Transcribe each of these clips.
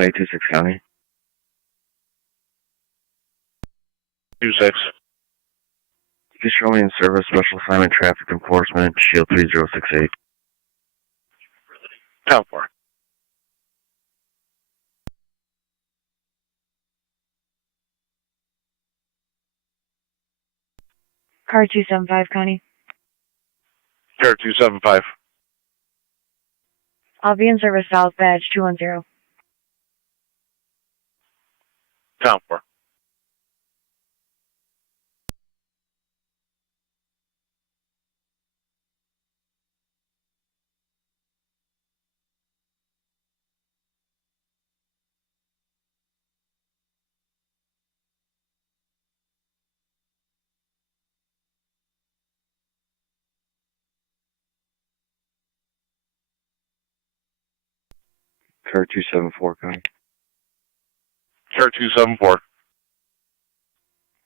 1826 County. 26. Please show me in service, special assignment, traffic enforcement, Shield 3068. Town 4. Car 275, Connie. Car 275. I'll be in service south, badge 210. Town 4. Car 274 County. Car 274.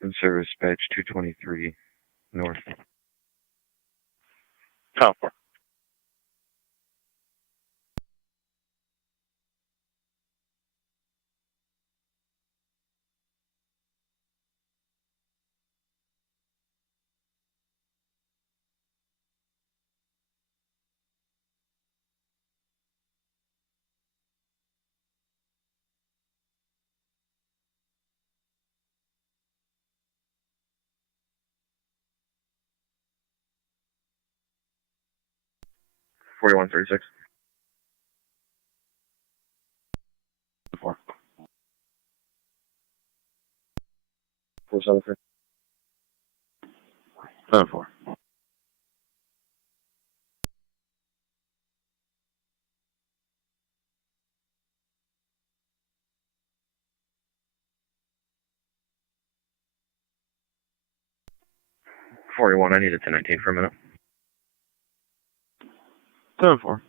In service, badge 223 North. Town 4. Forty-one 36. 4. 473. 74. 41, I need a 1019 for a minute. 74.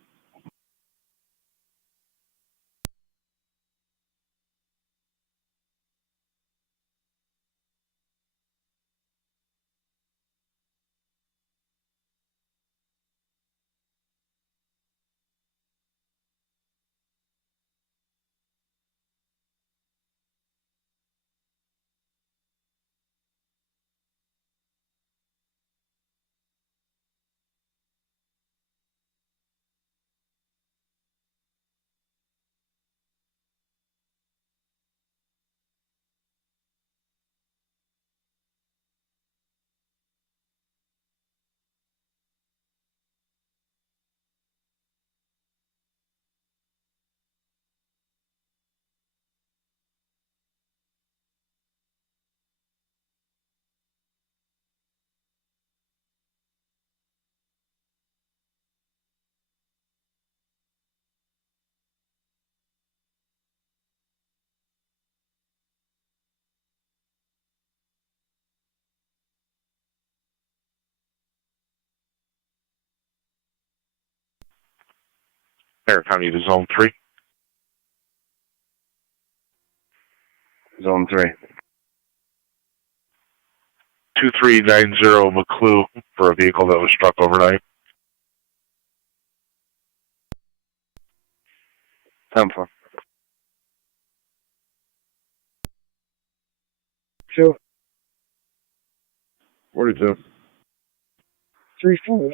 Niagara County to Zone 3. Zone 3. 2390 McClue for a vehicle that was struck overnight. 74. 2. 42. 3 4.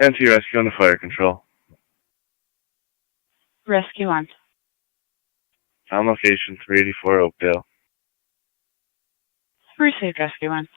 Anti-rescue on the fire control. Rescue on. On location 384 Oakdale. Received rescue on.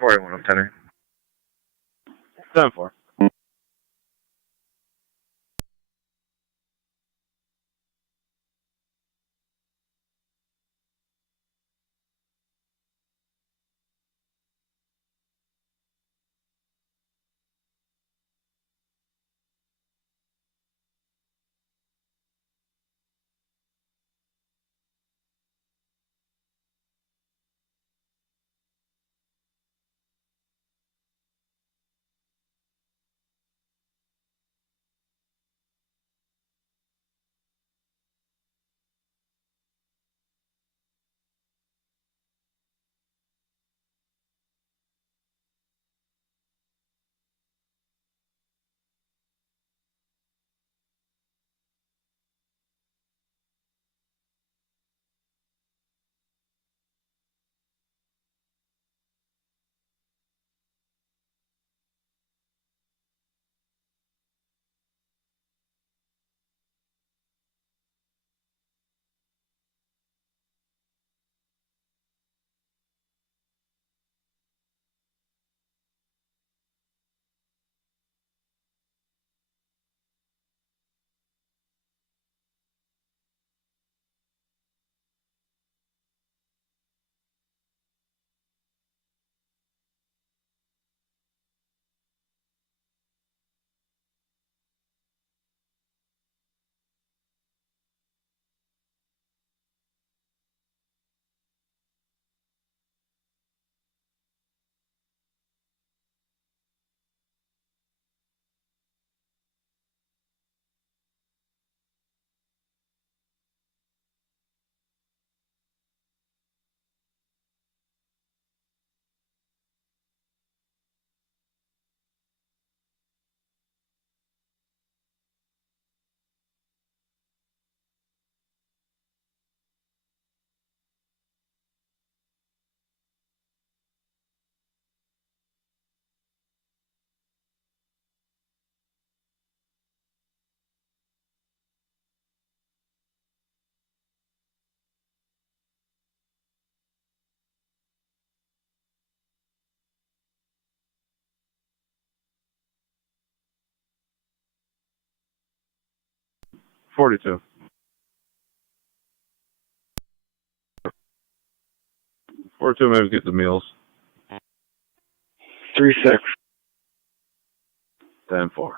Forty-one Lieutenant. 7-4. $42. 42 maybe get the meals. 3-6. 10-4.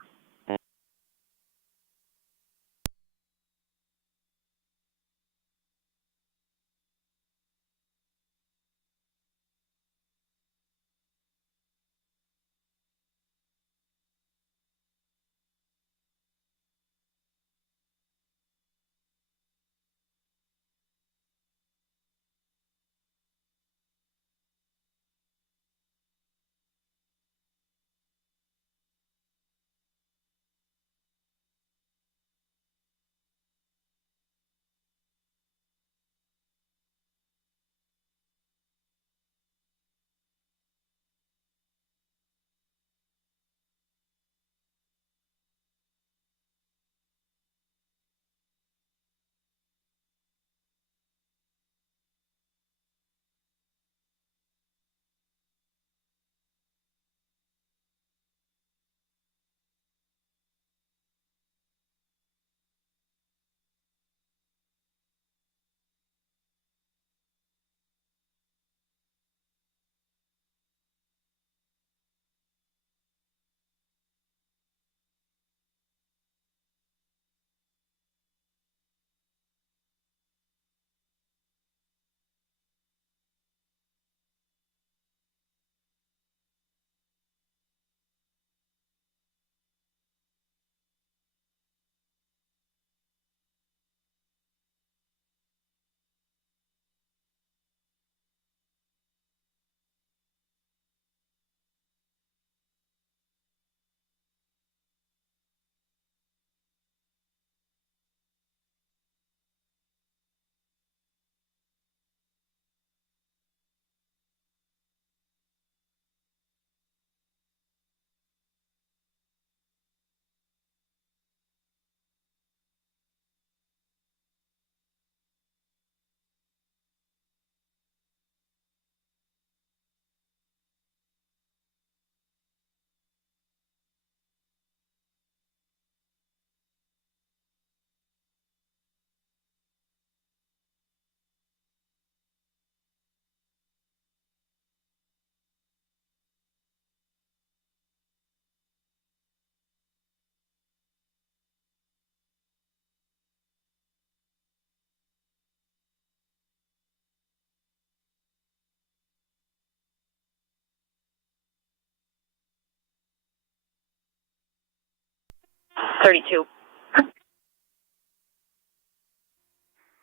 $32.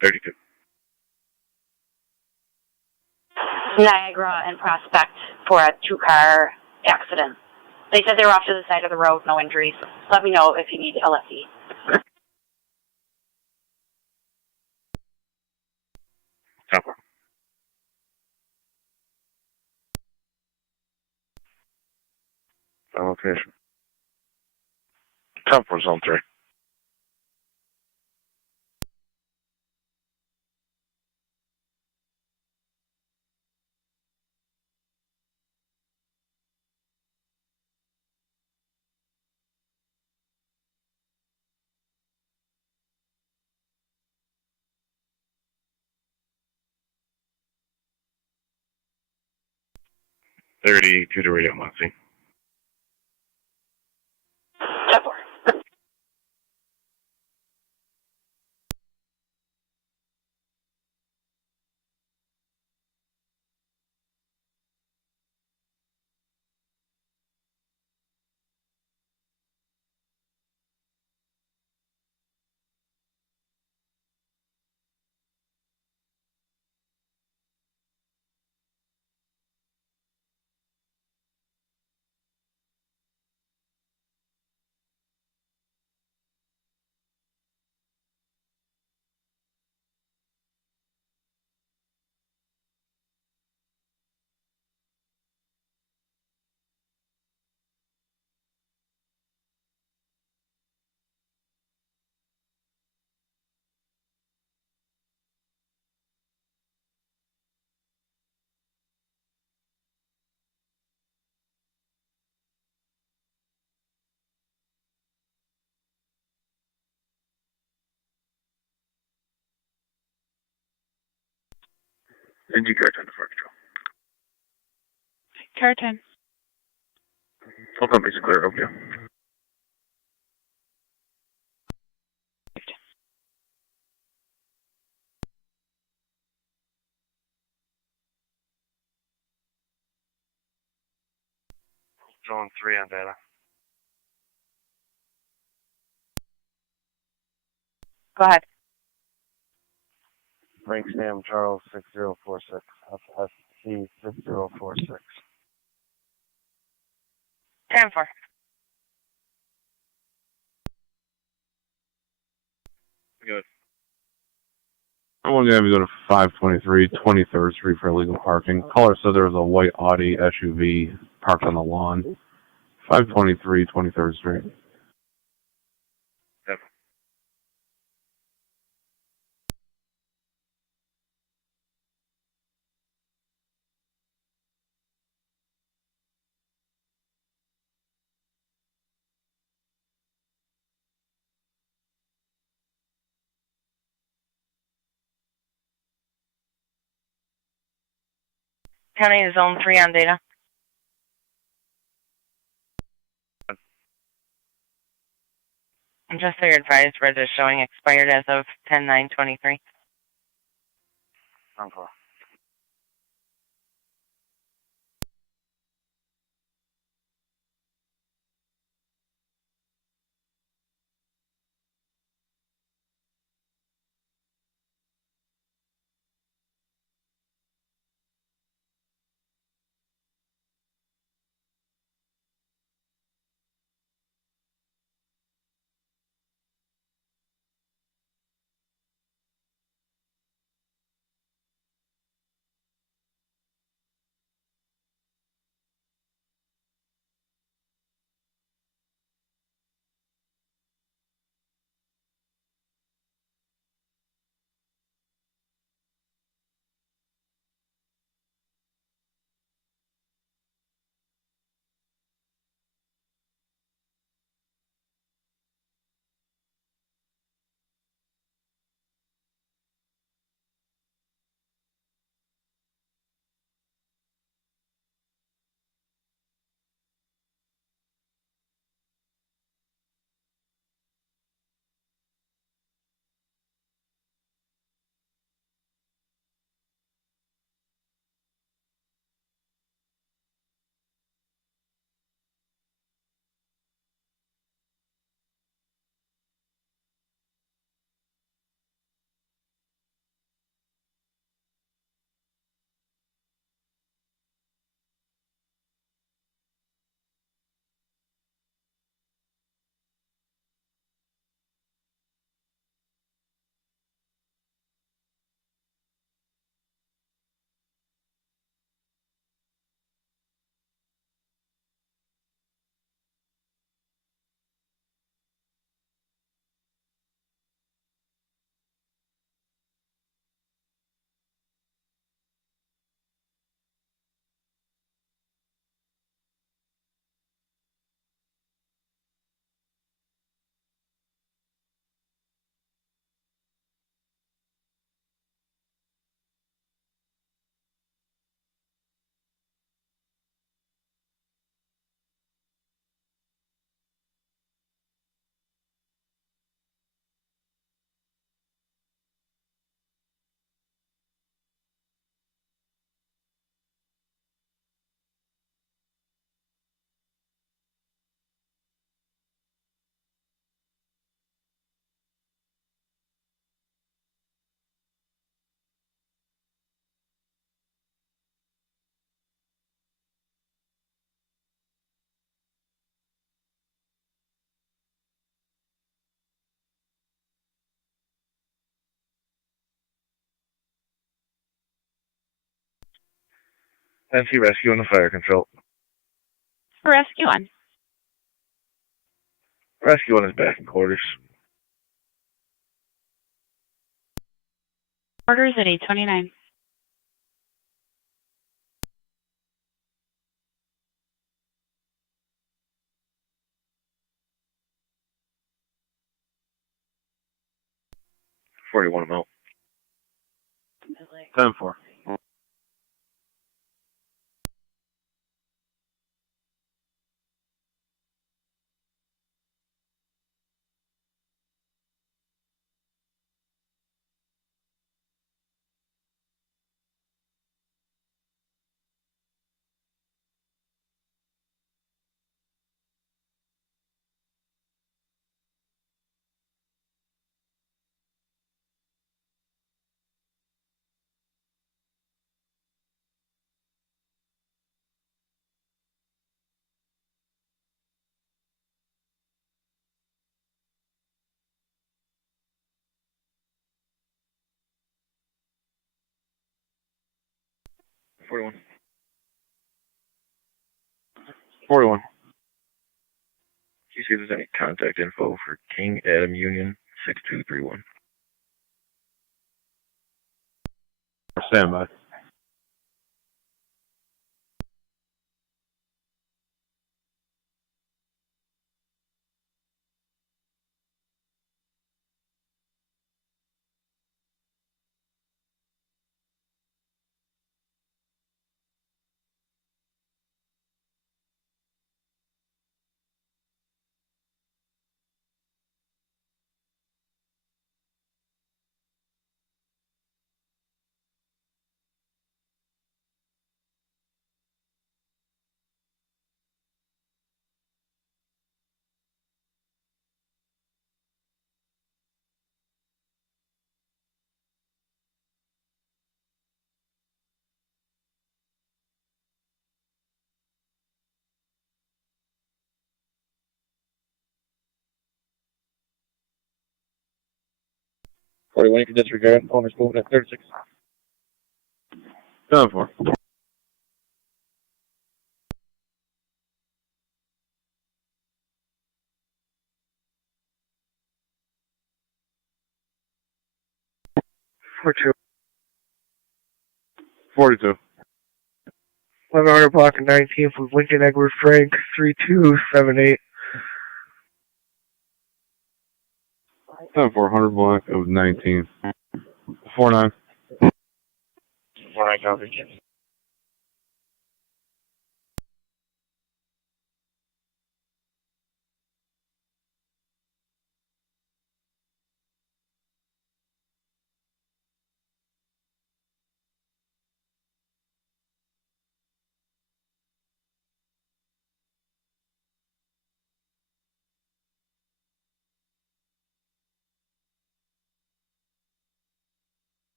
32. Niagara and Prospect for a 2-car accident. They said they were off to the side of the road, no injuries. Let me know if you need LFE. 10-4. Allocation. 10-4, zone 3. $32 to radio, Moxie. 10-4. NG car 10 to fire control. Car 10. Hold on, basic clear, over you. Zone 3 on data. Go ahead. Frank Sam Charles 6046. FSC 6046. 10-4. Good. I'm going to have you go to 523 23rd Street for illegal parking. Caller said there was a white Audi SUV parked on the lawn. 523 23rd Street. Yep. County is Zone 3 on data. Just so you're advised, red is showing expired as of 10/9/23. 10-4. NC Rescue and the Fire Control. Rescue on. Rescue on is back in quarters. Orders at 8:29. $41 amount. 10-4. 41. 41. Do you see if there's any contact info for King Adam Union 6231? Standby. You can disregard. Owner's moving at 36. 7-4. 42. 42. 1100 block and 19th with Lincoln Edward Frank 3278. 7-4. 100 block of 19. 4-9. 49 copy.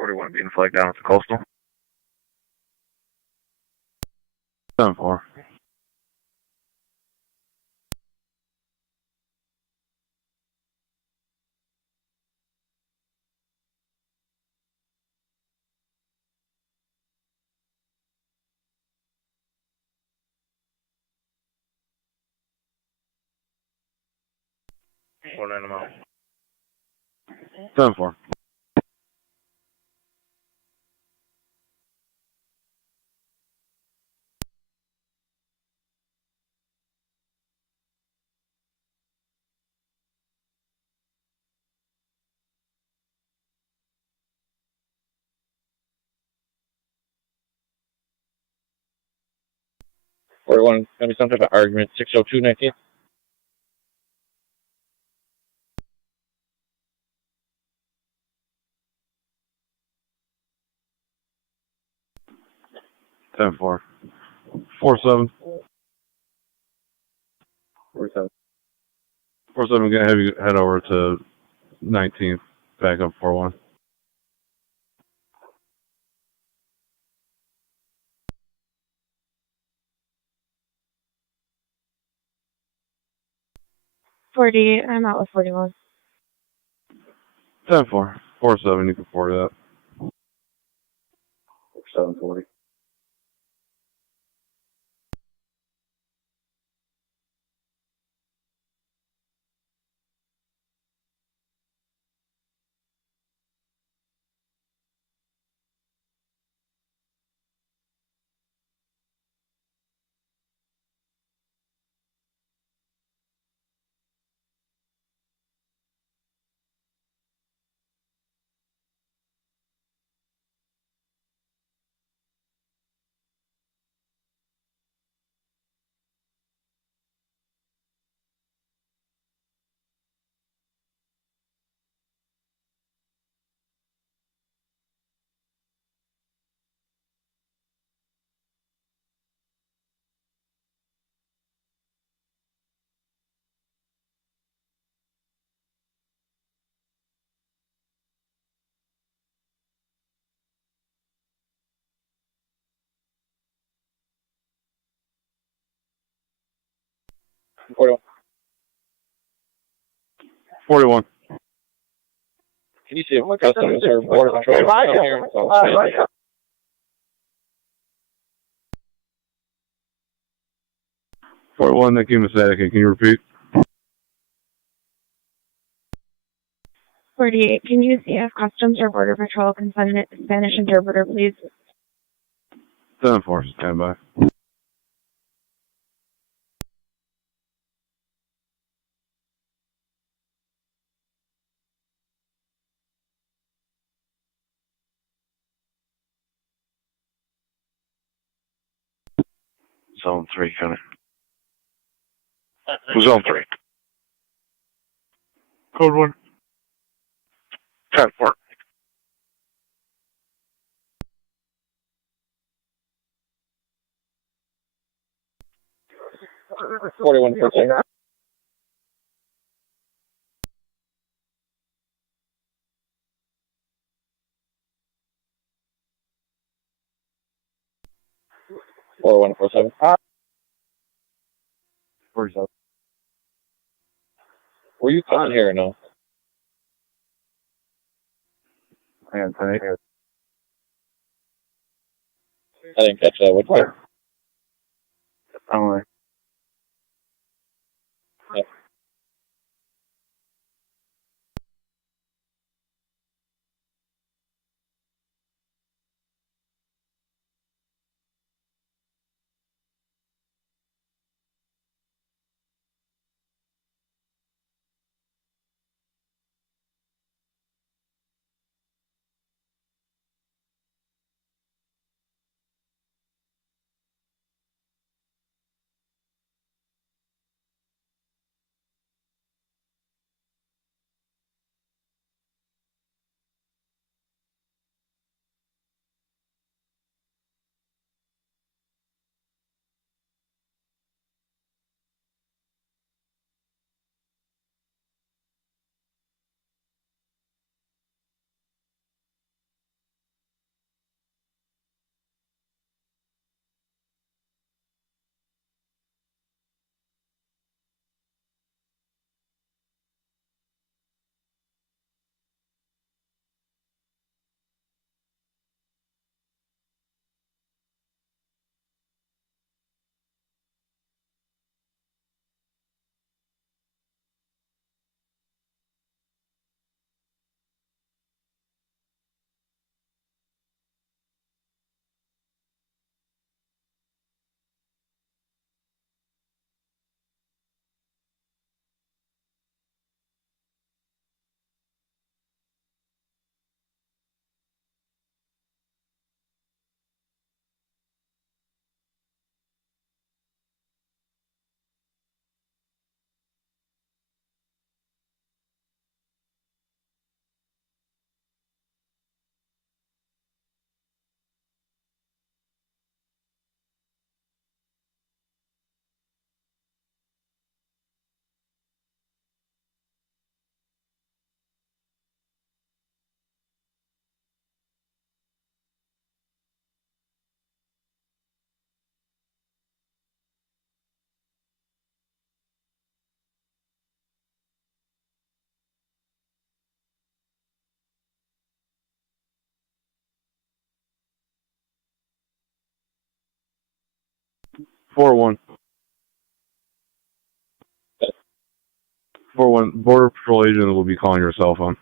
41 being flagged down at the coastal. 7-4. 49 amount. 7-4. 41, gonna be some type of argument. 60219. 10-4. 4-7. 47. 4-7, gonna have you head over to 19th. Back up 4-1. 40, I'm out with 41. 10-4. 4-7, you can forward that. 740. 41. 41. Can you see if my customs or border patrol? 41, that came static. Can you repeat? 48, can you see if Customs or Border Patrol can send a Spanish interpreter, please? 7-4, stand by. Zone 3, Connor. Zone 3. Code 1. 10-4. Forty-one 14. Or 147. 47. Were you on here or no? And 10-8. I didn't catch that. Which one? Only. 4-1. 4-1. Border Patrol agent will be calling your cell phone.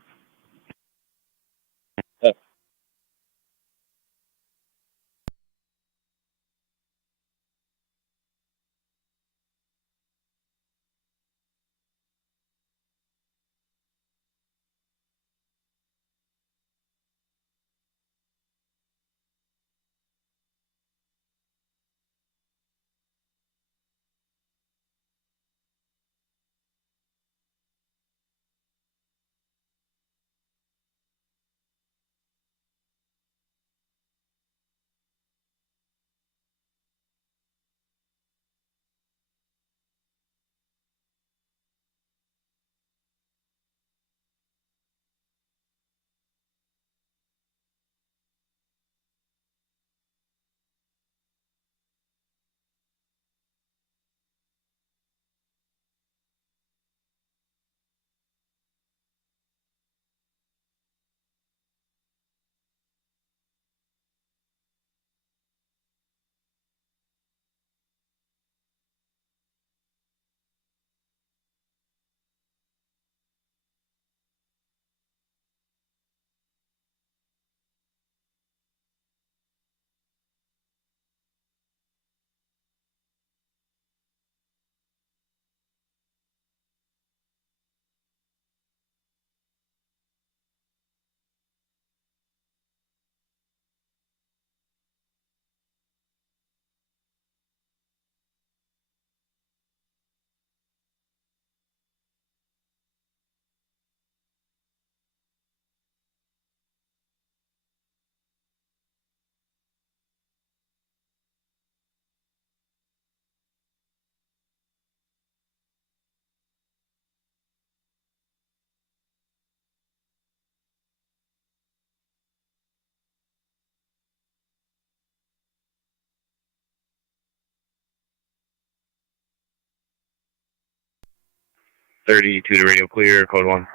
32 to radio clear, code 1.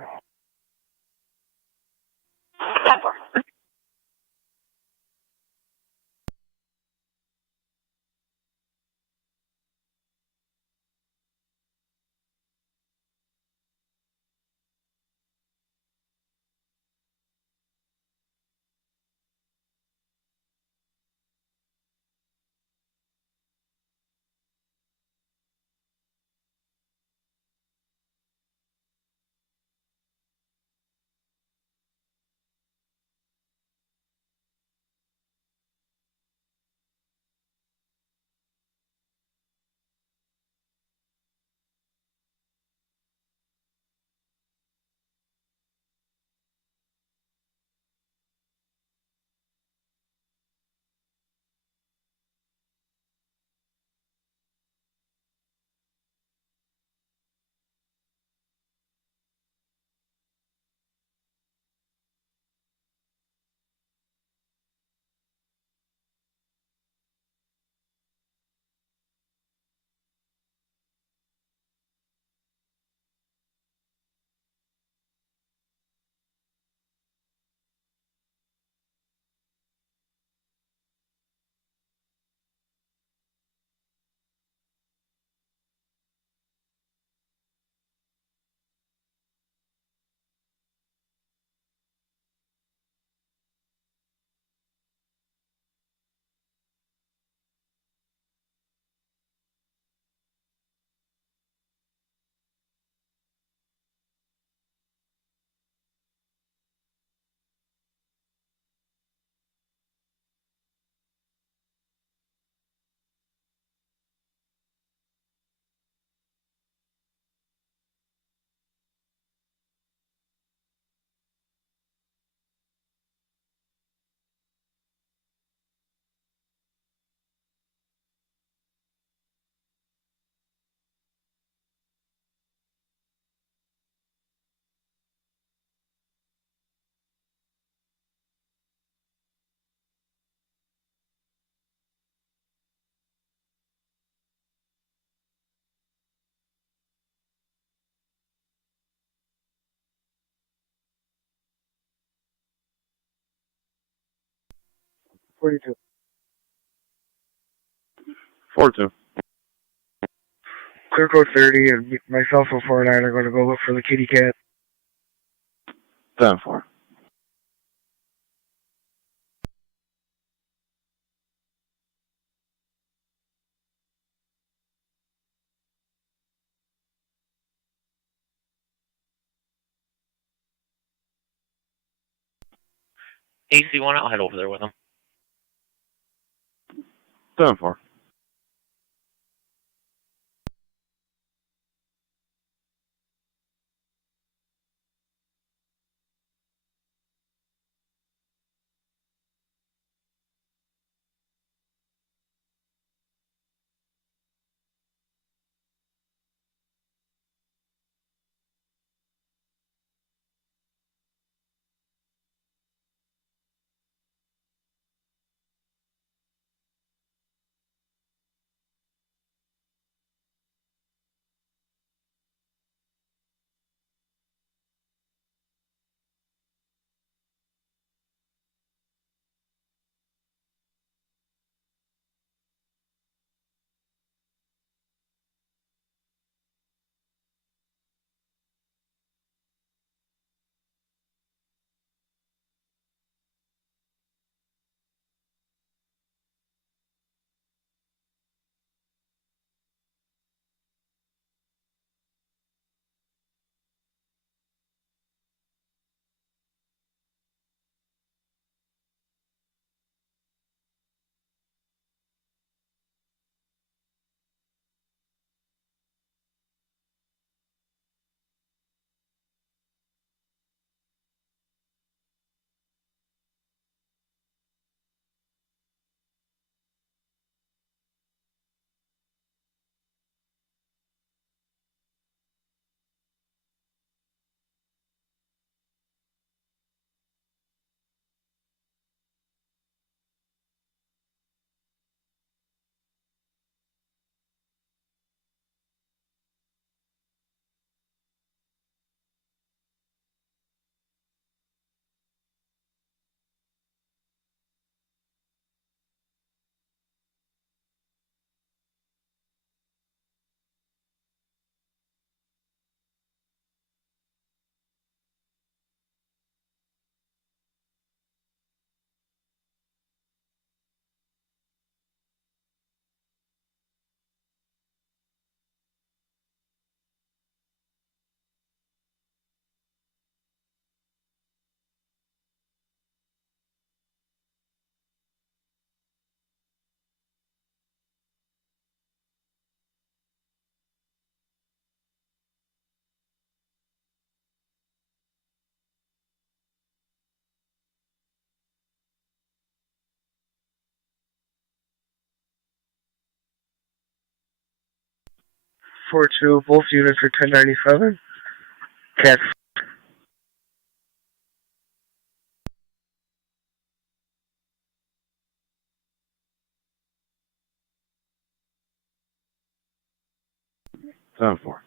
10-4. Forty-two. 4-2. Clear code 30, and myself and 49 are going to go look for the kitty cat. 10-4. AC1, I'll head over there with him. 10-4. 4-2, both units are 1097. Cat. Seven four.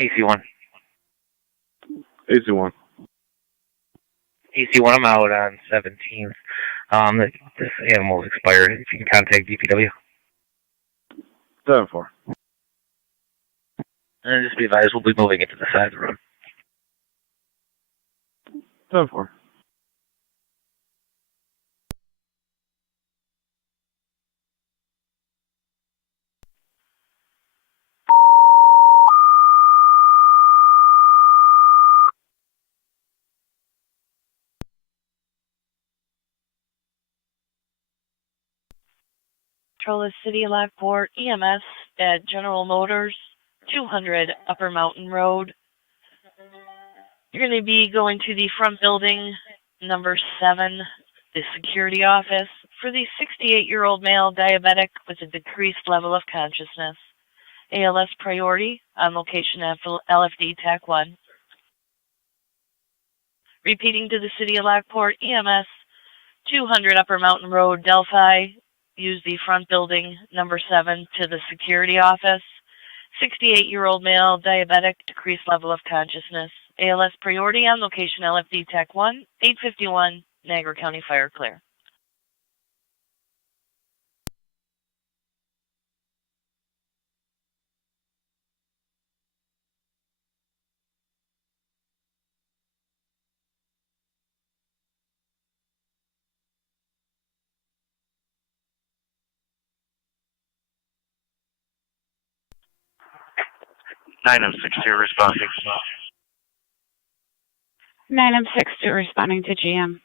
AC1. AC1. AC1, I'm out on 17th. This animal's expired. If you can contact DPW. 7-4. And just be advised, we'll be moving it to the side of the road. 7-4. Control the City of Lockport, EMS at General Motors, 200 Upper Mountain Road. You're going to be going to the front building, number 7, the security office, for the 68-year-old male diabetic with a decreased level of consciousness. ALS priority on location at LFD TAC 1. Repeating to the City of Lockport, EMS, 200 Upper Mountain Road, Delphi. Use the front building, number 7, to the security office. 68-year-old male, diabetic, decreased level of consciousness. ALS priority on location LFD TAC 1, 851, Niagara County Fire Clear. Nine of 6 responding. 9M62 responding to GM.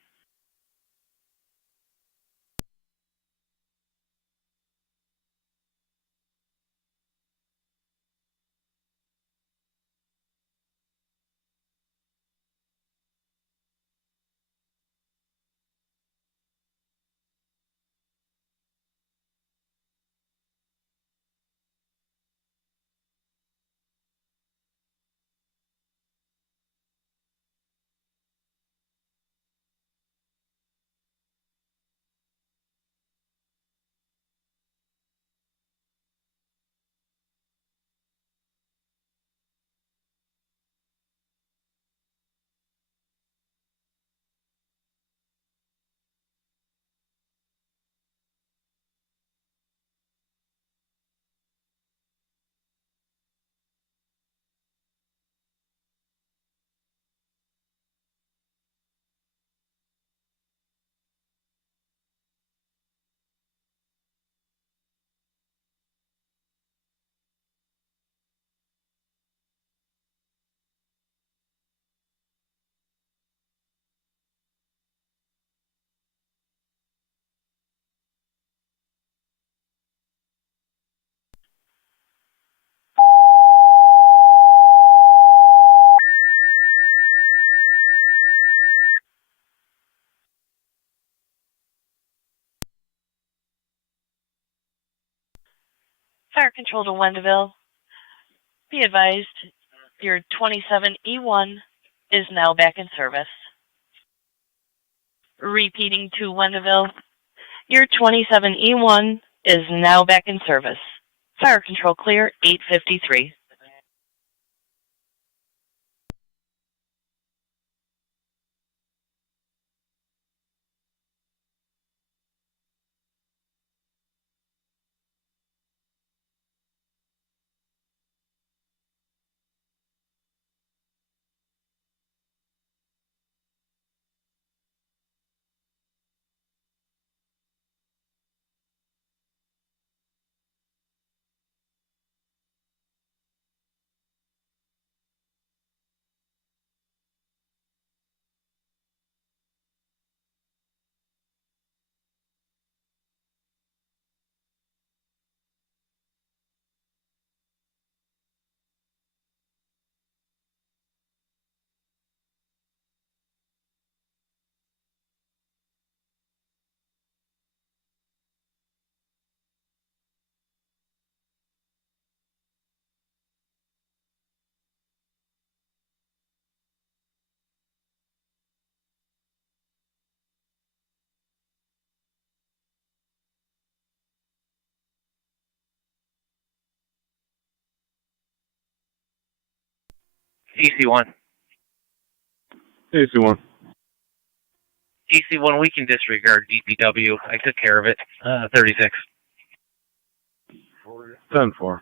Fire Control to Wendaville. Be advised, your 27E1 is now back in service. Repeating to Wendaville, your 27E1 is now back in service. Fire Control clear, 853. DC1. AC1. DC1, we can disregard DPW. I took care of it. 36. 10-4.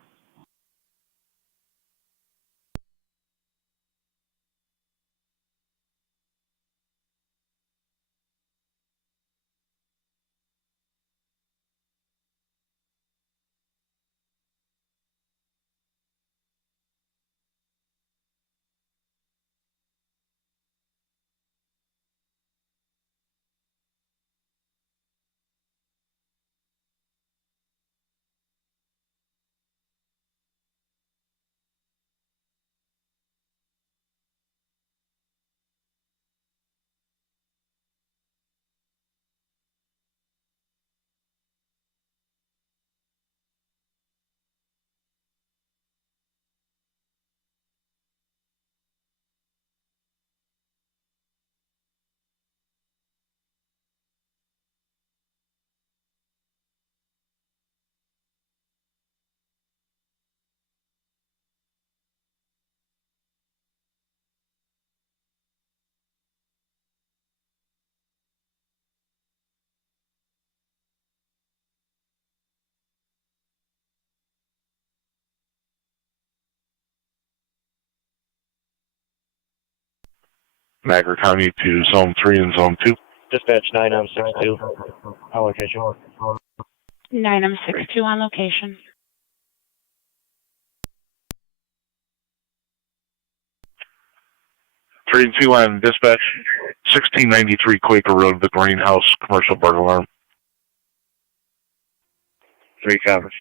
Niagara County to Zone 3 and Zone 2. Dispatch 9M62. Allocation. 9M62 on location. 3 and 2 on dispatch. 1693 Quaker Road, the Greenhouse, commercial burglar alarm. 3 coverage.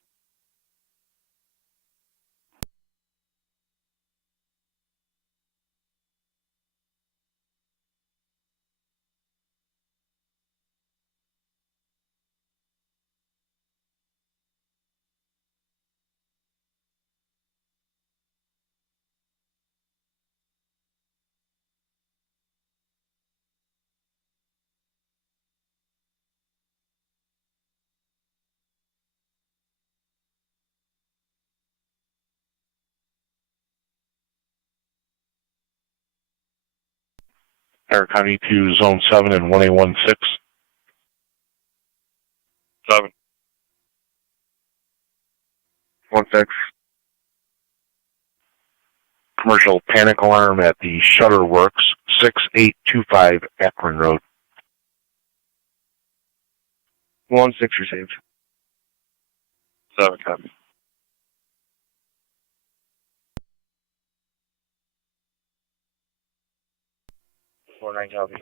Niagara County to Zone 7 and 1A16. 7. 16. Commercial panic alarm at the Shutter Works, 6825 Akron Road. 16 received. 7 copy. 49 copy.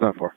10-4.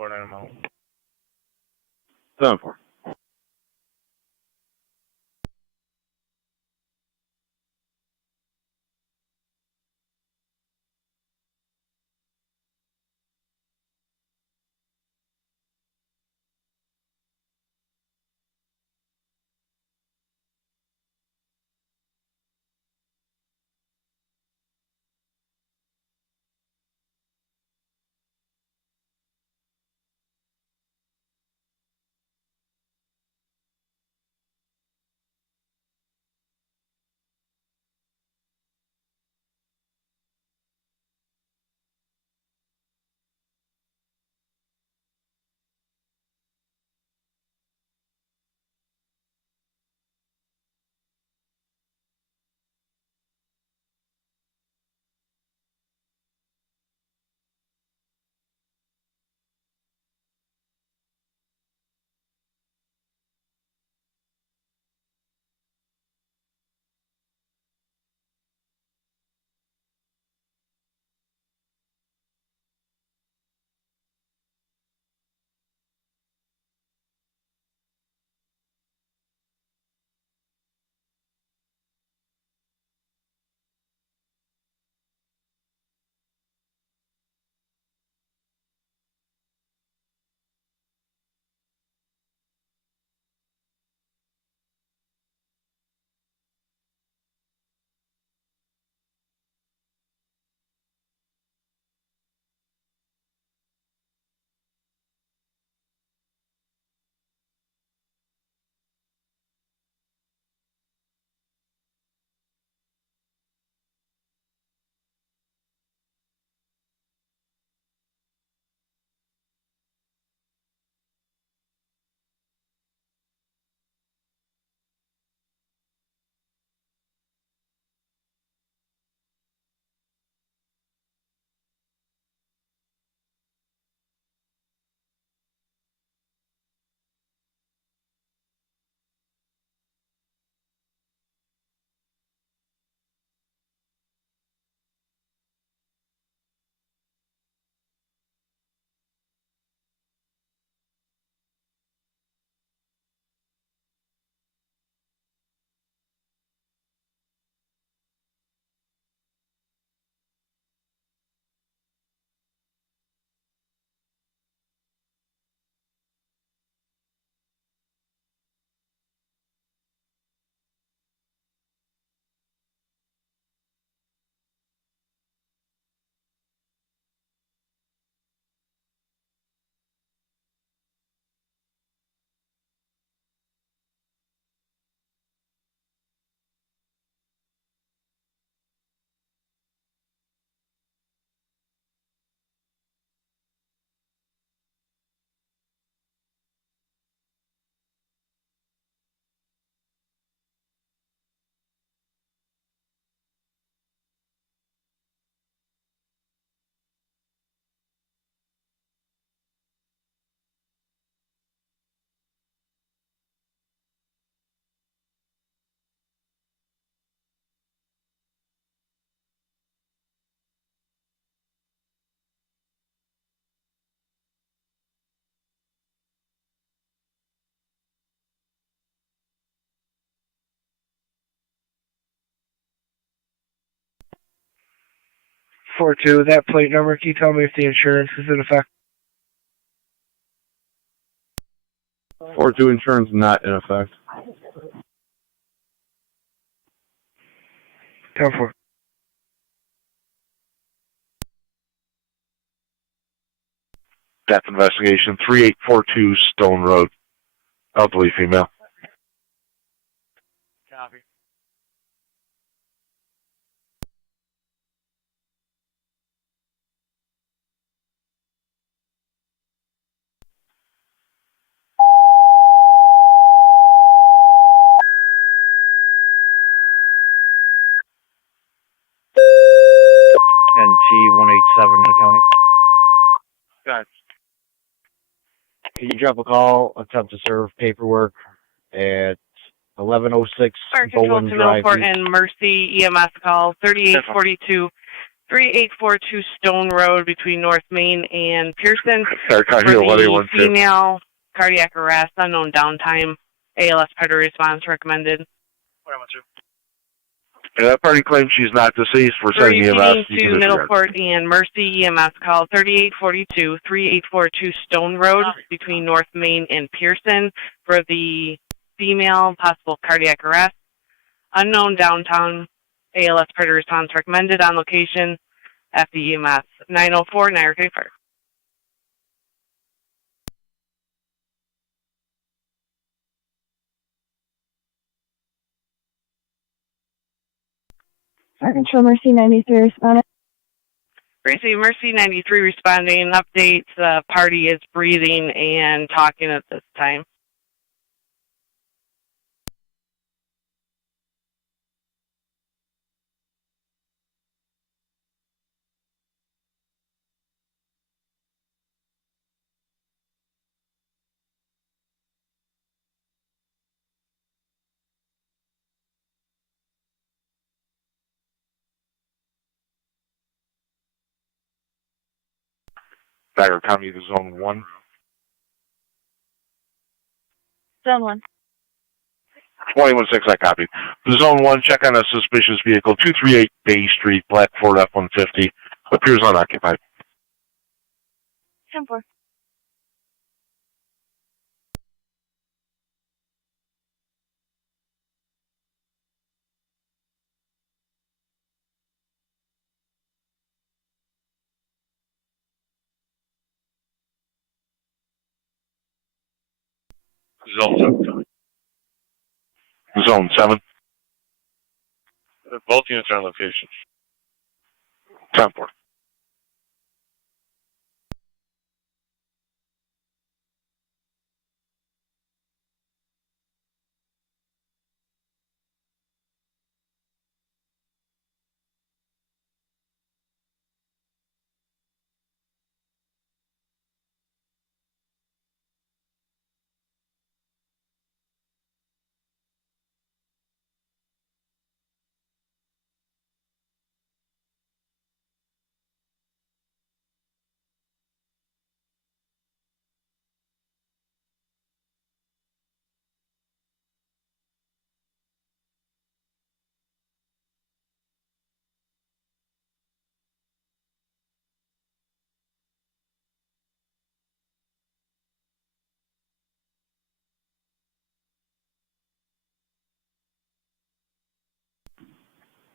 749 amount. 7-4. That plate number, can you tell me if the insurance is in effect? 4-2 insurance not in effect. 10-4. Death investigation, 3842 Stone Road. Elderly female. Copy. NT 187 County. Got it. Can you drop a call, attempt to serve paperwork at 1106 Fire Control Bowen to Drive? Middleport and Mercy EMS call 3842 3842 Stone Road between North Main and Pearson. Sorry, For the female, cardiac arrest, unknown downtime, ALS party response recommended. And that party claims she's not deceased. We're sending EMS. To Middleport and Mercy EMS call 3842 Stone Road between North Main and Pearson for the female, possible cardiac arrest. Unknown downtown, ALS party response recommended on location at the EMS 904 Niagara County Fire. Fire Control Mercy 93 responding. Gracie, Mercy 93 responding. Updates, party is breathing and talking at this time. Niagara County to Zone 1. Zone 1. 21-6, I copied. Zone 1, check on a suspicious vehicle, 238 Bay Street, black Ford F-150. Appears unoccupied. 10-4. Zone 7. Zone 7. Both units are on location. 10-4.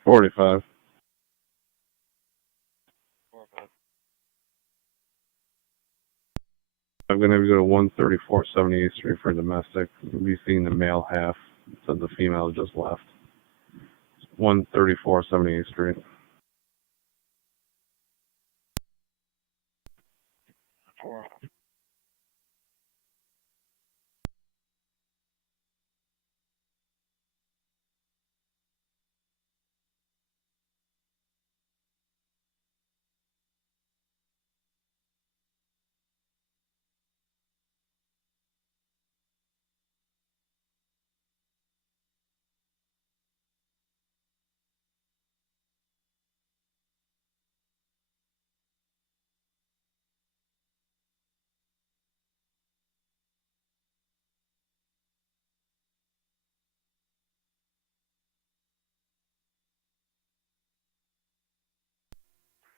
$45. I'm going to have to go to 134 78th Street for domestic. We'll be seeing the male half, since the female just left. 134 78th Street.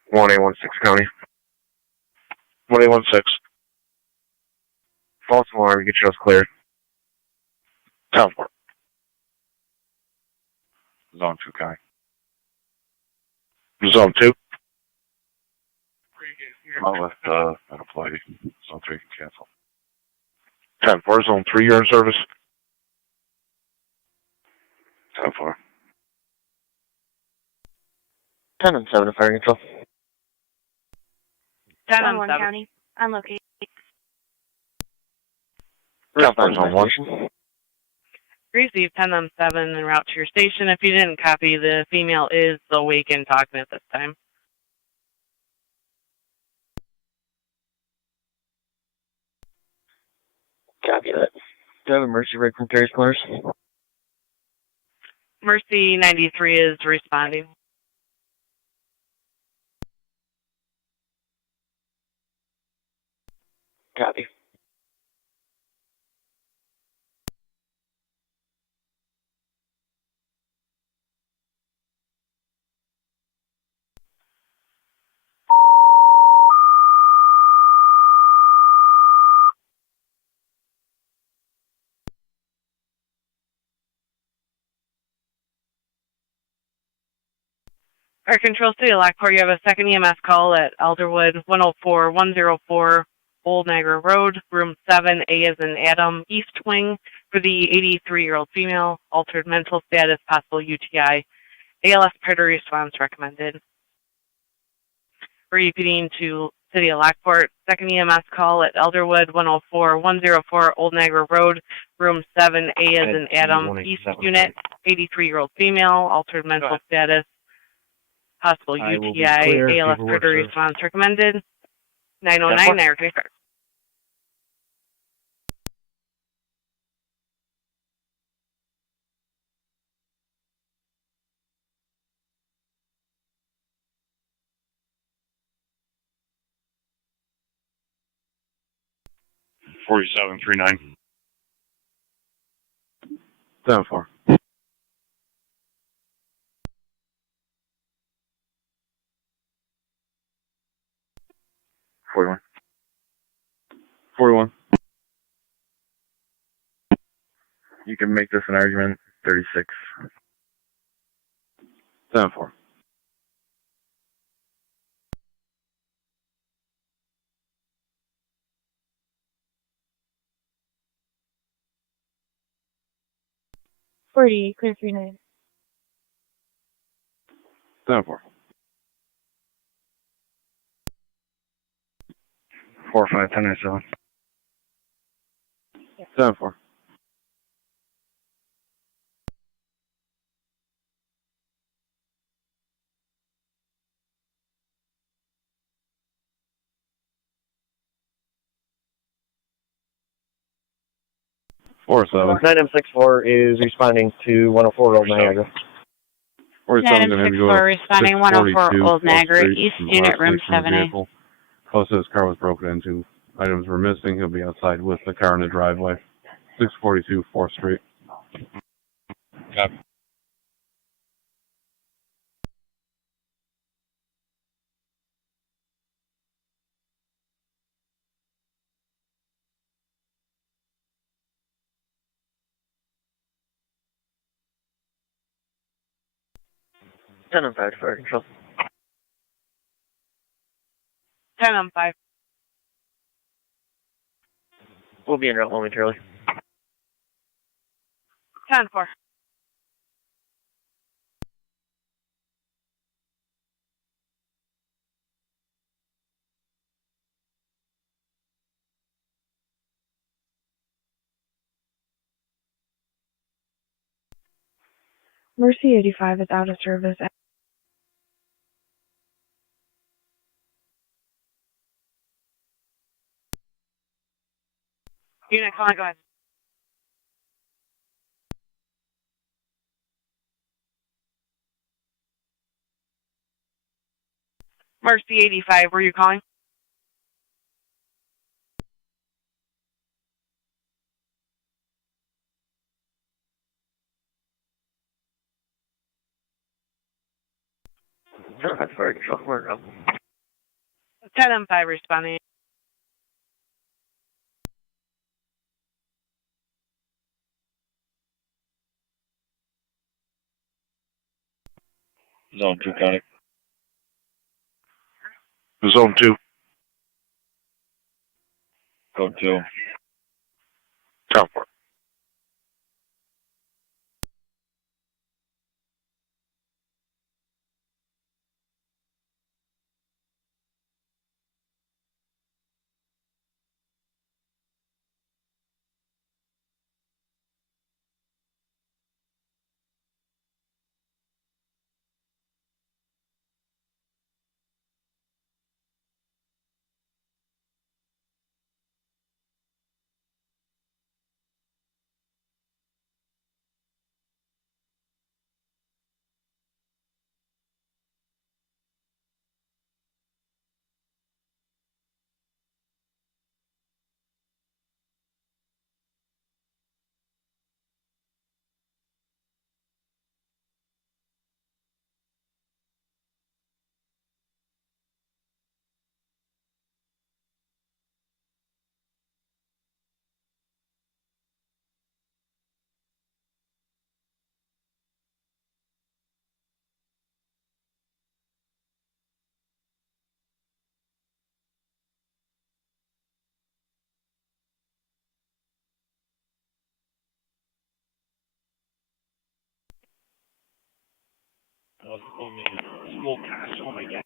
One 16 County. 1-816. False alarm, get yours cleared. 10-4. Zone 2, County. Zone 2. I'll let that apply. Zone 3 can cancel. 10-4. Zone 3, you're in service. 10-4. 10-7 Fire Control. 1 County. On location. 10-4, Zone 1. Receive 10-7 en route to your station. If you didn't copy, the female is awake and talking at this time. Copy that. Do I have a Mercy break from Terry's Corners? Mercy 93 is responding. Copy. Our Control City Lockport, you have a second EMS call at Elderwood 104-104 Old Niagara Road, room 7A as in Adam, East Wing, for the 83-year-old female, altered mental status, possible UTI. ALS priority response recommended. Repeating to City of Lockport, second EMS call at Elderwood 104-104 Old Niagara Road, room 7A as in Adam, East Unit, 83-year-old female, altered mental status, possible UTI, ALS priority response recommended. 909 Niagara 25. Forty-seven 39. 7-4. 41. 41. You can make this an argument. 36. 7-4. 40, clear 39. 7-4. 4-5 1097. 7-4. 47. 9M64 is responding to 104 Old Niagara. 47 going to have you go to responding 104 Old Niagara, Street, East Unit, room 7A. Close to his car was broken into. Items were missing. He'll be outside with the car in the driveway. 642 4th Street. Copy. Ten on 5 fire control. 10 on 5. We'll be in route momentarily. 10 on 4. Mercy 85 is out of service. Unit calling, go ahead. Mercy 85, were you calling? Fire control. We're up. 10 on 5 responding. Zone 2 county. Zone 2. Code 2. Town 4. Oh my god.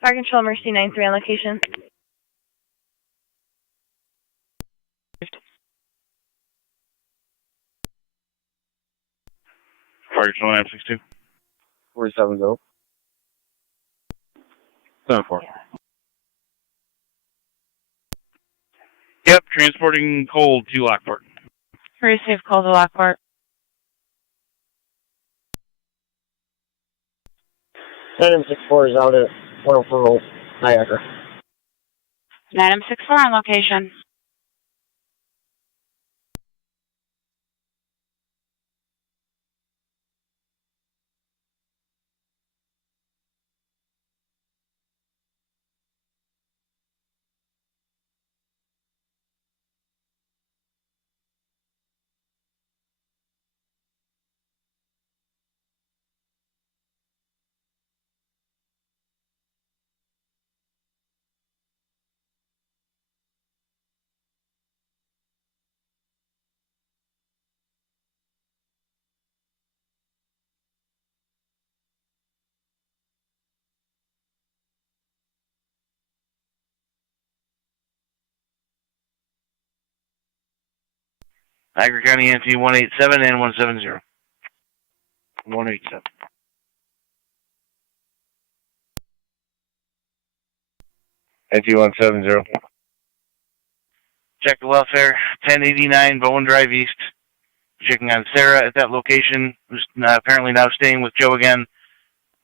Fire Control Mercy 9-3 on location. Fire Control 962. 470. 74. Yep, transporting coal to Lockport. Receive call to Lockport. 964 is out at 104 Niagara. 964 on location. Niagara County NT 187 and 170. 187. NT 170. Check the welfare, 1089 Bowen Drive East. Checking on Sarah at that location, who's apparently now staying with Joe again.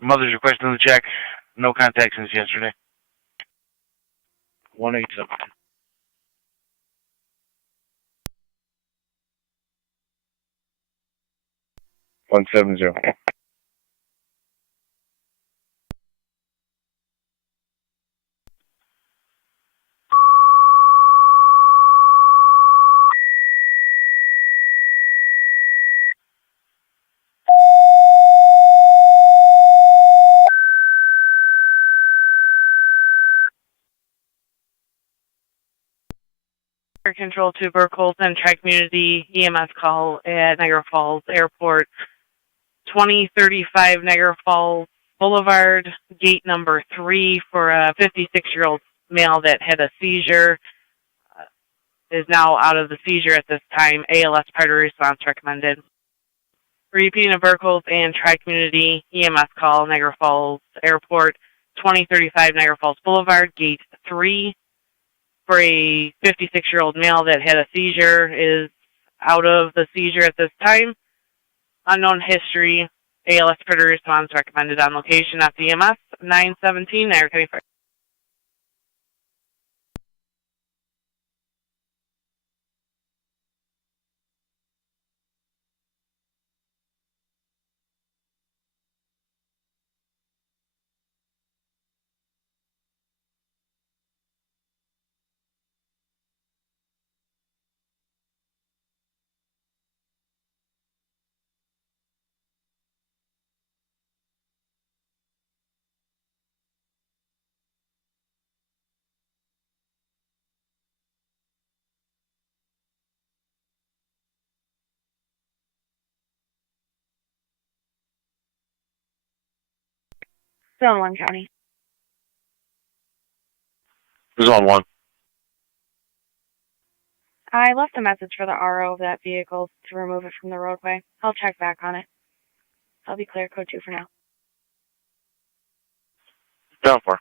Mother's requesting the check. No contact since yesterday. 187. 170. Fire Control to Burkholz and Tri-Community EMS call at Niagara Falls Airport. 2035 Niagara Falls Boulevard, gate number 3 for a 56-year-old male that had a seizure. Is now out of the seizure at this time. ALS priority response recommended. Repeating a Burkholz and Tri-Community EMS call, Niagara Falls Airport, 2035 Niagara Falls Boulevard, gate 3 for a 56-year-old male that had a seizure, is out of the seizure at this time. Unknown history. ALS priority response recommended on location at the EMS, 917 Niagara County Fire. Zone 1 County. Zone 1. I left a message for the RO of that vehicle to remove it from the roadway. I'll check back on it. I'll be clear code 2 for now. Down 4.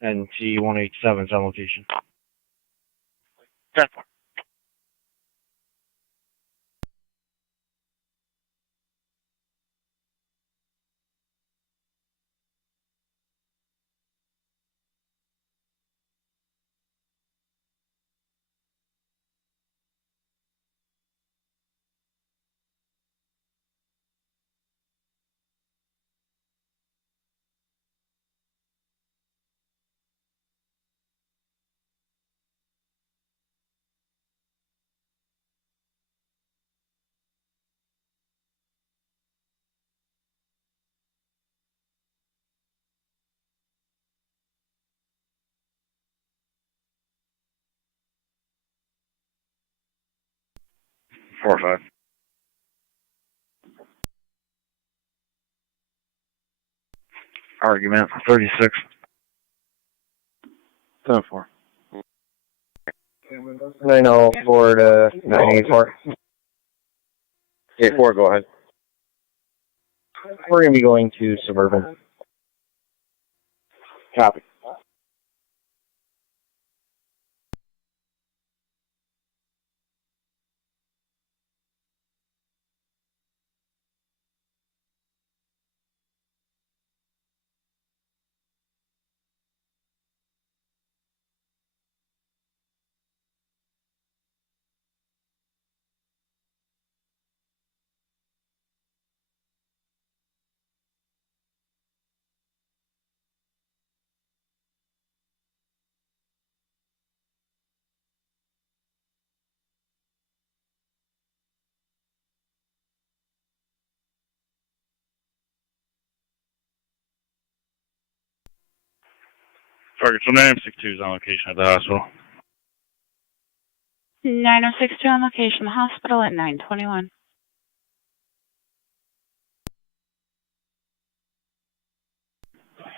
NT 187 is on location. Down 4. 4-5. Argument 36. 10-4. 904 to 984. 8-4, go ahead. We're going to be going to Suburban. Copy. Target, so 962 is on location at the hospital. 9062 on location, the hospital at 921.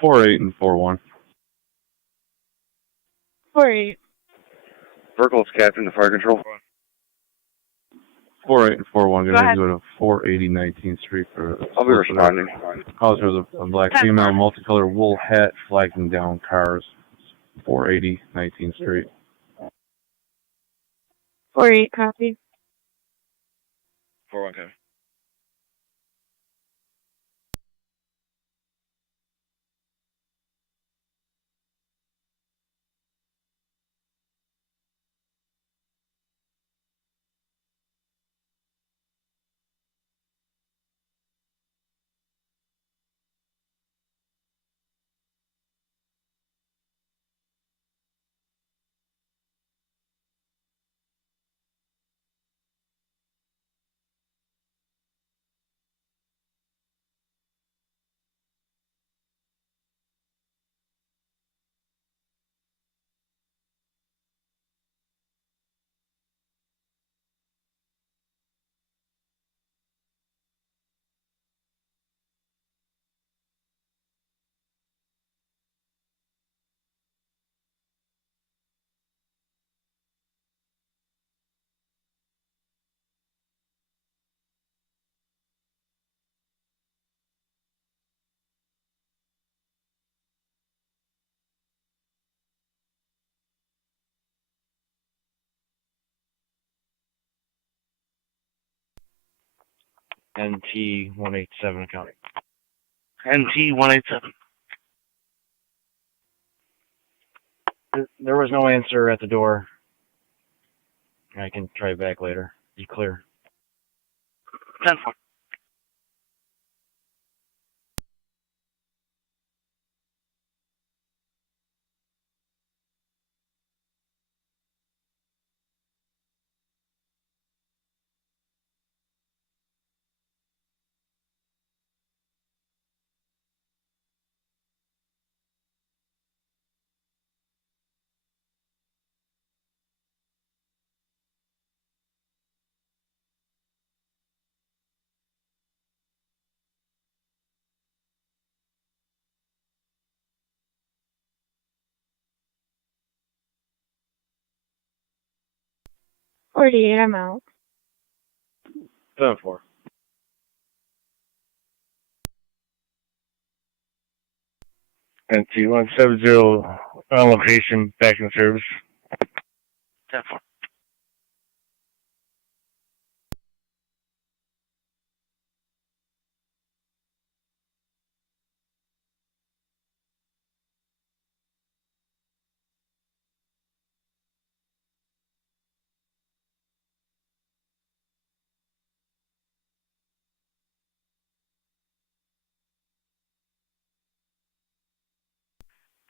4-8 and 4-1. 4-8. Burkle's captain to fire control. 4-8 and 4-1. Go Gonna ahead. go to 480 19th Street for. I'll be responding. Calls there's a black 10-4. female multicolored wool hat flagging down cars. 480 19th Street. 4-8, copy. 4-1, copy. NT 187 account. NT 187. There was no answer at the door. I can try back later. Be clear. 10-4. I'm out. 7-4. NT 170 on location, back in service. 10-4.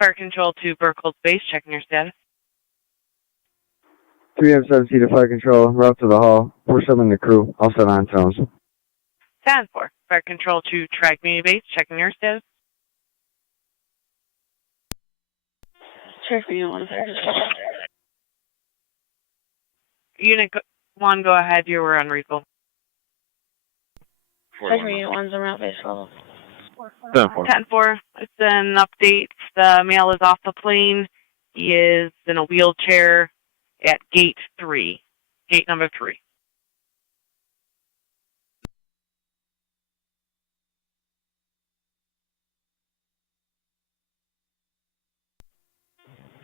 Fire control to Burkle Base, checking your status. 3M7C to fire control, route to the hall. We're summoning the crew. I'll set on tones. 10-4. Fire control to Tri Community Base, checking your status. Check for you on fire. Unit 1, go ahead. You were on recall. Treasury one's en route base level. 10-4. It's an update. The male is off the plane. He is in a wheelchair at gate 3. Gate number 3.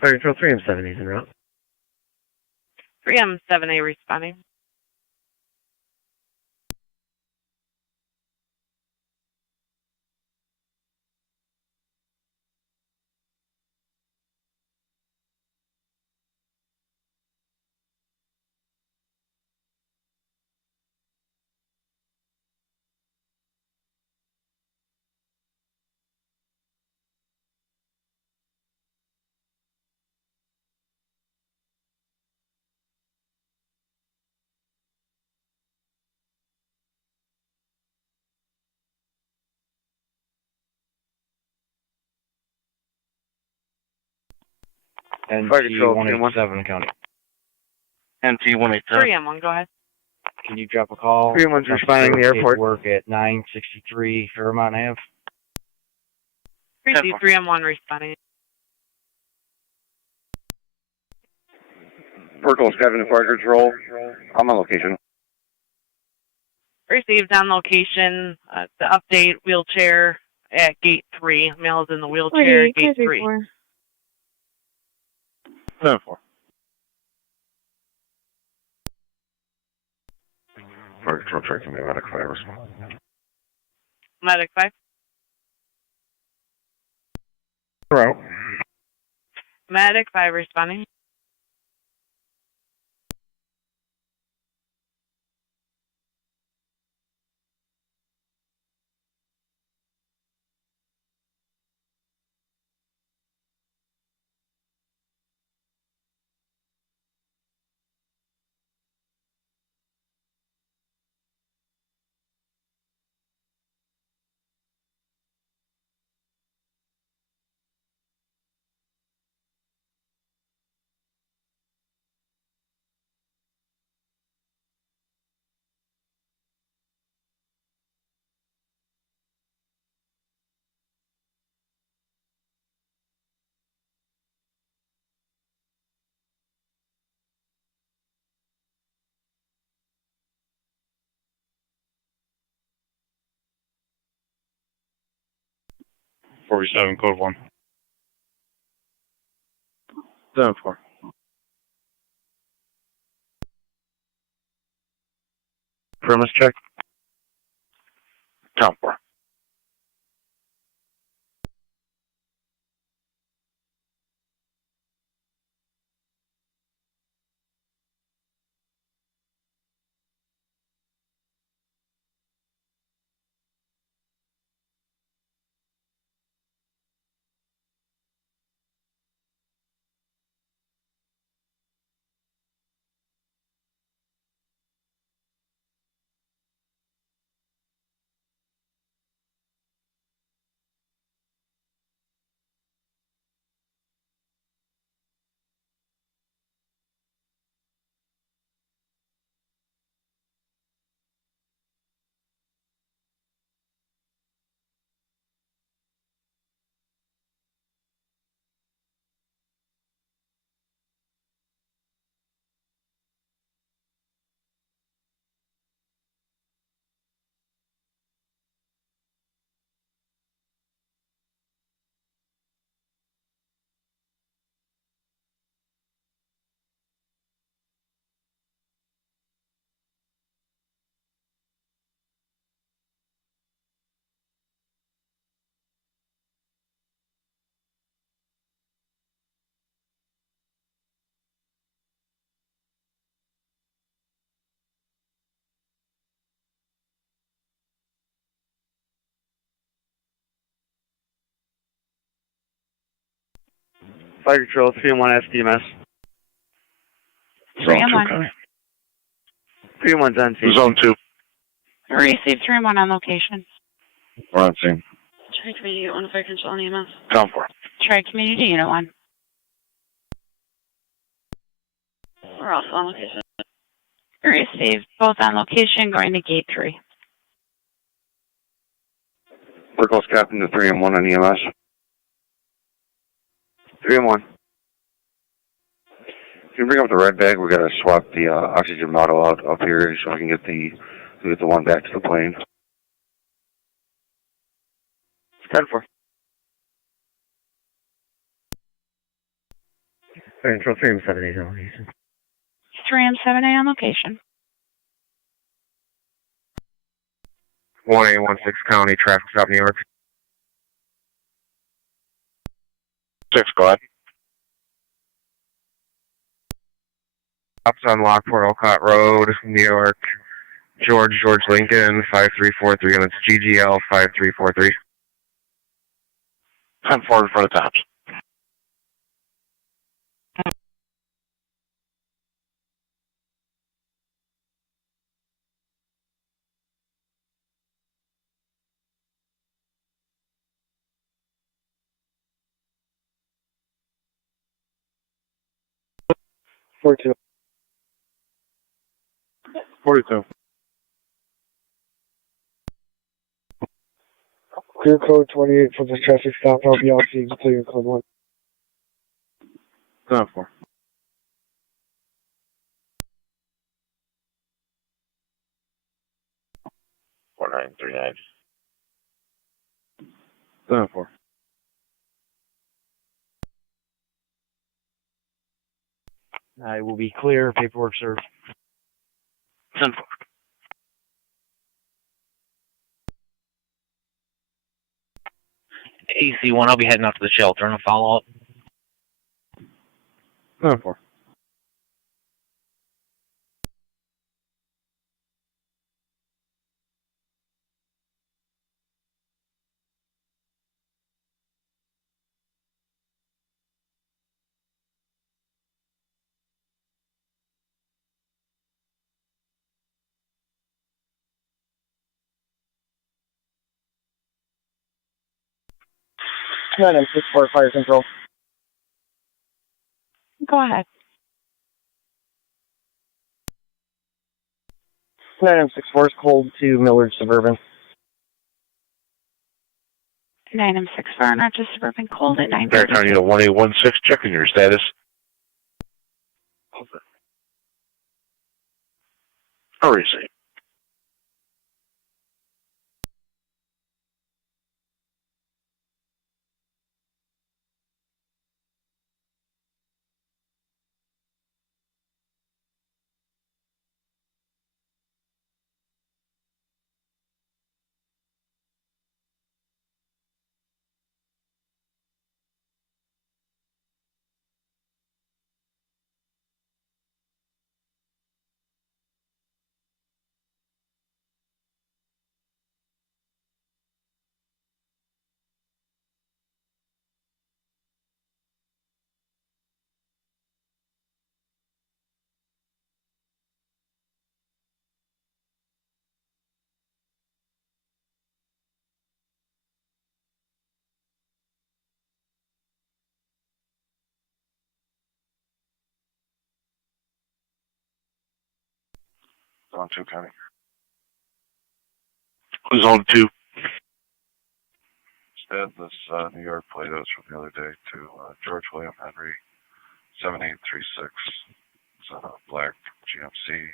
Fire Control 3M70 is en route. 3M7A responding. NT Fire Control 187 County. NT 187. 3M1, go ahead. Can you drop a call? 3M1's responding to the airport. Work at 963 Fairmont Ave. Receive 3M1 responding. Vertical Skyvin to Fire Control. I'm on location. Received on location. The update wheelchair at gate 3. Male is in the wheelchair at gate 3. 7-4. Fire Control tracking the medic 5 response. Medic 5. Route. Medic 5 responding. Forty-seven, code 1. 7-4. Premise check. Count 4. Fire Control 3M1 SDMS. Zone 3M1. 2 coming. 3M1's on scene. Zone 2. Received 3M1 on location. We're on scene. Tri-Community Unit 1, Fire Control on EMS. Count 4. Tri-Community Unit 1. We're also on location. Received both on location, going to gate 3. Circle's captain to 3 and 1 on EMS. 3 and 1. Can you bring up the red bag? We gotta swap the oxygen bottle out up here so we can get the one back to the plane. 10-4. Control 3 and 7-8 on location. 3 and 7A on location. 1A16 County, traffic stop, New York. 6, go ahead. Stops on Lockport, Olcott Road, New York. George Lincoln, 5343, and it's GGL 5343. 10-4 in front of tops. Four-two. 42. Clear code 28 for the traffic stop. I'll be out seeing clear code 1. 10-4. 4939. 10-4. I will be clear. Paperwork served. 10-4. AC1, I'll be heading out to the shelter and I'll follow up. 10-4. Nine M 64 fire control. Go ahead. 9 M64 is cold to Millard Suburban. 9M64, not just Suburban Cold at 9:30. Back on you to 1816, checking your status. Oh, receive. Zone 2, County. Zone 2. Instead, this New York plate is from the other day to George William Henry, 7836. It's a black GMC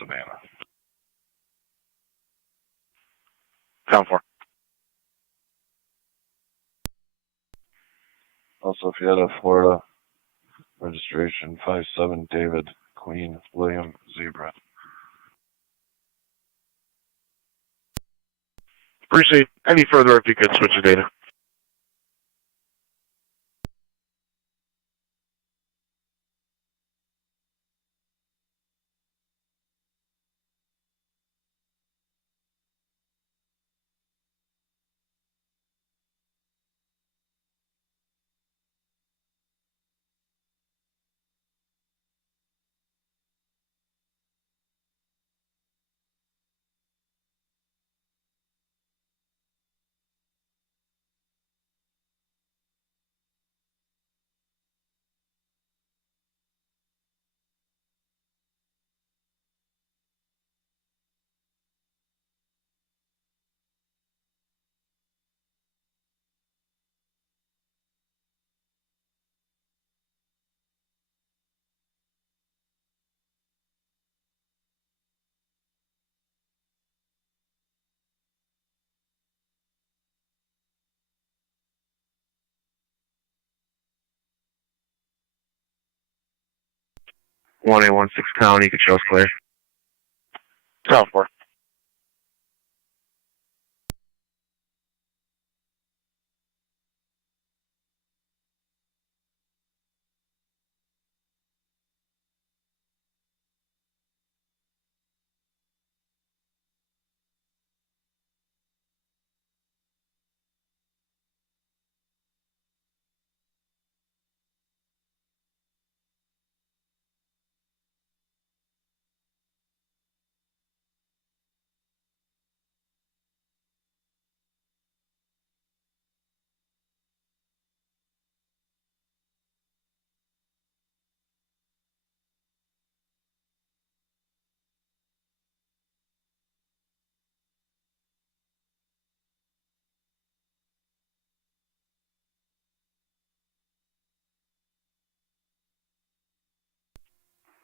Savannah. 10-4. Also, if you had a Florida registration, 57 David Queen William Zebra. Proceed. Any further if you could switch the data. 1A16 County, you can show us clear. South 4.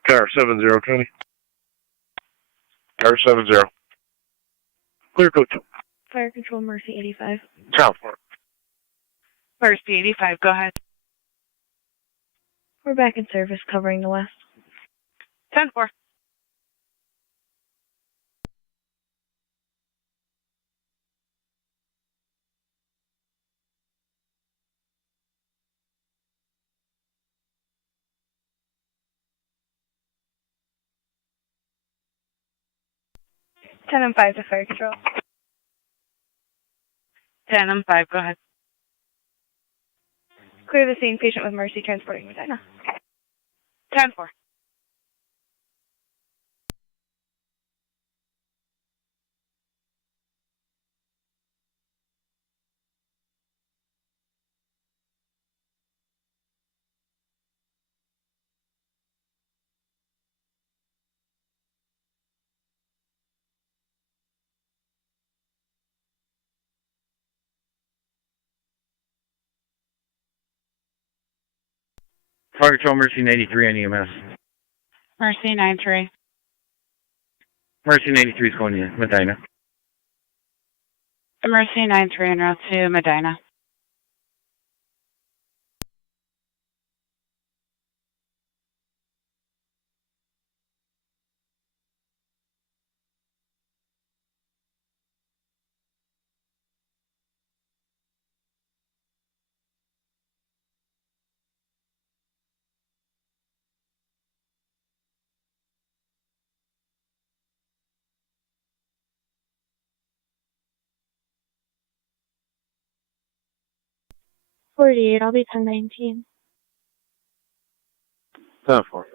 Car 70, County. Car 70. Clear code 2. Fire Control Mercy 85. South 4. Mercy 85, go ahead. We're back in service covering the west. 10-4. Ten and 5 to Fire Control. 10-5, go ahead. Clear the scene. Patient with Mercy transporting Medina. 10-4. Fire Control Mercy 93 on EMS. Mercy 93. Mercy 93 is going to Medina. Mercy 93 en route to Medina. $48. I'll be 1019. South 4.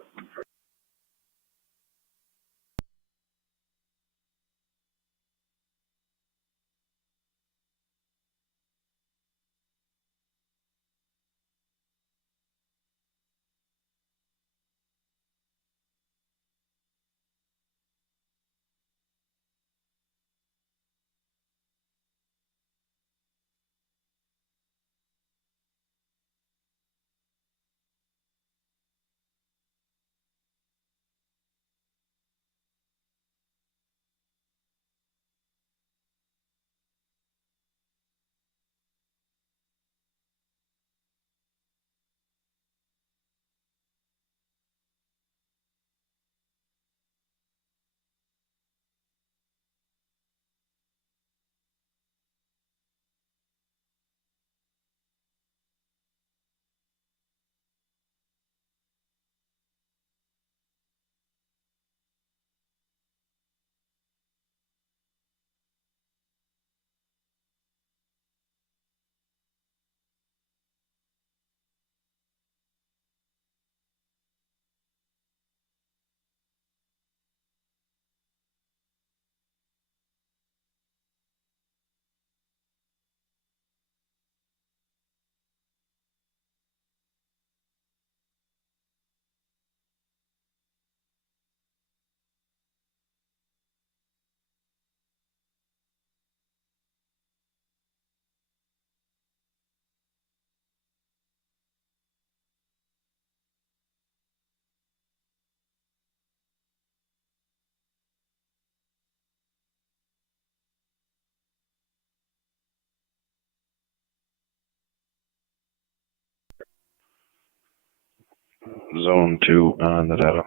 Zone 2 on the data.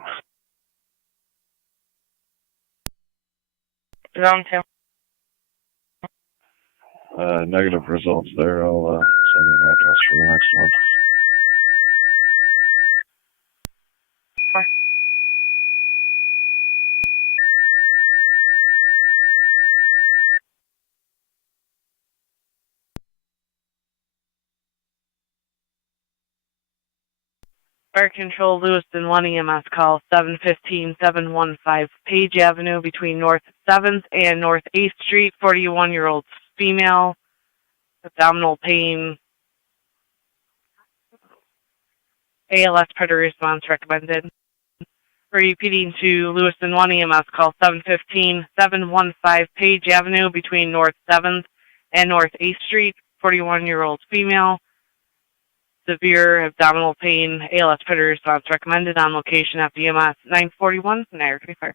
Zone 2. Negative results there. I'll send you an address for the next one. Fire Control, Lewiston 1 EMS call 715-715 Page Avenue between North 7th and North 8th Street, 41-year-old female, abdominal pain, ALS predator response recommended. Repeating to Lewiston 1 EMS call 715-715 Page Avenue between North 7th and North 8th Street, 41-year-old female, severe abdominal pain, ALS predator response recommended on location at BMS 941, Niagara County Fire.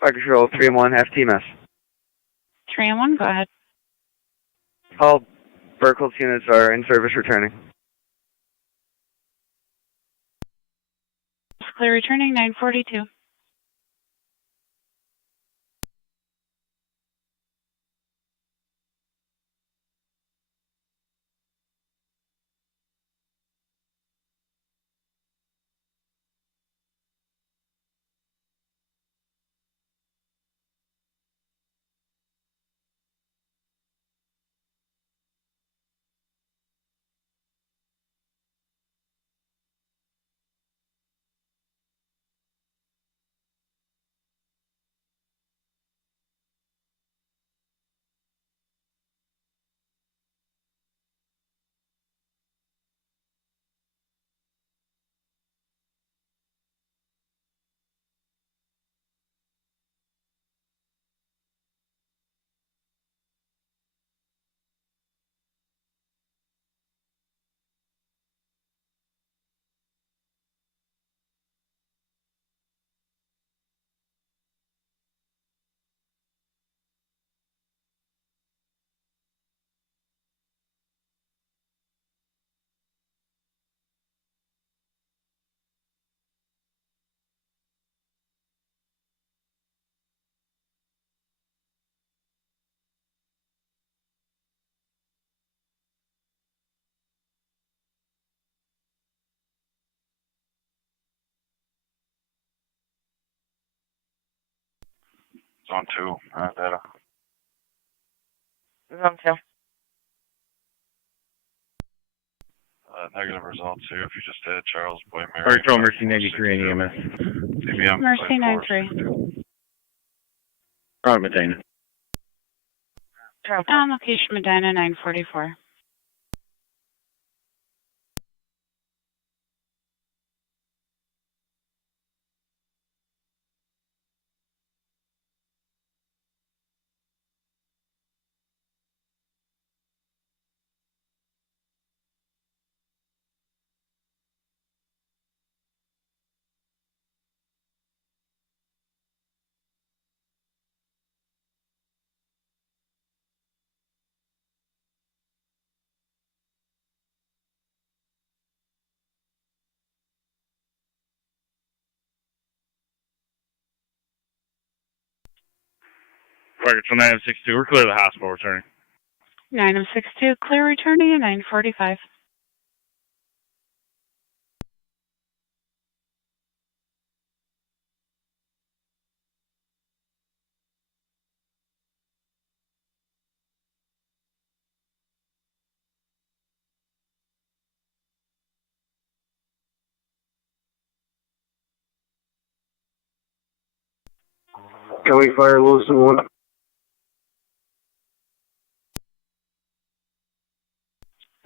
Fire Control 3-1, half TMS. 3-1, go ahead. All Burkholz units are in service returning. Clear returning, 942. Zone 2, data. Zone 2. Negative results here. If you just did Charles Boy Mary. Fire Control Mercy 93 and EMS. DBM Mercy 93. Route Medina. On location Medina 944. Fire Control 962, we're clear of the hospital returning. 962, clear returning at 9:45. County Fire, Lewiston 1.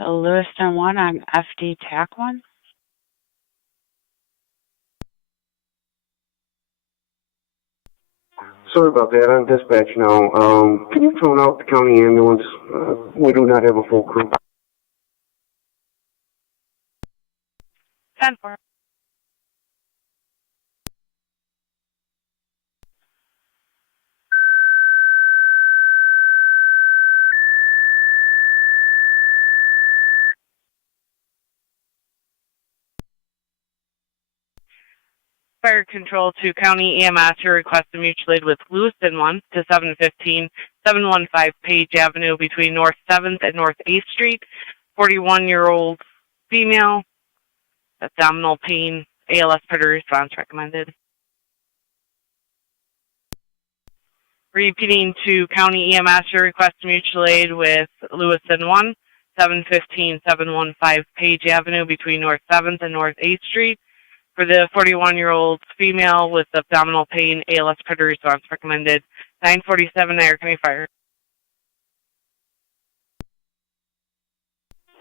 Lewiston 1 on FD TAC 1. Sorry about that, I'm dispatch now. Can you phone out the county ambulance? We do not have a full crew. 10-4. Fire Control to County EMS, your request to mutual aid with Lewiston 1 to 715 715 Page Avenue between North 7th and North 8th Street. 41-year-old female, abdominal pain, ALS predator response recommended. Repeating to County EMS, your request to mutual aid with Lewiston 1, 715 715 Page Avenue between North 7th and North 8th Street. For the 41-year-old female with abdominal pain, ALS predator response recommended. 947 Niagara County Fire.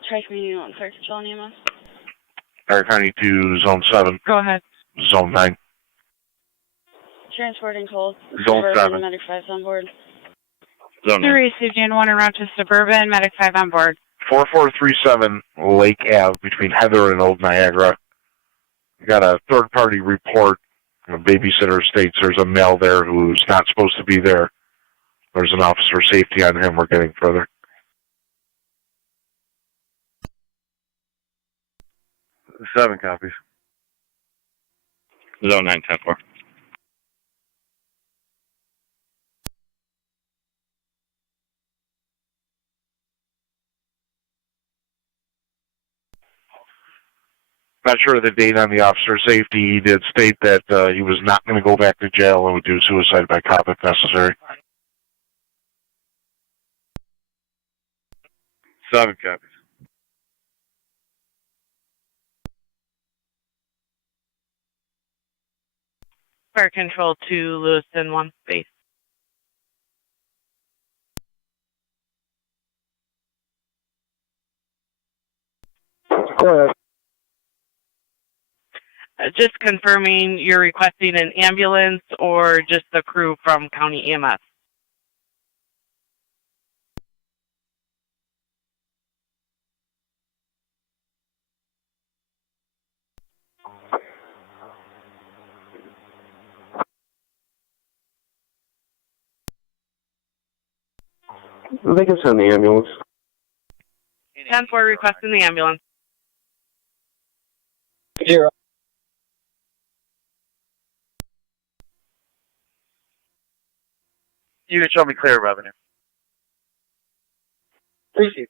Tri-Community One Fire Control and EMS. Niagara County to Zone 7. Go ahead. Zone 9. Transporting calls. Zone Suburban, 7. Medic 5 on board. Zone 9. Received Jan 1 around to Suburban, Medic 5 on board. 4437 Lake Ave between Heather and Old Niagara. We got a third-party report. A babysitter states there's a male there who's not supposed to be there. There's an officer safety on him. We're getting further. 7 copies. Zone 9, 10-4. Not sure of the date on the officer safety. He did state that he was not going to go back to jail and would do suicide by cop if necessary. 7 copies. Fire Control to Lewiston 1 base. Go ahead. Just confirming you're requesting an ambulance or just the crew from County EMS. They can send the ambulance. 10-4 requesting the ambulance. 0. You can show me clear revenue. Received.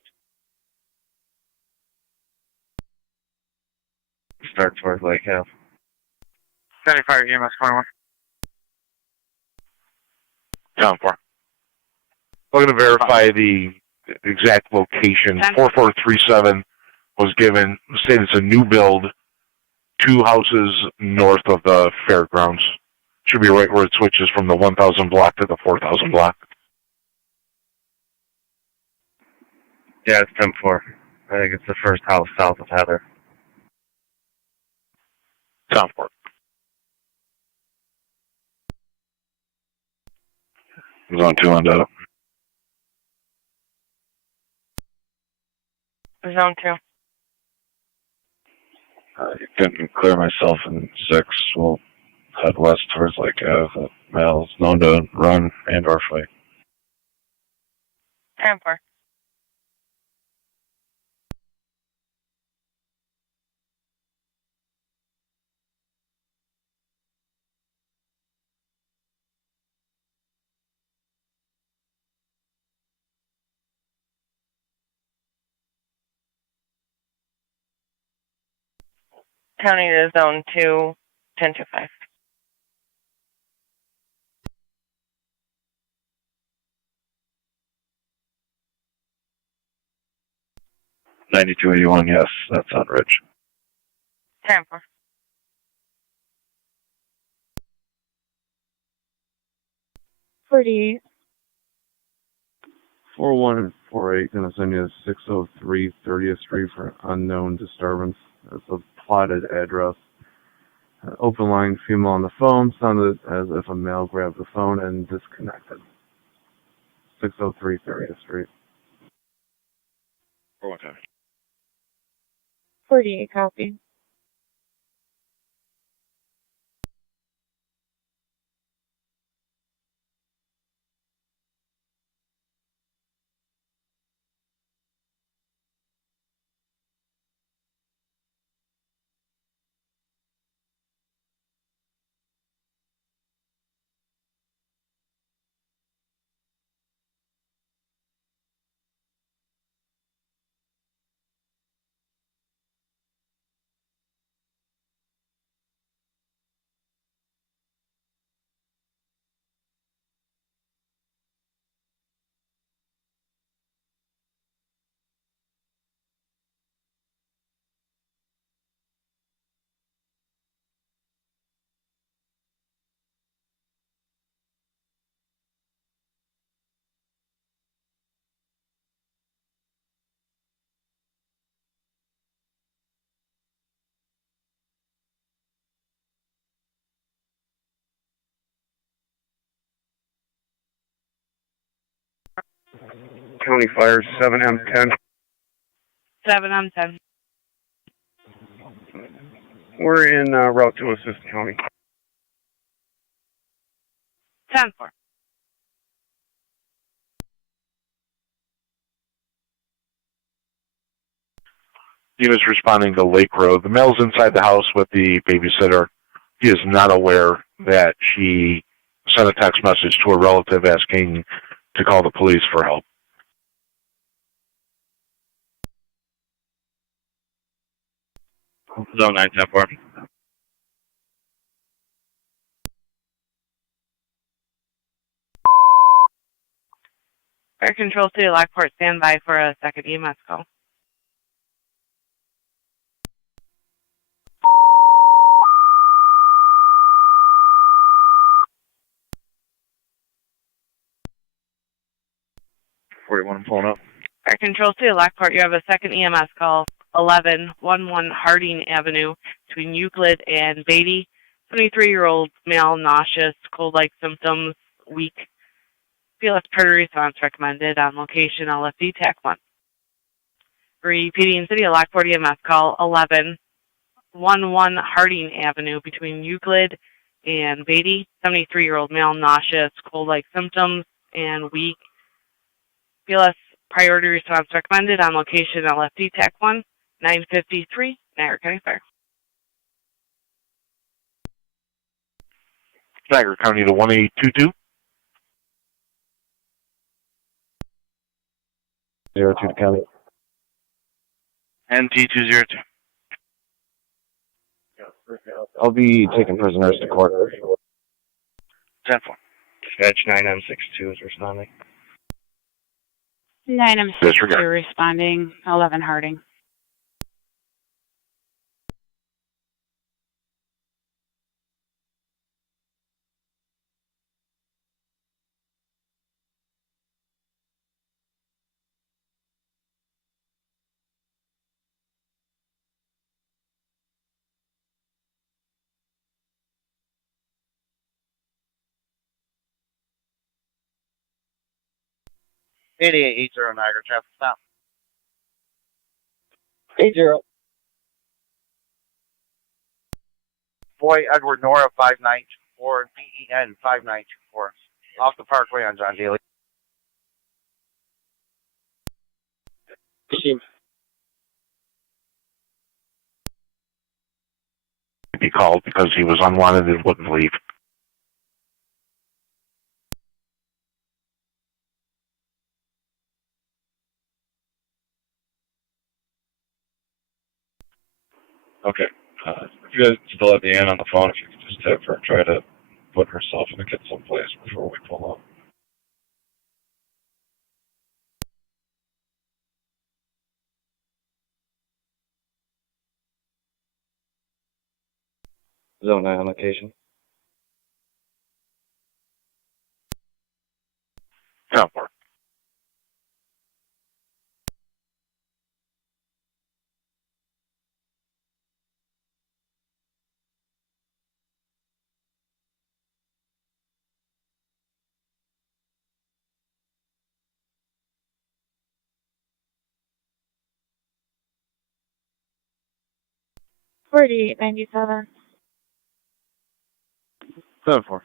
Start towards Lake Ave. County Fire EMS 21. Down 4. We're going to verify the exact location. 4437 was given. Stated it's a new build, 2 houses north of the fairgrounds. Should be right where it switches from the 1000 block to the 4000 block. Yeah, it's 10-4. I think it's the first house south of Heather. Southport. Zone 2 on data. Zone 2. You can clear myself in 6. We'll head west towards Lake Ave. Male's known to run and or fight. 10-4. County to zone 2, 1025. $92.81, yes, that's on Ridge. 10-4. $48. 4148, gonna send you to 603 30th Street for unknown disturbance. That's a plotted address. Open line, female on the phone, sounded as if a male grabbed the phone and disconnected. 603 30th Street. 48 copy. County Fire 7M10. 7M10. We're in route to assist county. 10-4. Units responding to Lake Road. The male's inside the house with the babysitter. He is not aware that she sent a text message to a relative asking to call the police for help. Zone 9, 10-4. Fire Control City Lockport, stand by for a second EMS call. I'm pulling up. Fire Control City Lockport, you have a second EMS call, 1111 Harding Avenue, between Euclid and Beatty. 73-year-old male, nauseous, cold-like symptoms, weak. BLS predator response recommended on location, LFD TAC 1. Repeating City of Lockport EMS call, 1111 Harding Avenue, between Euclid and Beatty. 73-year-old male, nauseous, cold-like symptoms, and weak. BLS priority response recommended on location, LFD TAC 1, 953, Niagara County Fire. Niagara County to 1822. 02 to County. NT202. I'll be taking prisoners to court. 10-4. Dispatch 9M62 is responding. 9M62 Disregard. responding, 11 Harding. $8880 Niagara traffic stop. 80. Boy Edward Nora 5924 BEN 5924. Off the Parkway on John Daly. He called because he was unwanted and wouldn't leave. Okay. If you guys still have Deanne on the phone, if you could just have her try to put herself in a kid someplace before we pull up. Zone 9 on location. 10-4. $48.97. 7-4.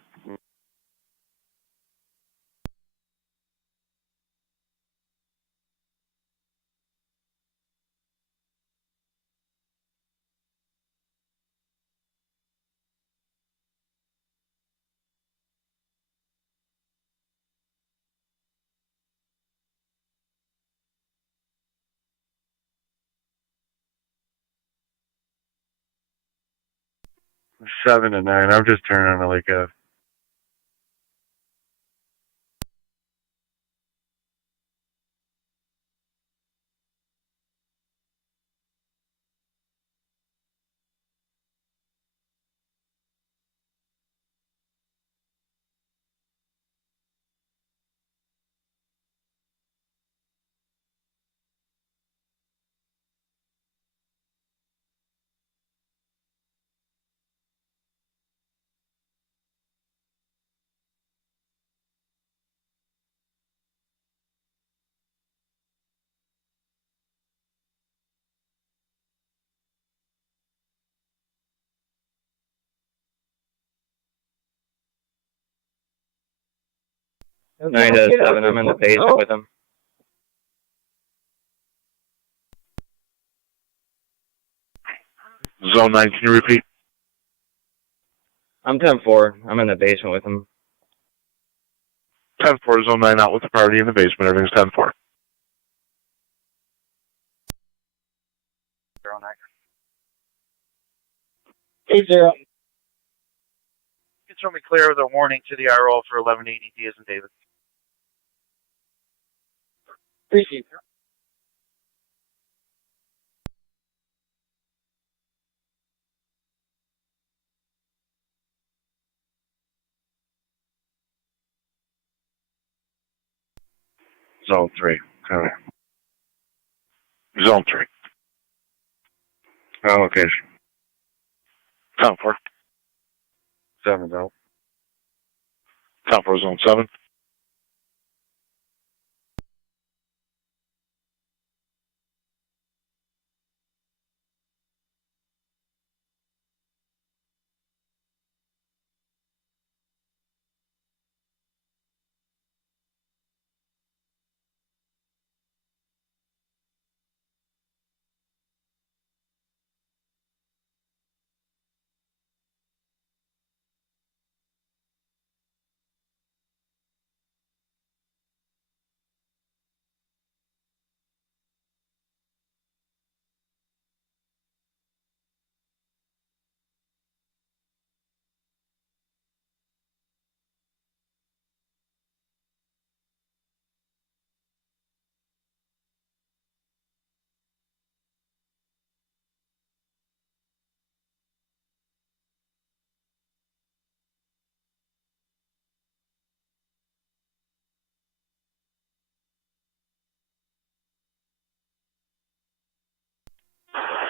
Seven to nine. I'm just turning on the Lake Ave. Nine to 7. I'm in the basement with him. Zone 9, can you repeat? I'm 10-4. I'm in the basement with him. 10-4, Zone 9 out with the party in the basement. Everything's 10-4. 8-0. You can show me clear with a warning to the RO for 1180 D as in David. 3-0. Zone 3. Okay. Zone 3. Allocation. 10-4. 7's out. 10-4, Zone 7.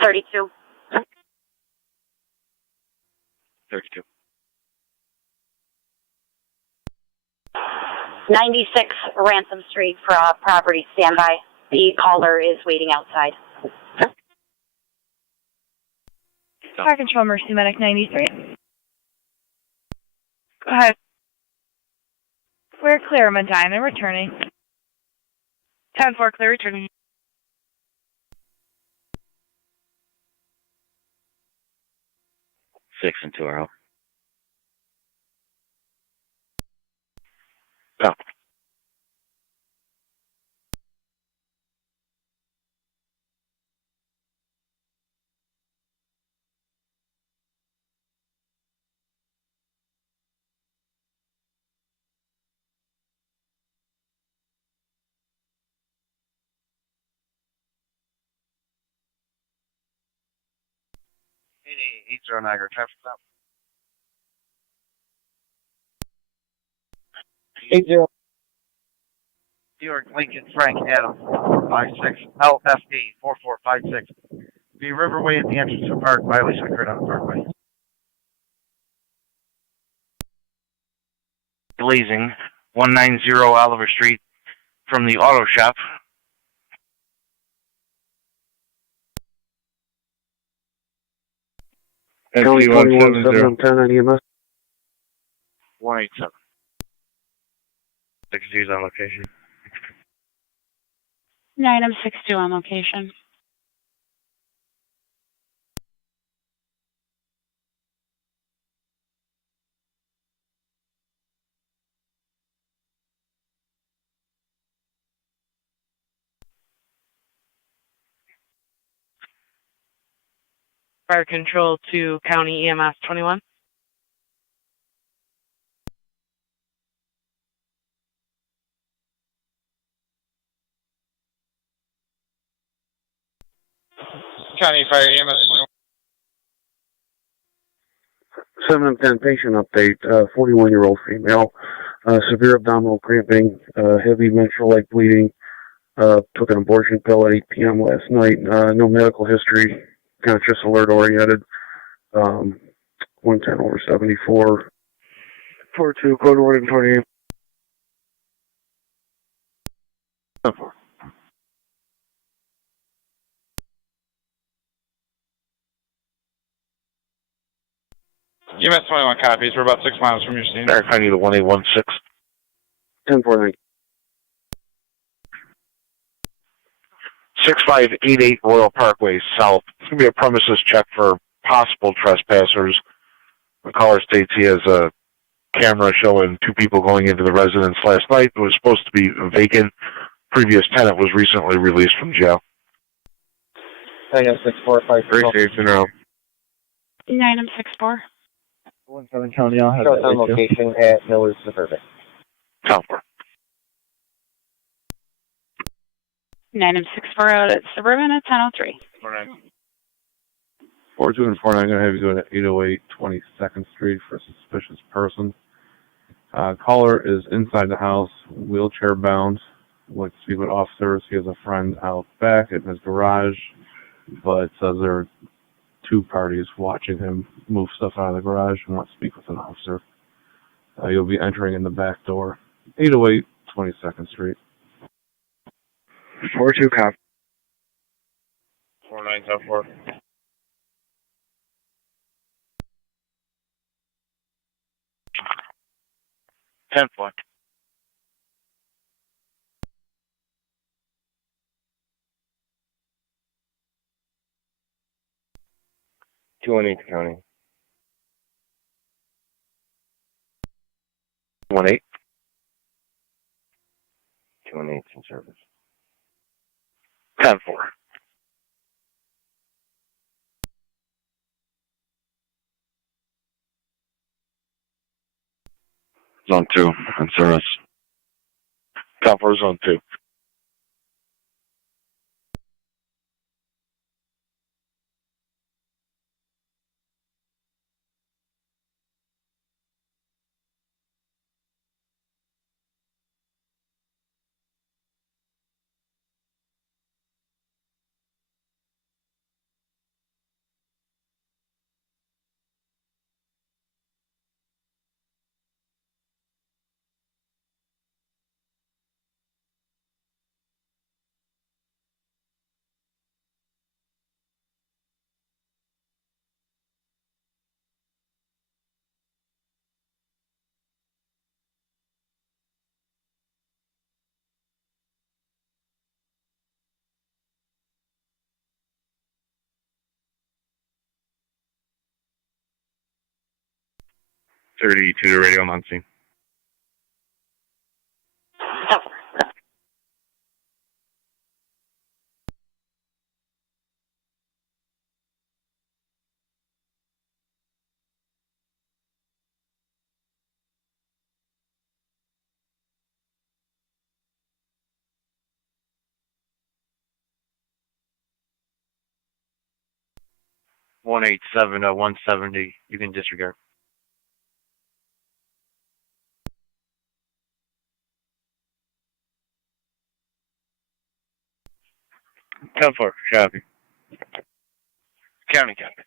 $32. 32. 96 Ransom Street for property standby. The caller is waiting outside. Fire Control Mercy Medic 93. Go ahead. We're clear, Medina, returning. 10-4, clear, returning. 6 and 2 are out. Yeah. 80 Niagara, traffic stop. 80. New York, Lincoln, Frank, Adam, 56, LFD, 4456. The Riverway at the entrance to the park, violation occurred on the parkway. Blazing, 190 Oliver Street, from the auto shop. County 21, 710 on EMS. 187. 60's on location. 9M62 on location. Fire control to County EMS 21. County Fire EMS 7 and 10 patient update, 41-year-old female, severe abdominal cramping, heavy menstrual-like bleeding, took an abortion pill at 8 p.m. last night, no medical history, conscious alert oriented, 110 over 74, 42, code word 28. EMS 21 copies. We're about 6 miles from your scene. I need a 1816. 1049. 6588 Royal Parkway South. It's going to be a premises check for possible trespassers. The caller states he has a camera showing 2 people going into the residence last night. It was supposed to be vacant. Previous tenant was recently released from jail. 9M6453. 9M64. 17 County, I'll have Show us that on right too. location at Miller's Suburban. Southport. 9M64 out at Suburban at 1003. 42 and 49, I'm going to have you go to 808 22nd Street for a suspicious person. Caller is inside the house, wheelchair bound. Would like to speak with officers. He has a friend out back in his garage, but says there are 2 parties watching him move stuff out of the garage and want to speak with an officer. You'll be entering in the back door. 808 22nd Street. 42 copy. 4904. Ten foot. Two on each county. 18. 2 on each in service. 10-4. Zone 2, in service. 10-4, zone 2. $32 to radio on scene. 187 to 170. You can disregard. Ten four. Copy. County copies.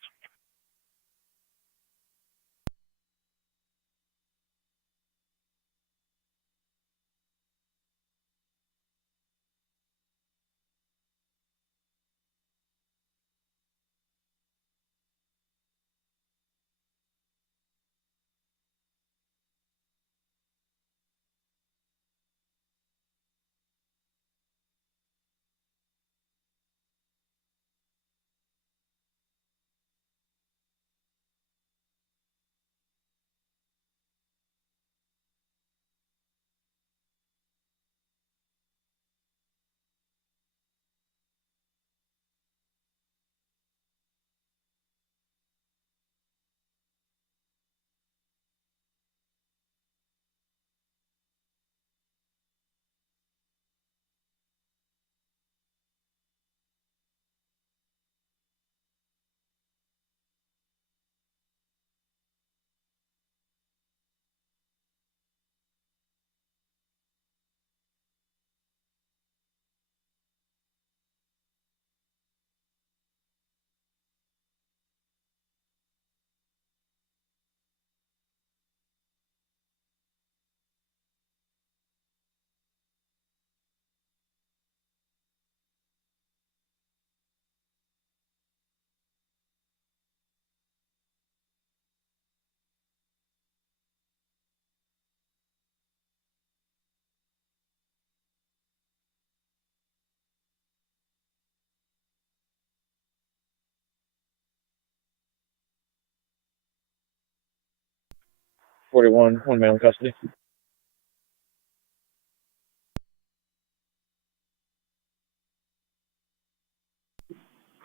One male in custody.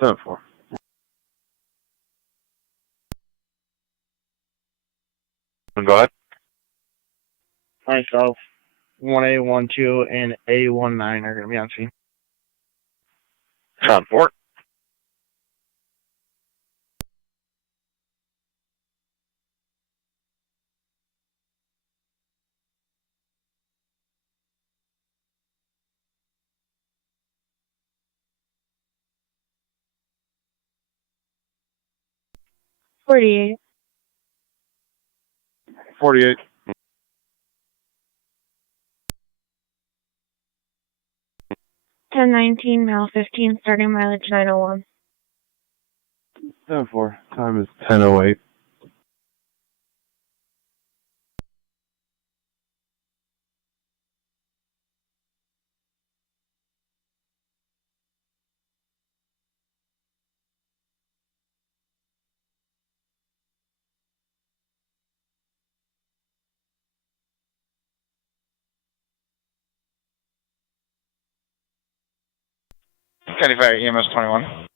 Ten four. Go ahead. Myself, 1A, 1-2, and A-1-9 are going to be on scene. Ten four. $48. 48. $10.19, mile 15, starting mileage 901. 10 4. Time is 10:08. County Fire EMS 21.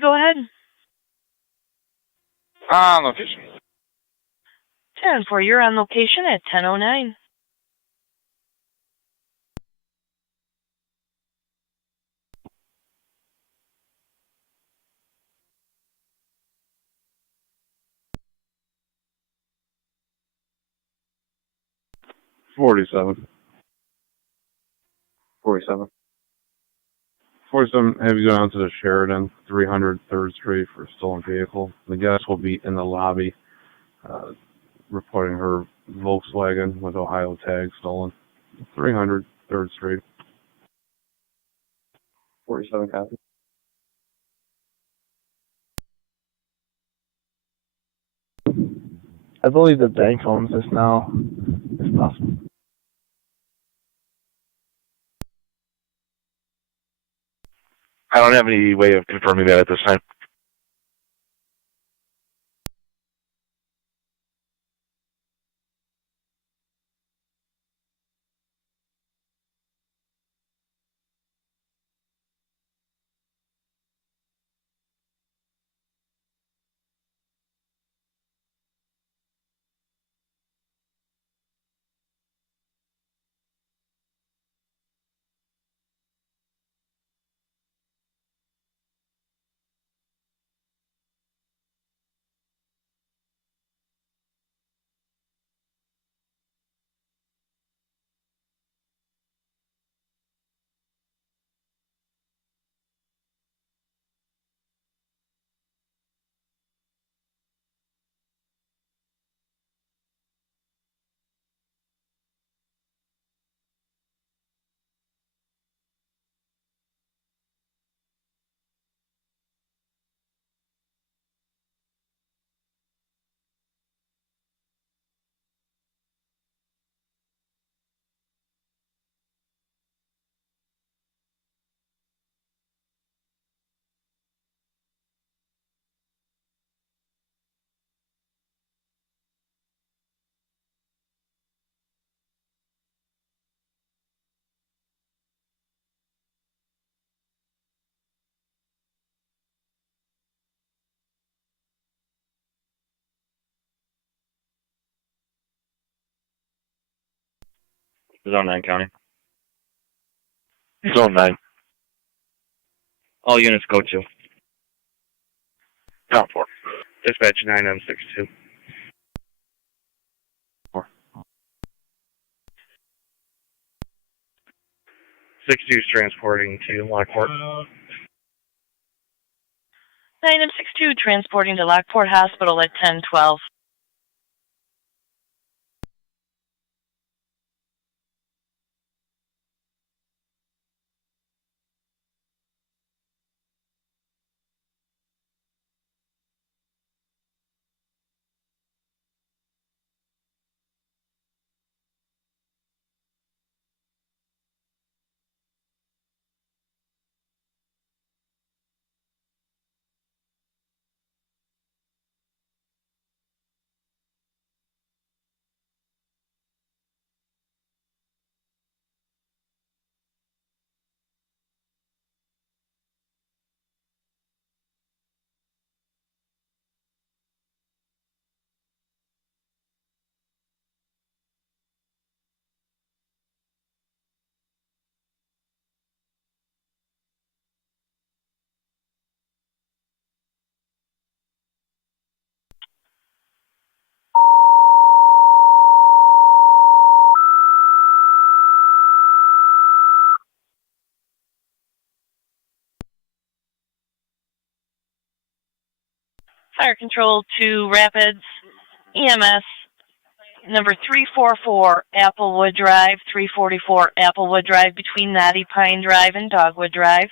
Go ahead. On location. 10-4, you're on location at 10:09. $47. 47, have you gone to the Sheridan, 300 3rd Street for a stolen vehicle. The guest will be in the lobby, reporting her Volkswagen with Ohio tag stolen. 300 3rd Street. 47 copy. I believe the bank owns this now, if possible. I don't have any way of confirming that at this time. Zone 9 County. Zone 9. All units go to. Down 4. Dispatch 9M62. 62 is transporting to Lockport. 9M62 transporting to Lockport Hospital at 1012. Fire control to Rapids, EMS, number 344 Applewood Drive, 344 Applewood Drive between Knotty Pine Drive and Dogwood Drive.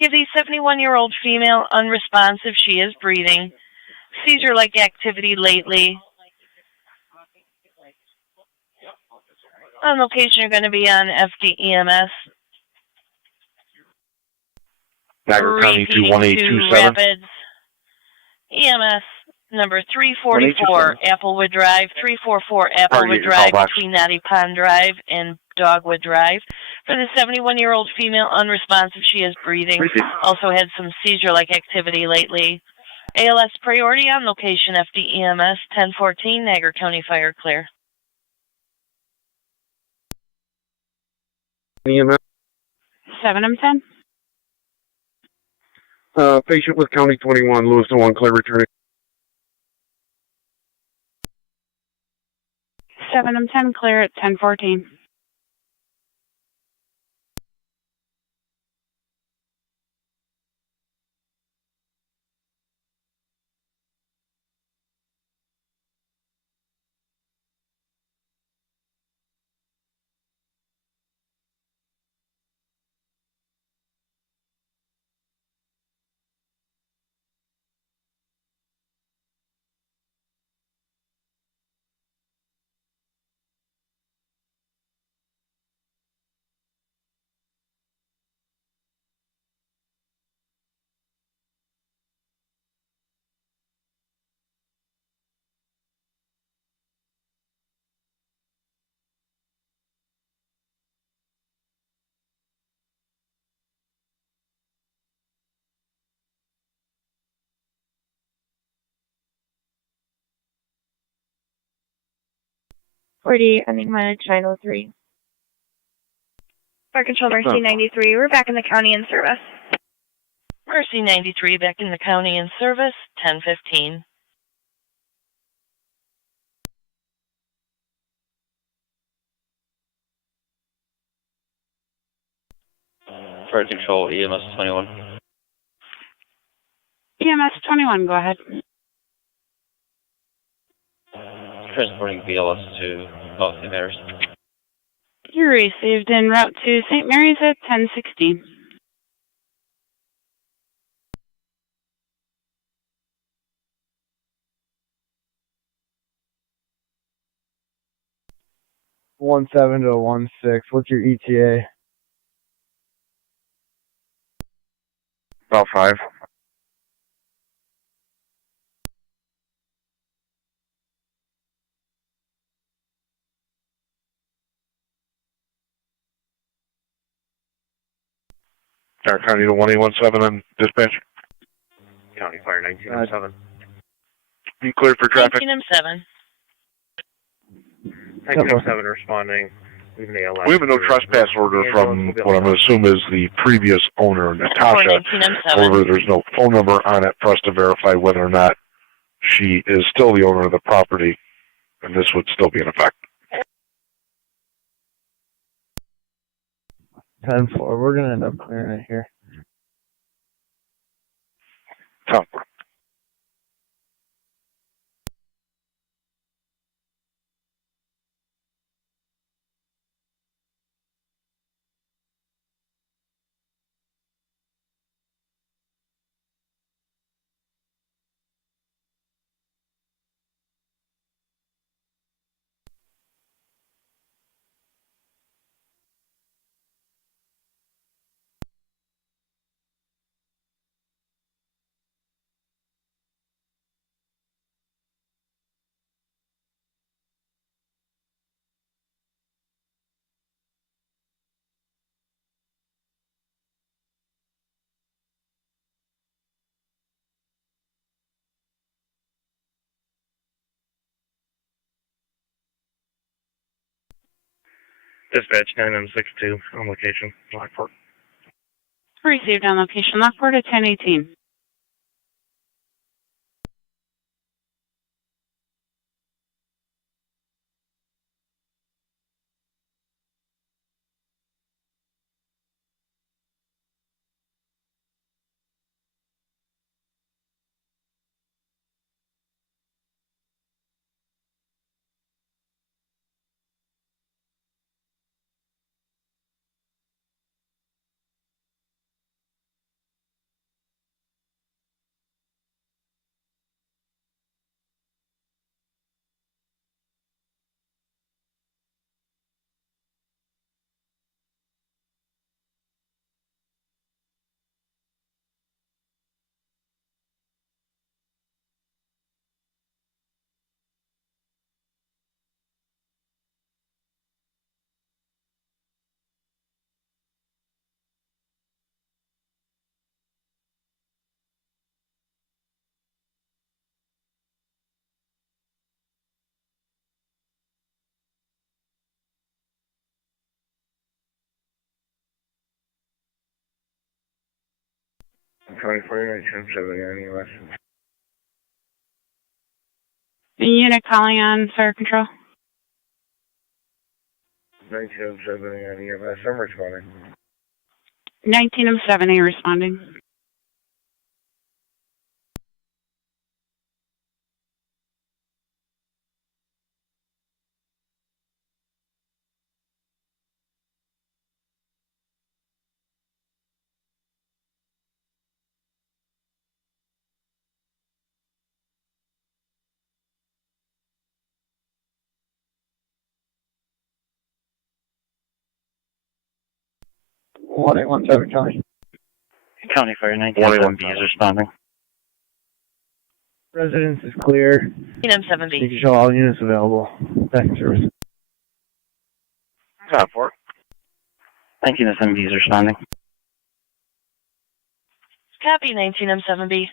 You have the 71-year-old female unresponsive. She is breathing. Seizure-like activity lately. On location, you're going to be on FDEMS. Niagara County to Repeating 1827. Rapids, EMS, number 344 Applewood Drive, 344 Applewood Drive between Knotty Pond Drive and Dogwood Drive. For the 71-year-old female unresponsive, she is breathing. Also had some seizure-like activity lately. ALS priority on location, FDEMS, 1014, Niagara County Fire clear. EMS. 7M10. Patient with County 21, Lewiston 1, clear returning. 7M10 clear at 1014. Ending mileage 903. Fire Control Mercy 93, we're back in the county in service. Mercy 93 back in the county in service, 1015. Fire Control, EMS 21. EMS 21, go ahead. Transporting BLS to St. Mary's. You received en route to St. Mary's at 1060. One 7 to 1 6. What's your ETA? About 5. Niagara County to 1817 on dispatch. County Fire 1907. You cleared for traffic. 19M7. 1907 responding. We have a no trespass order from what I'm going to assume is the previous owner, Natasha. However, there's no phone number on it for us to verify whether or not she is still the owner of the property, and this would still be in effect. 10-4. We're going to end up clearing it here. Tom. Dispatch 9M62 on location, Lockport. Received on location, Lockport at 1018. County 49, EMS. The unit calling on fire control. 1907 EMS, I'm responding. 1907A responding. One 817 County. County Fire 1970 is responding. Residence is clear. 9M70. You can show all units available. Back in service. Lockport. 1970 is responding. Copy 19M7B.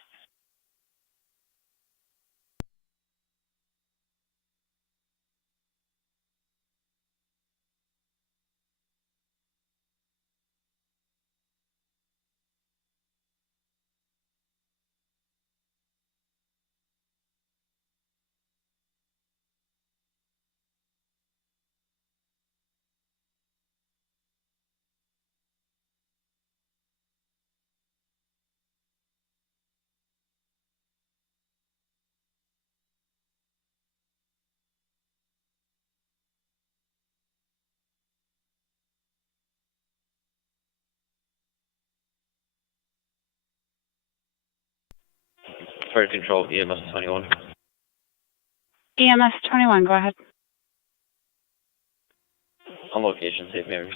Fire control, EMS 21. EMS 21, go ahead. On location, St. Mary's.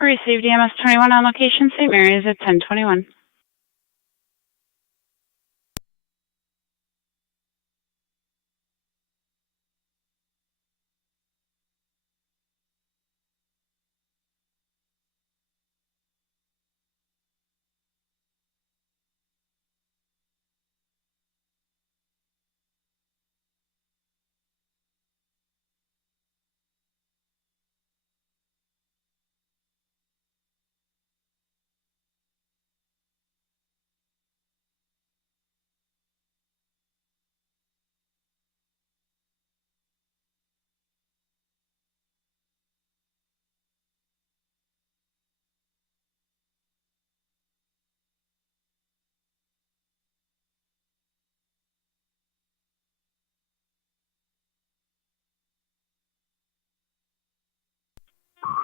Received EMS 21 on location, St. Mary's at 1021.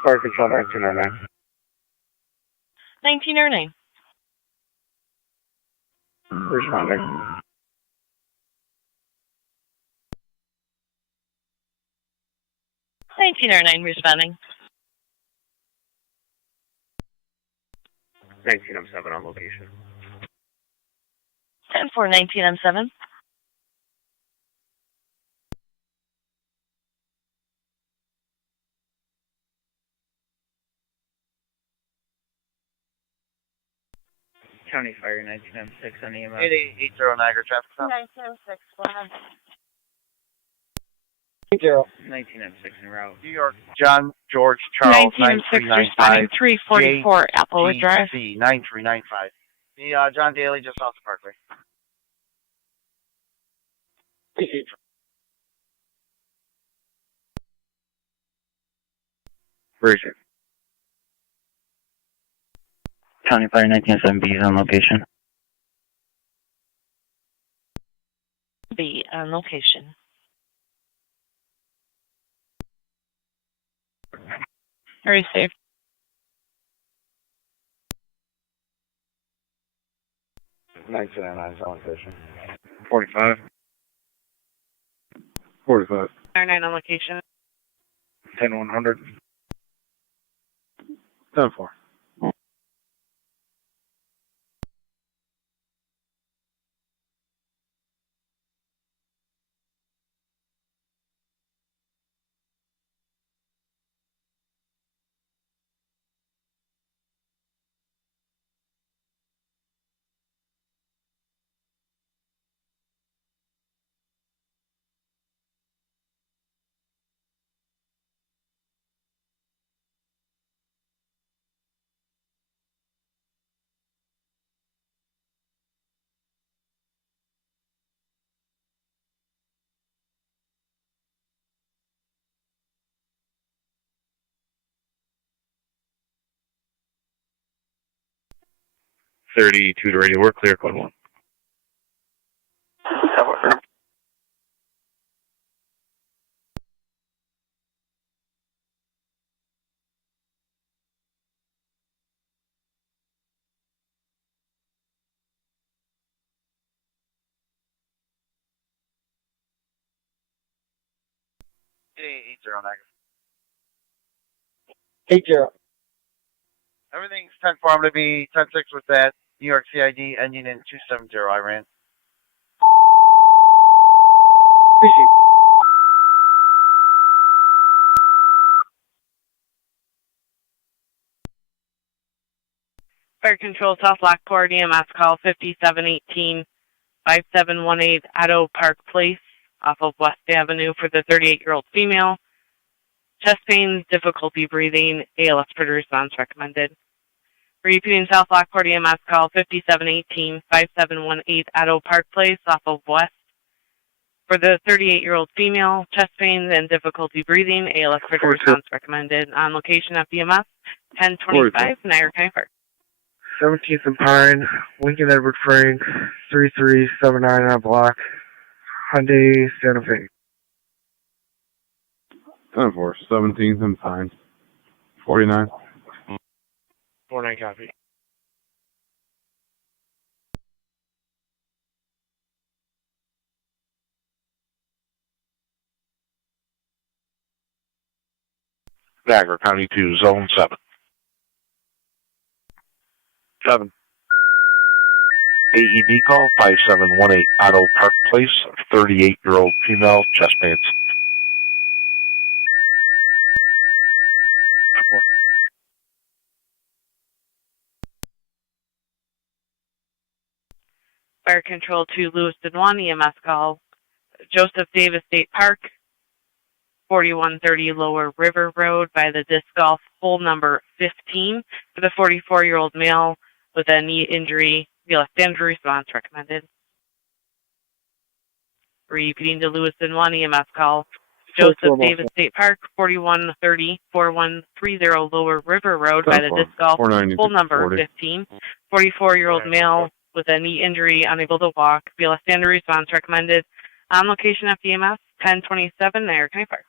Fire Control 1909. 1909. Responding. 1909 responding. 1907 on location. 10-4, 1907. County Fire 1906 on EMS. 8880 Niagara traffic stop. 1906, go ahead. 1906 en route. New York, John George Charles 1906 responding 344 Applewood Drive. 9395. The John Daly just off the Parkway. Bridget. County Fire 1907 B is on location. B on location. Very safe. Nineteen on location. 45. 45. 9 on location. 10-100. 10-4. $32 to radio. We're clear, code 1. Niagara. 80. Everything's 10-4. I'm going to be 10-6 with that. New York CID ending in 270. I ran. Fire Control South Lockport EMS call 5718 5718 Addo Park Place off of West Avenue for the 38-year-old female. Chest pains, difficulty breathing, ALS further response recommended. Repeating South Lockport EMS call 5718 5718 Addo Park Place off of West for the 38-year-old female. Chest pains and difficulty breathing, ALS further response recommended. On location at EMS 1025 Niagara County Park. 17th and Pine, Lincoln Edward Frank, 3379 on block, Hyundai Santa Fe. 10-4. 17th and Pine. 49. 49 copy. Niagara County 2, Zone 7. 7. AED call 5718 Addo Park Place, 38-year-old female, chest pains. 4. Fire Control to Lewiston 1 EMS call Joseph Davis State Park 4130 Lower River Road by the disc golf, hole number 15 for the 44-year-old male with a knee injury. Standard response recommended. Repeating to Lewiston 1 EMS call Joseph Davis State Park 4130 4130 Lower River Road by the disc golf, hole number 15. 44-year-old male with a knee injury, unable to walk. Standard response recommended. On location at EMS 1027 Niagara County Park.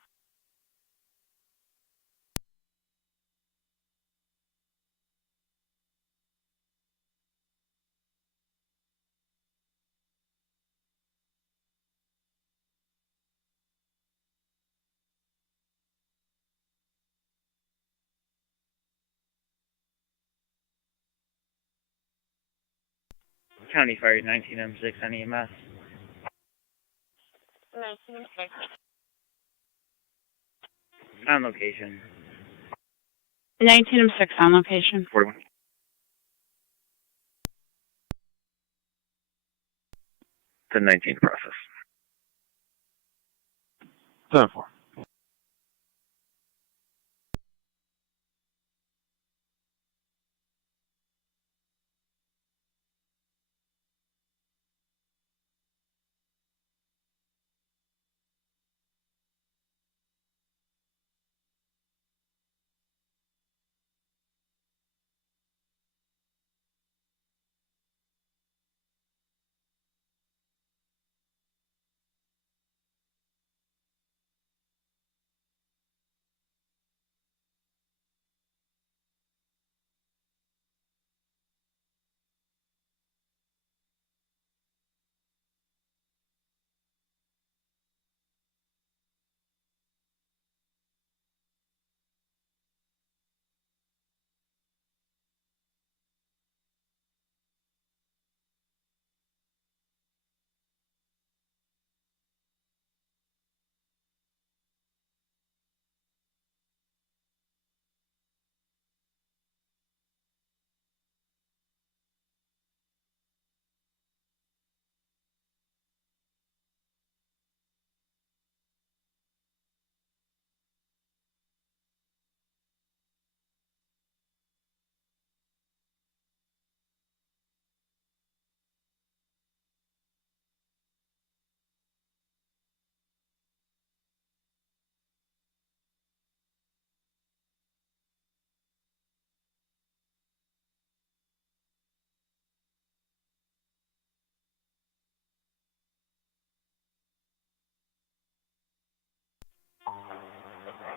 County Fire 19M6 on EMS. 19M6. On location. 19M6 on location. 41. The 19th process. 10-4.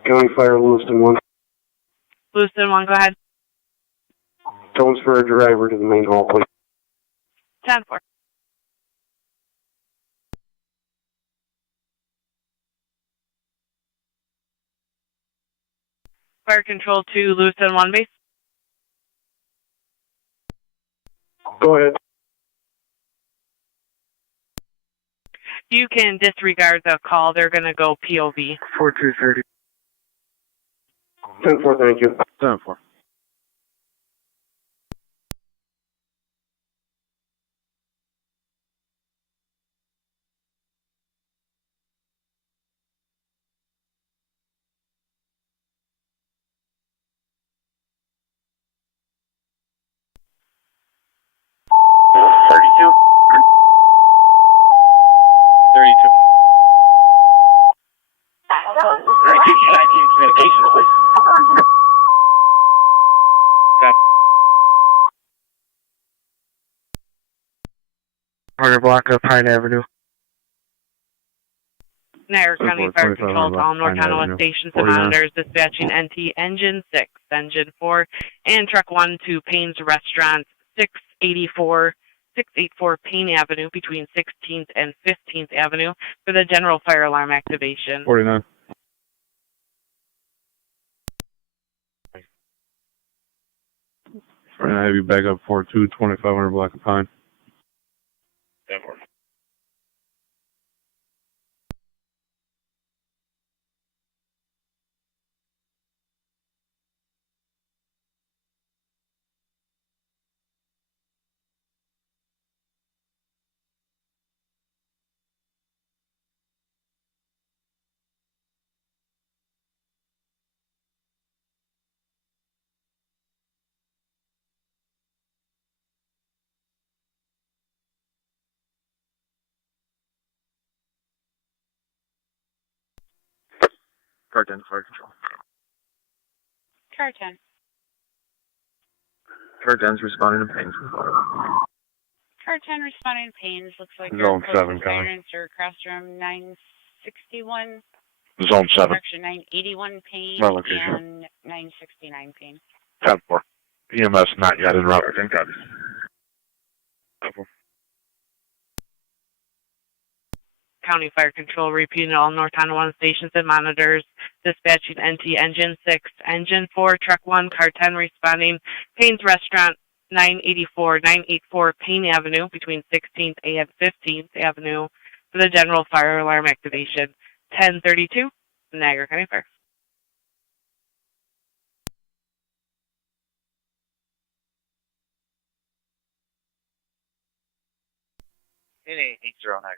County Fire Lewiston 1. Lewiston 1, go ahead. Tones for a driver to the main hall, please. 10-4. Fire control to Lewiston 1 base. Go ahead. You can disregard the call. They're going to go POV. 4230. 10-4, thank you. 10-4. Communication, please. Corner block of Pine Avenue. Niagara County Fire Control to all North Tonawanda stations and monitors dispatching NT Engine 6, Engine 4, and Truck 1 to Payne's Restaurant, 684 Payne Avenue between 16th and 15th Avenue for the general fire alarm activation. 49. Right now, I have you back up 4-2, 2500 block of Pine. 10-4. Car 10, Fire Control. Car 10. Car 10's responding to Payne's. Car 10 responding to Payne's. Looks like Zone you're 7 fire coming. answer across from 961. Zone 7. Direction 981 Payne My location. and 969 Payne. 10-4. EMS not yet en route. 10 copies. 10-4. County Fire Control repeating all North Tonawanda stations and monitors, dispatching NT Engine 6, Engine 4, Truck 1, Car 10 responding, Payne's Restaurant, 984 Payne Avenue between 16th and 15th Avenue for the general fire alarm activation. 1032, Niagara County Fair. In 80 Niagara.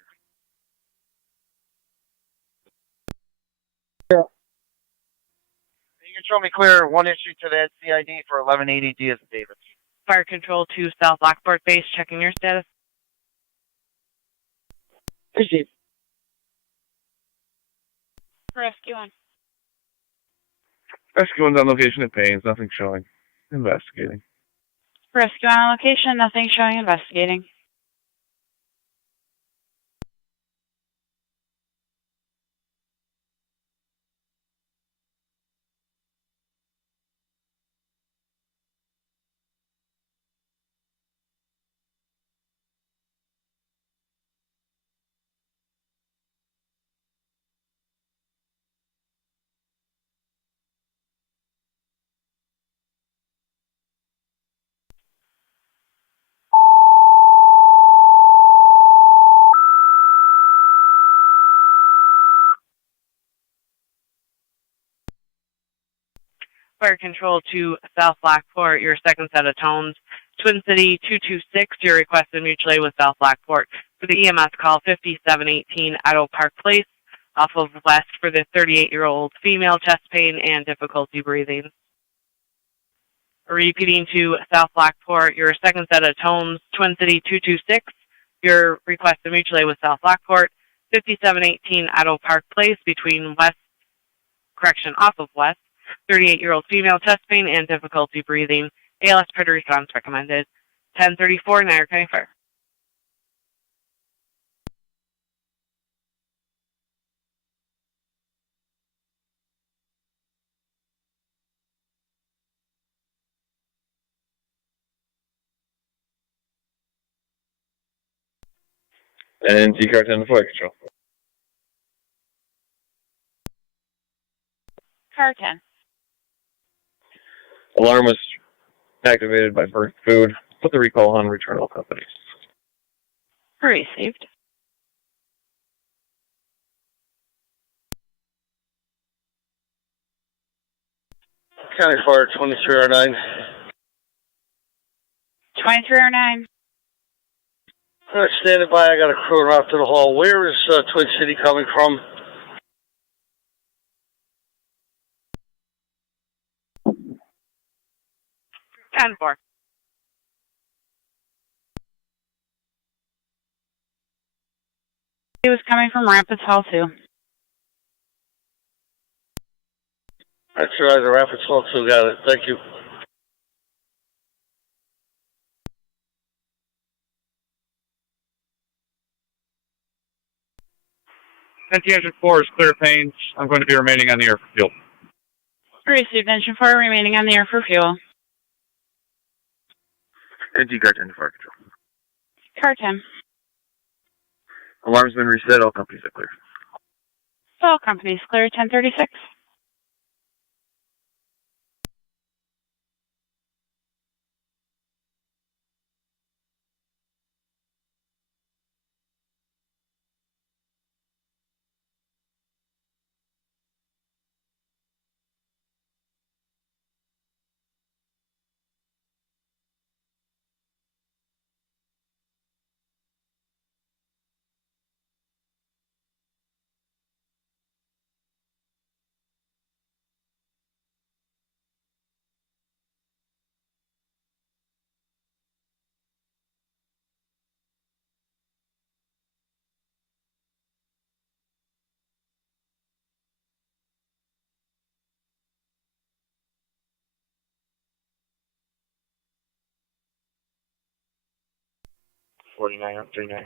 Yeah. You can show me clear one issue to that CID for 1180 Diaz and Davis. Fire Control to South Lockport Base, checking your status. Received. Rescue on. Rescue one's on location at Payne's, nothing showing. Investigating. Rescue on location, nothing showing, investigating. Fire Control to South Lockport, your second set of tones. Twin City 226, your requested mutual aid with South Lockport. For the EMS call, 5718 Otto Park Place, off of West for the 38-year-old female, chest pain and difficulty breathing. Repeating to South Lockport, your second set of tones. Twin City 226, your requested mutual aid with South Lockport. 5718 Otto Park Place between off of West. 38-year-old female, chest pain and difficulty breathing. ALS priority response recommended. 1034 Niagara County Fair. And T-Car 10 to Fire Control. Car 10. Alarm was activated by Burnt Food. Put the recall on, return all companies. Received. County Fire 2309. 2309. Standing by, I got a crew out to the hall. Where is Twin City coming from? And 4. He was coming from Rapids Hall too. That's right, the Rapids Hall 2 got it. Thank you. Engine 4 is clear Payne's. I'm going to be remaining on the air for fuel. Received. Engine 4 remaining on the air for fuel. And T-Car 10 to Fire Control. Car 10. Alarm's been reset. All companies are clear. All companies clear. 1036. $49 up 39.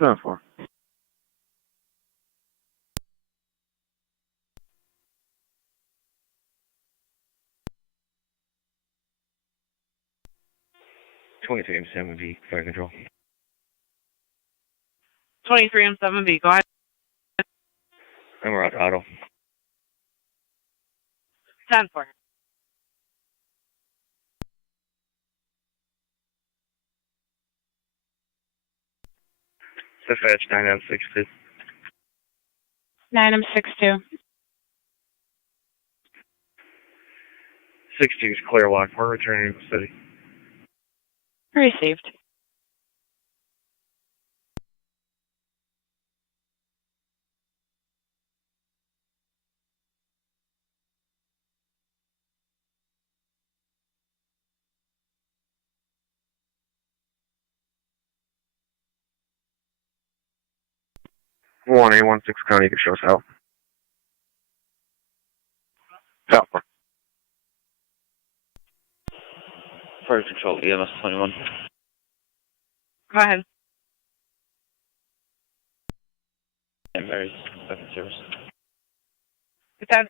7-4. M7V, Fire Control. 23 M7B, go ahead. And we're out Auto. 10-4. Dispatch 9M62. 9M62. 62 is clear, Lockport, returning to the city. Received. One A16 County, you can show us out. Yeah. Fire control, EMS 21. Go ahead. And Mary's back in service. It's at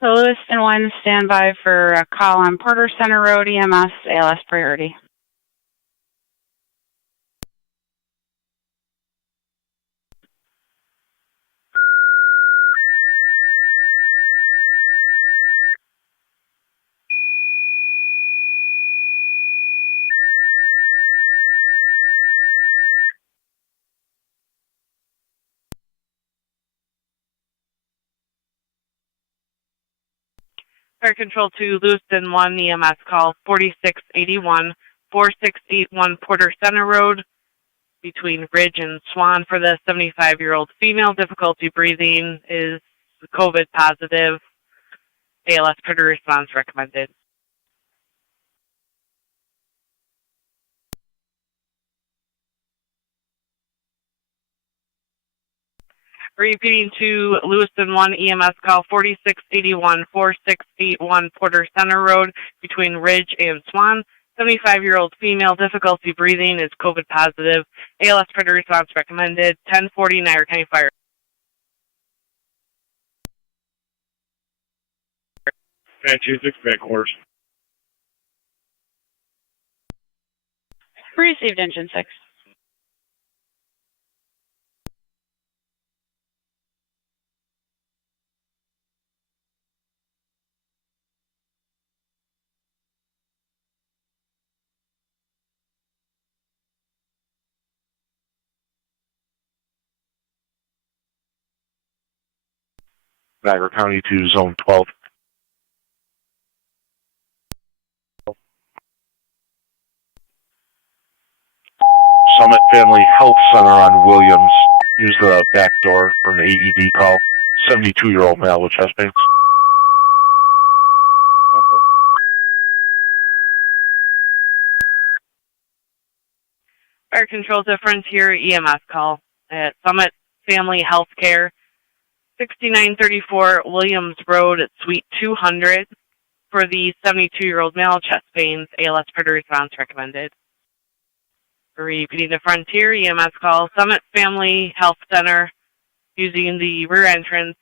So Lewiston 1, stand by for a call on Porter Center Road, EMS, ALS priority. Fire control to Lewiston 1, EMS call 4681, 4681 Porter Center Road, between Ridge and Swan for the 75-year-old female. Difficulty breathing, is COVID positive. ALS priority response recommended. Repeating to Lewiston 1 EMS call 4681, 4681 Porter Center Road between Ridge and Swan. 75-year-old female, difficulty breathing, is COVID positive. ALS priority response recommended. 1040 Niagara County Fire. Patch 26 back orders. Received, engine 6. Niagara County to Zone 12. Summit Family Health Center on Williams. Use the back door for an AED call. 72-year-old male with chest pains. Fire control to Frontier EMS call at Summit Family Health Care, 6934 Williams Road at Suite 200 for the 72-year-old male, chest pains, ALS priority response recommended. Repeating to Frontier EMS call, Summit Family Health Center using the rear entrance,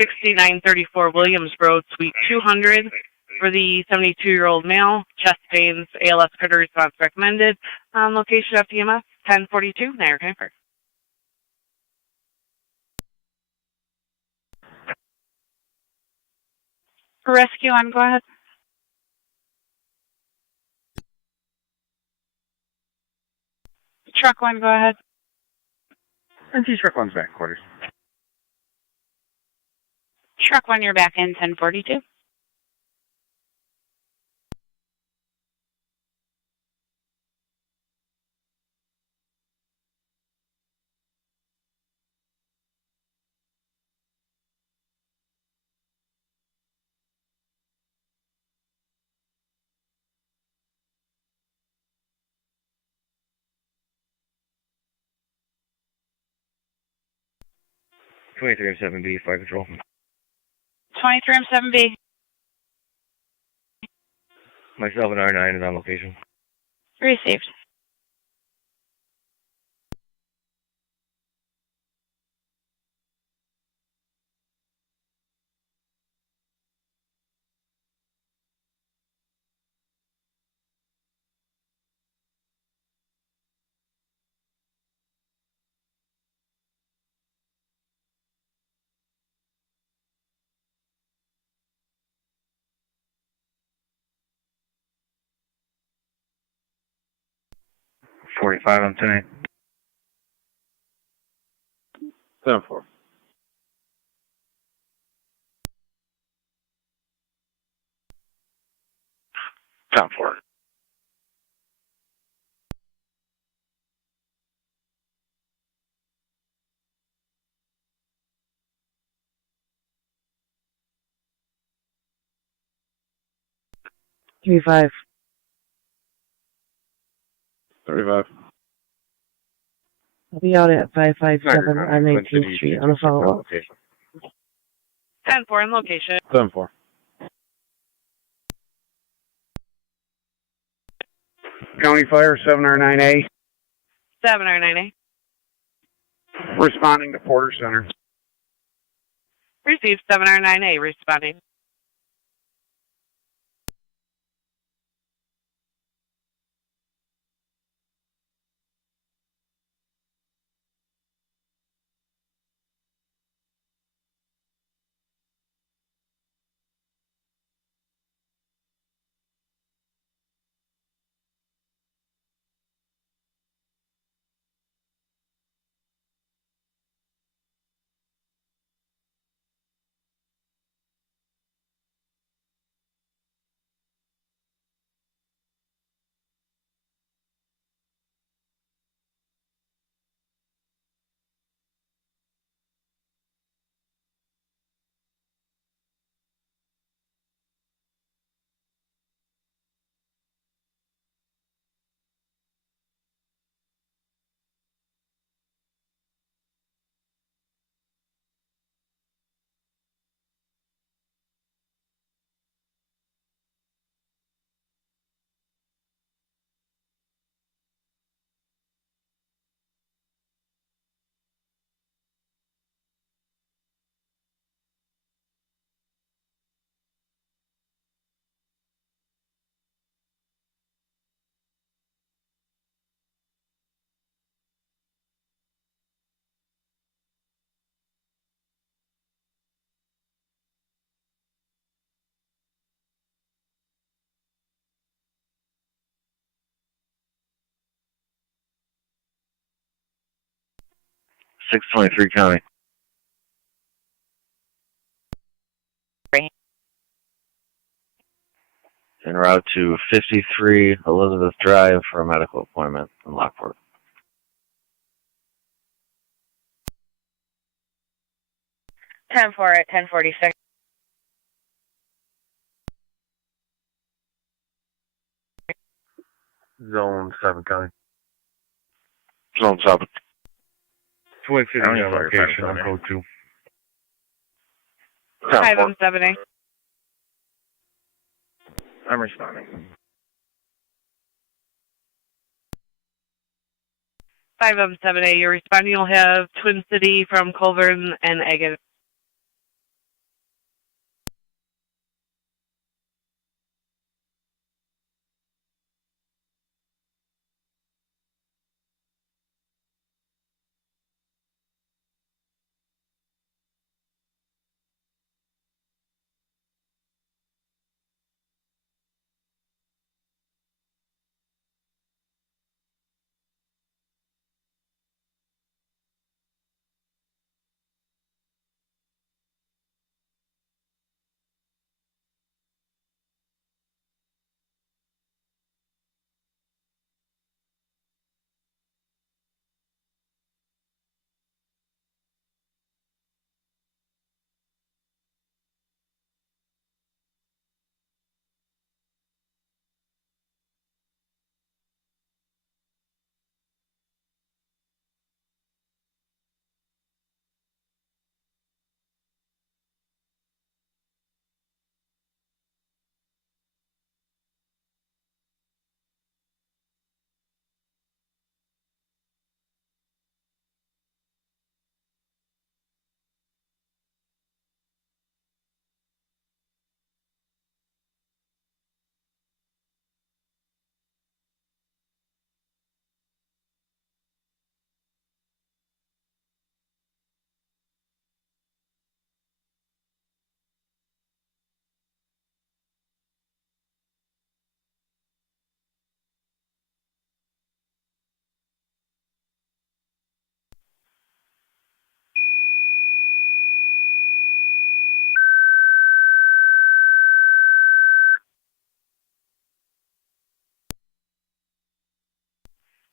6934 Williams Road, Suite 200 for the 72-year-old male, chest pains, ALS priority response recommended. Location of EMS, 1042 Niagara County Fire. Rescue 1, go ahead. Truck 1, go ahead. NC Truck 1's back quarters. Truck 1, you're back in 1042. 23 and 7B, fire control. 23 and 7B. Myself and R9 is on location. Received. $45 on 10. 7-4. Top 4. Three 5. 35. I'll be out at 557 on 19th Street on a follow-up. 10-4 in location. 7-4. County Fire 7R9A, 7 or 9A. responding to Porter Center. Received 7 or 9A, responding. $623 county. En route to 53 Elizabeth Drive for a medical appointment in Lockport. 10-4 at 1046. Zone 7 county. Zone 7. Twin City County on Fire location on Department. code 2. 5 on 7A. I'm responding. 5 on 7A, you're responding. You'll have Twin City from Colburn and Agate.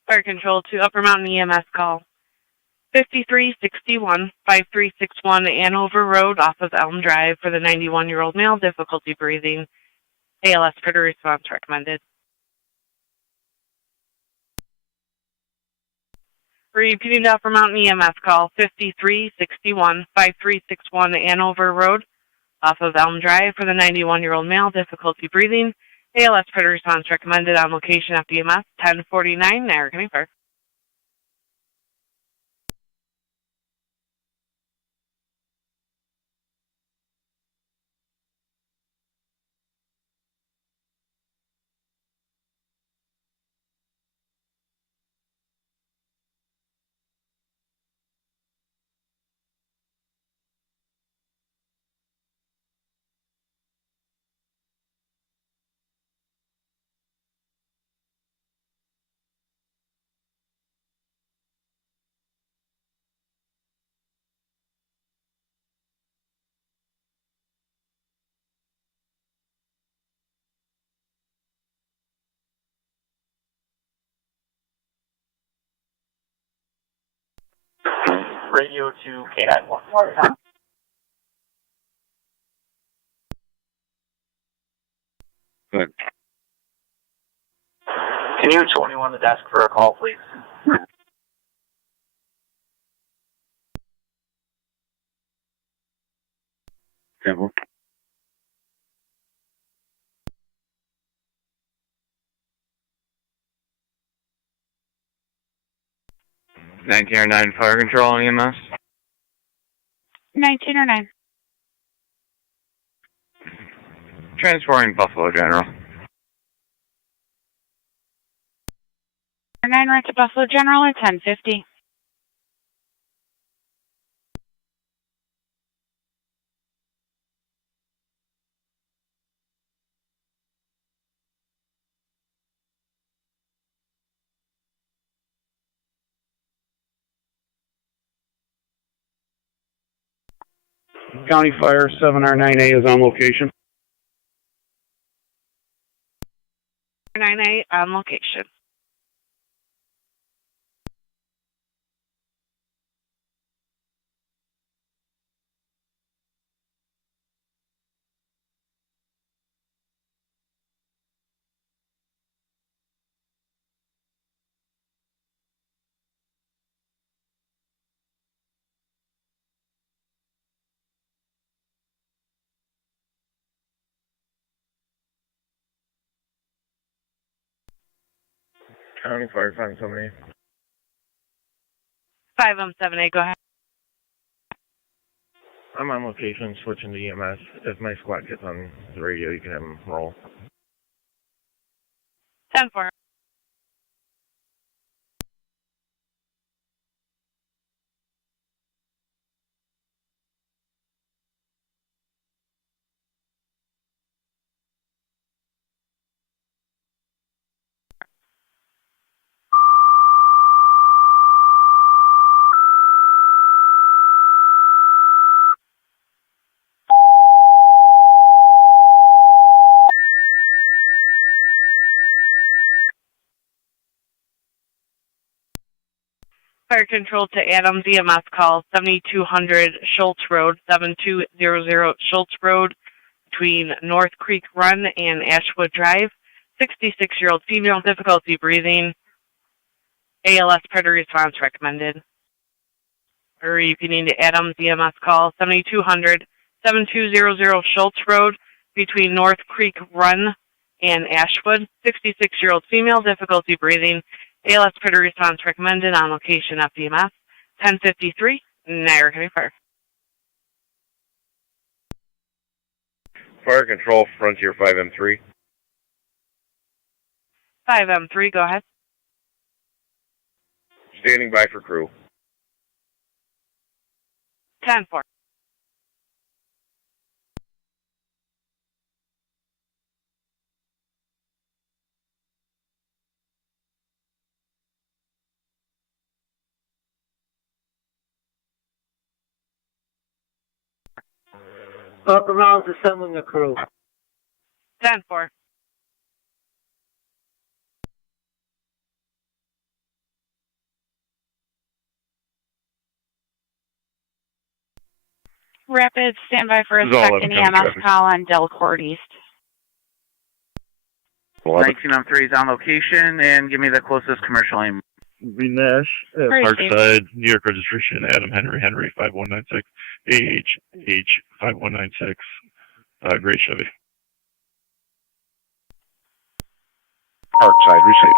Fire Control to Upper Mountain EMS call 5361, 5361 Andover Road off of Elm Drive for the 91-year-old male, difficulty breathing. ALS critter response recommended. Repeating to Upper Mountain EMS call 5361, 5361 Andover Road off of Elm Drive for the 91-year-old male, difficulty breathing. ALS critter response recommended on location at EMS 1049 Niagara County Fire. Radio to K9 one more time. Good. Can you 21 the desk for a call, please? Campbell. (1909) Fire Control on EMS. 1909. Transporting Buffalo General. 9 right to Buffalo General at 1050. County Fire 7R9A is on location. 9A on location. County Fire 578. 5M7A, go ahead. I'm on location, switching to EMS. If my squad gets on the radio, you can have them roll. 10-4. Fire Control to Adams EMS call 7200 Schultz Road, 7200 Schultz Road between North Creek Run and Ashwood Drive. 66-year-old female, difficulty breathing. ALS predator response recommended. Repeating to Adams EMS call 7200 7200 Schultz Road between North Creek Run and Ashwood. 66-year-old female, difficulty breathing. ALS predator response recommended on location at EMS 1053 Niagara County Fire. Fire Control, Frontier 5M3. 5M3, go ahead. Standing by for crew. 10-4. Upper Mountain's assembling a crew. 10-4. Rapid, stand by for a This is all second 11 county EMS traffic. call on Delcourt East. 19 on 3 is on location, and give me the closest commercial aim. Nash at Great, Parkside, New York registration, Adam Henry 5196, AH 5196, Great Chevy. Parkside received.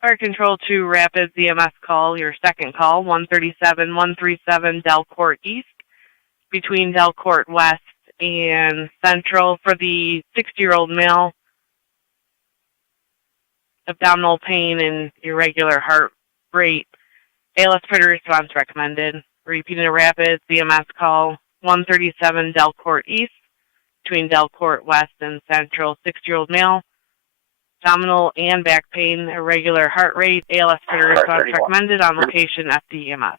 Fire Control to Rapids EMS call, your second call, 137 Delcourt East, between Delcourt West and Central for the 60-year-old male, abdominal pain and irregular heart rate. ALS predator response recommended. Repeating to Rapids EMS call, 137 Delcourt East, between Delcourt West and Central, 60-year-old male, abdominal and back pain, irregular heart rate, ALS predator response recommended, on location FDEMS.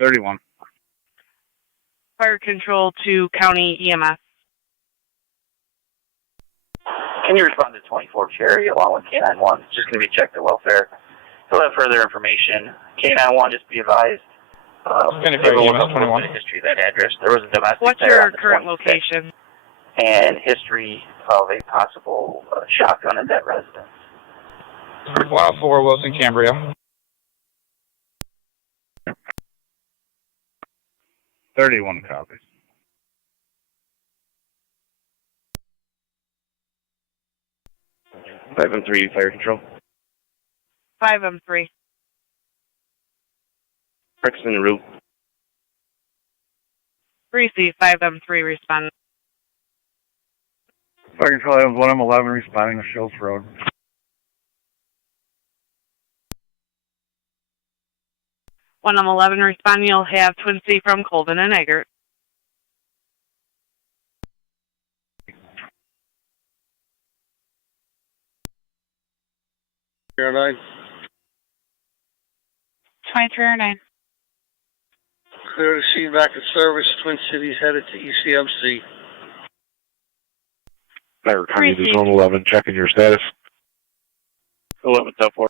31. Fire Control to County EMS. Can you respond to 24 Cherry along with K91? It's just going to be checked the welfare. He'll have further information. K91, just be advised. Going to take a look at the history of that address. There was a domestic. What's there your on the current 26th, location? and history of a possible shotgun in that residence. 104 Wilson Cambria. 31 copies. 5-3, Fire Control. 5M3. Parkinson route. Receive 5M3 respond. Fire Control items 1M11 responding to Shields Road. When I'm 11 responding, you'll have Twin C from Colvin and Eggert. Zero 9. 2309. Clear the scene back in service. Twin Cities headed to ECMC. Niagara County to Zone 11, checking your status. 11 Delport.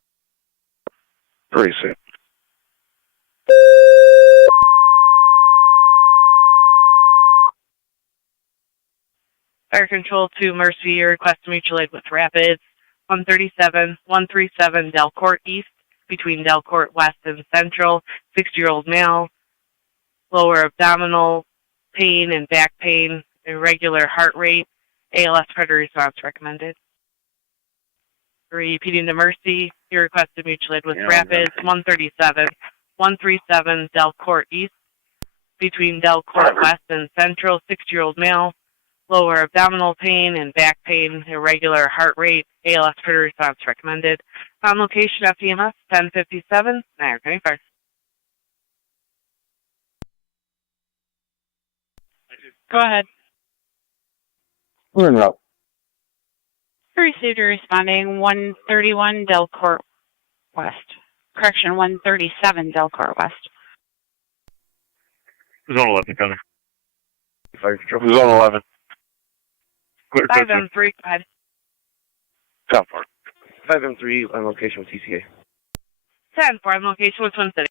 Receive. Fire Control to Mercy, your request to mutual aid with Rapids. 137 Delcourt East, between Delcourt West and Central, 60-year-old male, lower abdominal pain and back pain, irregular heart rate, ALS predator response recommended. Repeating to Mercy, your request to mutual aid with Rapids. 137 Delcourt East, between Delcourt West and Central, 60-year-old male, lower abdominal pain and back pain, irregular heart rate, ALS predator response recommended. On location FDMS 1057, Niagara County Fire. Go ahead. We're in route. Received or responding 131 Delcourt West. Correction, 137 Delcourt West. Zone 11 coming. Fire Control. Zone 11. Clear 5M3, go ahead. South Park. 5M3 on location with TCA. 10-4 on location with Twin City.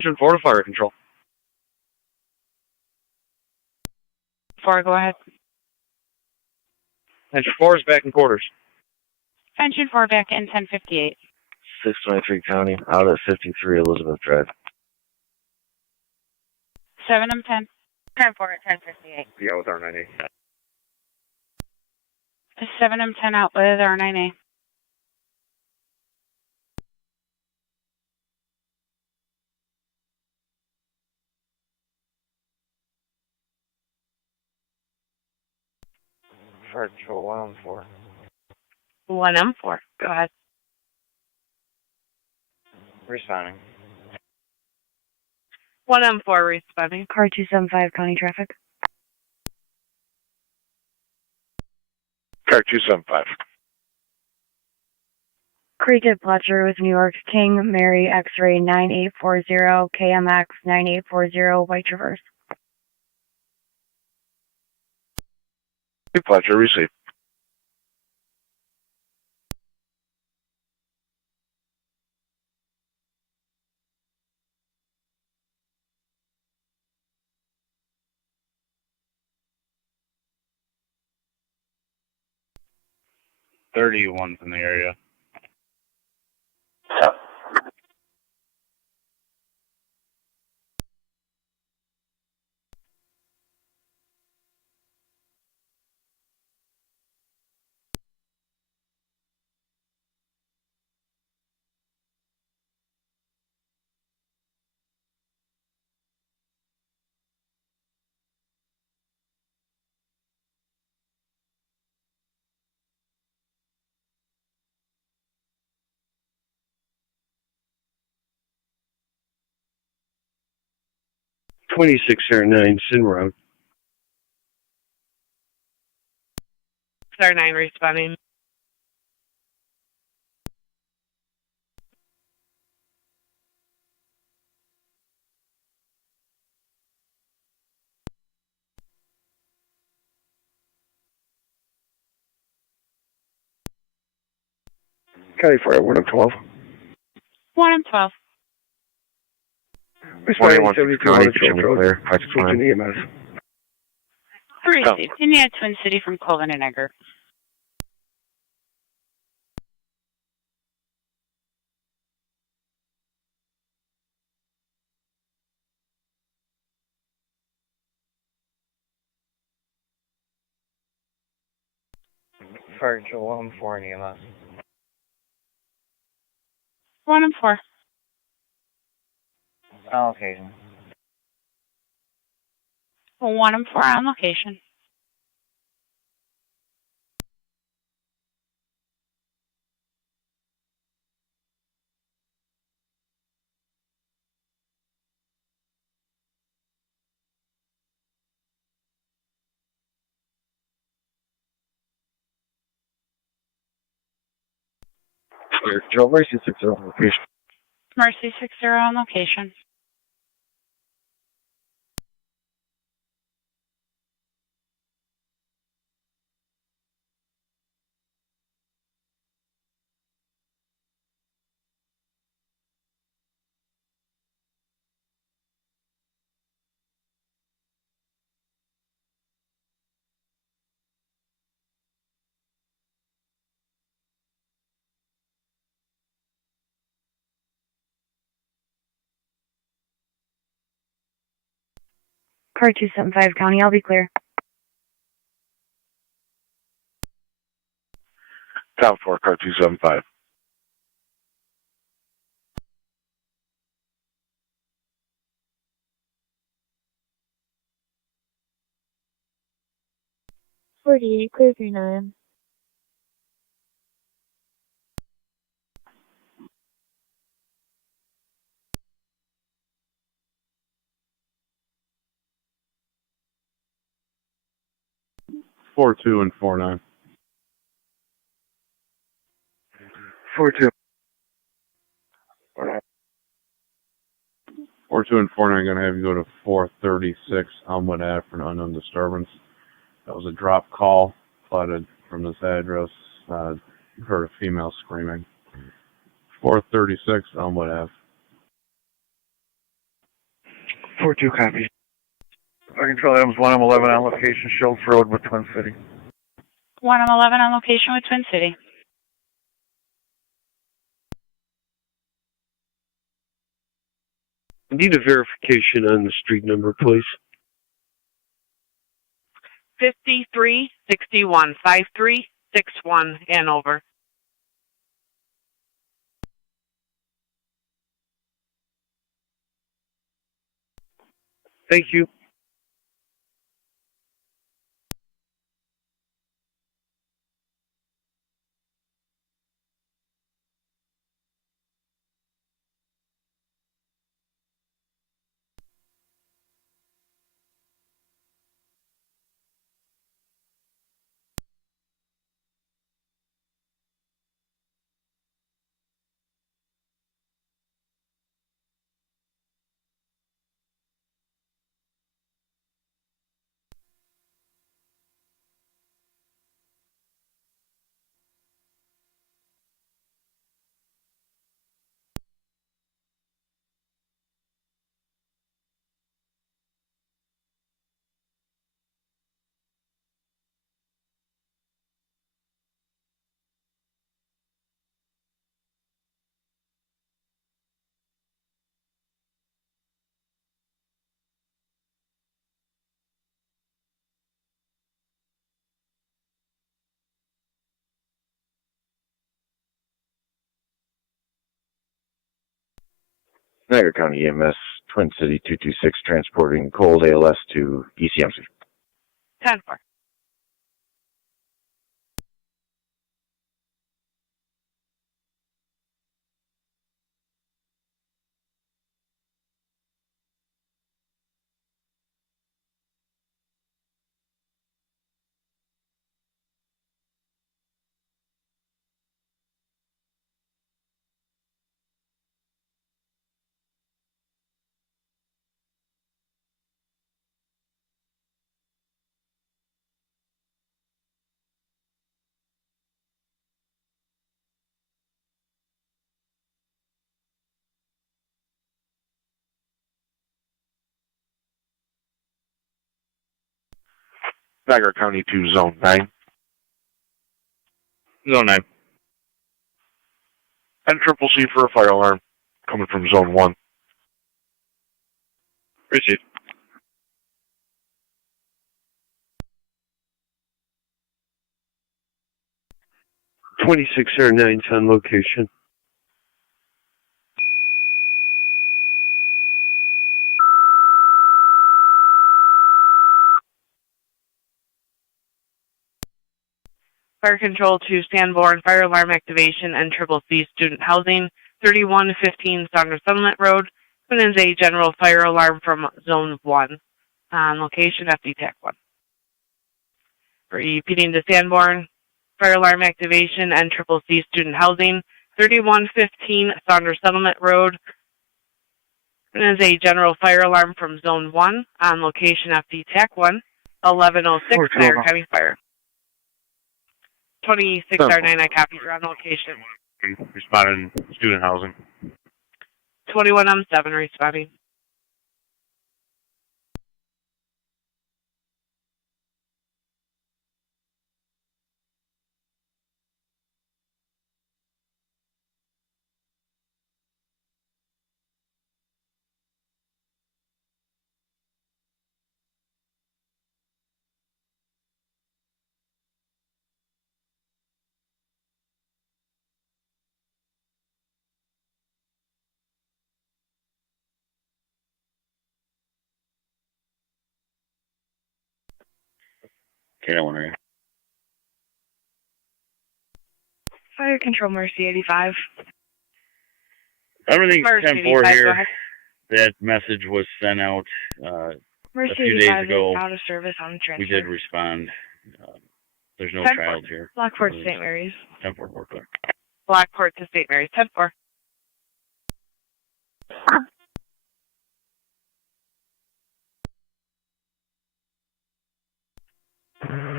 Engine 4 to Fire Control. 4, go ahead. Engine 4 is back in quarters. Engine 4 back in 1058. 623 County, out at 53 Elizabeth Drive. 7M10. 10-4 at 1058. Yeah, with R9A. 7M10 out with R9A. Fire Control 114. 1M4, go ahead. Responding. 1M4 responding. Car 275, county traffic. Car 275. Cricket Fletcher with New York King, Mary X-ray 9840, KMX 9840, White Traverse. Pleasure received. One's in the area. Sin Road. Star 9 responding. County Fire 112. 112. Responding 21 7200 County, should be Road. clear. That's Switching fine. EMS. Received. Can you add Twin City from Colvin and Niagara? Sergeant 114 in EMS. 114. Allocation. 114 on location. Joe Mercy 60 location. Mercy 60 on location. Car 275 County, I'll be clear. Town 4, car 275. Clear 39. Four two and 49. 42. 42 and 49 going to have you go to 436 Elmwood Ave for an unknown disturbance. That was a drop call plotted from this address. You heard a female screaming. 436 Elmwood Ave. 42 copies. I control Adams 1M11 on location, Schultz Road with Twin City. 111 on location with Twin City. I need a verification on the street number, please. 5361. 5361 and over. Thank you. Niagara County EMS, Twin City 226, transporting cold ALS to ECMC. 10-4. Niagara County to Zone 9. Zone 9. And Triple C for a fire alarm coming from Zone 1. Received. $26 or 910 location. Fire control to Sanborn, fire alarm activation and Triple C student housing, 3115 Saunders Settlement Road. Put in a general fire alarm from Zone 1. Location FD TAC 1. Repeating to Sanborn, fire alarm activation and Triple C student housing, 3115 Saunders Settlement Road. Put in a general fire alarm from Zone 1 on location FD TAC 1, 1106 Niagara County Fire. 26R9, I copy. You're on location. Responding student housing. 21M7 responding. Okay, I want to. Fire control, Mercy 85. Everything's Mercy 10-4 85, go here. ahead. That message was sent out Mercy a few days 85 ago. is out of service on the transfer. We did respond. There's no 10-4. child here. Lockport to St. Mary's. 10-4, we're clear. Lockport to St. Mary's, 10-4.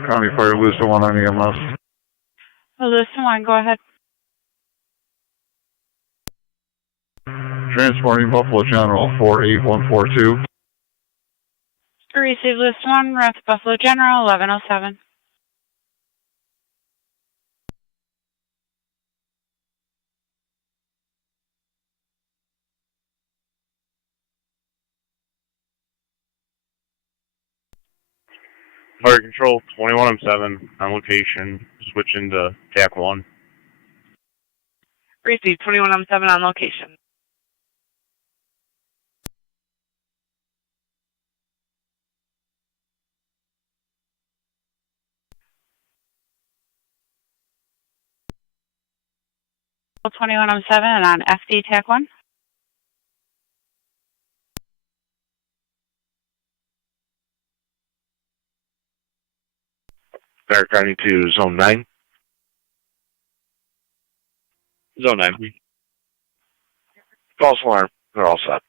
County Fire, Lewiston 1 on EMS. Lewiston 1, go ahead. Transporting Buffalo General 48142. Receive Lewiston 1, we're at the Buffalo General, 1107. Fire control, 21M7 on location. Switching to TAC 1. Receive 21M7 on location. Well, 2107 on FD TAC 1. Niagara County to Zone 9. Zone 9. False alarm. They're all set.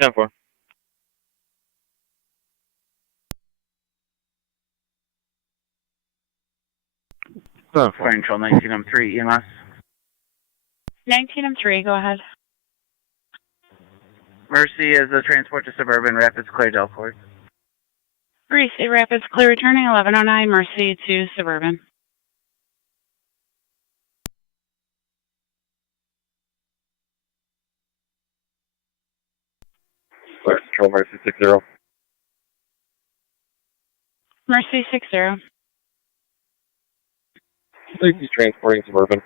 10-4. Fire control 19M3 EMS. 19M3, go ahead. Mercy is a transport to Suburban Rapids, Clay Delport. Receive Rapids clear returning, 1109, Mercy to Suburban. Fire control, Mercy 60. Mercy 60. Safety transporting Suburban.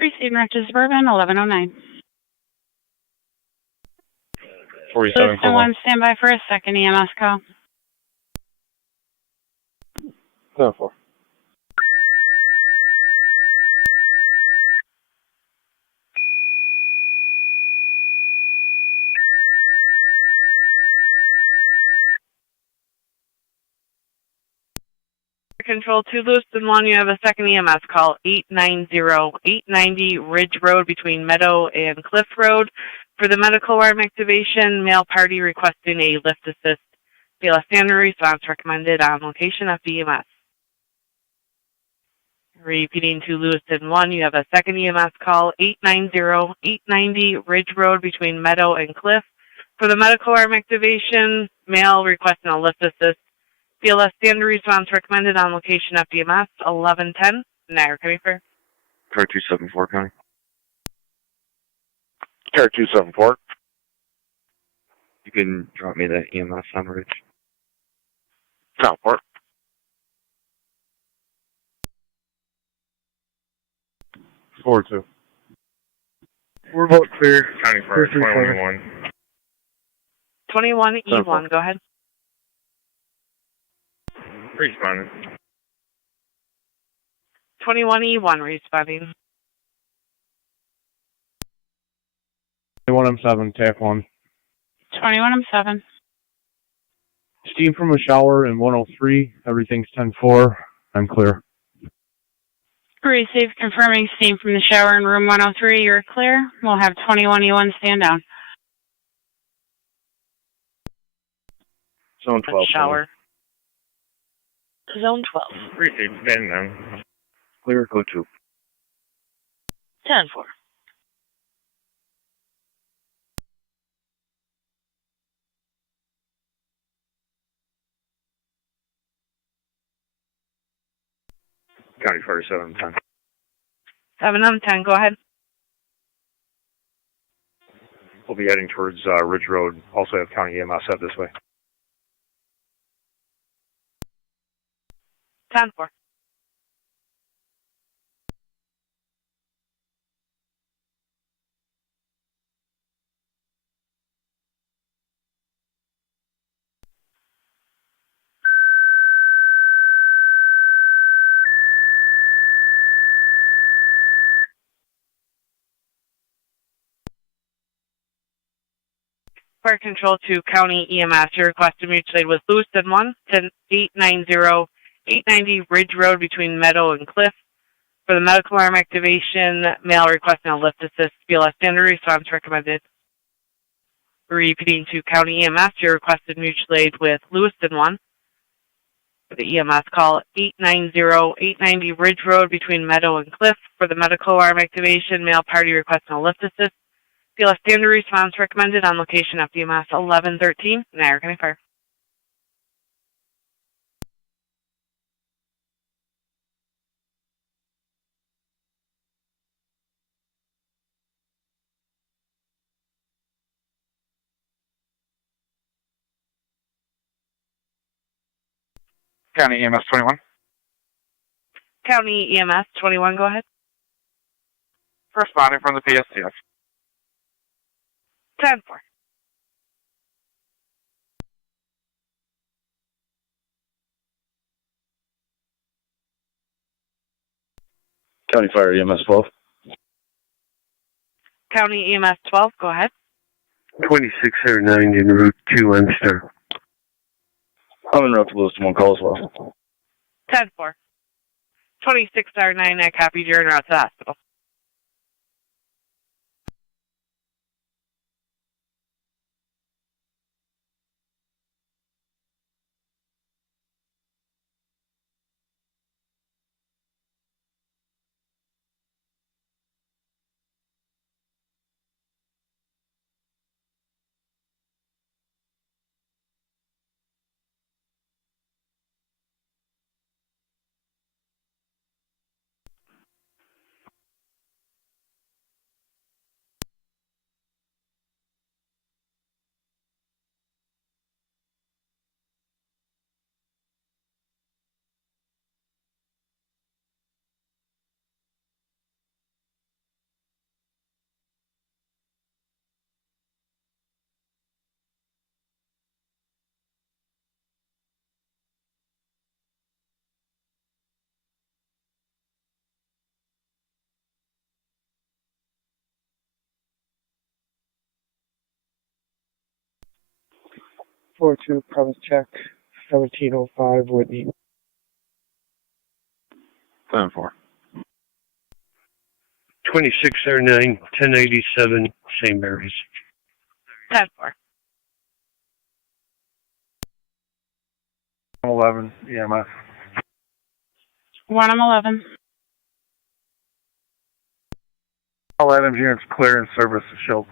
Received North to Suburban, 1109. 47 Lewiston 1, stand by for a second EMS call. 7-4. Control 2 Lewiston 1, you have a second EMS call, 890 Ridge Road between Meadow and Cliff Road. For the medical arm activation, male party requesting a lift assist. BLS standard response recommended on location of EMS. Repeating to Lewiston 1, you have a second EMS call, 890 Ridge Road between Meadow and Cliff. For the medical arm activation, male requesting a lift assist. BLS standard response recommended on location of EMS, 1110, Niagara County Fair. Car 274, County. Car 274. You can drop me that EMS on Ridge. Lockport. Four two. We're both clear. County Fire 21. 21E1, go ahead. Responding. 21E1 responding. 21M7, TAC 1. 21M7. Steam from a shower in 103. Everything's 10-4. I'm clear. Received confirming steam from the shower in room 103. You're clear. We'll have 21E1 stand down. Zone 12. Shower. Zone 12. Received. Stand down. Clear, code 2. 10-4. County Fire 710. 7M10, go ahead. We'll be heading towards Ridge Road. Also have County EMS up this way. 10-4. Fire Control to County EMS. Your requested mutual aid with Lewiston 1, 890 Ridge Road between Meadow and Cliff. For the medical arm activation, male requesting a lift assist. BLS standard response recommended. Repeating to County EMS, your requested mutual aid with Lewiston 1. For the EMS call, 890 Ridge Road between Meadow and Cliff. For the medical arm activation, male party requesting a lift assist. BLS standard response recommended on location of EMS 1113, Niagara County Fire. County EMS 21. County EMS 21, go ahead. Responding from the PSTF. 10-4. County Fire EMS 12. County EMS 12, go ahead. 2609 en route to Munster. I'm en route to Lewiston 1 call as well. 10-4. 26R9, I copied your en route to the hospital. 242, premise check, 1705 Whitney. 10-4. 2609, 1087, St. Mary's. 10-4. 11 EMF. 1M11. All items units clear in service of Schultz.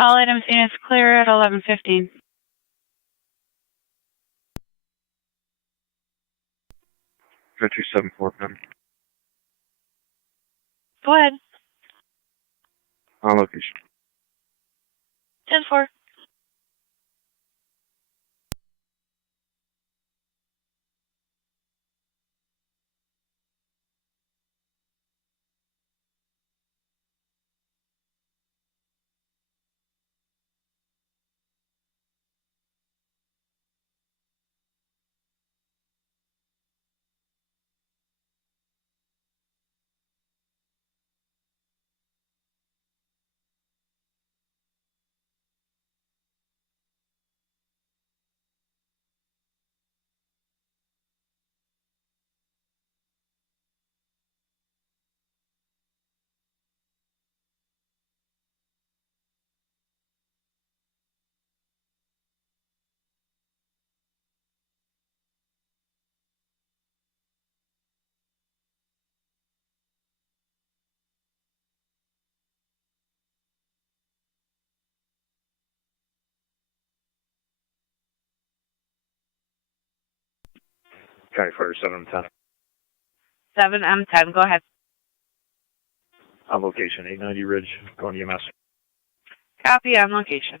All items units clear at 11:15. Country 74, Go ahead. on location. 10-4. County 47, 10. 7M10, go ahead. On location, 890 Ridge, going to EMS. Copy on location.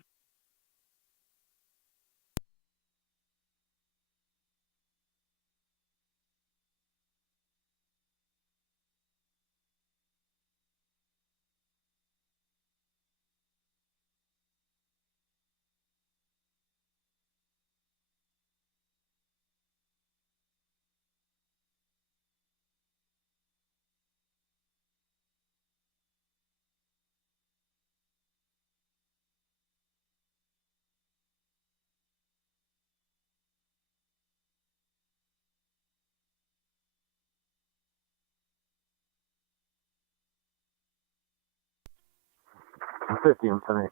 I'm 50 and 10-8.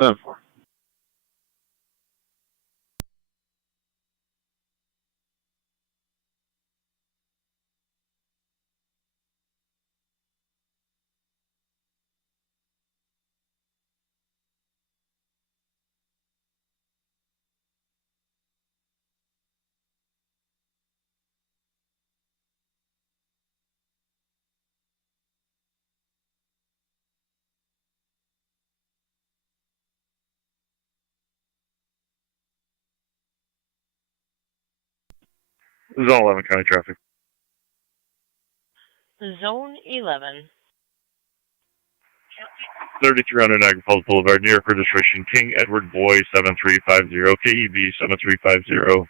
10-4. Zone 11, county traffic. Zone 11. 3300 Niagara Falls Boulevard, New York registration, King Edward Boy 7350, KEB 7350,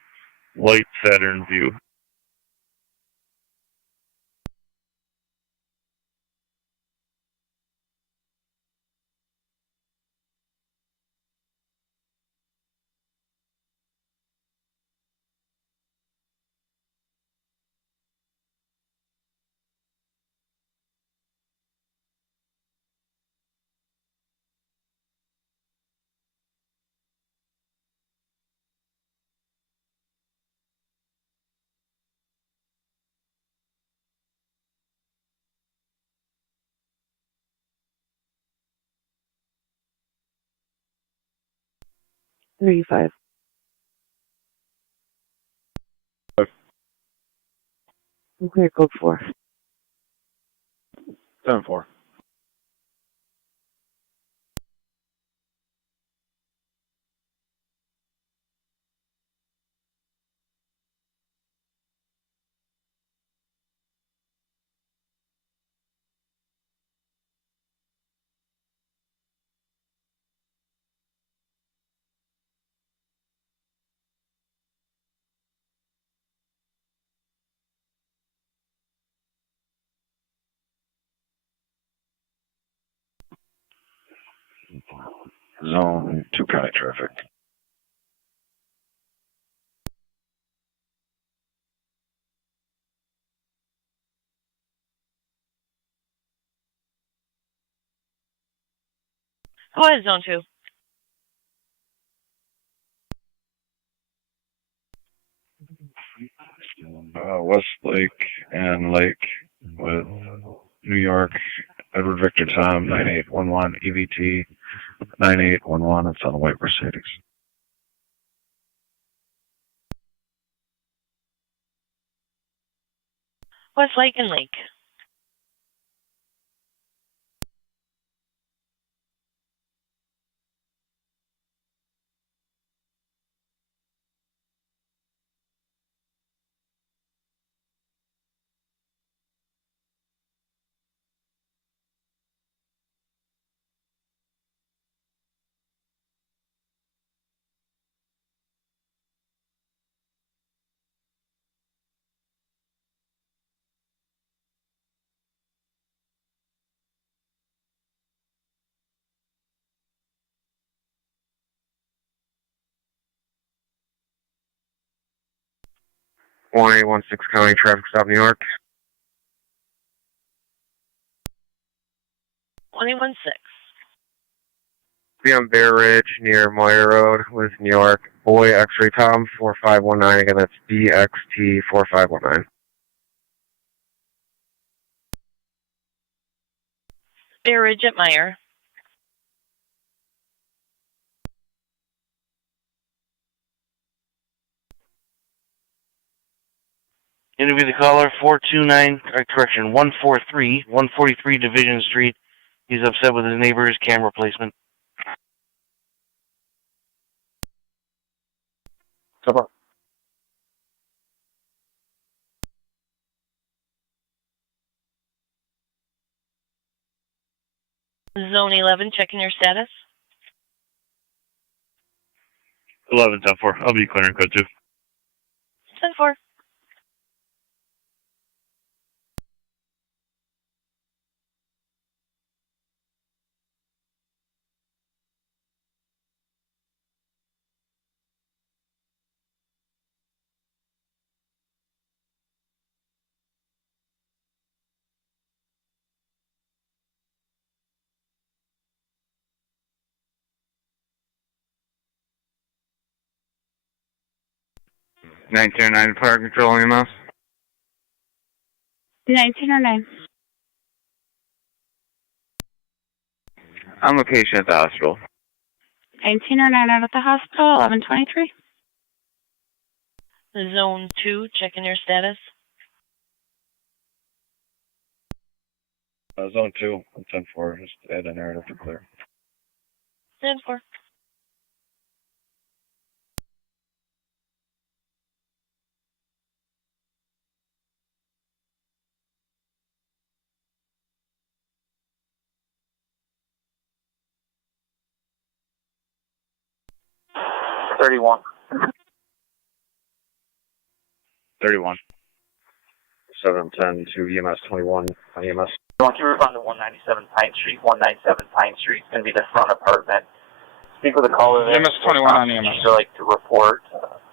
Light Saturn View. $35. Clear code 4. 10-4. Zone 2 county traffic. Go ahead, Zone 2. Westlake and Lake with New York, Edward Victor Tom, 9811 EVT, 9811. It's on the white Mercedes. Westlake and Lake. One 816 County Traffic Stop, New York. 1816. Be on Bear Ridge near Moyer Road with New York. Boy X-Ray Tom 4519. Again, that's BXT 4519. Bear Ridge at Meyer. Interview the caller, 143 Division Street. He's upset with his neighbor's camera placement. Stop up. Zone 11, checking your status. 11-10-4. I'll be clearing code 2. 10-4. (1909) Fire Control EMS. 1909. On location at the hospital. 1909 out at the hospital, 1123. Zone 2, checking your status. Zone 2, 10-4. Just add a narrative to clear. 10-4. $31. 31. 710 to EMS 21 on EMS. Going to respond to 197 Pine Street. 197 Pine Street is going to be the front apartment. Speak with the caller there. EMS 21 on EMS. She'd like to report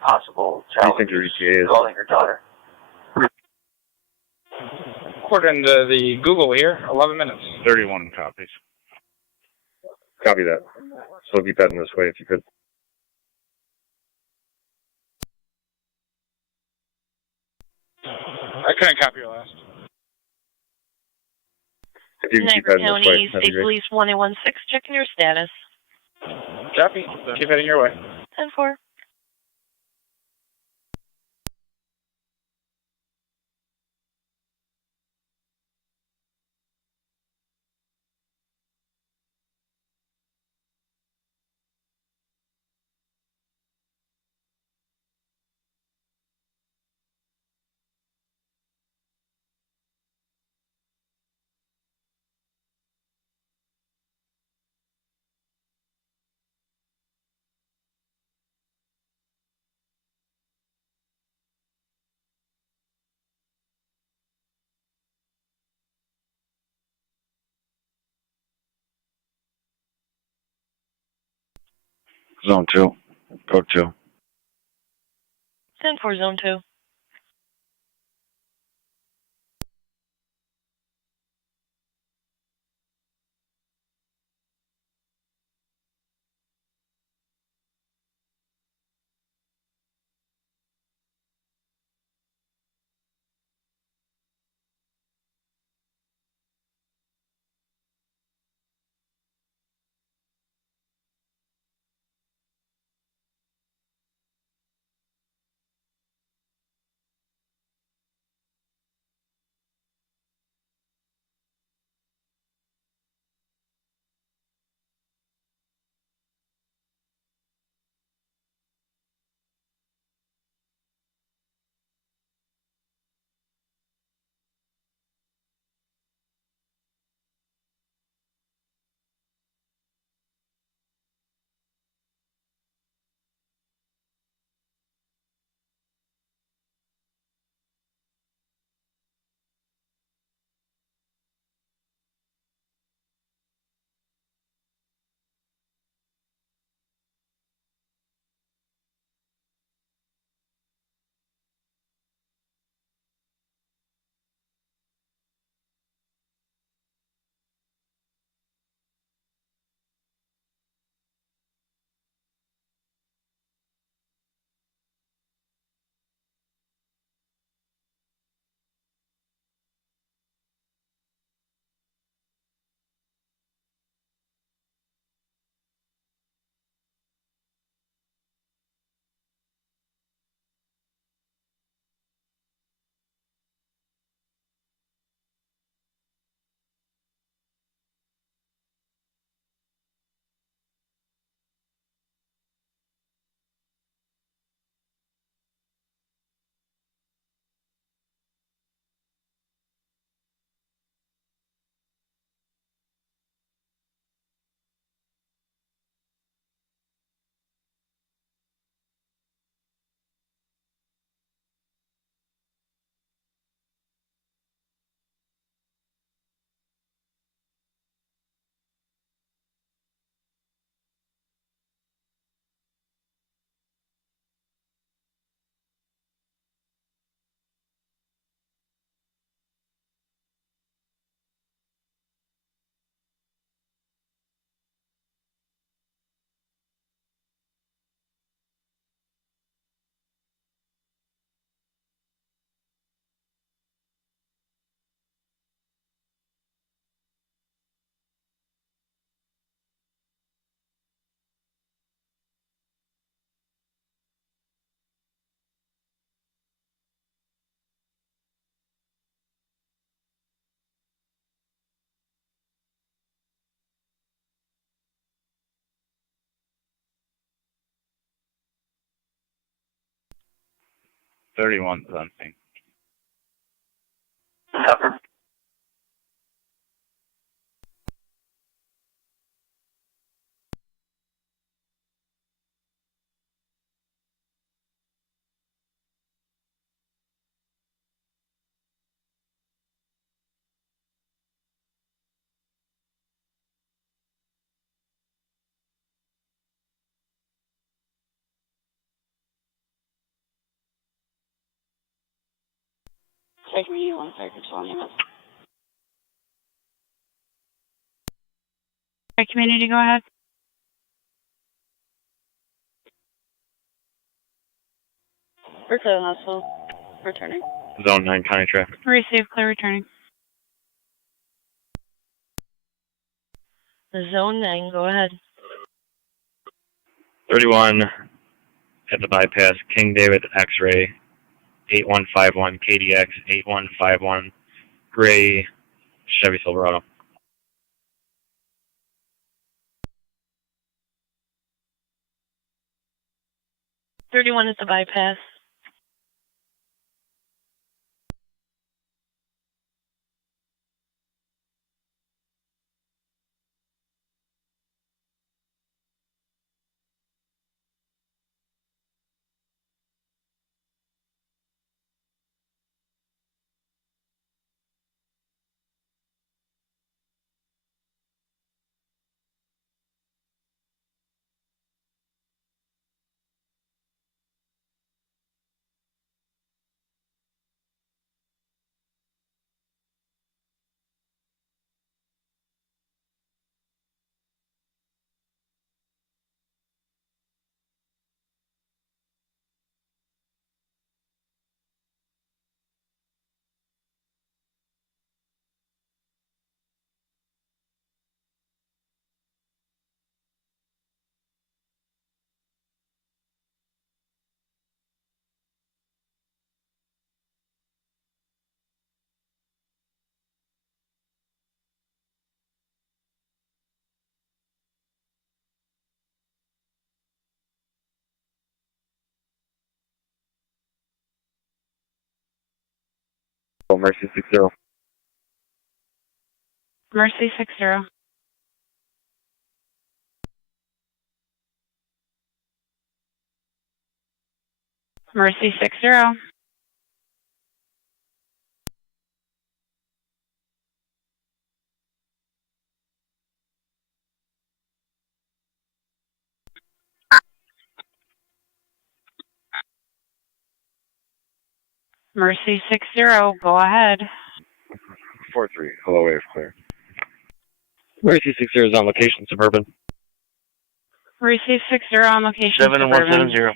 possible child What do you think your ETA is? involving her daughter. According to the Google here, 11 minutes. 31 copies. Copy that. So keep that in this way if you could. I couldn't copy your last. If you can keep that Niagara in this way, County that'd be State great. Police 1816, checking your status. Copy. Keep heading your way. 10-4. Zone 2. Code 2. 10-4, Zone 2. $31 something. Cover. Take me 1 second, 20 minutes. Right, community, go ahead. We're clear on hospital. Returning. Zone 9 county traffic. Receive, clear, returning. Zone 9, go ahead. 31 at the bypass, King David X-ray, 8151 KDX, 8151 gray Chevy Silverado. $31 is the bypass. Central, Mercy 60. Mercy 60. Mercy 60. Mercy 60, go ahead. 4-3, hello, wave clear. Mercy 60 is on location, Suburban. Receive 60 on location. 7-170.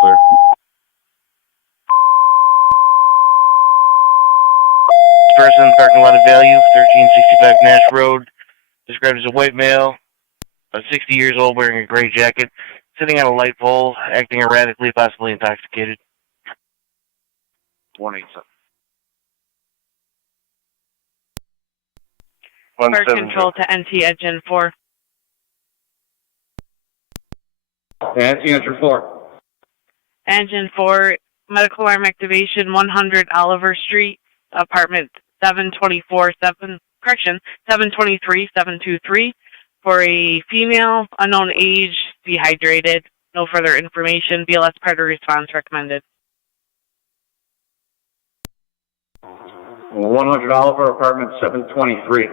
Clear. Person, parking lot of value, 1365 Nash Road. Described as a white male, 60 years old, wearing a gray jacket, sitting on a light pole, acting erratically, possibly intoxicated. 187. Bird control to NT Engine 4. NT Engine 4. Engine 4, medical alarm activation, 100 Oliver Street, apartment 723-723, for a female, unknown age, dehydrated. No further information. BLS priority response recommended. 100 Oliver, apartment 723.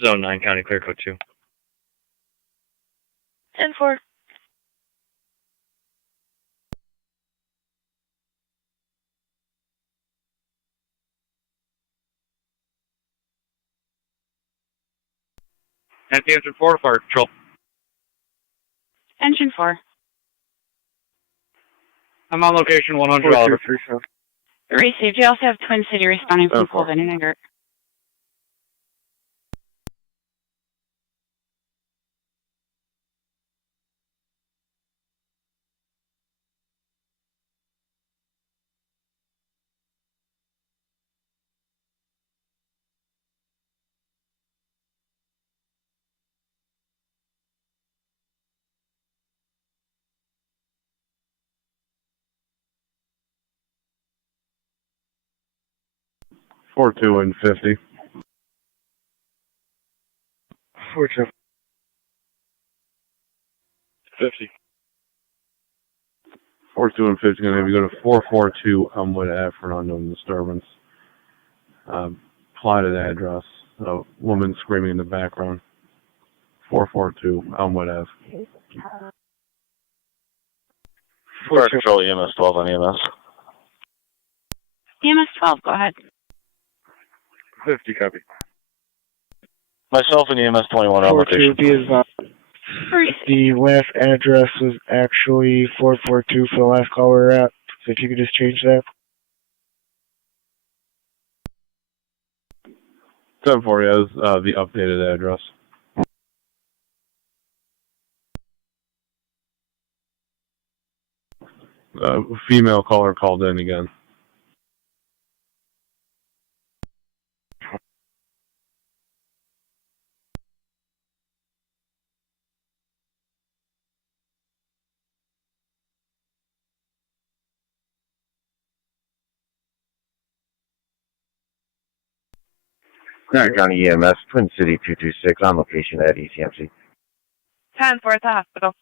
Zone 9, County Clear Code 2. 10-4. NT Engine 4, fire control. Engine 4. I'm on location, 100 Oliver. Received. You also have Twin City responding from Colvin and Niagara. Four two and 50. 42. 50. 42 and 50. Going to go to 442 Elmwood Ave for an unknown disturbance. Plotted address. A woman screaming in the background. 442 Elmwood Ave. Fire control EMS 12 on EMS. EMS 12, go ahead. 50, copy. Myself and EMS 21 on 42 location. be advised. The last address was actually 442 for the last call we were at. So if you could just change that. 740 has the updated address. Female caller called in again. Niagara County EMS, Twin City 226 on location at ECMC. 10-4 at the hospital.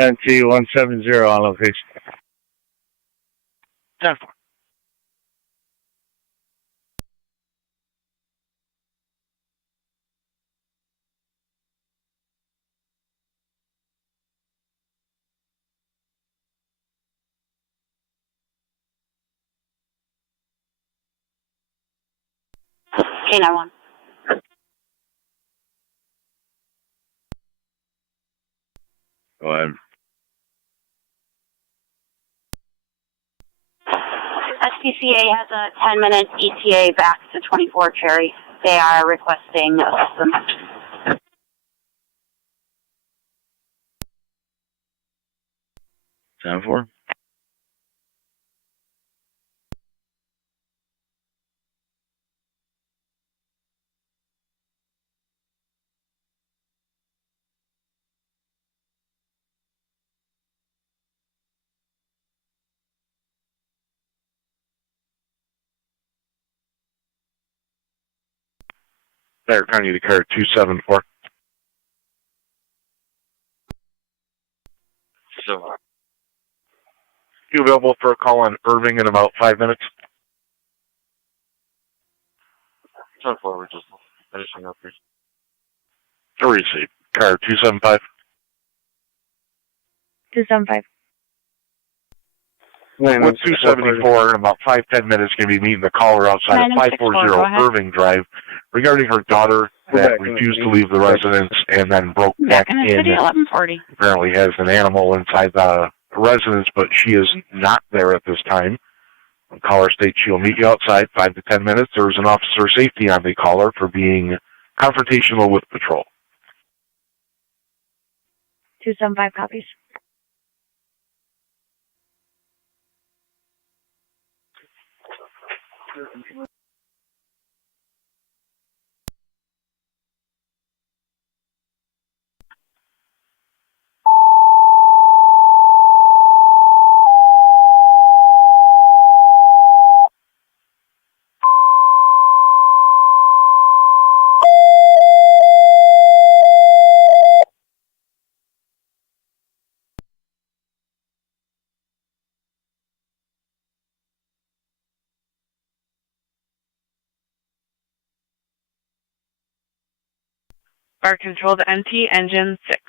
NT 170 on location. 10-4. K91. Go ahead. SPCA has a 10-minute ETA back to 24 Cherry. They are requesting assistance. 10-4. Niagara County to car 274. So, You available for a call on Irving in about 5 minutes? 10-4, we're just finishing up here. To receive. Car 275. 275. With 274 in about 5-10 minutes, going to be meeting the caller outside of 540 Irving Drive regarding her daughter that refused to leave the residence and then broke back in the in. city, 1140. Apparently has an animal inside the residence, but she is not there at this time. The caller states she'll meet you outside 5 to 10 minutes. There is an officer safety on the caller for being confrontational with patrol. 275 copies. Bar control to NT, engine 6.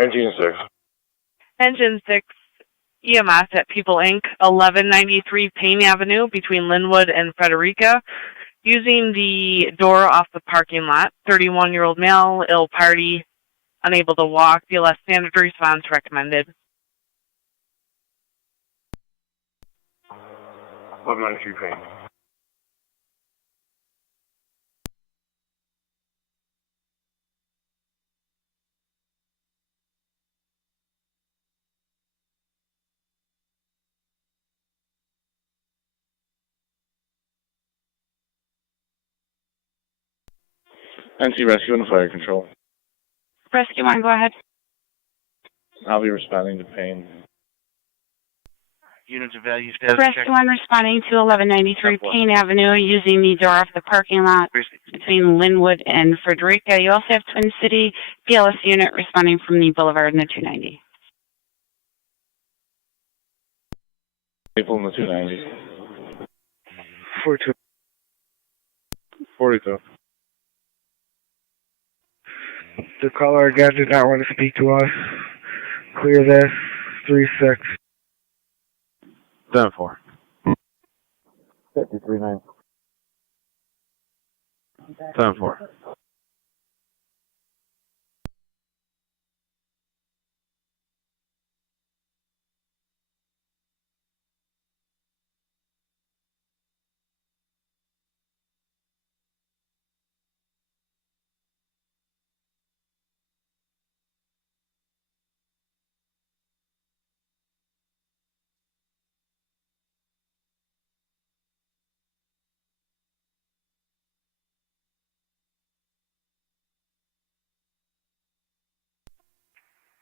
Engine 6. Engine 6, EMS at People Inc., 1193 Payne Avenue between Linwood and Frederica, using the door off the parking lot. 31-year-old male, ill party, unable to walk. BLS standard response recommended. 1193 Payne. NC Rescue and Fire Control. Rescue 1, go ahead. I'll be responding to Payne. Units of value status check. Rescue 1 responding to 1193 Payne Avenue using the door off the parking lot between Linwood and Frederica. You also have Twin City PLS unit responding from the Boulevard in the 290. People in the 290. 42. 42. The caller again did not want to speak to us. Clear this. 3-6. 10-4. 53-9. 10-4.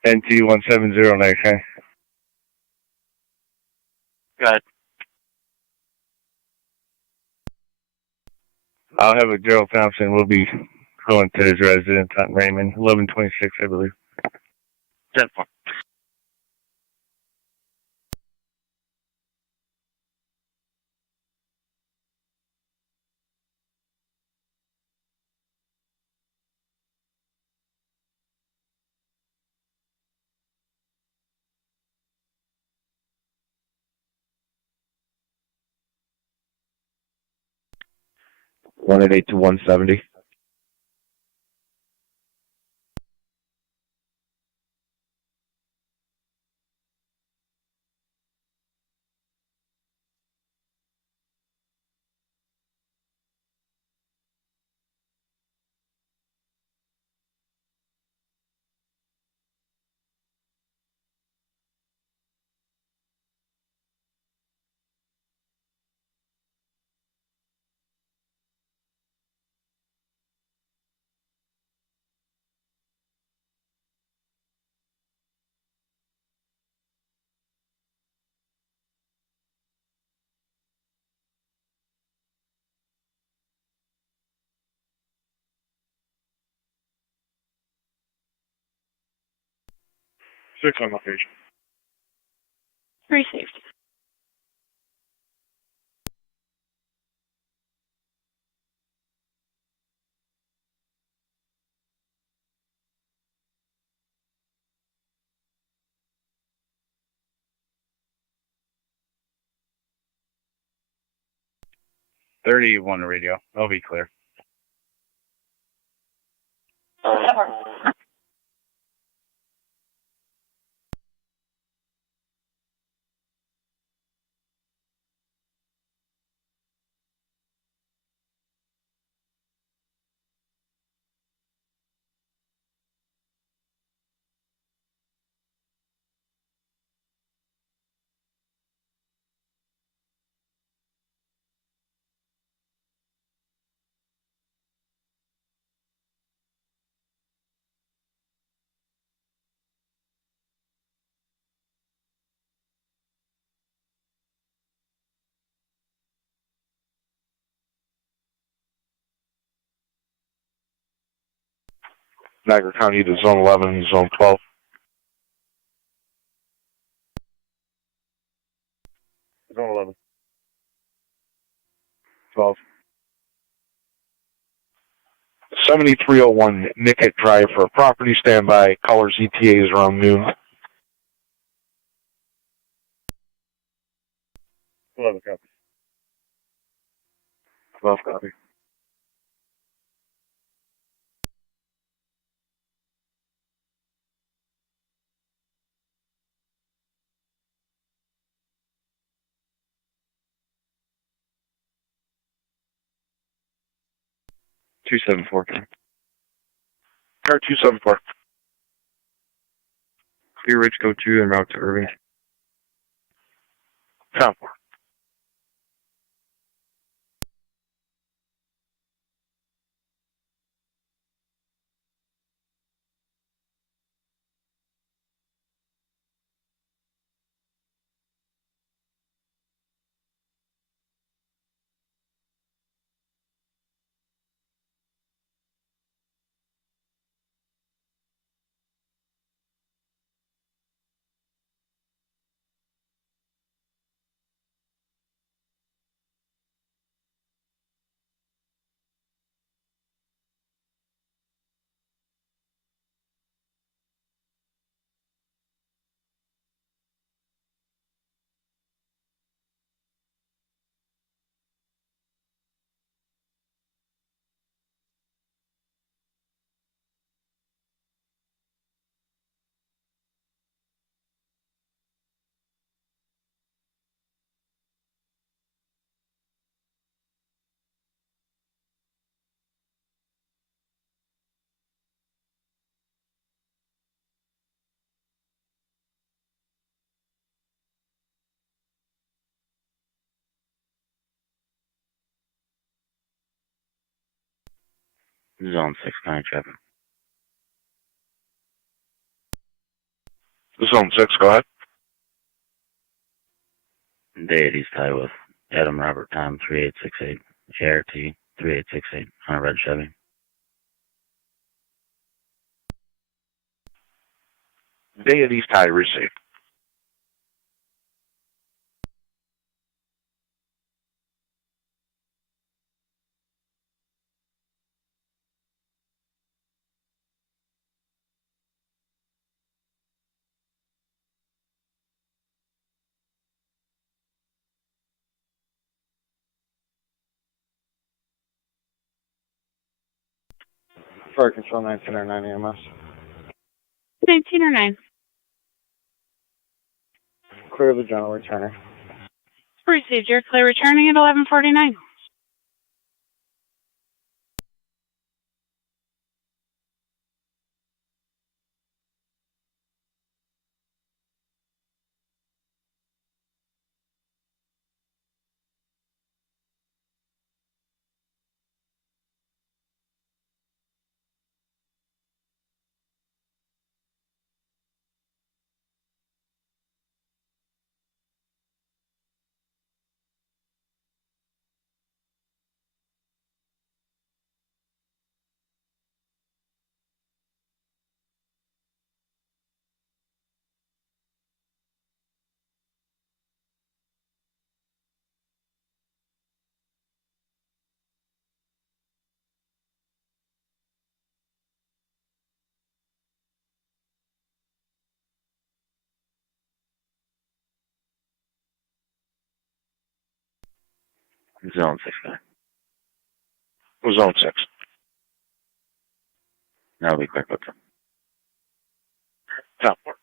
NT 170 next time. Got it. I'll have a Gerald Thompson. We'll be going to his residence on Raymond, 1126, I believe. 10-4. One at 8 to 170. Six on location. 3 safety. $31 radio. I'll be clear. Niagara County to Zone 11, Zone 12. Zone 11. 12. 7301 Nickett Drive for a property standby. Colors ETAs around noon. 11 copy. 12 copy. Two 7-4. Car 274. Clear Ridge Go 2 en route to Irving. Count. Zone 6, county traffic. Zone 6, go ahead. Deities tie with Adam Robert Tom 3868. ART 3868 on a red Chevy. Day at East High received. Fire Control 1909 EMS. 1909. Clear the general returner. Received. You're clear returning at 1149. Zone 6 9. Zone 6. Now we clear code 2. Top floor.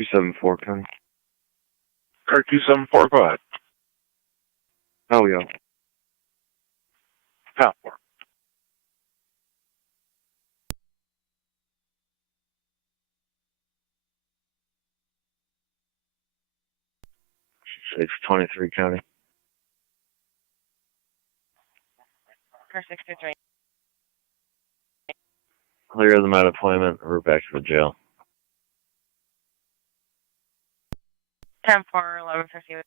Two seven four County. Car 274, go ahead. Oh, yeah. Top floor. It's 23 County. Car 623. Clear them out of deployment. We're back to the jail. 10-4, 1150.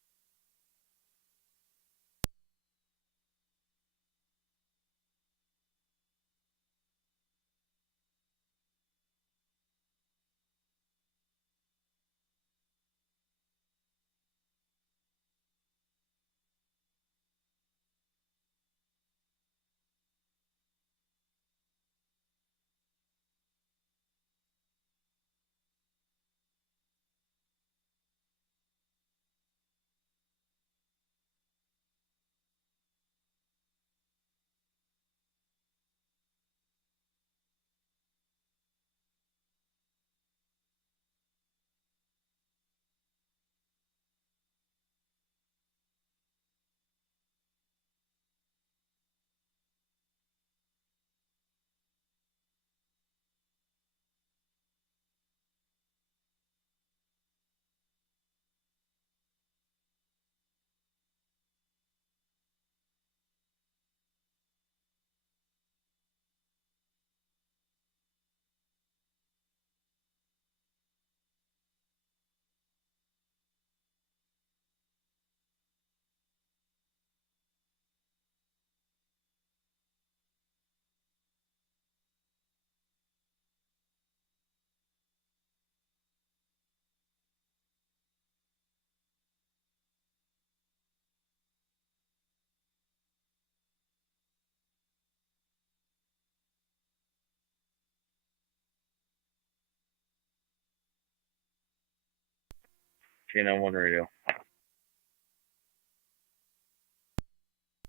K91 radio.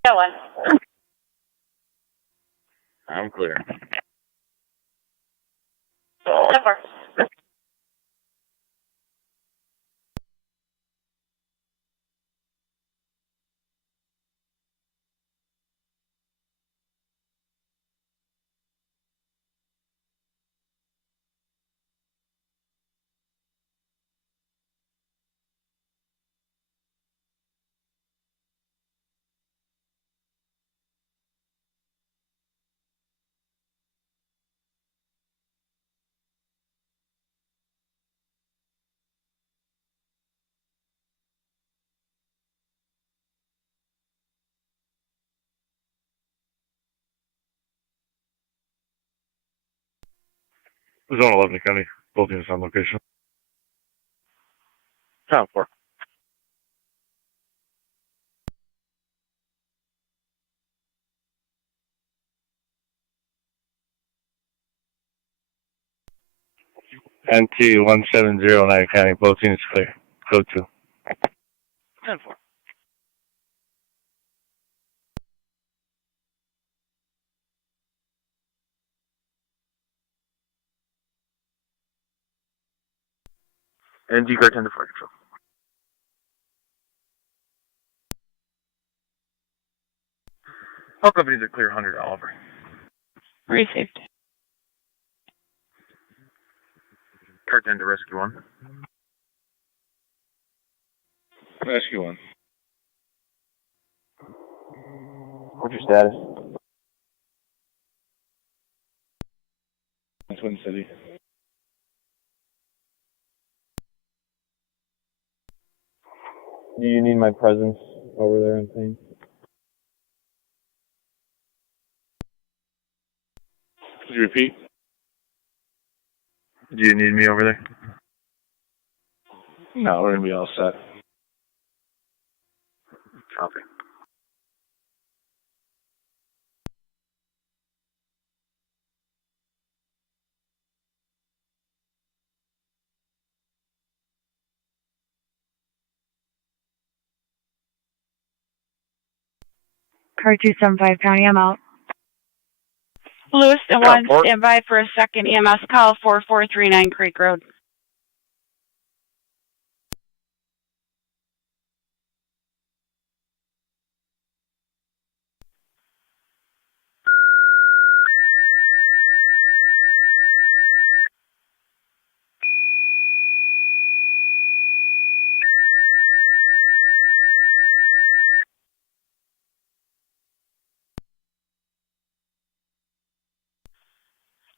Got one. I'm clear. That works. Zone 11 County, both units on location. Time 4. NT 1709 County, both units clear. Code 2. 10-4. NG guard 10 to 4 control. All companies are clear 100 Oliver. Received. Guard 10 to rescue 1. Rescue 1. What's your status? Twin City. Do you need my presence over there in pain? Could you repeat? Do you need me over there? No, we're going to be all set. Copy. Car 275 County, I'm out. Lewiston 1, stand by for a second EMS call, 4439 Creek Road.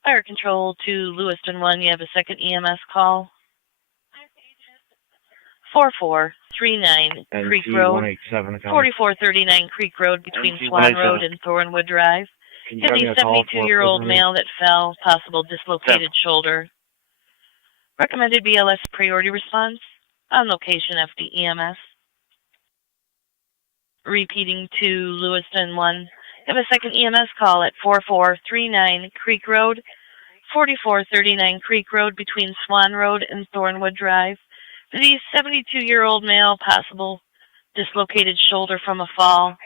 Fire control to Lewiston 1, you have a second EMS call. 4439 Creek Road, 4439 Creek Road between Swan Road and Thornwood Drive. You have a 72-year-old male that fell, possible dislocated shoulder. Recommended BLS priority response, on location FD EMS. Repeating to Lewiston 1, you have a second EMS call at 4439 Creek Road, 4439 Creek Road between Swan Road and Thornwood Drive. For the 72-year-old male, possible dislocated shoulder from a fall.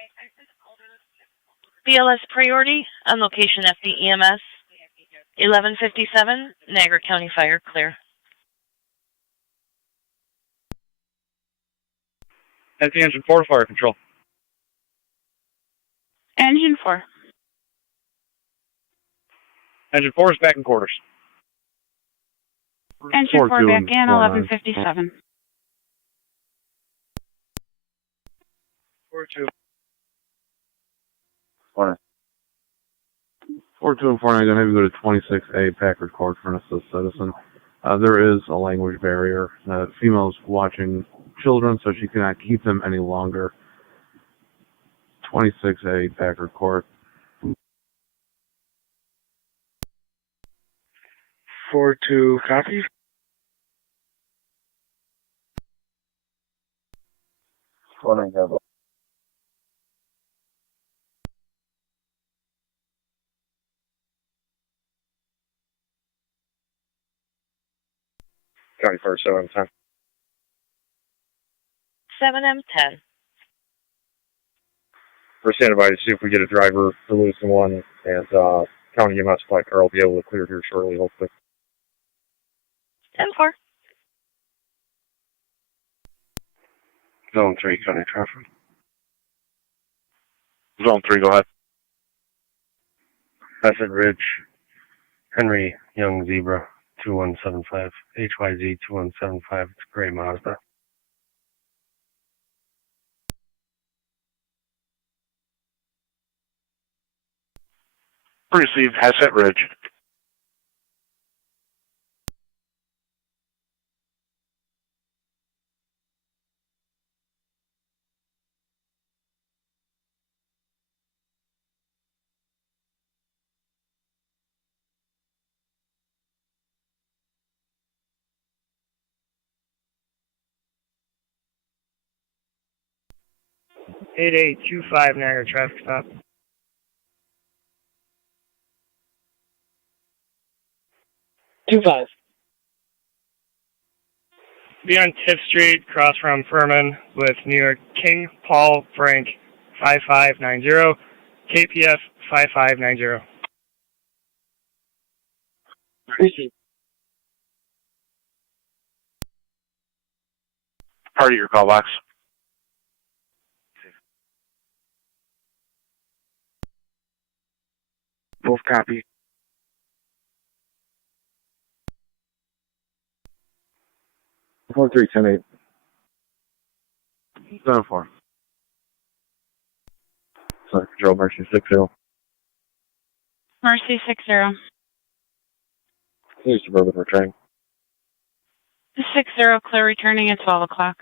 BLS priority, on location FD EMS. 1157, Niagara County Fire, clear. That's the engine 4 to fire control. Engine 4. Engine 4 is back in quarters. Engine 4 back in, 1157. 4-2. 42 and 49, going to have you go to 26A Packard Court for an assist citizen. There is a language barrier. Female's watching children, so she cannot keep them any longer. 26A Packard Court. 4-2, copy. County first, 7-10. 7M10. We're standing by to see if we get a driver for Lewiston 1 and County EMS flight car will be able to clear here shortly, hopefully. 10-4. Zone 3, County traffic. Zone 3, go ahead. Asset Ridge, Henry Young Zebra 2175, HYZ 2175, it's a gray Mazda. Received, Asset Ridge. Eight 8825 Niagara traffic stop. Two five. Be on Tiff Street, across from Furman, with New York King Paul Frank 5590, KPF 5590. Receive. Part of your call box. Both copy. Four 3 10 8. 7-4. Sorry, Control Mercy 6-0. Mercy 6-0. Here's Suburban returning. 6-0, clear returning at 12 o'clock.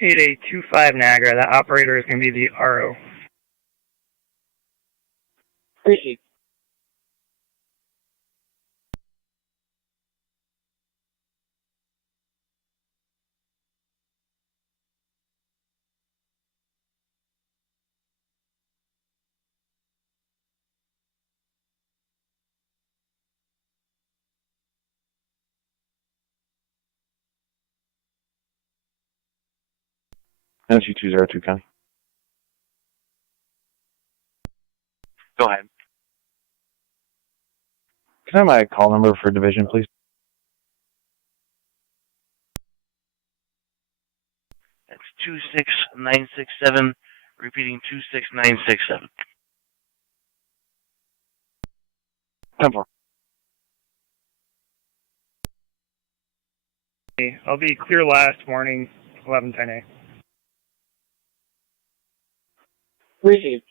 Eight 8825 Niagara, that operator is going to be the RO. Receive. NG 202 County. Go ahead. Can I have my call number for division, please? That's 26967, repeating 26967. 10-4. I'll be clear last morning, 1110A. Receive.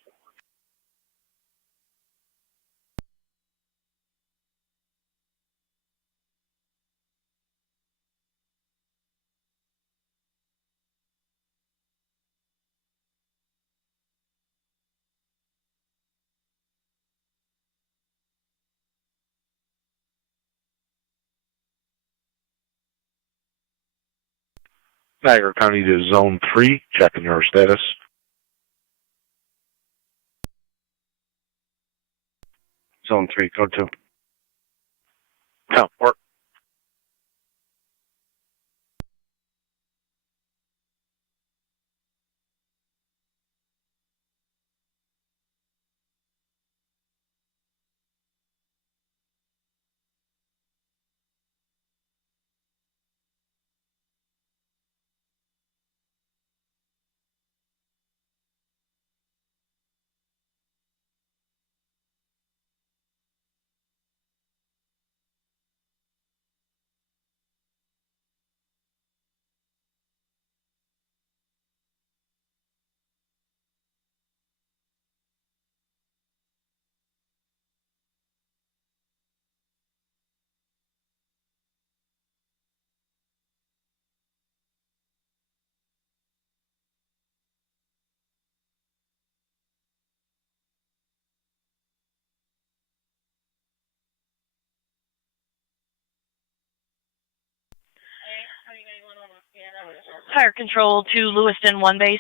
Niagara County to Zone 3, checking your status. Zone 3, code 2. Count, work. Fire control to Lewiston 1 base.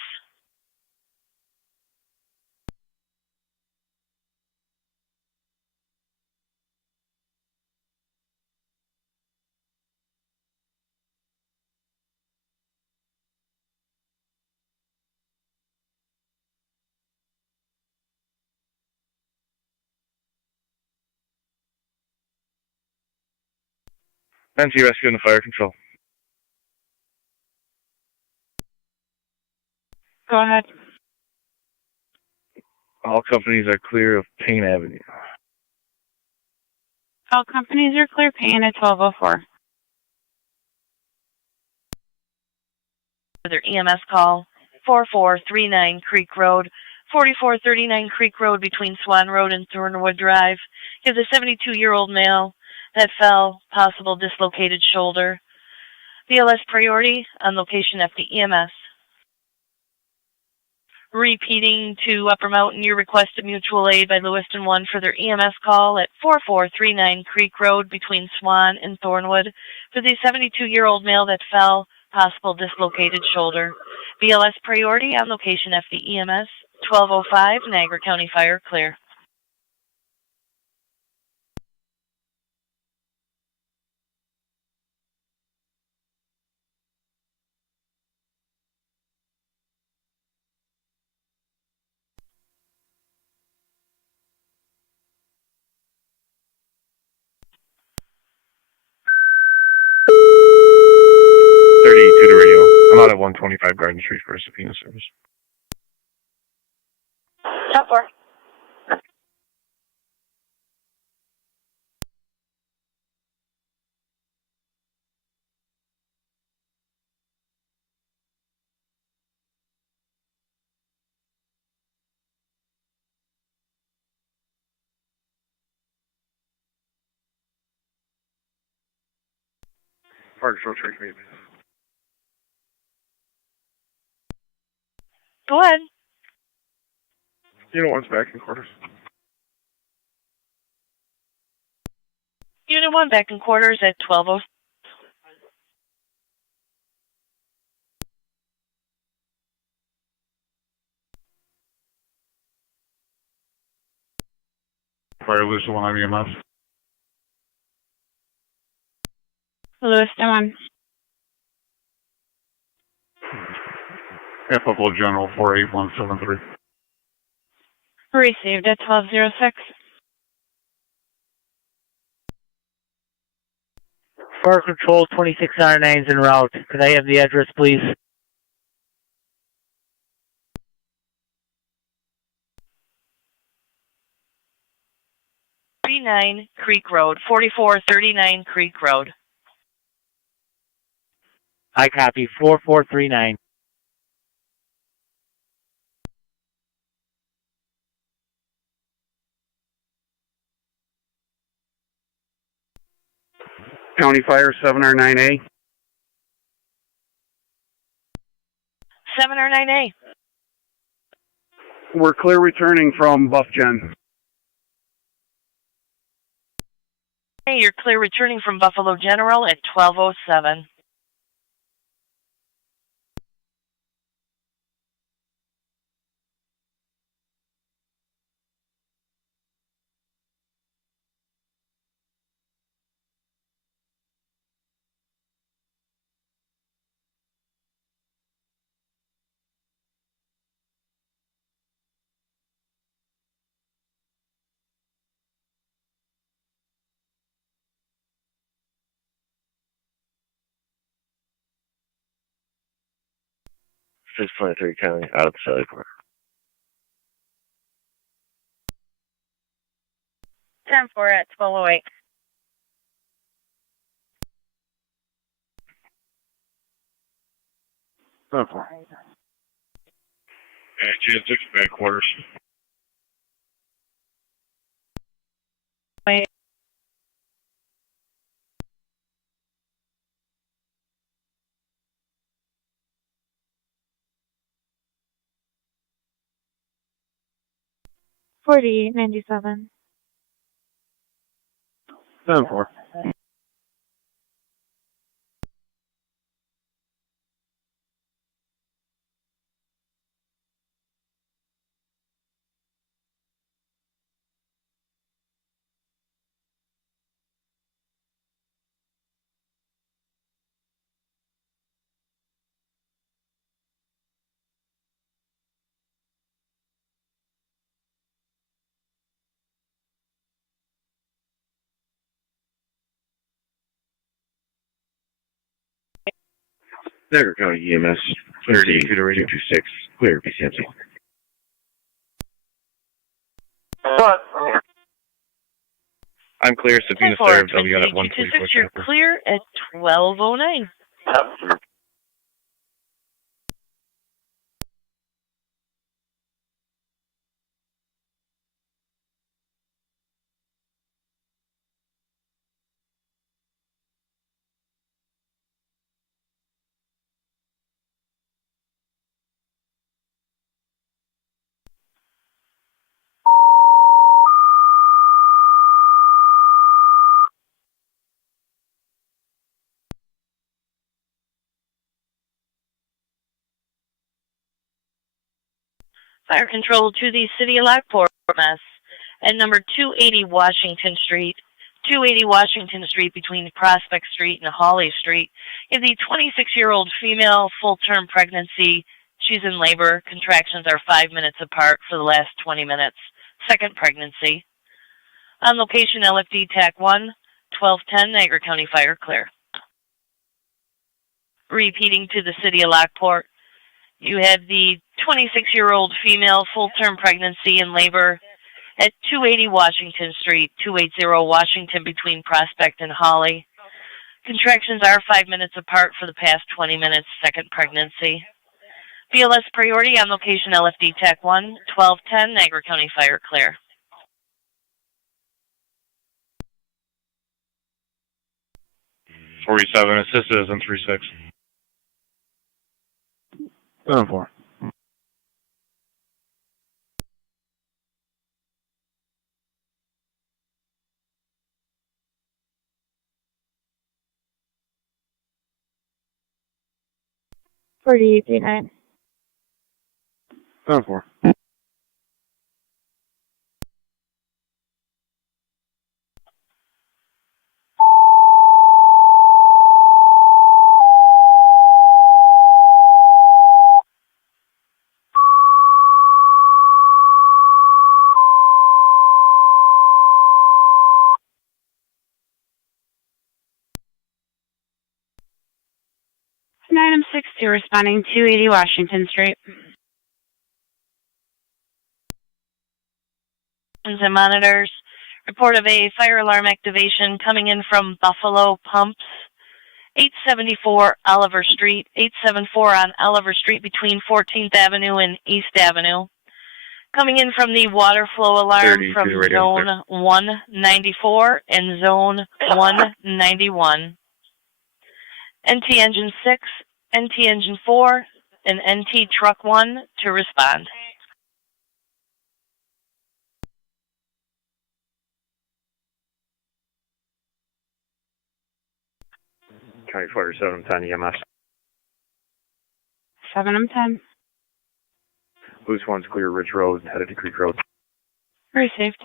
NC rescue and fire control. Go ahead. All companies are clear of Payne Avenue. All companies are clear. Payne at 1204. Their EMS call, 4439 Creek Road, 4439 Creek Road between Swan Road and Thornwood Drive. Gives a 72-year-old male that fell, possible dislocated shoulder. BLS priority on location FD EMS. Repeating to Upper Mountain, your request of mutual aid by Lewiston 1 for their EMS call at 4439 Creek Road between Swan and Thornwood for the 72-year-old male that fell, possible dislocated shoulder. BLS priority on location FD EMS, 1205 Niagara County Fire, clear. To the radio. I'm out at 125 Garden Street for a subpoena service. Top 4. Fire control, check me. Go ahead. Unit 1's back in quarters. Unit 1 back in quarters at 1206. Fire Lewiston 1 on EMS. Lewiston 1. Buffalo General 48173. Received at 1206. Fire control 2609 is en route. Could I have the address, please? Creek Road, 4439 Creek Road. I copy 4439. County Fire 7R9A. 7R9A. We're clear returning from Buff Gen. Hey, you're clear returning from Buffalo General at 1207. Six 23 County, out of the Sally Park. 10-4 at 1208. Okay. And G6 back quarters. Wait. $48.97. 10-4. Niagara County EMS, Twin City 226, clear, PCMC. I'm clear, Sabina served, WN at 144. You're clear at 12:09. Fire control to the city of Lockport, mess at number 280 Washington Street. 280 Washington Street between Prospect Street and Hawley Street is a 26-year-old female, full-term pregnancy. She's in labor. Contractions are 5 minutes apart for the last 20 minutes. Second pregnancy. On location, LFD TAC 1, 1210, Niagara County Fire clear. Repeating to the city of Lockport, you have the 26-year-old female, full-term pregnancy in labor at 280 Washington Street, 280 Washington between Prospect and Hawley. Contractions are 5 minutes apart for the past 20 minutes, second pregnancy. BLS priority on location LFD TAC 1, 1210, Niagara County Fire clear. .47, assisted in 36. 7-4. Forty 39. 7-4. Item 60, responding 280 Washington Street. And monitors, report of a fire alarm activation coming in from Buffalo Pumps, 874 Oliver Street, 874 on Oliver Street between 14th Avenue and East Avenue. Coming in from the water flow alarm from zone 194 and zone 191. NT Engine 6, NT Engine 4, and NT Truck 1 to respond. County Fire 710 EMS. 7-10. Loose one's clear Ridge Road, headed to Creek Road. Received.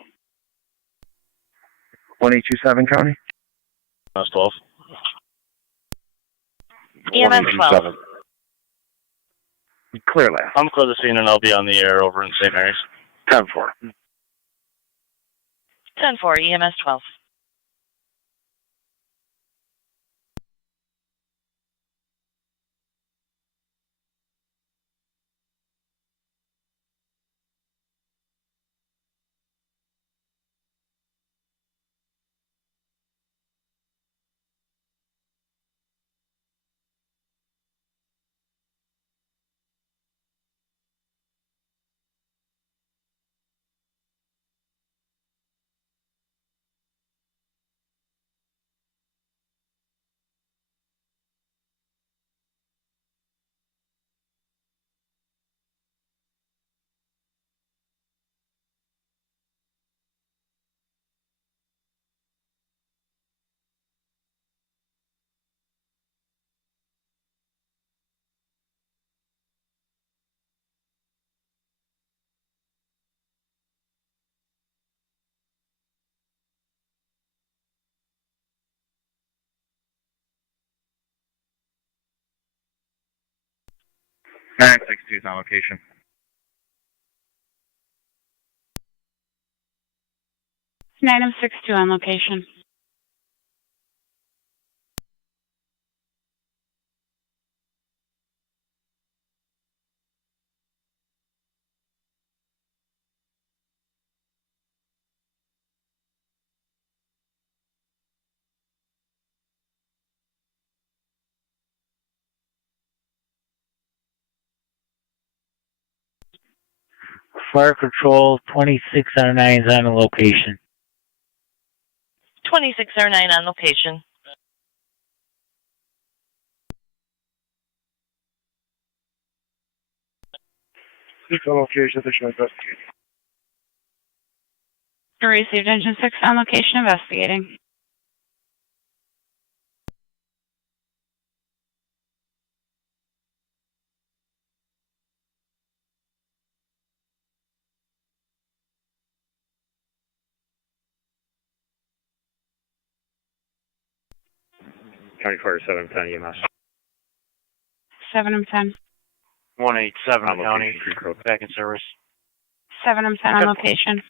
1827 County? That's 12. EMS 12. Clear last. I'm close to scene and I'll be on the air over in St. Mary's. 10-4. 10-4, EMS 12. TAC 62 is on location. Item 62 on location. Fire Control 26R9 is on the location. 26R9 on location. On location, additional investigation. Received Engine 6 on location investigating. County Fire 710 EMS. 7M10. 187 On County. location, Creek Road. Back in service. 7M10 on location.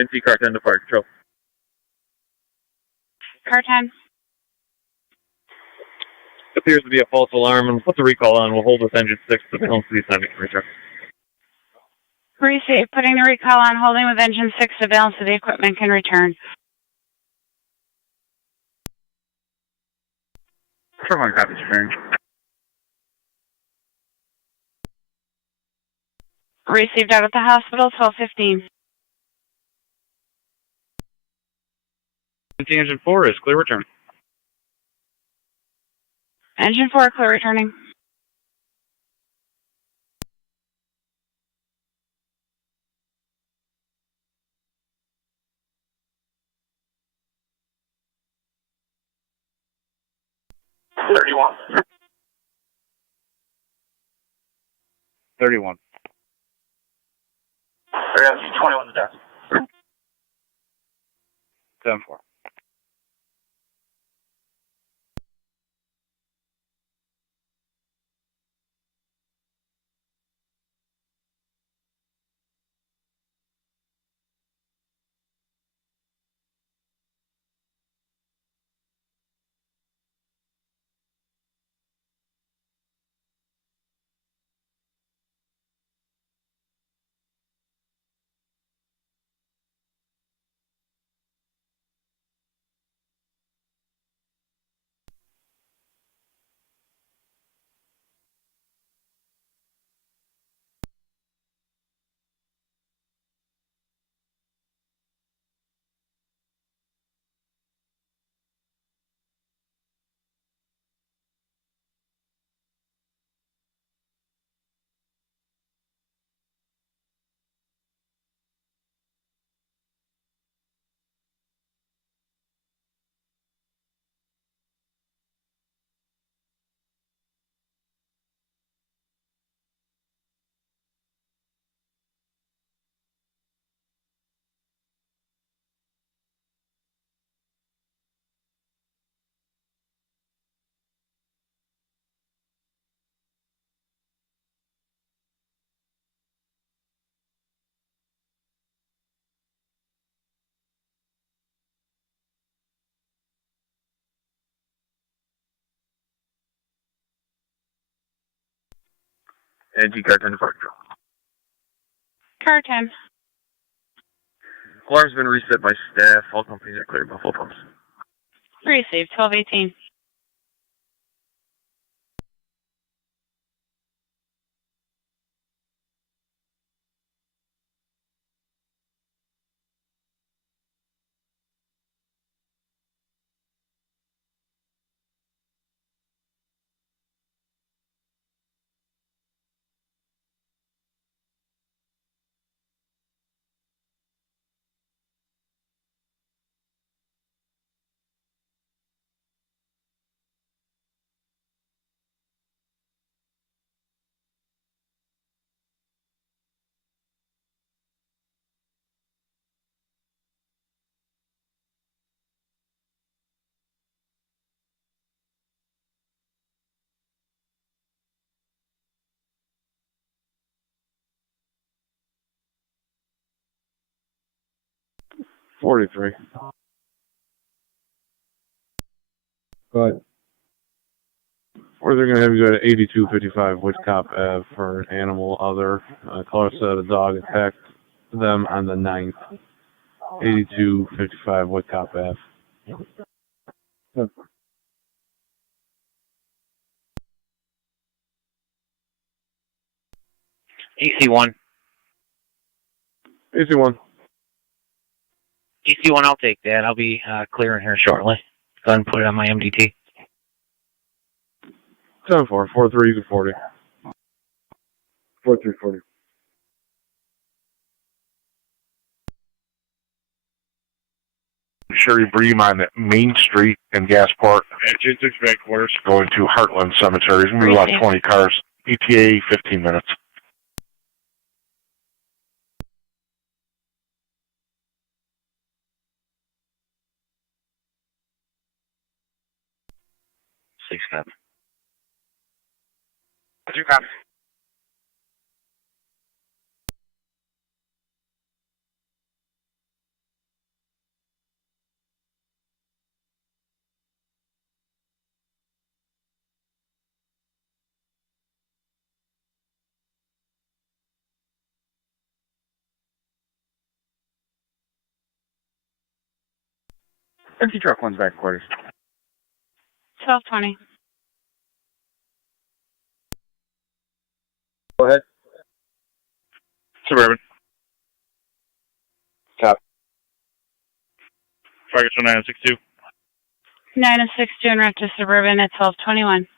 NT car 10 to Fire Control. Car 10. Appears to be a false alarm, and we'll put the recall on. We'll hold with Engine 6 to film to the assignment return. Received. Putting the recall on, holding with Engine 6 to balance so the equipment can return. One copies, return. Received out at the hospital, 12:15. NT Engine 4 is clear return. Engine 4 clear returning. Car 31. Or actually 21 to death. 10-4. NT car 10 to Fire Control. Car 10. Alarm's been reset by staff. All companies are clear. Buffalo pumps. Received, 12:18. $43. Go ahead. Or they're going to have you go to 8255 Woodcop Ave for an animal other. Caller said a dog attacked them on the 9th. 8255 Woodcop Ave. AC1. AC1. AC1, I'll take that. I'll be clearing here shortly. Go ahead and put it on my MDT. 7-4, 4340. 4340. Sherry Bream on Main Street in Gasport. Engine 6 back quarters. Going to Heartland Cemetery. There's going to be about 20 cars. ETA 15 minutes. Six copy. 2 copies. Empty truck, one's back quarters. 1220. Go ahead. Suburban. Copy. Target 962. 962 en route to Suburban at 1221.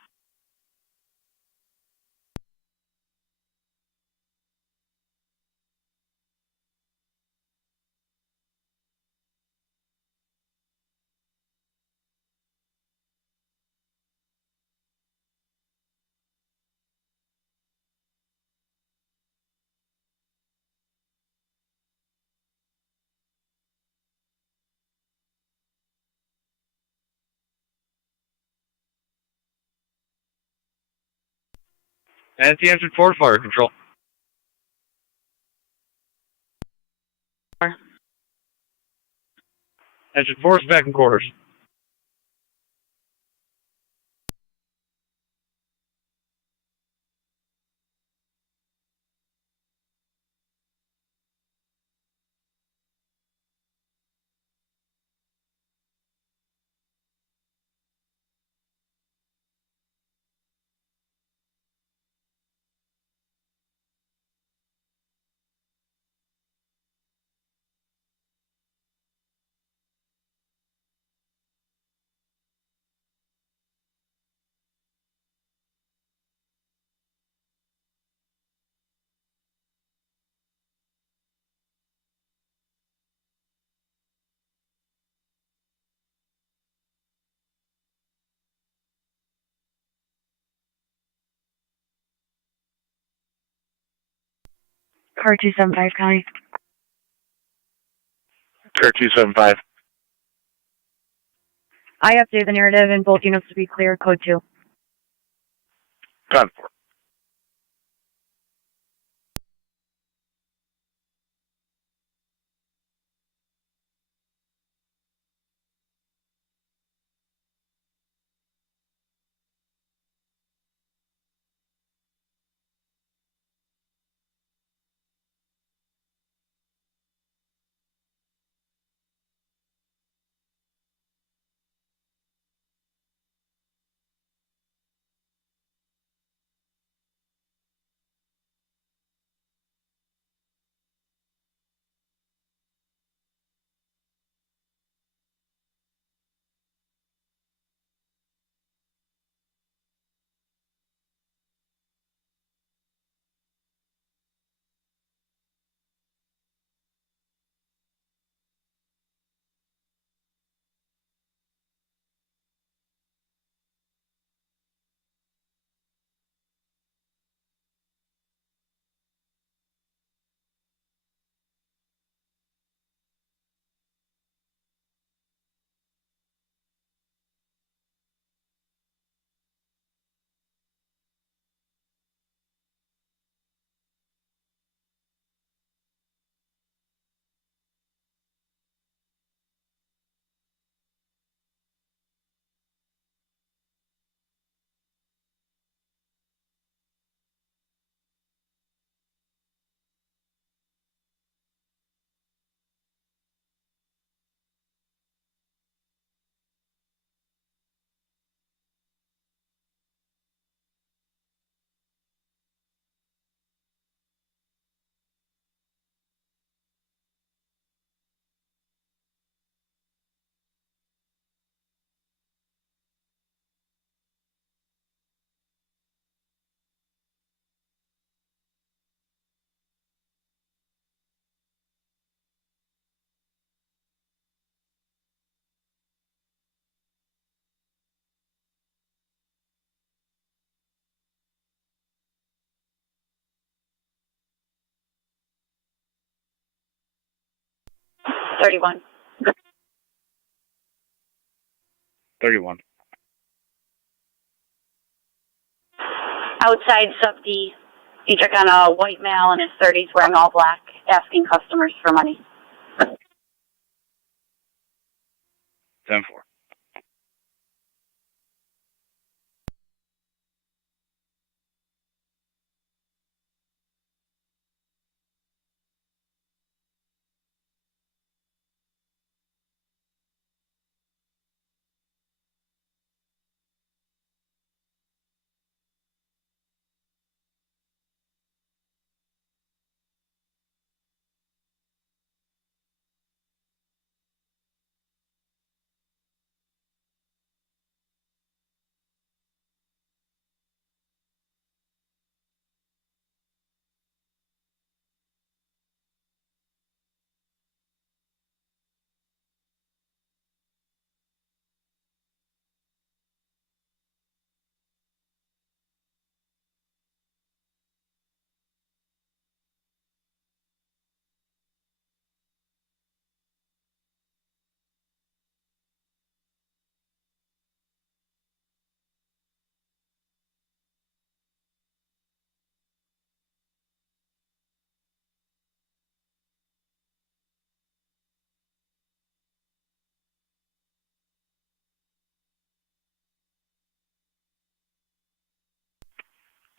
And the engine 4 fire control. Engine 4 is back in quarters. Car 275 County. Car 275. I updated the narrative and both units to be clear, code 2. Gun 4. 31. 31. Outside sub D, he took on a white male in his 30s wearing all black, asking customers for money. 10-4.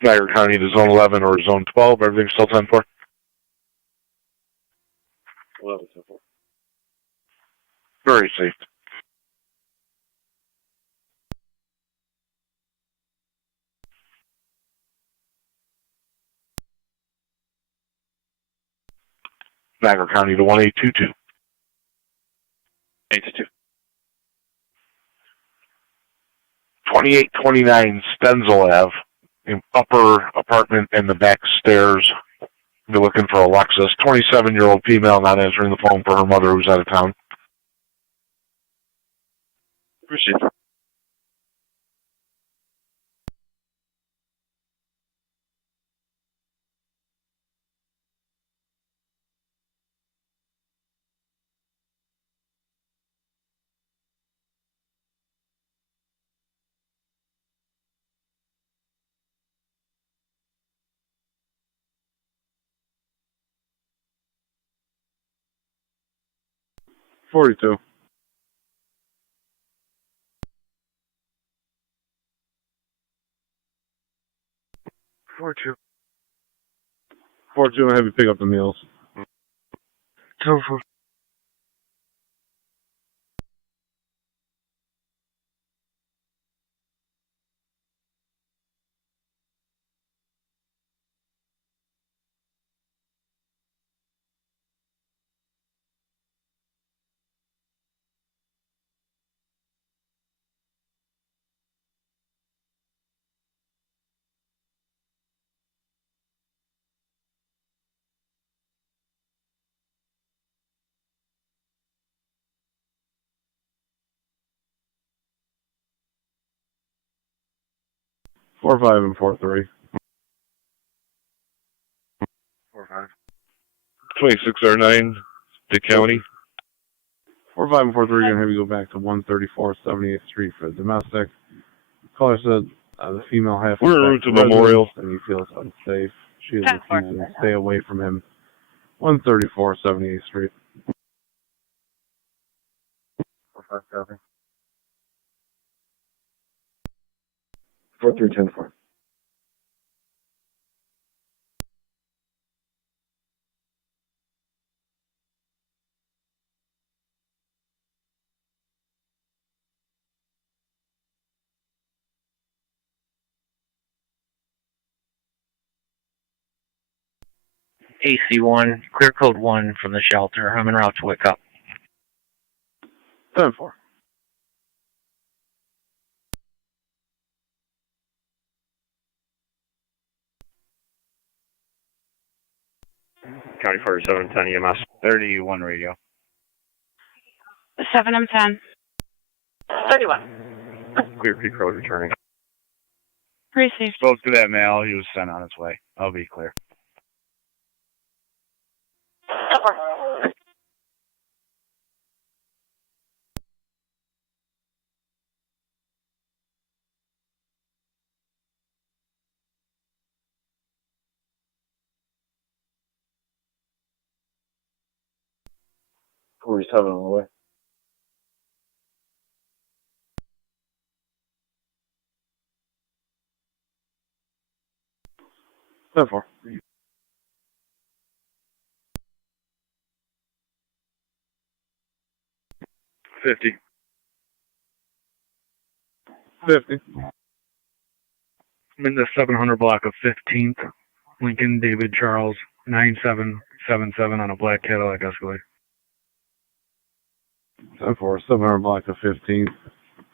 Niagara County to Zone 11 or Zone 12. Everything's still 10-4. 11-4. Very safe. Niagara County to 1822. 8-2. 2829 Stenzel Ave, in upper apartment and the back stairs. They're looking for Alexis, 27-year-old female, not answering the phone for her mother who's out of town. Proceed. $42. 4-2. 42, and have you pick up the meals. 2-4. Four, 5, and 4-3. 4-5. 26R9, the county. 4, 5, and 4-3 are gonna have you go back to 134 78th Street for domestic. Caller said the female half. We're en route to Memorial. And he feels unsafe. She is refusing to stay away from him. 134 78th Street. 4-5 copy. 4-3-10-4. AC1, clear code 1 from the shelter. I'm en route to wake up. 10-4. County Fire 710 EMS. 31 radio. 7, I'm 10. 31. Clear Peak Road returning. Received. Spoke to that male. He was sent on his way. I'll be clear. 47 on the way. Therefore. $50. I'm in the 700 block of 15th. Lincoln David Charles 9777 on a black Cadillac Escalade. 10-4, 700 block of 15th.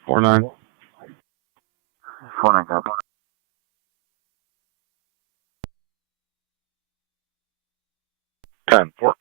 49. 49 copy. Ten four.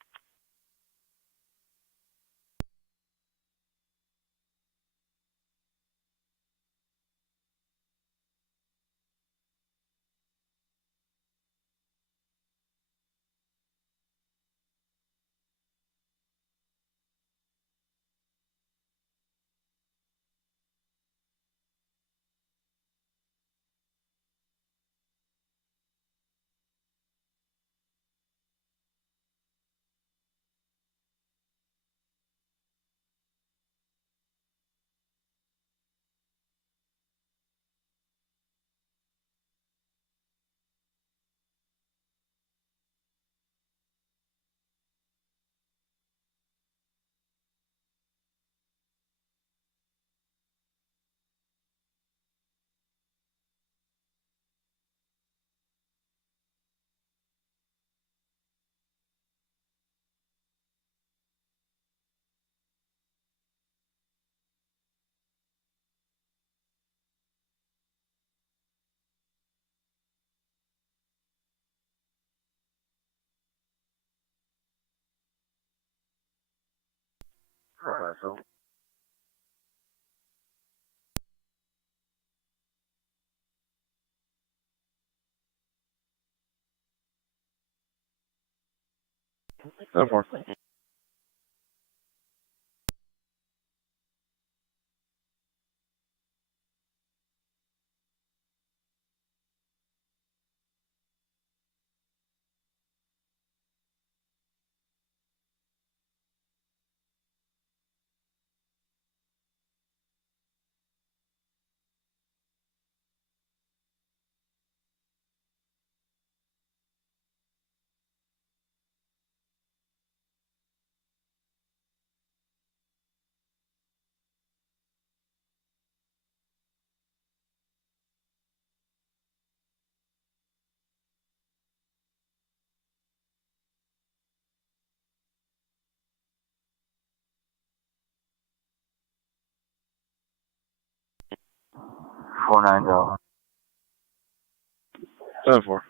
So. Therefore. $490. 10-4.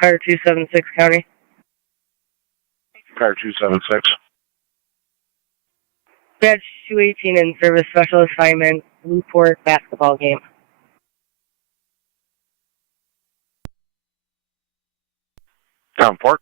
Car 276 County. Car 276. Badge 218 in service special assignment, Lockport basketball game. Downport.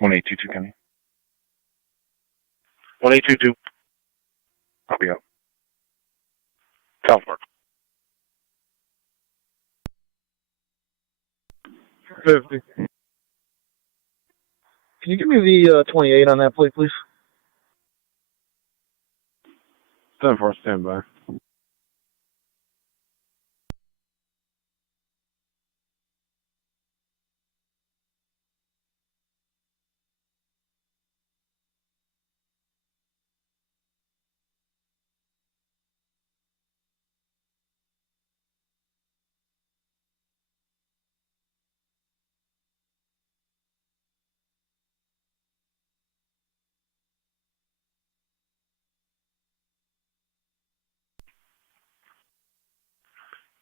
1822, Kenny. 1822. I'll be out. Southport. 50. Can you give me the 28 on that plate, please? 10-4, standby.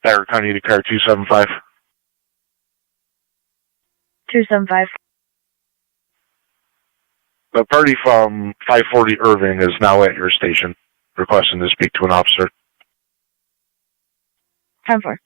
Niagara County Unit Car 275. 275. The party from 540 Irving is now at your station, requesting to speak to an officer. 10-4.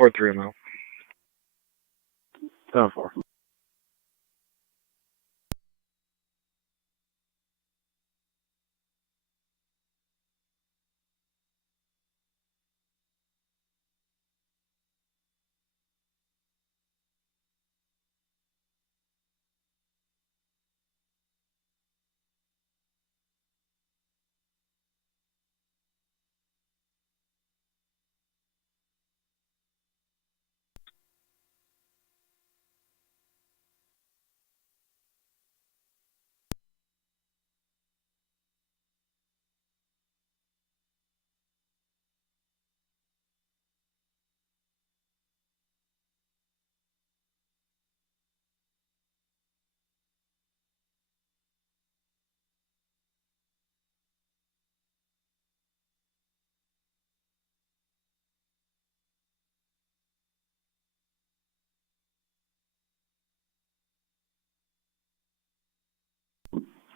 Four 3 mile. 10-4.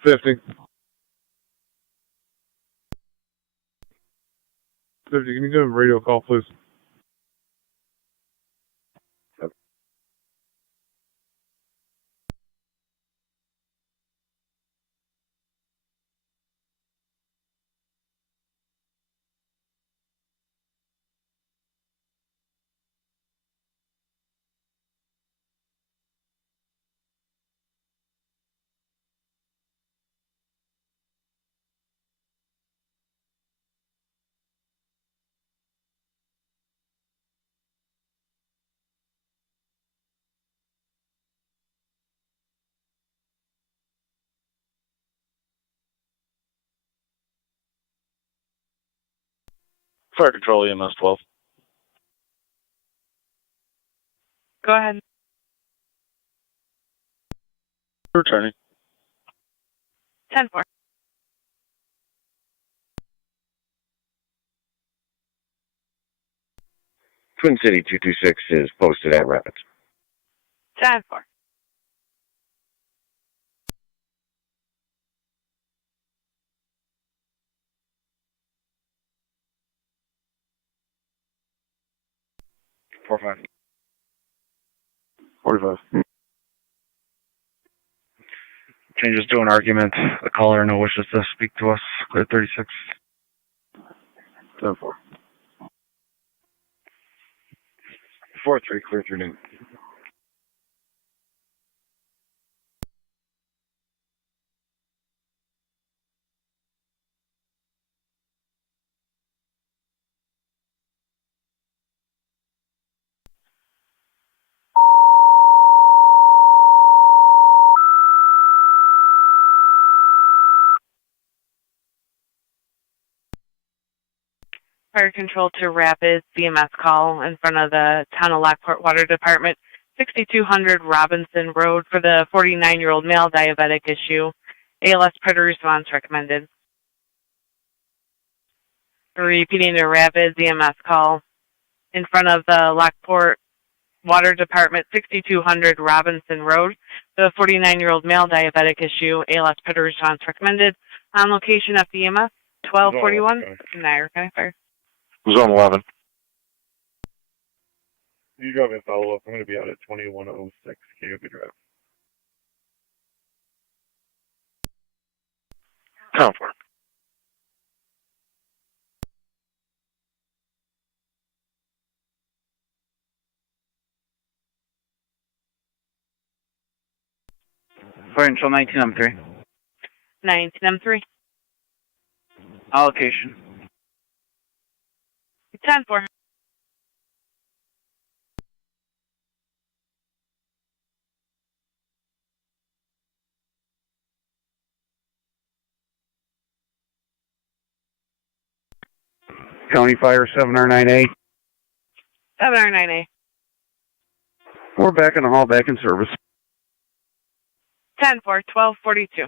Fifty. 50, can you give him a radio call, please? Fire Control EMS 12. Go ahead. Returning. 10-4. Twin City 226 is posted at Rapids. 10-4. Four 5. 45. Changes to an argument. The caller no wishes to speak to us. Clear 36. 10-4. 4 3. Clear through noon. Fire control to Rapids, BMS call in front of the town of Lockport Water Department, 6200 Robinson Road for the 49-year-old male diabetic issue. ALS predator response recommended. Repeating to Rapids, BMS call in front of the Lockport Water Department, 6200 Robinson Road. The 49-year-old male diabetic issue, ALS predator response recommended. On location at BMS, 1241, Niagara County Fire. Zone 11. You drop me a follow-up. I'm going to be out at 2106 KOP Drive. Count for. Fire control 19M3. 19M3. Allocation. 10-4. County Fire 7R9A. 7R9A. We're back in the hall, back in service. 10-4, 1242.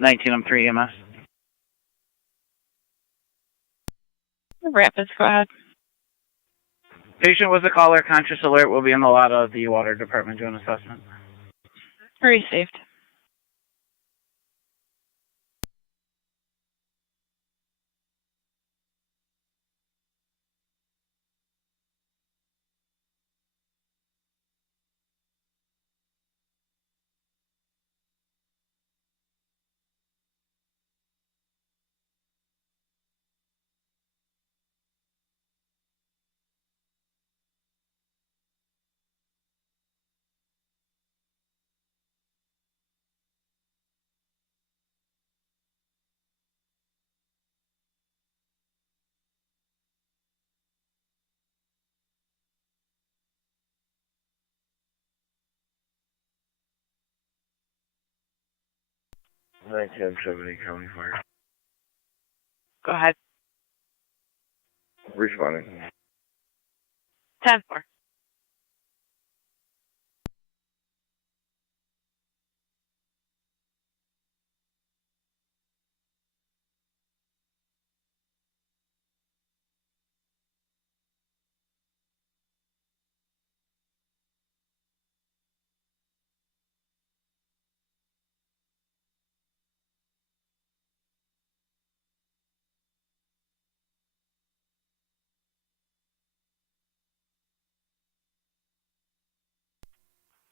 M3 EMS. Rapids, go ahead. Patient was a caller. Conscious alert will be in the lot of the water department doing assessment. Received. County Fire. Go ahead. Responding. 10-4.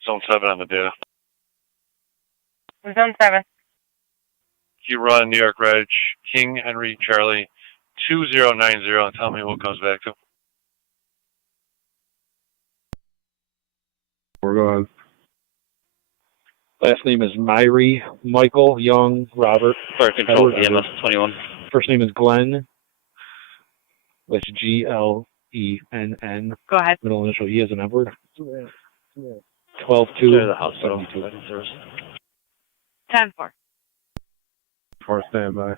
Zone 7 on the data. Zone 7. You run New York Reg, King Henry Charlie 2090 and tell me what comes back to. We're going. Last name is Myrie, Michael, Young, Robert. Fire control, Edward, EMS 21. First name is Glenn. That's Glenn. Go ahead. Middle initial E as in Edward. 12-2. Clear the hospital. 10-4. For standby.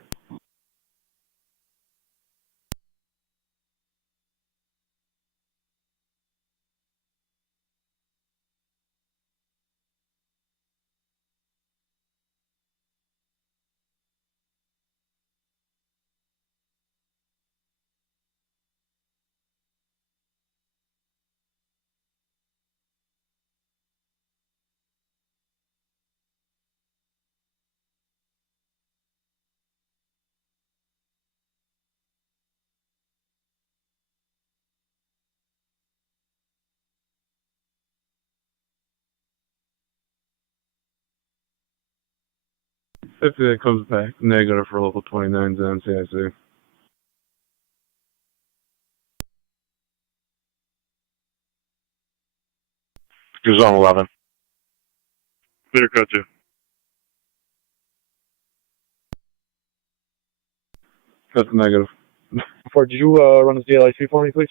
If it comes back negative for local 29s and NCIC. Zone 11. Clear cut 2. That's negative. Did you run the DLIC for me, please?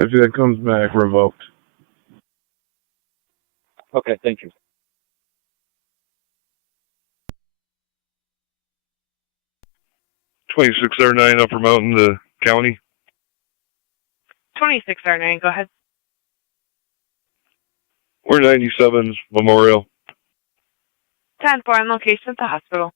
If that comes back, revoked. Okay, thank you. 26R9 Upper Mountain to County. 26R9, go ahead. We're 97's Memorial. 10-4 on location at the hospital.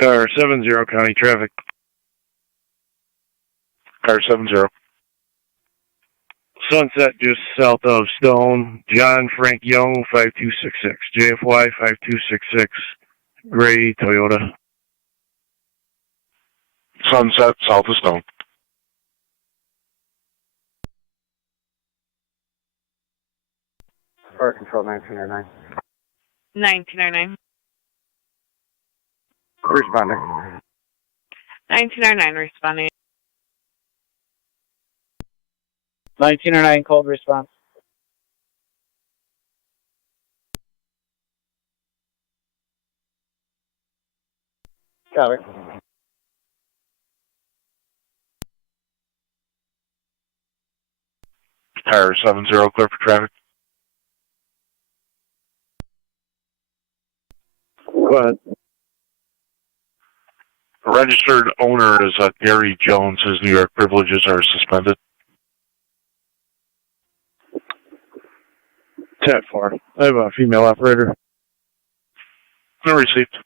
Car 70 County traffic. Car 70. Sunset just south of Stone. John Frank Young 5266. JFY 5266. Gray Toyota. Sunset, south of Stone. Fire control 1909. 1909. Responding. 1909 responding. 1909 cold response. Copy. Car 70, clear for traffic. Go ahead. The registered owner is Gary Jones. His New York privileges are suspended. TAC 4. I have a female operator. No received.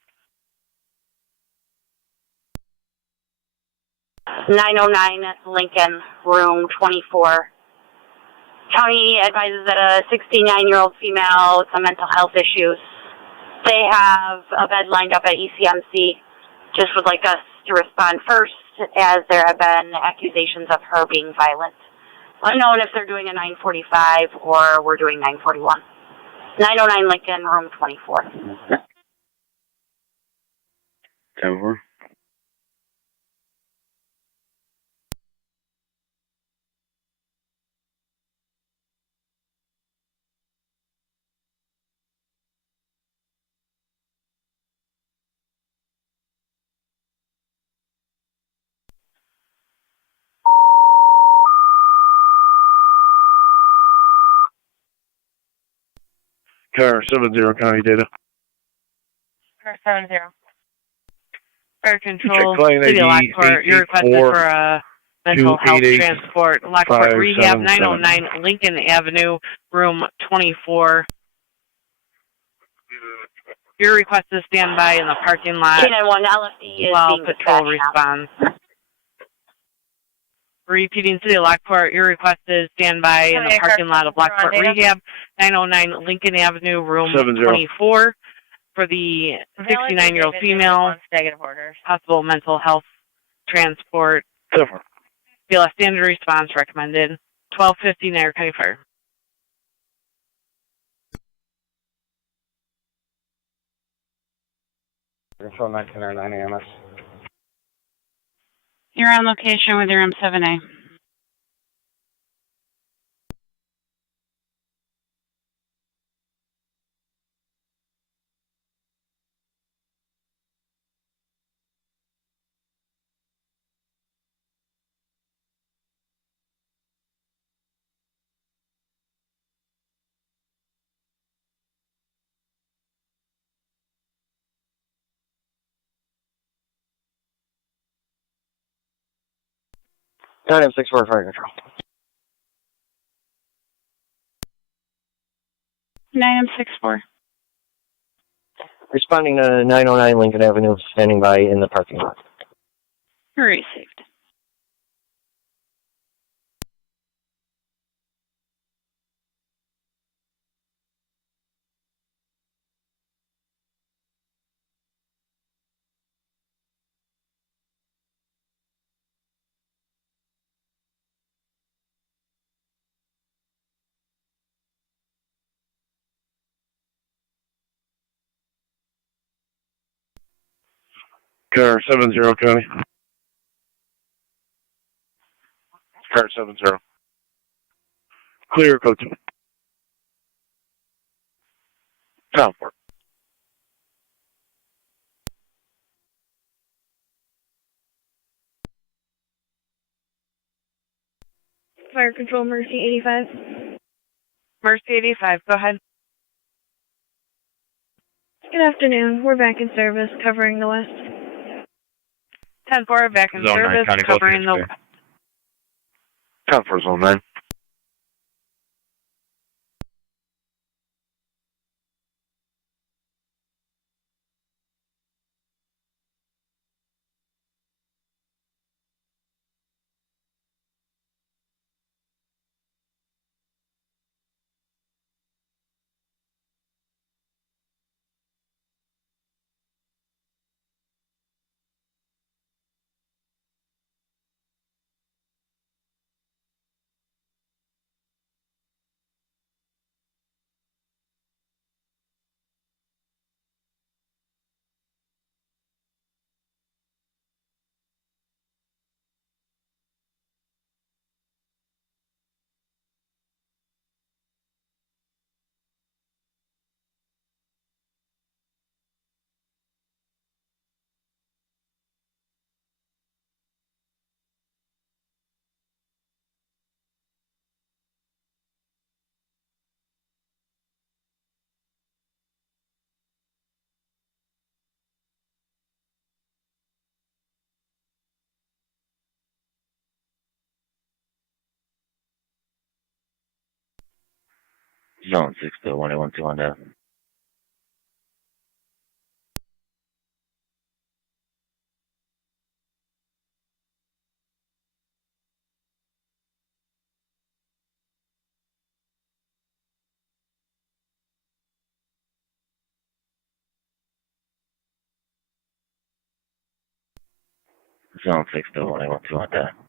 909 Lincoln, room 24. County advises that a 69-year-old female with some mental health issues. They have a bed lined up at ECMC. Just would like us to respond first, as there have been accusations of her being violent. Unknown if they're doing a 945 or we're doing 941. 909 Lincoln, room 24. 10-4. Car 70 County data. Car 70. Fire control, client City of ID Lockport. You're requested for a mental health 288 transport. Lockport Rehab, 577. 909 Lincoln Avenue, room 24. Your request is stand by in the parking lot K91 LFD is while being patrol dispatched now. responds. Repeating, City of Lockport, your request is stand by in the parking lot of Lockport Rehab, 909 Lincoln Avenue, room 24, for the 69-year-old female, possible mental health transport. BLS standard response recommended. 1250 Niagara County Fire. Control 1909 AMS. You're on location with your M7A. 9M64 fire control. 9M64. Responding to 909 Lincoln Avenue, standing by in the parking lot. Received. Car 70 County. Car 70. Clear code 2. Lockport. Fire Control, Mercy 85. Mercy 85, go ahead. Good afternoon. We're back in service, covering the west. 10-4, back in Zone 9, service, County covering the... 10-4, Zone 9. Zone 6 to 112 on that. Zone 6 to 112 on that.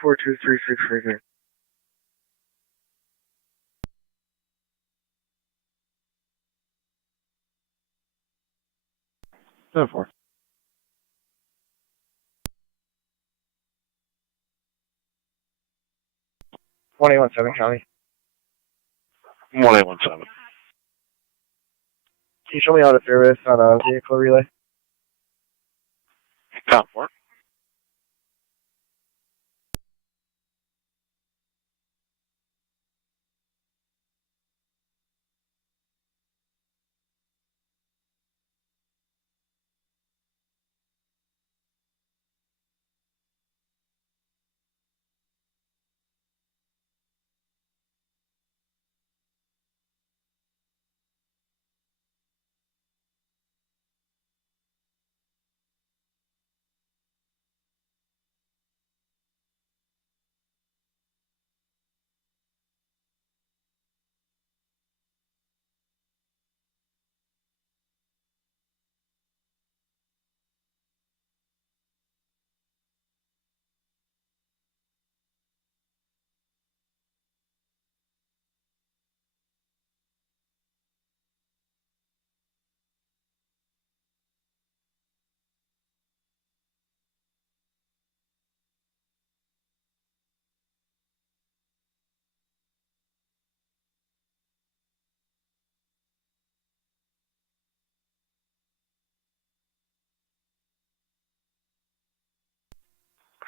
Four two three six right. 10-4. 117 County. 1817. Can you show me out of service on a vehicle relay? 10-4.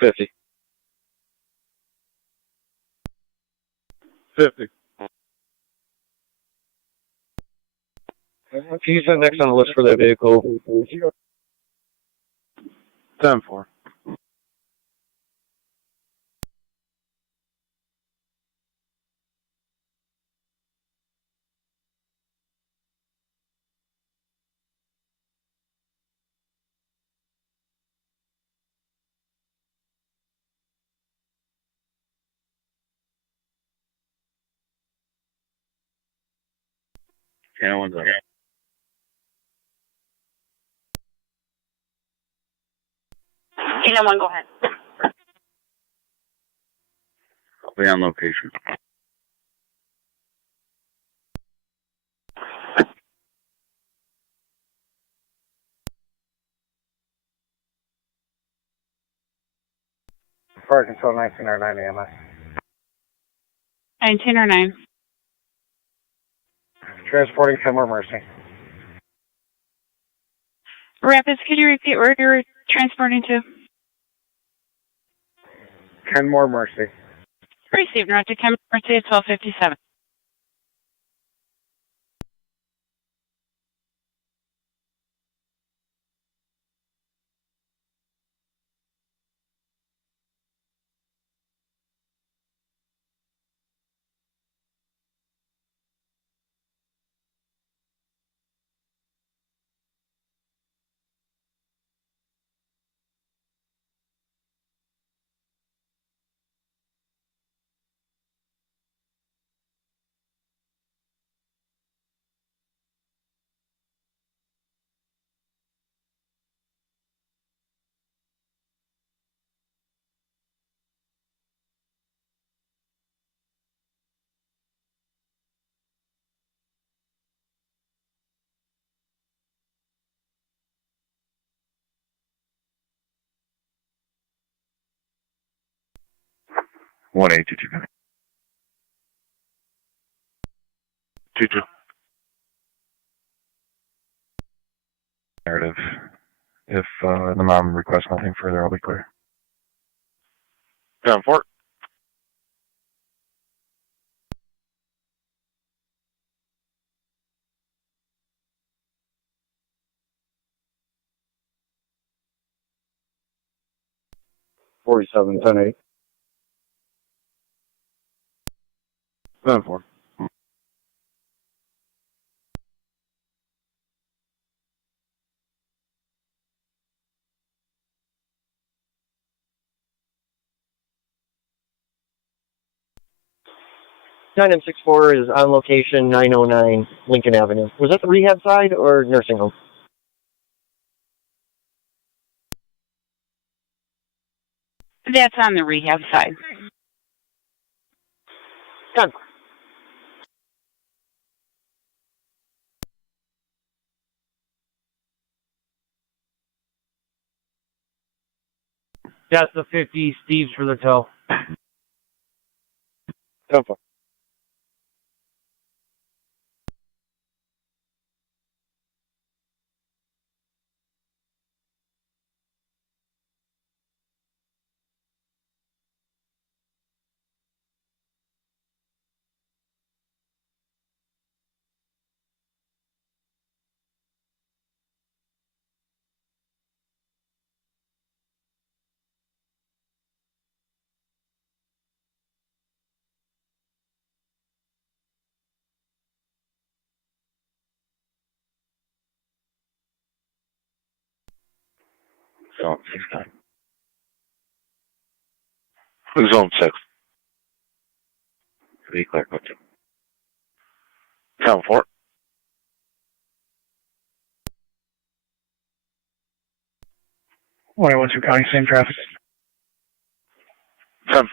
50. 50. Can you send next on the list for that vehicle? 10-4. Channel 1's up. Channel 1, go ahead. I'll be on location. Fire Control 1909 AMS. 1909. Transporting Kenmore Mercy. Rapids, could you repeat where you're transporting to? Kenmore Mercy. Received, route to Kenmore Mercy at 1257. One 822. 22. Narrative. If the mom requests nothing further, I'll be clear. 10-4. $47, 10-8. 10-4. Nine M64 is on location 909 Lincoln Avenue. Was that the rehab side or nursing home? That's on the rehab side. Done. That's the 50 Steve's for the tow. 10-4. Zone 6 Zone 6. Be clear, go to. 10-4. One 12 County, same traffic. 10-4.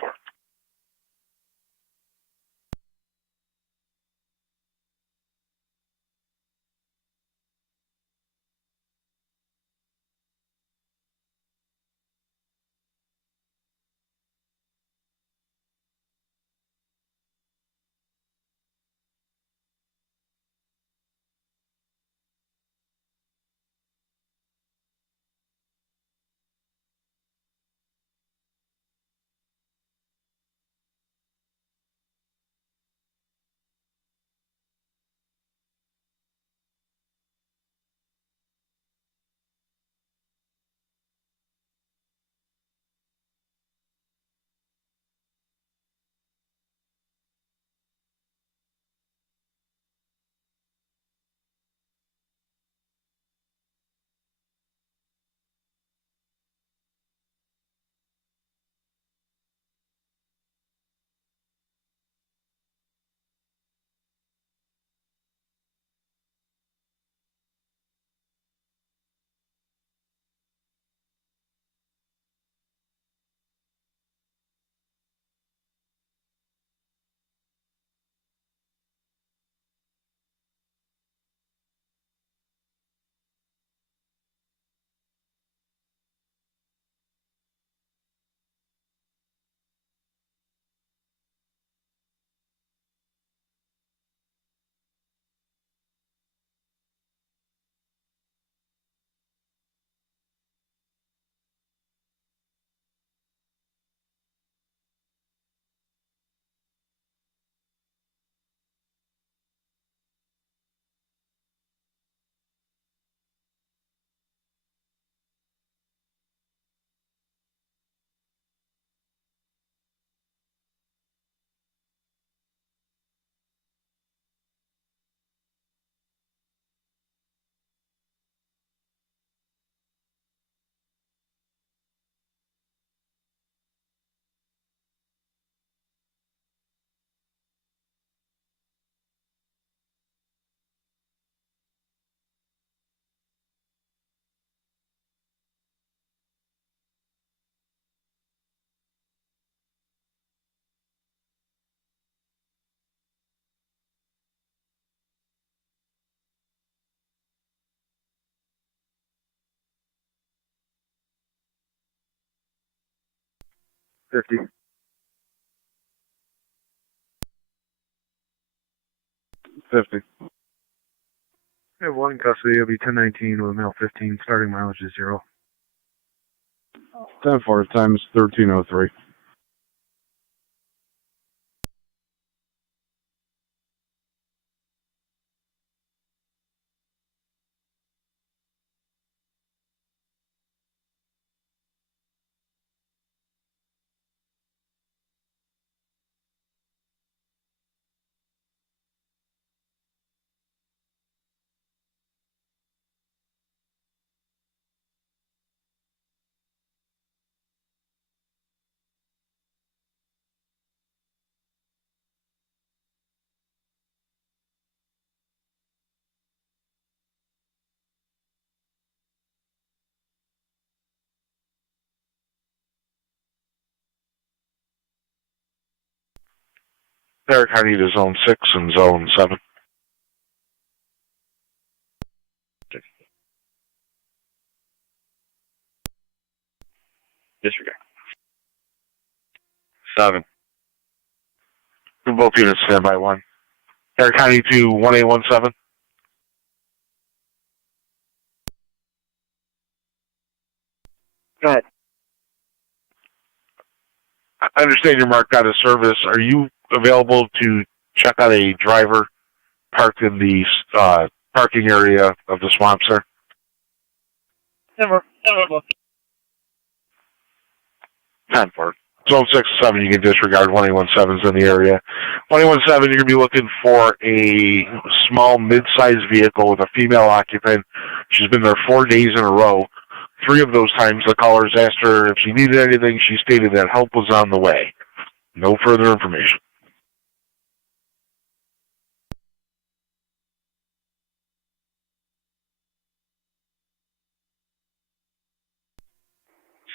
50. 50. I have one in custody. It'll be 1019 with a male 15. Starting mileage is 0. 10-4 times 1303. Derek, I need a zone 6 and zone 7. Disregard. 7. Both units stand by 1. Derek County to 1817. Go ahead. I understand you're marked out of service. Are you available to check out a driver parked in the parking area of the swamp, sir? Never. 10-4. Zone 6 and 7, you can disregard 1817's in the area. 1817, you're going to be looking for a small, mid-sized vehicle with a female occupant. She's been there 4 days in a row. 3 of those times, the callers asked her if she needed anything. She stated that help was on the way. No further information.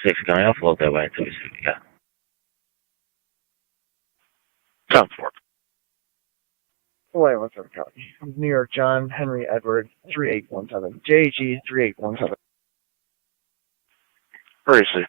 Six County, I'll float that way until we see what we got. 10-4. Wait, what's up, County? New York, John Henry Edward 3817. JG 3817. Very safe.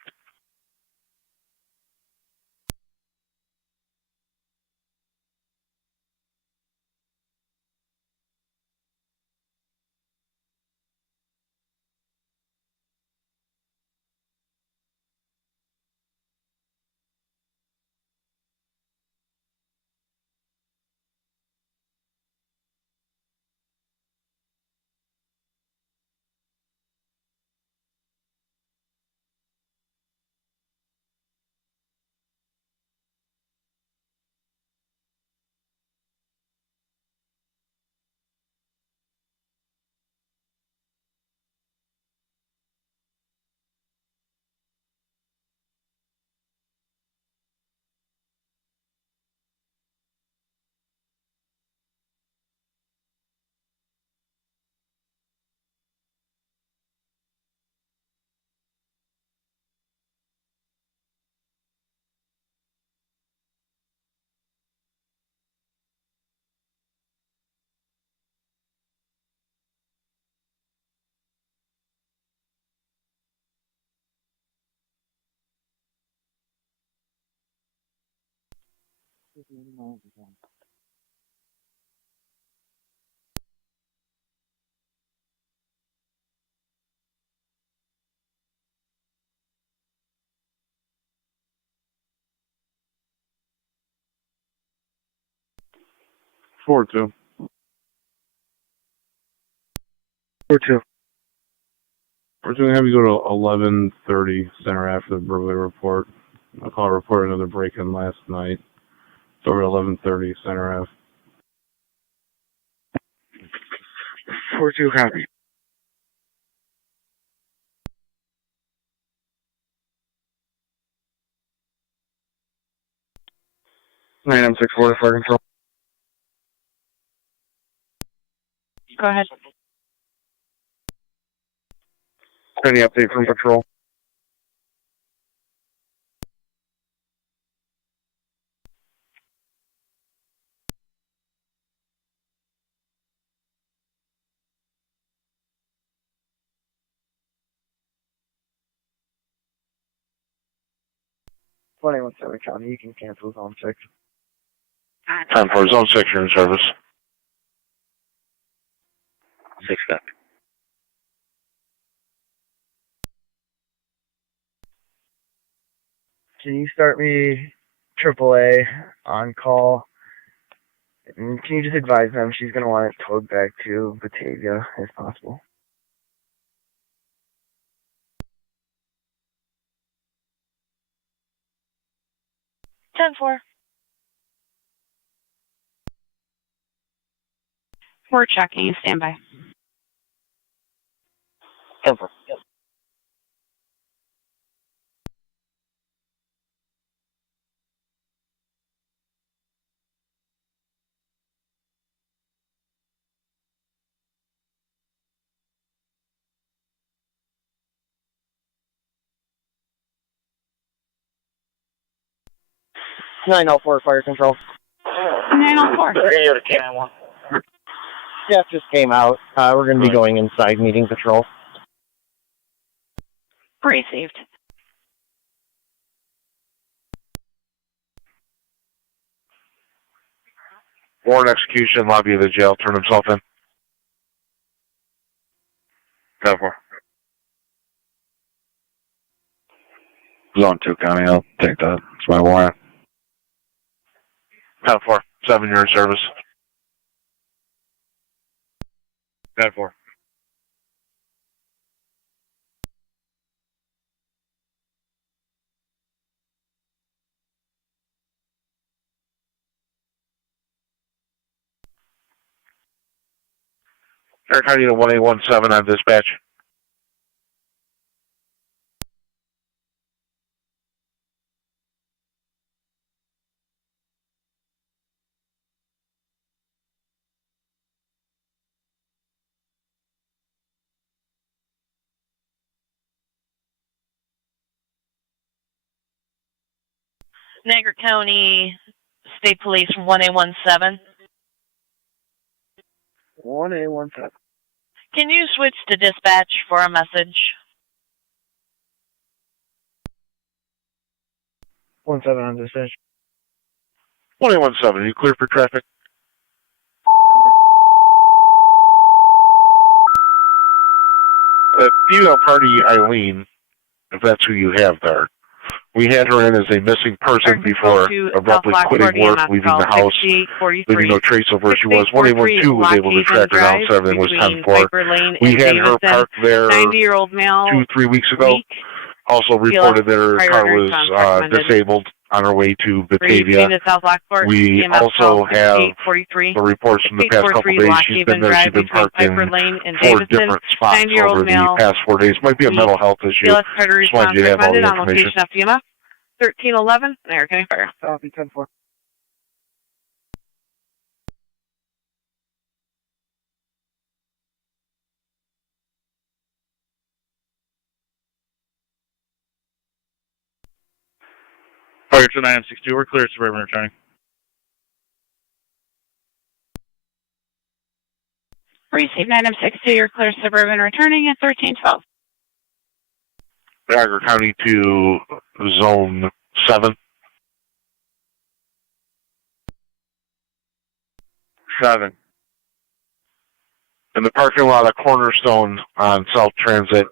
Four two. 4-2. We're going to have you go to 11:30 center after the burglary report. I'll call a report another break-in last night. It's over 11:30 center F. 4-2 copy. 9M64 to fire control. Go ahead. Any update from patrol? 1A17 County, you can cancel Zone 6. 10-4, Zone 6, you're in service. 6 copy. Can you start me AAA on call? And can you just advise them she's going to want it towed back to Batavia if possible? Ten four. We're checking. Stand by. 10-4. Yep. (904) Fire Control. 904. Radio to K91. Staff just came out. We're going to be going inside meeting patrol. Received. Warrant execution, lobby of the jail, turn himself in. 10-4. Zone 2 County, I'll take that. It's my warrant. 10-4, 7, you're in service. 10-4. Eric, I need a 1A17 on dispatch. Niagara County State Police 1A17. 1A17. Can you switch to dispatch for a message? 17 on dispatch. 1A17, are you clear for traffic? Female party Eileen, if that's who you have there. We had her in as a missing person before abruptly quitting work, leaving the house, leaving no trace of where she was. 1A12 was able to track her down, so everything was 10-4. We had her parked there 90-year-old male. 2-3 weeks ago. Also reported that her car was disabled on her way to Batavia. We also have the reports from the past couple of days. She's been there. She's been parked in 4 different spots over the past 4 days. Might be a mental health issue. Just wanted you to have all the information. 1311, Niagara County Fire. Copy, 10-4. Fire to 962, we're clear, Suburban returning. Receive 962, you're clear, Suburban returning at 1312. Niagara County to Zone 7. 7. In the parking lot of Cornerstone on South Transit,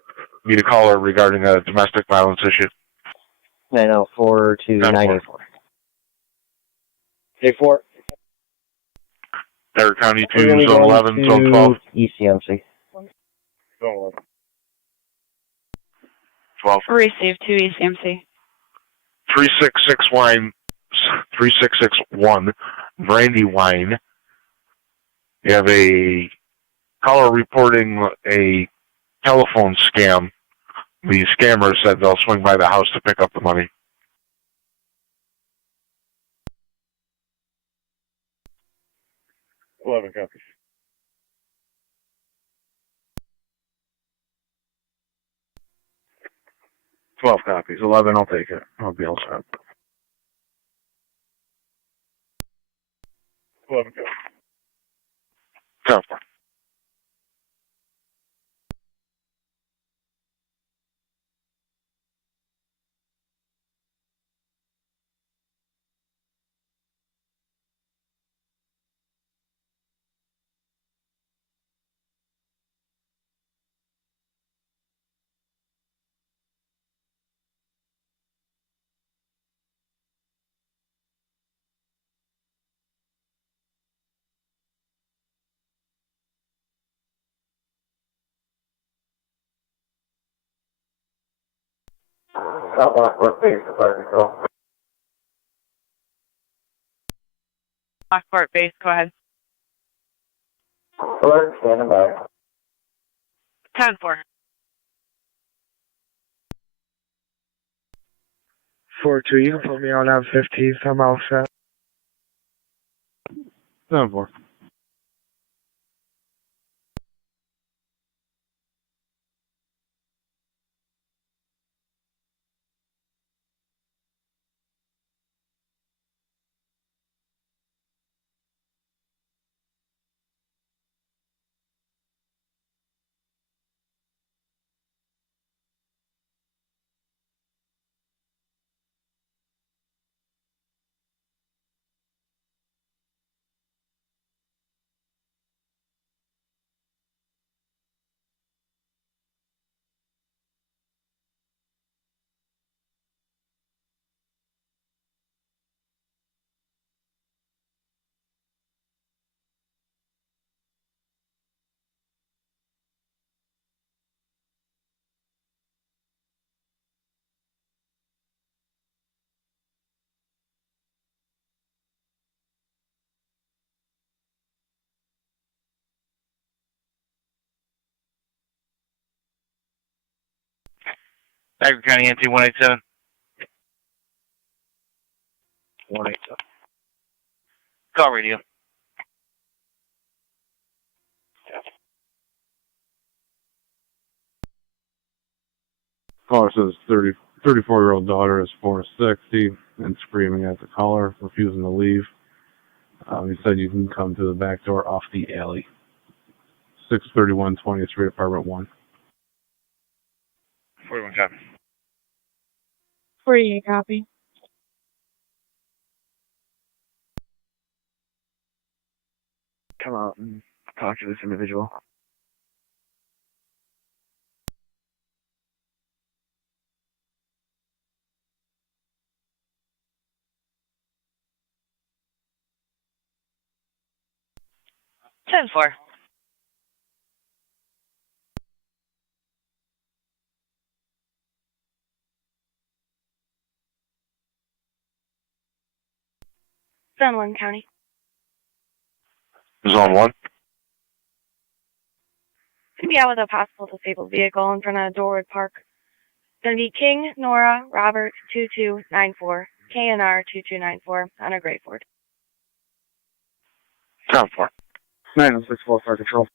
need a caller regarding a domestic violence issue. 904 to 984. A4. Niagara County to Zone 11, Zone 12. ECMC. Zone 11. 12. Receive 2 ECMC. 3661 Brandywine. You have a caller reporting a telephone scam. The scammer said they'll swing by the house to pick up the money. Copies. 12 copies. 11, I'll take it. I'll be all set. 11 copies. 10-4. South Lockport base, fire control. Lockport base, go ahead. Alert, standing by. 10-4. 4-2, you can put me on M15, I'm all set. 7-4. Niagara County NT 187. 187. Call radio. Caller says 34-year-old daughter is 460 and screaming at the caller, refusing to leave. He said you can come to the back door off the alley. 631 20th Street, apartment 1. 41 copy. 48 copy. Come out and talk to this individual. Ten four. San Juan County. Zone 1. To be out with a possible disabled vehicle in front of Dorwood Park. Gonna be King, Nora, Robert, 2294, KNR 2294 on a gray Ford. 10-4. 9064 fire control.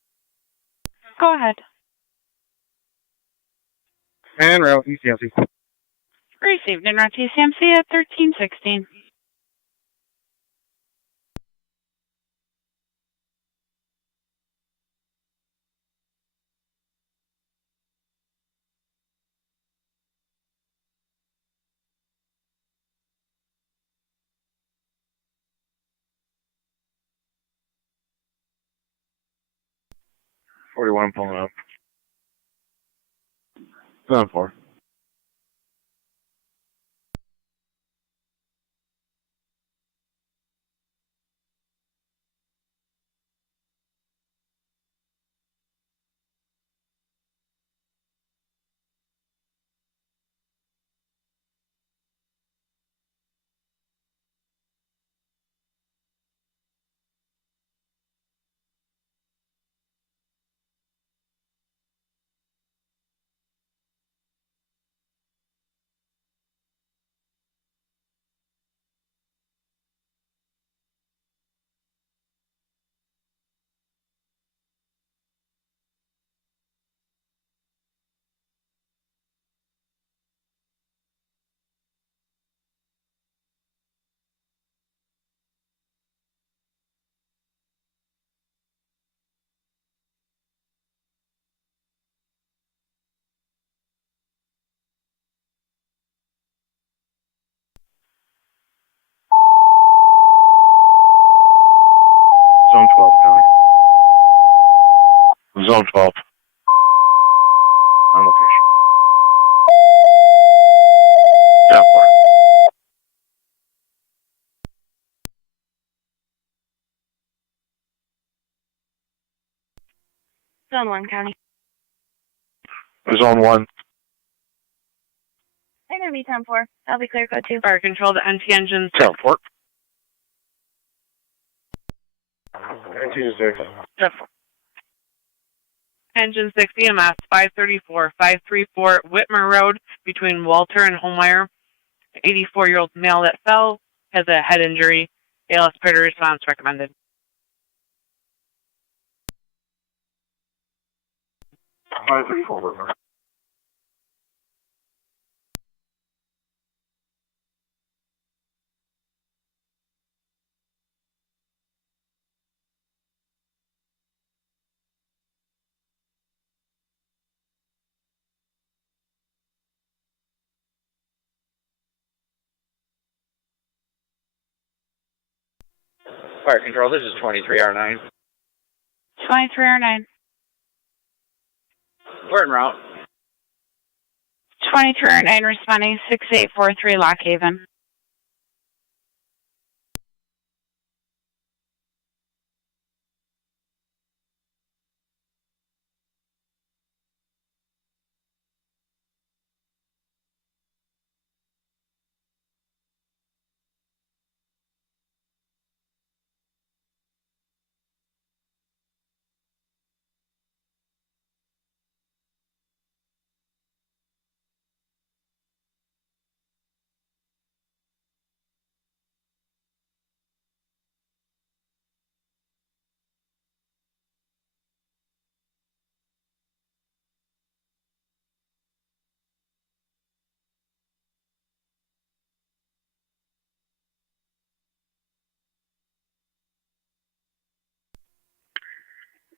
Go ahead. And rail ECMC. Received in our TCMC at 1316. $41 pulling up. 7-4. Zone 12 county. Zone 12. On location. 10-4. San Juan County. Zone 1. gonna be 10-4. I'll be clear code 2. Fire control to NT engine 6. Teleport. Engine 6. Engine 6 EMS 534 Whitmer Road between Walter and Homemeyer. 84-year-old male that fell has a head injury. ALS priority response recommended. Fire control, this is 23R9. 23R9. We're en route. 23R9 responding 6843 Lockhaven.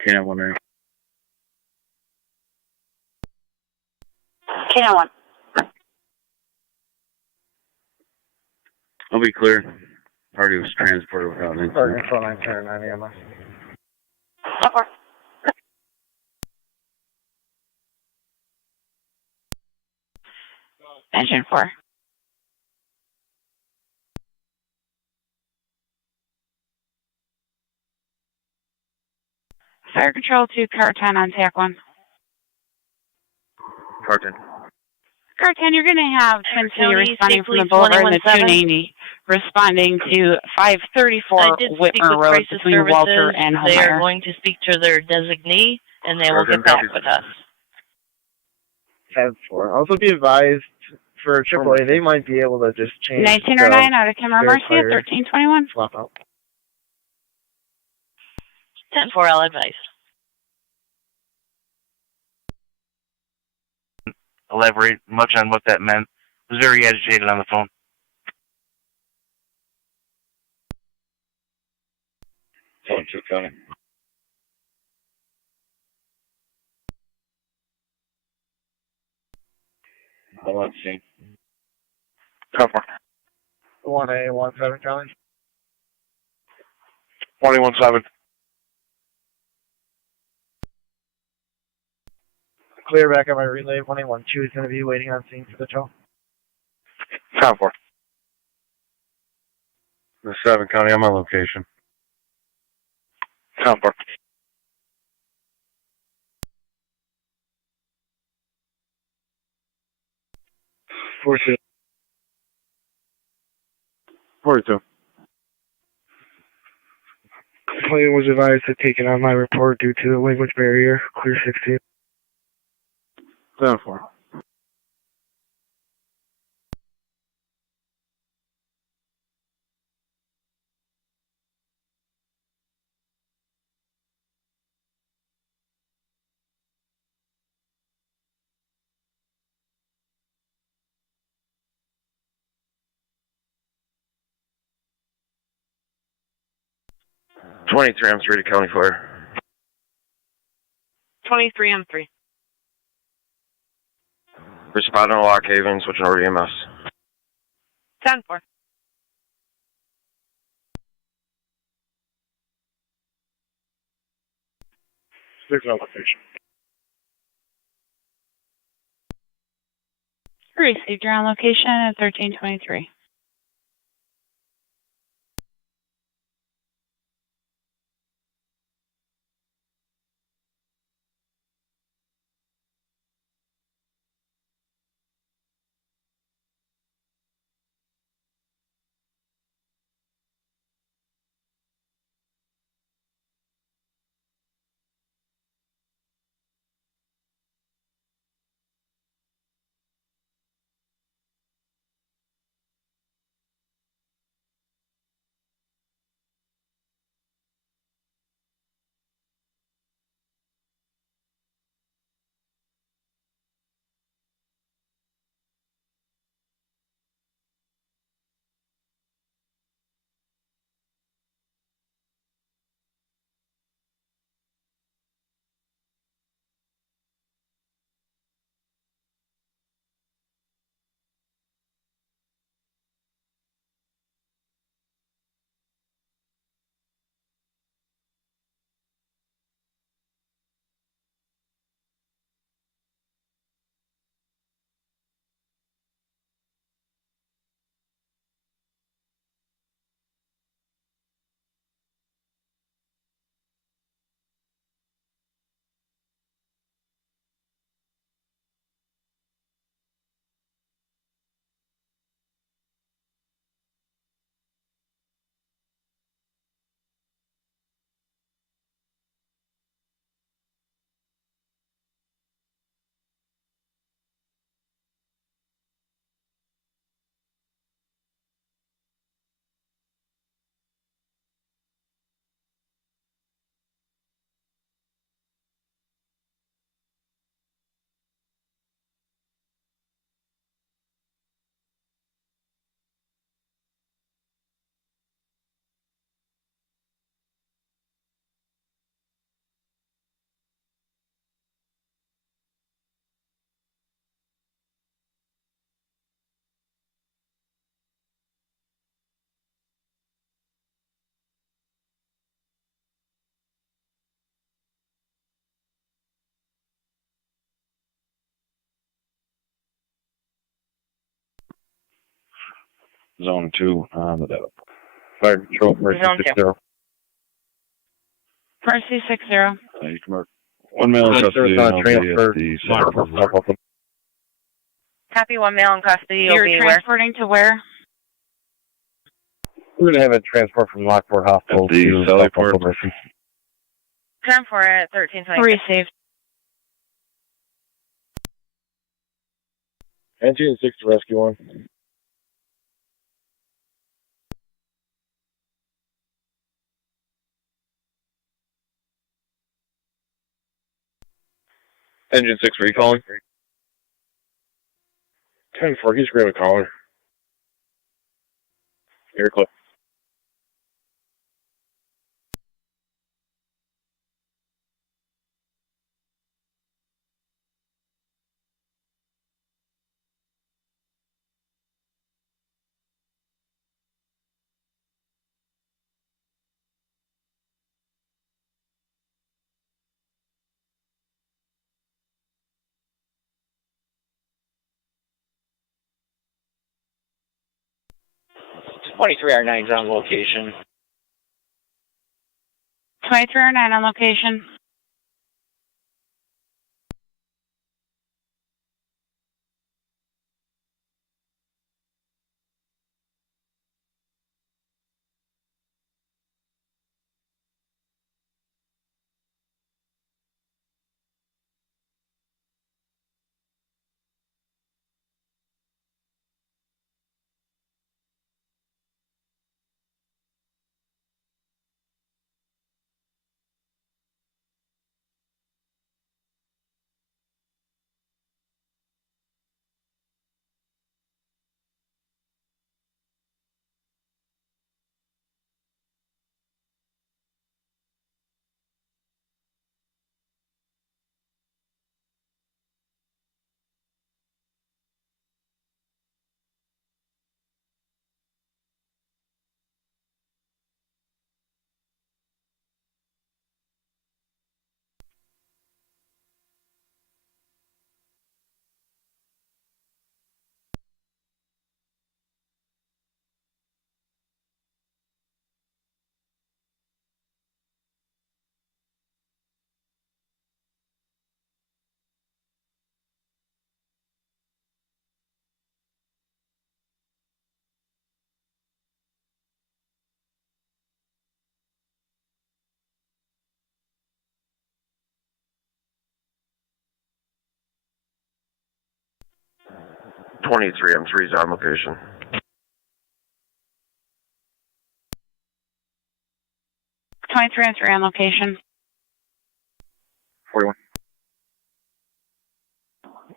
Can't wonder. K91. I'll be clear. Party was transported without an Fire incident. control 909 EMS. Over. Engine 4. Fire control to car 10 on TAC 1. Car 10. Car 10, you're going to have Twin City County, responding from the Safely boulevard in the 21-7. 290, responding to 534 I did speak Whitmer with Road Crisis between Services. Walter and They are Homemeyer. going to speak to their designee, and they will get back with us. 10-4. Also be advised for AAA, they might be able to just change 1909 out of Kimmer Mercy at tire 1321. swap out. 10-4, I'll advise. Elaborate much on what that meant. Was very agitated on the phone. Phone 2 County. I'm on scene. Cover. 1A, 17 County. 21-7. Clear back on my relay. 1A12 is going to be waiting on scene for the tow. Cover. The 7 County, I'm on location. Cover. Forces. 42. Complainant was advised to take it on my report due to the language barrier. Clear 16. 7-4. I'm 3 to County Fire. 23 M3. Responding to Lockhaven, switching over to EMS. 10-4. Six allocation. Received your on location at 1323. Zone 2 on the data. Fire Control, Mercy Zone 60. Mercy 60. You can mark one male in custody. Copy, 1 male in custody. You're transporting to where? We're going to have a transport from Lockport Hospital At the to Sallyport. Mercy. 10-4 at 1320. Received. Engine 6 to rescue 1. Engine 6 recalling. 10-4, he's screaming caller. Air clip. R9's on location. 2309 on location. I'm 3's on location. 2303 on location. 41.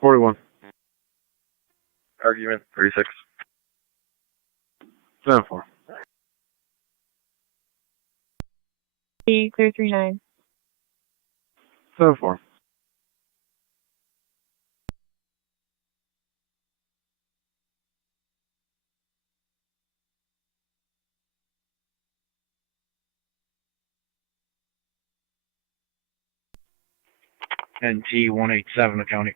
41. Argument 36. 7-4. 339. 7-4. NT 187 the county.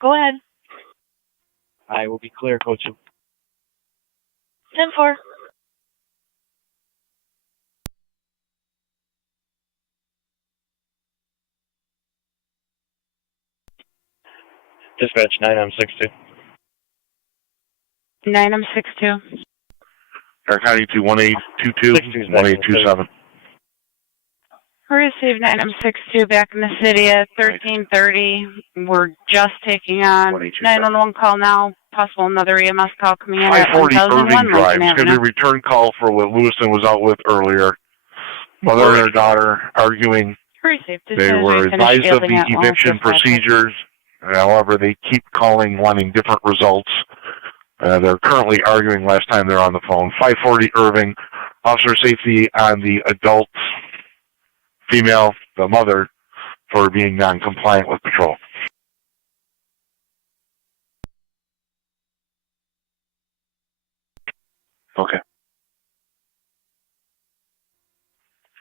Go ahead. I will be clear, Coach. 10-4. Dispatch 9M62. 9M62. Our County 21822, 1827. Received 9M62 back in the city at 1330. We're just taking on 911 call now. Possible another EMS call coming in at 540 Irving 1001 Drive. Lincoln It's going to be a Avenue. return call for what Lewiston was out with earlier. Mother and her daughter arguing. Received. They were advised of the eviction procedures. However, they keep calling, wanting different results. They're currently arguing last time they're on the phone. 540 Irving. Officer safety on the adult female, the mother, for being non-compliant with patrol. Okay.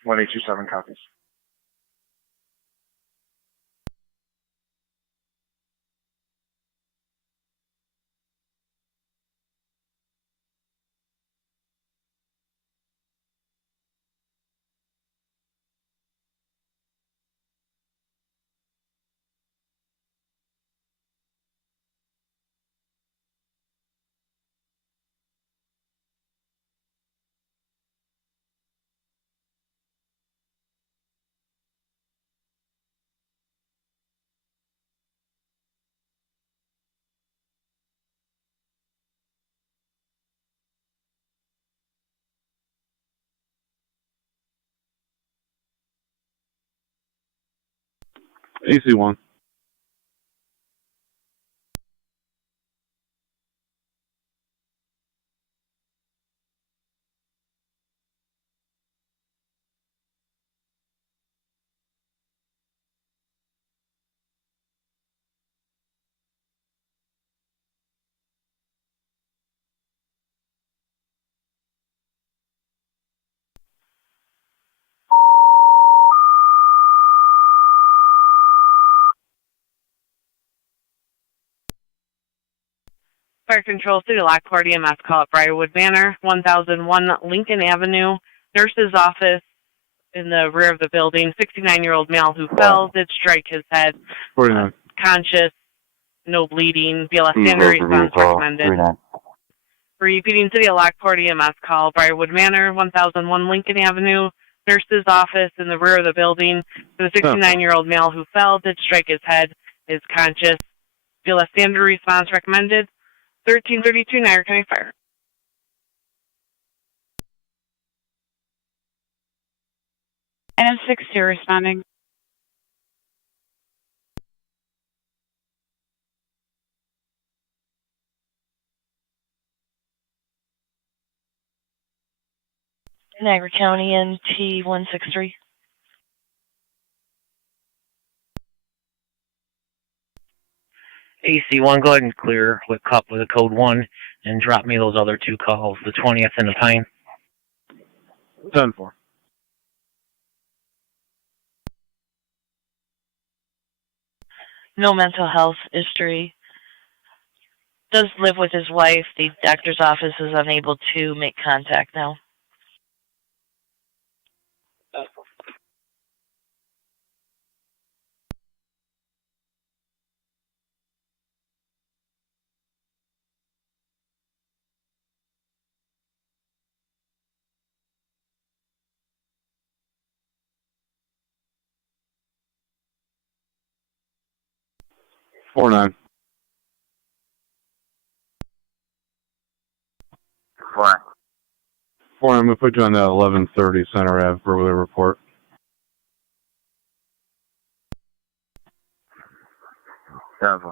1827 copies. AC1. Fire Control, City Lockport, EMS call at Briarwood Manor, 1001 Lincoln Avenue, nurse's office in the rear of the building, 69-year-old male who fell, did strike his head, 49. conscious, no bleeding, BLS standard response recommended. Repeating, City of Lockport, EMS call, Briarwood Manor, 1001 Lincoln Avenue, nurse's office in the rear of the building, the 69-year-old male who fell, did strike his head, is conscious, BLS standard response recommended. 1332 Niagara County Fire. Item 6-2 responding. Niagara County NT 163. AC1, go ahead and clear with cup with a code 1 and drop me those other two calls, the 20th and the Pine. 10-4. No mental health history. Does live with his wife. The doctor's office is unable to make contact now. Four nine. 4. 4, I'm going to put you on that 1130 Center Ave Burglary report. Seven.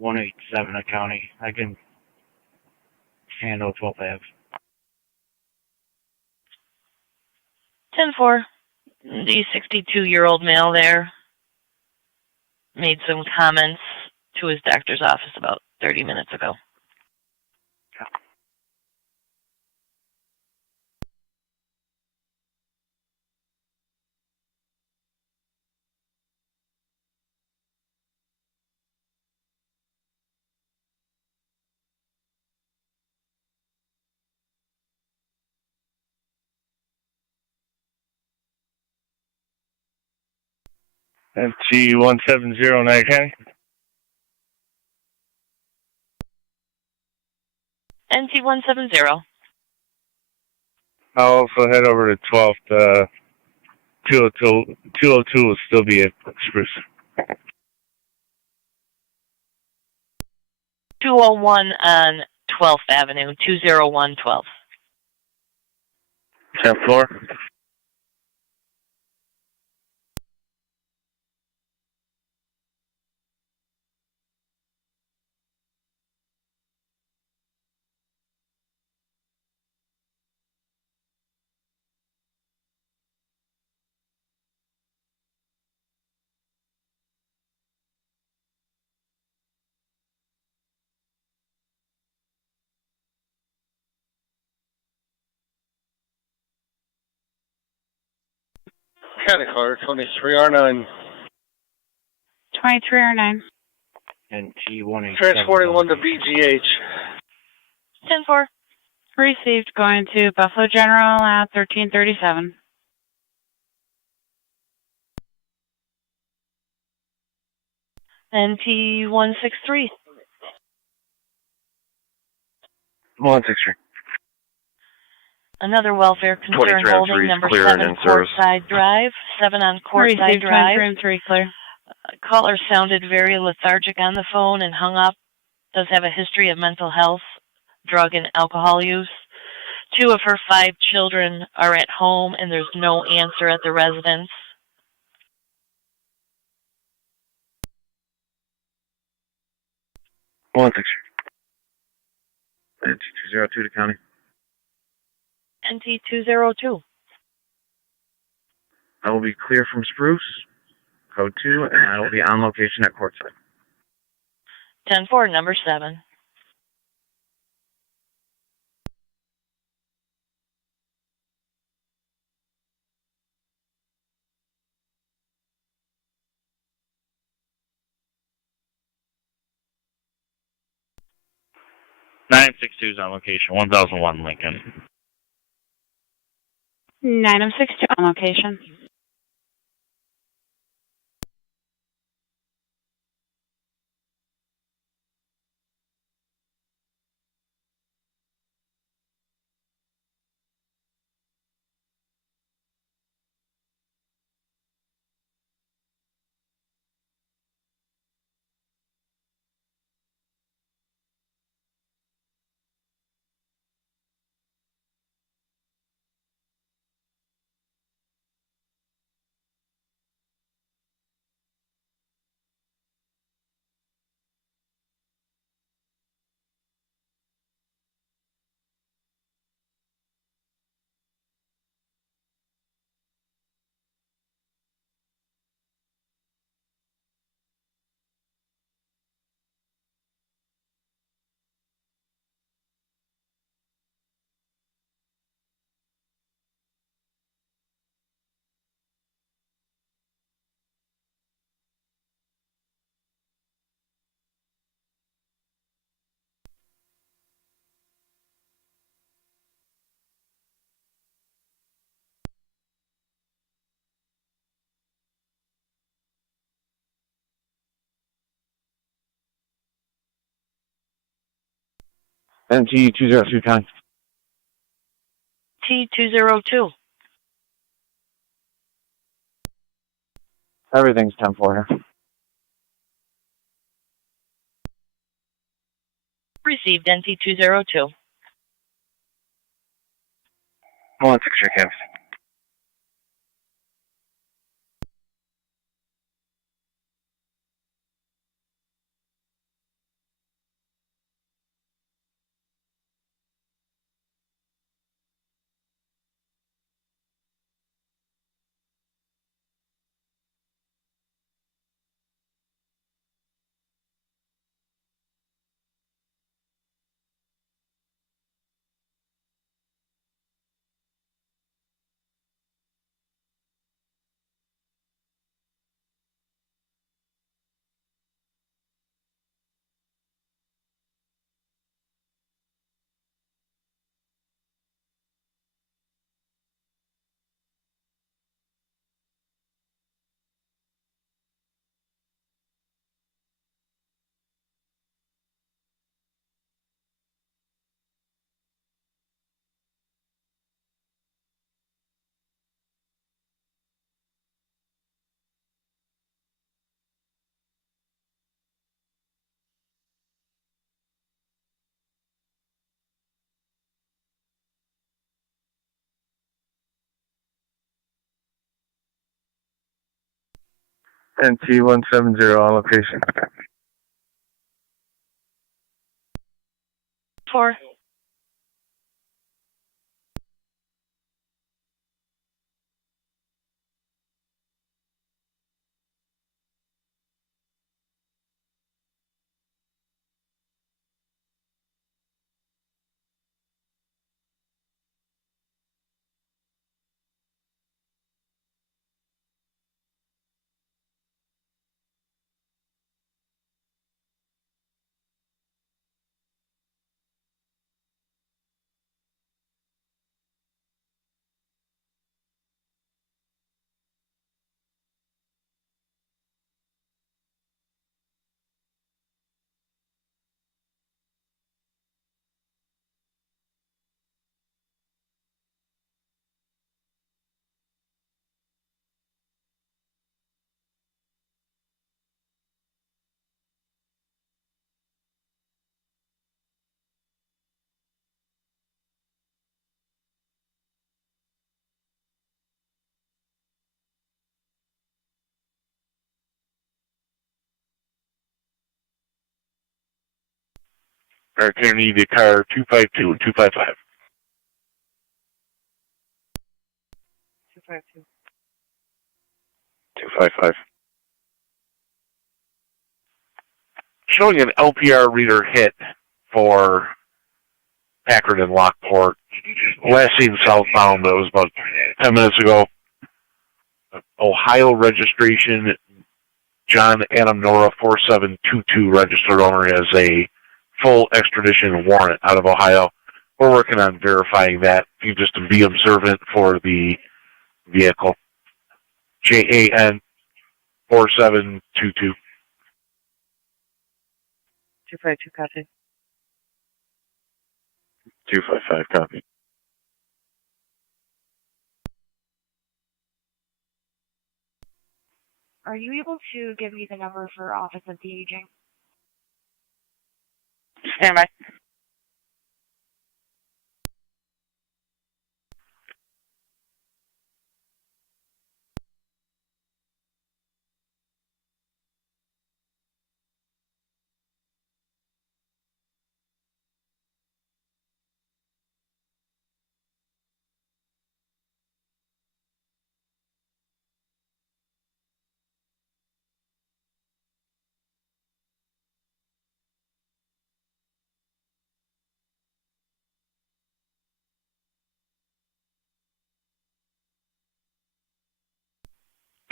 .187 County. I can handle 12th Ave. 10-4. The 62-year-old male there made some comments to his doctor's office about 30 minutes ago. NT 170 Niagara County. NT 170. I'll also head over to 12th. 202 will still be at Spruce. 201 on 12th Avenue, 201 12th. 10th floor. County caller 23R9. 23R9. And T187. Transporting one to BGH. 10-4. Received, going to Buffalo General at 1337. And T163. 163. Another welfare concern 23 on holding 3 is number clear 7 and in service. Courtside Drive, 7 on Courtside Received, Drive. 23 and 3 clear. Caller sounded very lethargic on the phone and hung up. Does have a history of mental health, drug and alcohol use. 2 of her 5 children are at home and there's no answer at the residence. It's 202 to county. NT202. I will be clear from Spruce, code 2, and I will be on location at Courtside. 10-4, number 7. Nine six two is on location. 1001 Lincoln. 9062 on location. NT202 county. T202. Everything's 10-4 here. Received NT202. 163 campus. NT170 on location. 4. Or can you need the car 252 and 255? 252. 255. Showing an LPR reader hit for Packard and Lockport. Last seen southbound, that was about 10 minutes ago. Ohio registration, John Adam Nora 4722 registered owner, has a full extradition warrant out of Ohio. We're working on verifying that. You just be observant for the vehicle. JAN 4722. 252 copy. 255 copy. Are you able to give me the number for Office of the Aging? Stand by.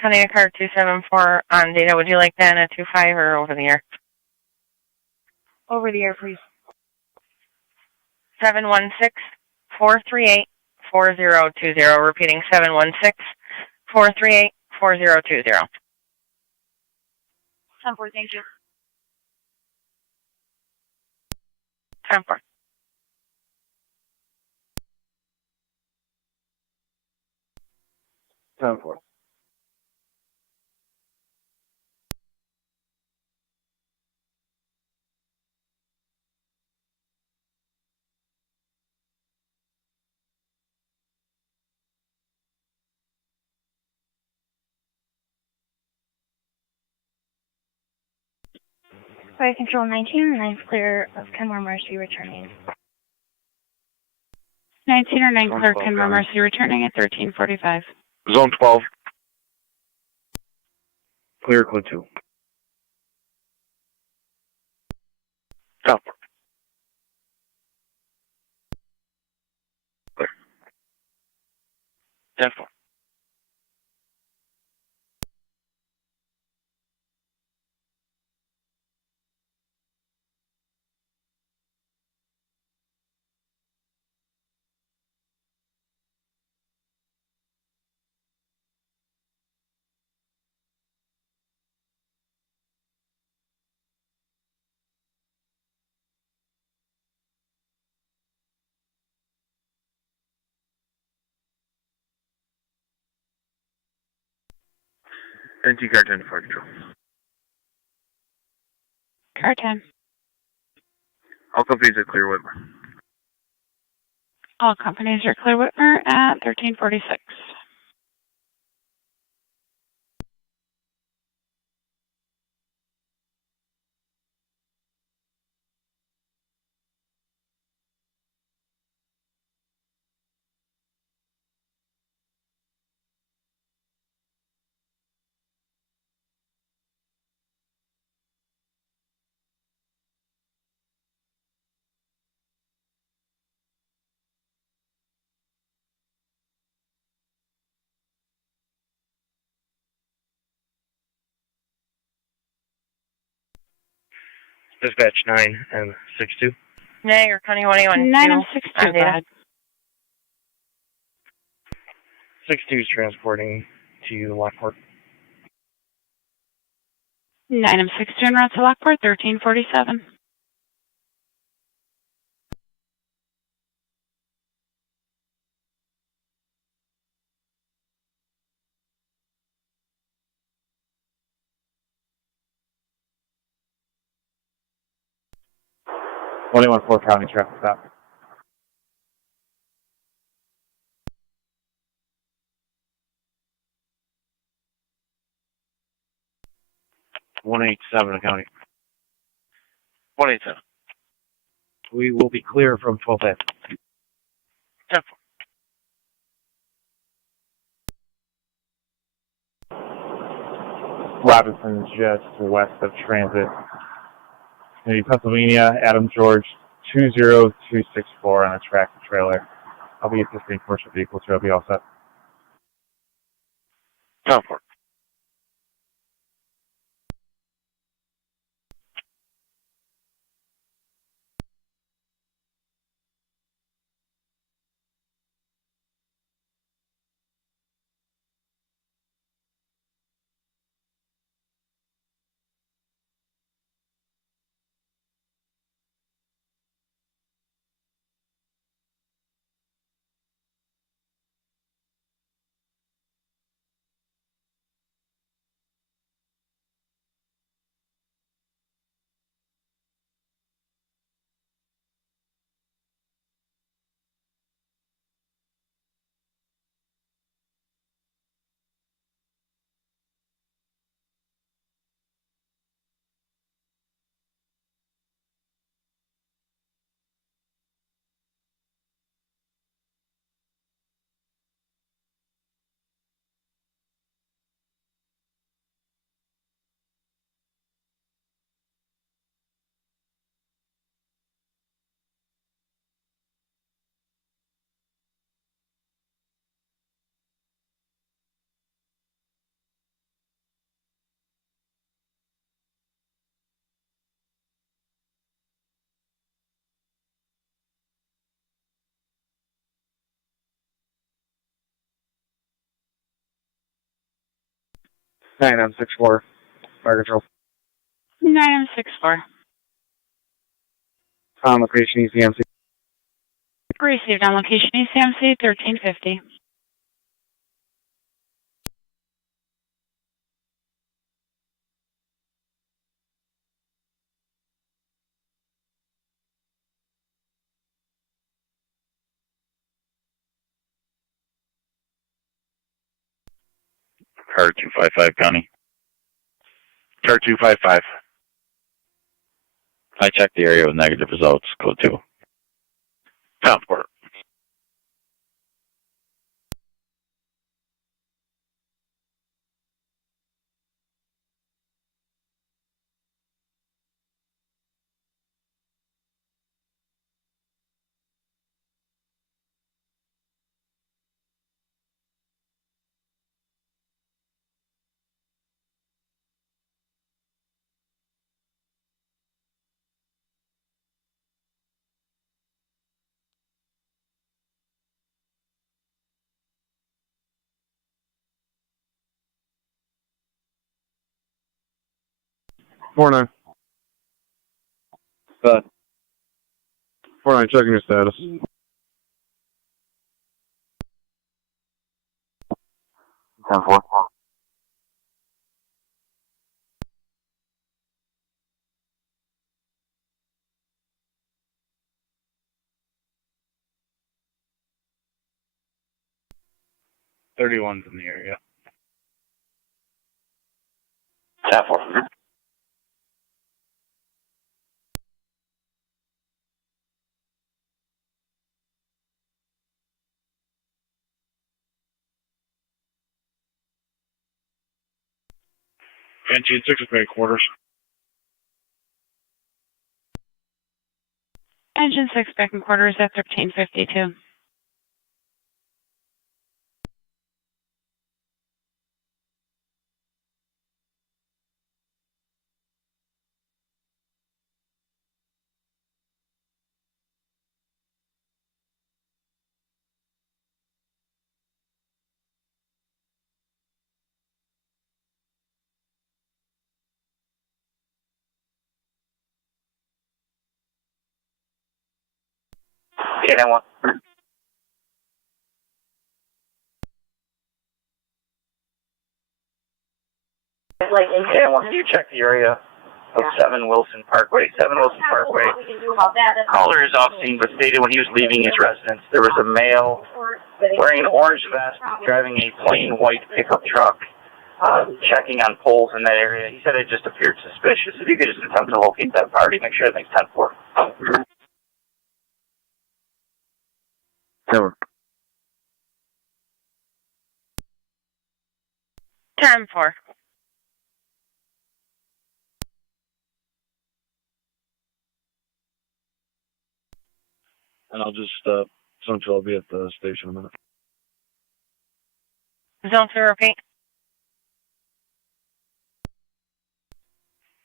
County car 274 on data. Would you like that in a 25 or over the air? Over the air, please. 716-438-4020. Repeating 716-438-4020. 10-4, thank you. 10-4. Fire Control 19, 9's clear of Kenmore Mercy returning. 19 or 9 clear, Kenmore Mercy returning at 1345. Zone 12. Clear, code 2. Top. Clear. 10-4. NT car 10 to fire control. Car 10. All companies are clear Whitmer. All companies are clear Whitmer at 1346. Dispatch 9 and 62. Niagara County 181. 9 and 62, go ahead. 62 is transporting to Lockport. 9 and 62 en route to Lockport, 1347. Only 4 County traffic stop. $187 county. 187. We will be clear from 12A. 10-4. Robinson just west of Transit. Maybe Pennsylvania, Adam George, 20264 on a tractor trailer. I'll be assisting commercial vehicles, so I'll be all set. 10-4. Nine on 6-4, fire control. 9-6-4. On location, ECMC. Received on location ECMC 1350. Car 255, County. Car 255. I checked the area with negative results. Code 2. 10-4. Four nine. Good. 4-9, checking your status. 10-4. .31's in the area. 10-4. Engine 6 is great quarters. Engine 6 back in quarters at 1352. Yeah, that one. Yeah, once you check the area of 7 Wilson Parkway. Caller is off scene, but stated when he was leaving his residence, there was a male wearing an orange vest, driving a plain white pickup truck, checking on poles in that area. He said it just appeared suspicious. If you could just attempt to locate that party, make sure everything's 10-4. 10-4. And I'll just, Central, I'll be at the station in a minute. Zone 2, repeat.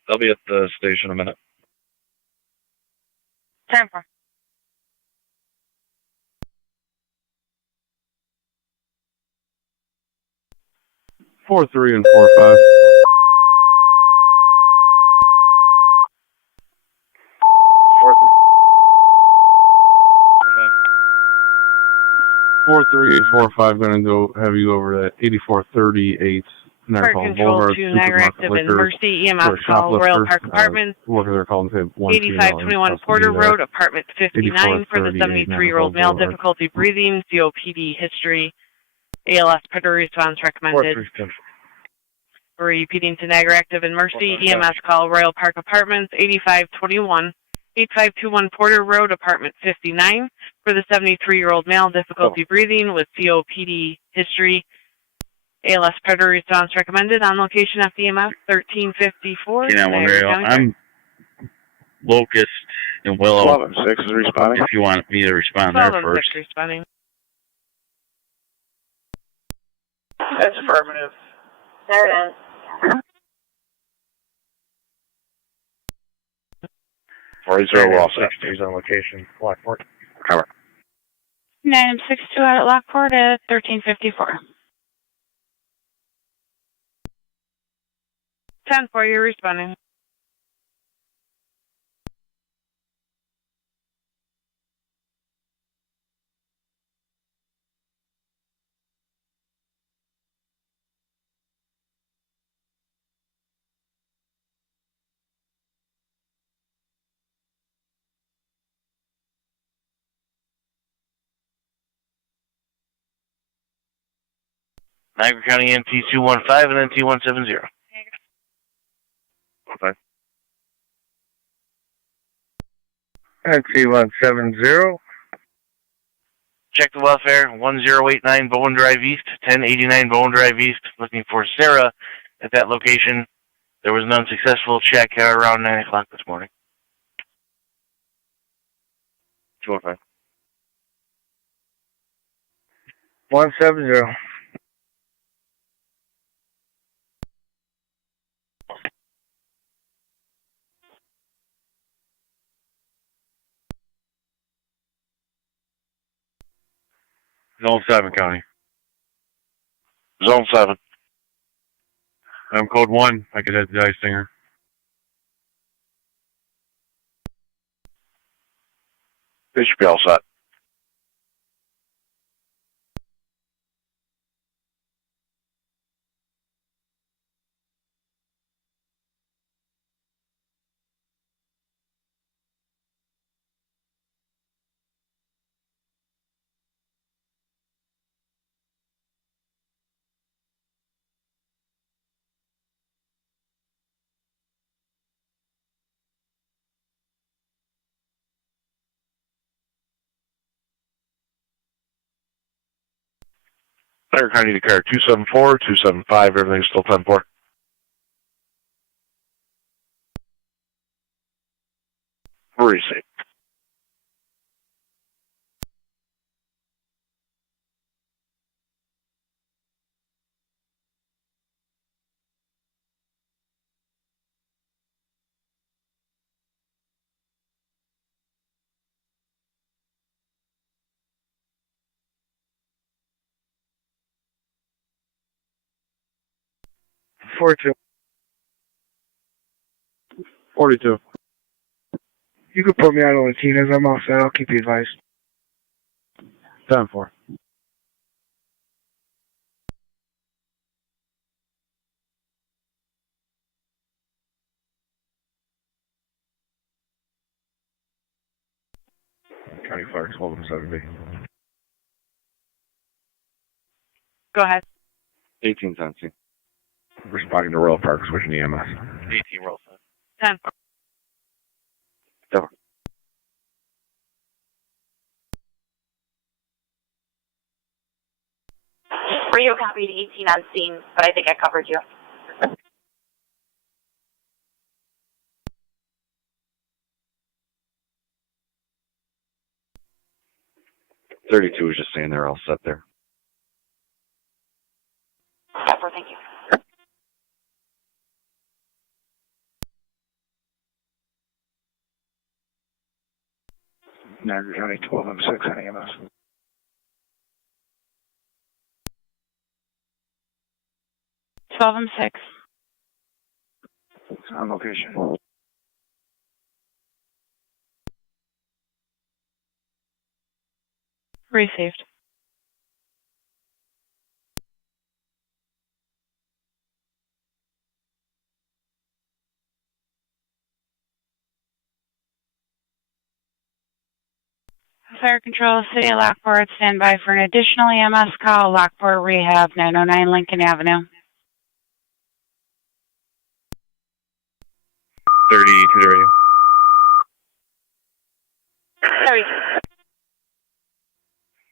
I'll be at the station in a minute. 10-4. Four three and 4-5. Four three 4-5. Going to have you over at 8438 Park Control to Niagara Active and Mercy EMS call Royal Park Apartments. Workers are calling to pay 8521 Porter Road, apartment 59 for the 73-year-old male, difficulty breathing, COPD history, ALS predator response recommended. Repeating to Niagara Active and Mercy EMS call Royal Park Apartments 8521 Porter Road, apartment 59 for the 73-year-old male, difficulty breathing with COPD history, ALS predator response recommended. On location FDMF 1354. I'm Locust and Willow. 12-6 is responding. If you want me to respond there first. Responding. That's affirmative. There it is. Ross 60 on location. Lockport. Cover. 962 out at Lockport at 1354. 10-4, you're responding. Niagara County NT 215 and NT 170. Okay. NT 170. Check the welfare, 1089 Bowen Drive East, 1089 Bowen Drive East. Looking for Sarah at that location. There was an unsuccessful check around 9 o'clock this morning. 215. 170. Zone 7, County. Zone 7. I'm code 1. I could head to the Ice Singer. They should be all set. Niagara County declare 274, 275, everything's still 10-4. Receive. Forty-two. 42. You can put me on the Latinas. I'm all set. I'll keep you advised. 10-4. County Fire 12-7B. Go ahead. 1810. Responding to Royal Park, switching to EMS. 18 roll. 10-4. 7. Radio copied 18 on scene, but I think I covered you. 32 was just saying they're all set there. Thank you. Niagara County 12 and 6 on EMS. $12 6. On location. Received. Fire Control, City of Lockport, stand by for an additional EMS call, Lockport Rehab, 909 Lincoln Avenue. 30 to the radio. Sorry.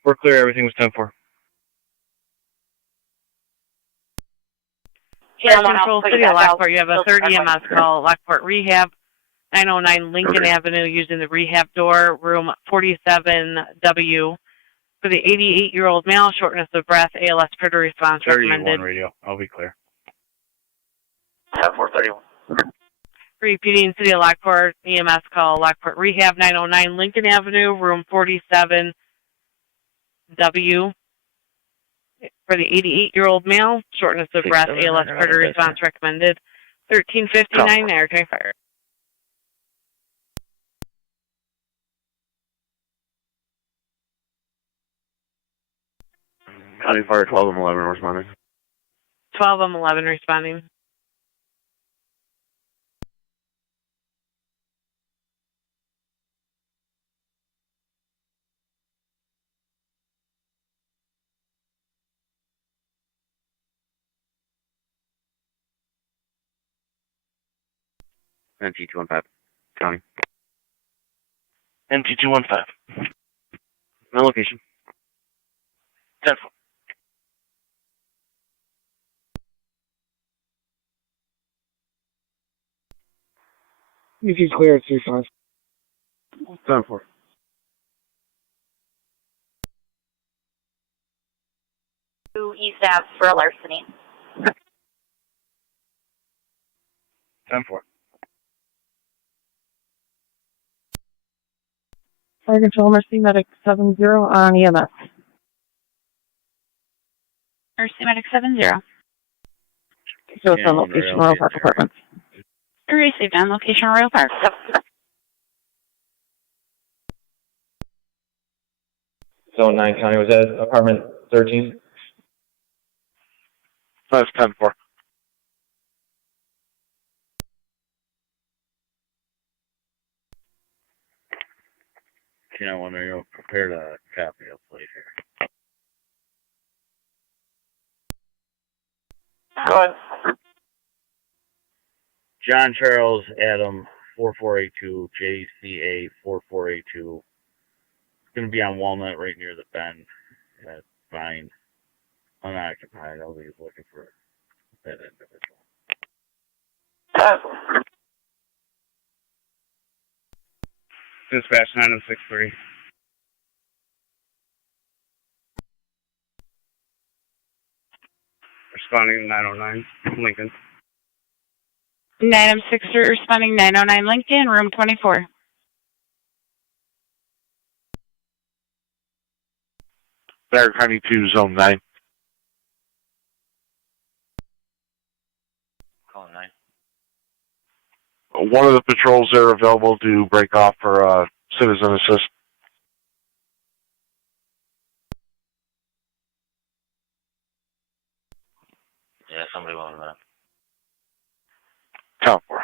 We're clear, everything was 10-4. Fire Control, City of Lockport, you have a third EMS call, Lockport Rehab, 909 Lincoln Avenue, using the rehab door, room 47W. For the 88-year-old male, shortness of breath, ALS further response 31 recommended. radio. I'll be clear. 431. Repeating, City of Lockport, EMS call, Lockport Rehab, 909 Lincoln Avenue, room 47W. For the 88-year-old male, shortness of breath, ALS further response recommended. 1359, Niagara County Fire. County Fire 12 and 11 responding. 12 and 11 responding. NT215. County. NT215. On location. 10-4. If you clear, it's 3-5. 10-4. East Ave for a larceny. 10-4. Fire Control, Mercy Medic 70 on EMS. Mercy Medic 70. So it's on location, Royal Park Apartments. Received on location, Royal Park. Zone 9 County, was that apartment 13? That's 10-4. You know, when you're prepared to copy, I'll play here. Go ahead. John Charles Adam 4482 JCA 4482. It's going to be on Walnut right near the bend. That's fine. Unoccupied. I'll be looking for that individual. Dispatch 9063. Responding to 909 Lincoln. 906 responding 909 Lincoln, room 24. Niagara County 2, Zone 9. Call 9. One of the patrols there available to break off for citizen assist. Yeah, somebody wanted that. Count for.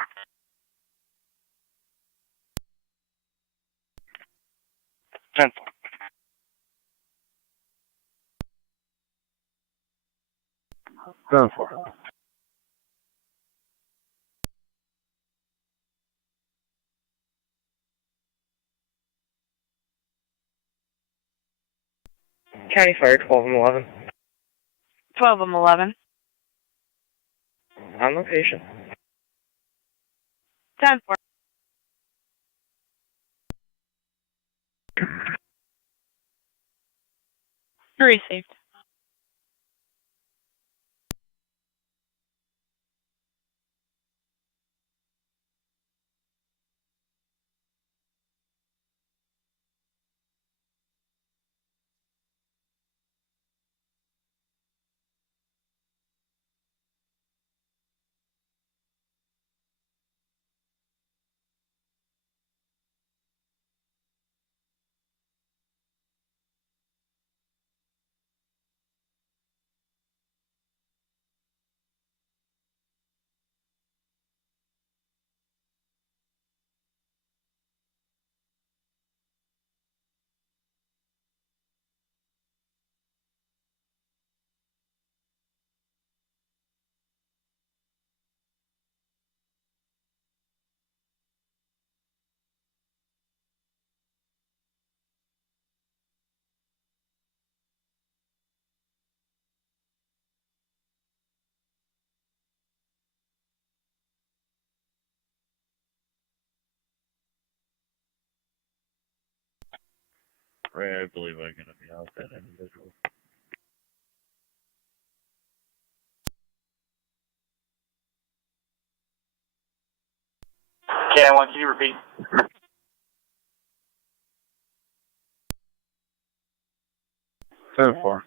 Ten. Done for. County Fire 12 and 11. 12-11. On location. 10-4. Received. Right, I believe I'm going to be out that individual. K91, can you repeat? 10-4.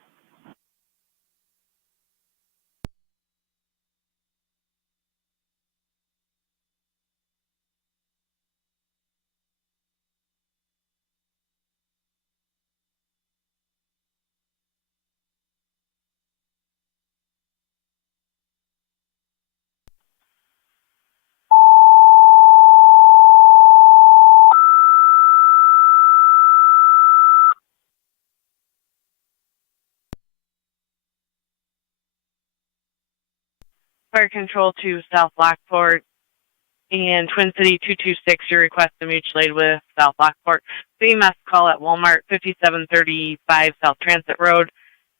Fire Control to South Lockport and Twin City 226, your request to mutual aid with South Lockport. CMS call at Walmart 5735 South Transit Road,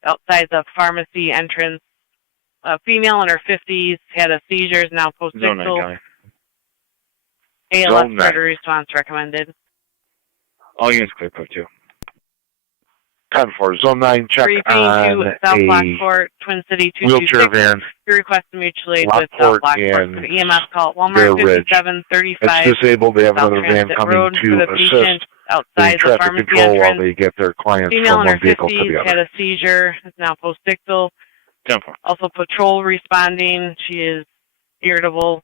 outside the pharmacy entrance. A female in her 50s had a seizure, is now post-ictal. ALS further response recommended. All units clear, code 2. 10-4, Zone 9, check Briefing on to South a Lockport, Twin City 226. wheelchair van. Your request to mutual aid with South Lockport Lockport. and For the EMS call at Walmart Bear Ridge. 5735. It's disabled. They have South another van Transit coming Road to for the assist patient outside in the traffic pharmacy control while entrance. they get their clients Female from in her one vehicle to 50s the had other. a seizure, is now post-ictal. 10-4. Also patrol responding. She is irritable.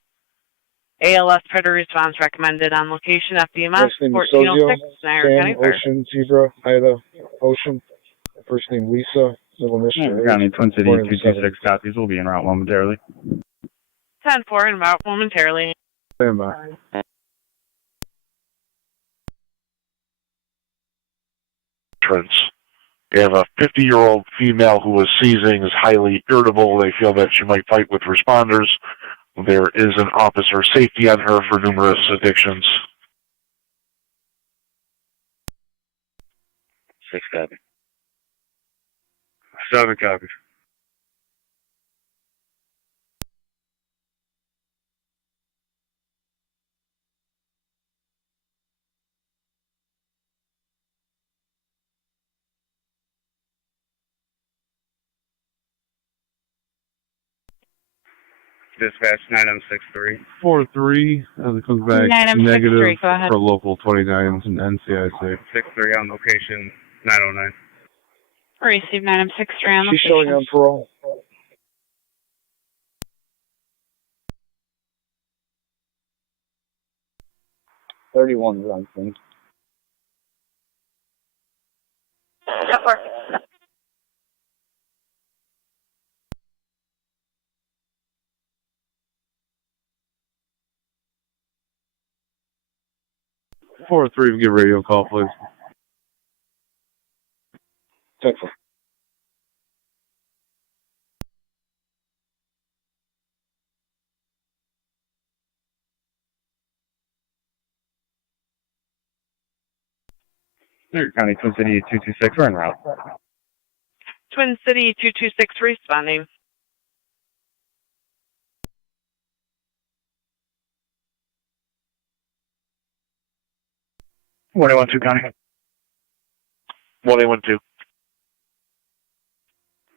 ALS predator response recommended on location. FDMS 1406 Niagara County Fire. Ocean, Zebra, Ida, Ocean. First name Lisa, middle initial. County, Twin City 226 copies will be en route momentarily. 10-4 and about momentarily. Stand by. They have a 50-year-old female who is seizing, is highly irritable. They feel that she might fight with responders. There is an officer safety on her for numerous addictions. 6 copy. 7 copies. Dispatch 9M63. 4-3, it comes back 9M63, negative go ahead. for local 29s and NCIC. 63 on location 909. Receive 9M63 on She's showing on location. parole. $31's on scene. 4-3, give radio call, please. Texas. Niagara County, Twin City 226, we're en route. Twin City 226 responding. What do you want to, Connie? 1812.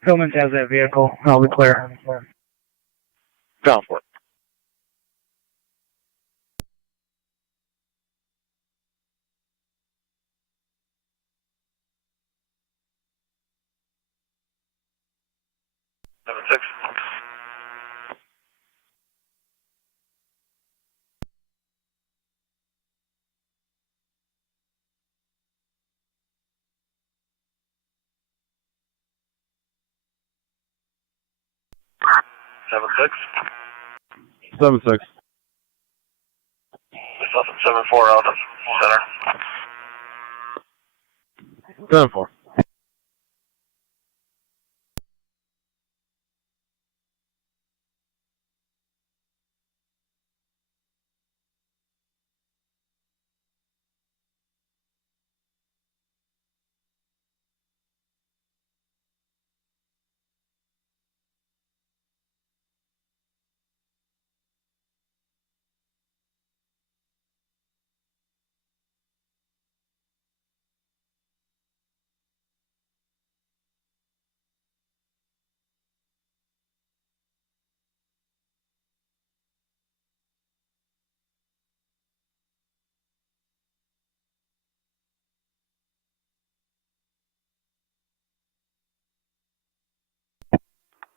Hillman's has that vehicle. I'll be clear. Down for it. Seven six. Seven six. 7-6. 7-4 out of center. 7-4.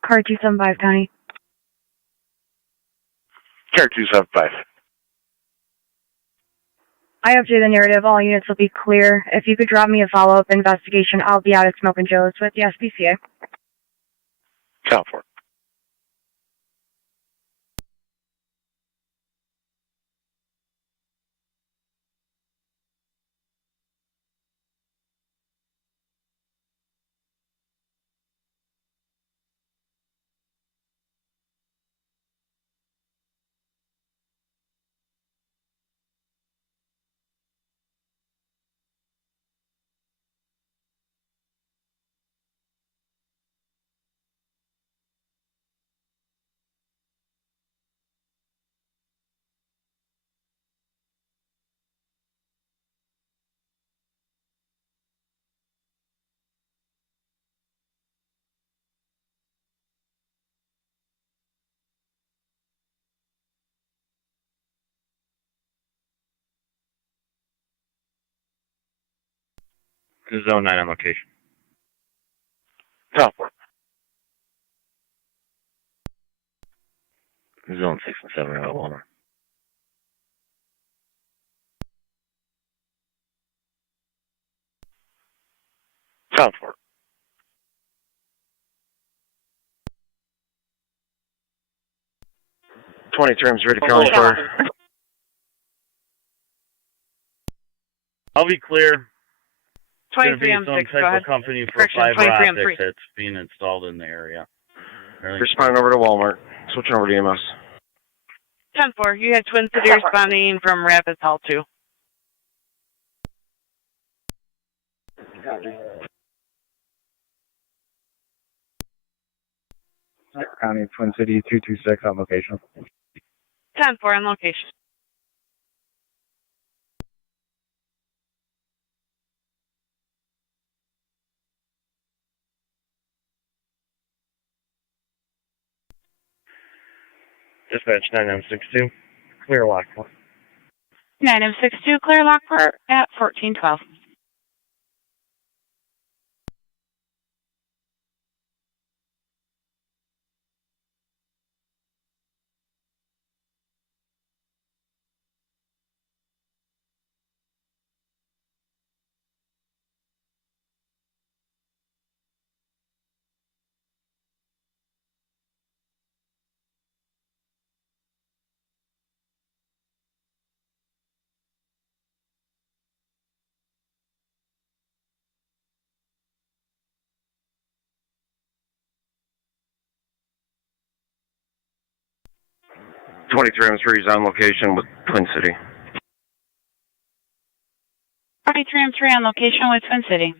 Car 275, Connie. Car 275. I updated the narrative. All units will be clear. If you could drop me a follow-up investigation, I'll be out at Smoke and Joe's with the SPCA. Down for it. Zone 9 on location. Down for it. Zone 6 and 7 are at Walmart. Down for it. Terms ready to call for. I'll be clear. It's going to 23 be on some 6, go type ahead. of company for Correction, fiber 23 on 3. optics that's being installed in the area. Responding over to Walmart. Switching over to EMS. 10-4, you had Twin City responding from Rapids Hall 2. County Twin City 226 on location. 10-4 on location. Dispatch 9962. Clear Lockport. 9062, clear Lockport at 1412. M3 is on location with Twin City. 23 M3 on location with Twin City.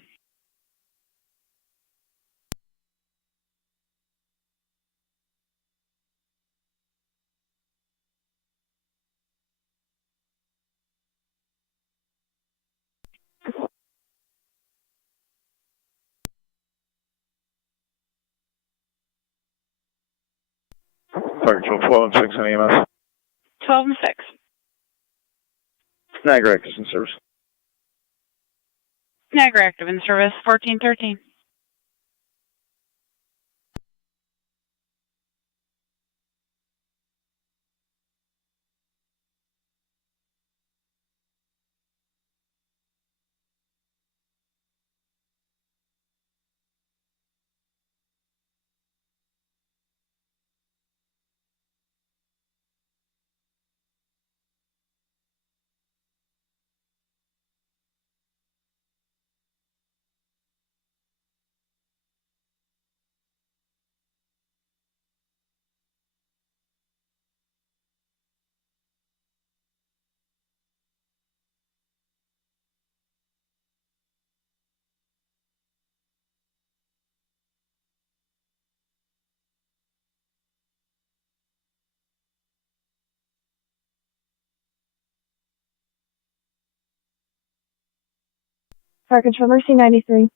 Fire Control 12 and 6 on EMS. 12 and 6. Niagara active in service. Niagara active in service, 1413. Fire Control Mercy 93.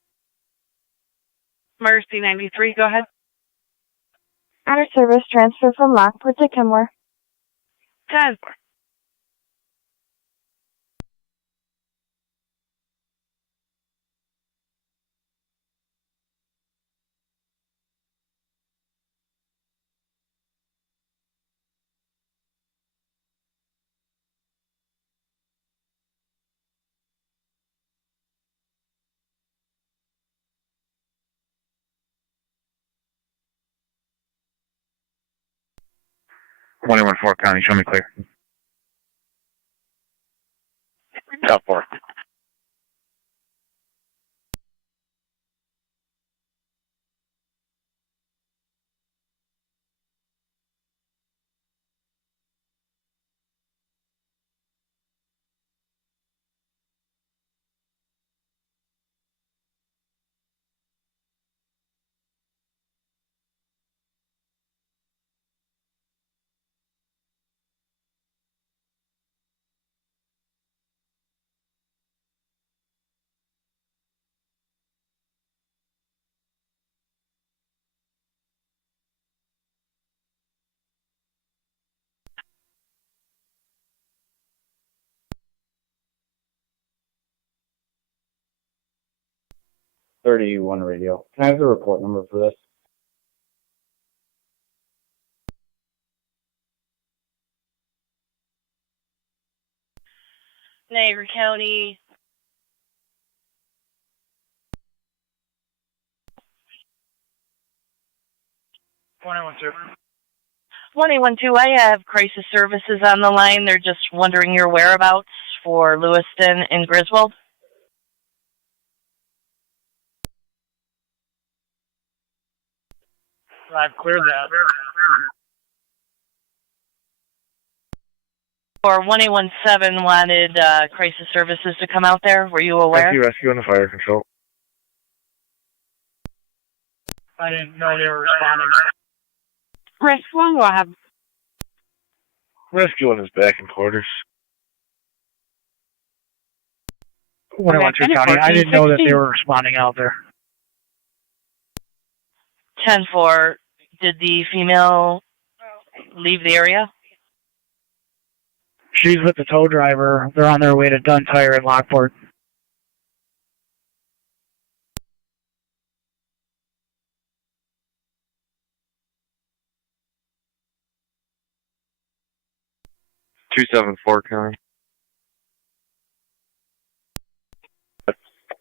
Mercy 93, go ahead. Out of service, transfer from Lockport to Kenmore. Kenmore. Fort County, show me clear. Top 4. .31 radio. Can I have the report number for this? Niagara County. One eight one two. I have crisis services on the line. They're just wondering your whereabouts for Lewiston and Griswold. I've cleared that. Or 1817 wanted crisis services to come out there. Were you aware? Rescue and the fire control. I didn't know they were responding. Risk 1, go ahead. Rescue one is back in quarters. 112 County. I didn't know that they were responding out there. 10-4. Did the female leave the area? She's with the tow driver. They're on their way to Dunn Tire in Lockport. .274 County.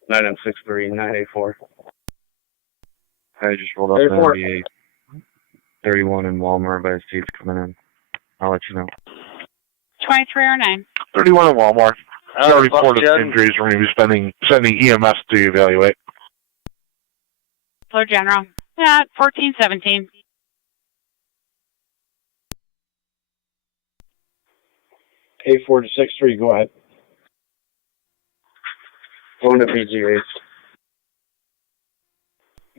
9M63 984. I just rolled up 98. 31 in Walmart by the seats coming in. I'll let you know. 2309. 31 in Walmart. I reported injuries. We're going to be sending EMS to evaluate. Floor General. Yeah, 1417. A4 to 63, go ahead. Going to PGH.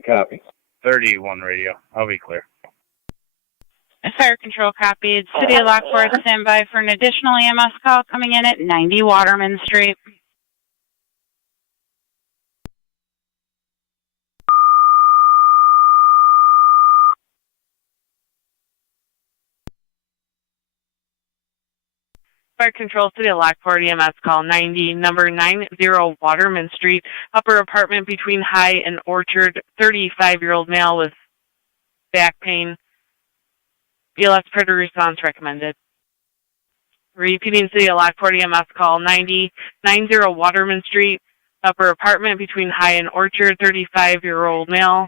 Copy. 31 radio. I'll be clear. Fire control copied. City of Lockport, stand by for an additional EMS call coming in at 90 Waterman Street. Fire Control, City of Lockport, EMS call 90, number 90 Waterman Street, upper apartment between High and Orchard, 35-year-old male with back pain. BLS predator response recommended. Repeating, City of Lockport, EMS call 90 Waterman Street, upper apartment between High and Orchard, 35-year-old male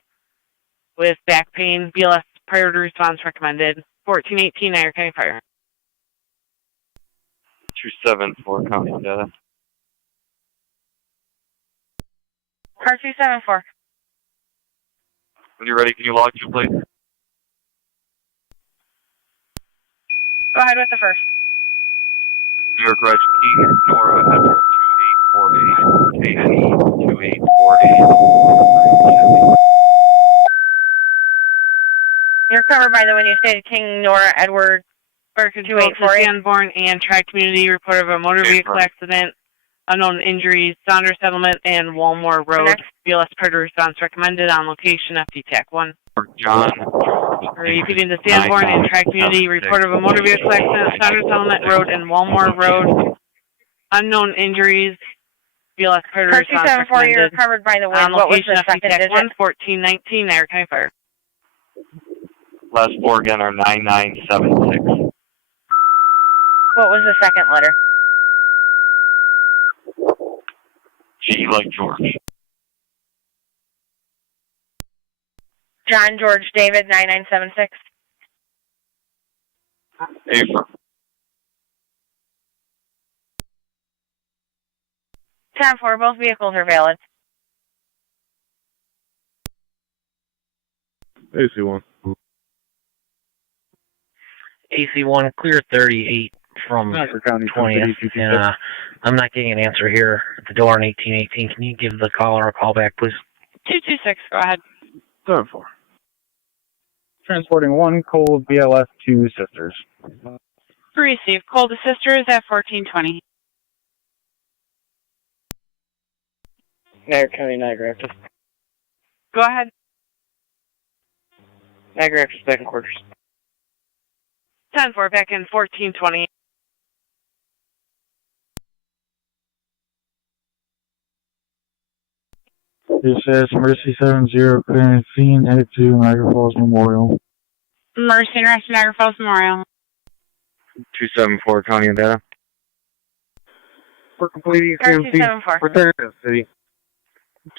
with back pain. BLS predator response recommended. 1418 Niagara County Fire. 274 county data. Car 274. When you're ready, can you log to, please? Go ahead with the first. New York Reg King, Nora, Edward 2848, KNE 2848. You're covered by the one you stated, King Nora Edward. Fire Control to Sanborn and Tri Community report of a motor vehicle accident, unknown injuries, Saunders Settlement and Walmore Road. BLS predator response recommended on location. FD TAC 1. John. Repeating the Sanborn and Tri Community report of a motor vehicle accident, Saunders Settlement Road and Walmore Road. Unknown injuries. BLS predator response recommended. You're covered by the wind. What was the second digit? 1419 Niagara County Fire. Last four again are 9976. What was the second letter? G like George. John George David 9976. Affirm. 10-4, both vehicles are valid. AC1. AC1, clear 38 from 20th, and I'm not getting an answer here at the door on 1818. Can you give the caller a call back, please? 226, go ahead. 74. Transporting 1 cold BLS 2 sisters. Receive. Call the sisters at 1420. Niagara County, Niagara active. Go ahead. Niagara active, second quarters. 10-4, back in 1420. This says Mercy 70, clearing scene, headed to Niagara Falls Memorial. Mercy and Rest Niagara Falls Memorial. 274 county and data. For complete ECMC, 274. return to the city.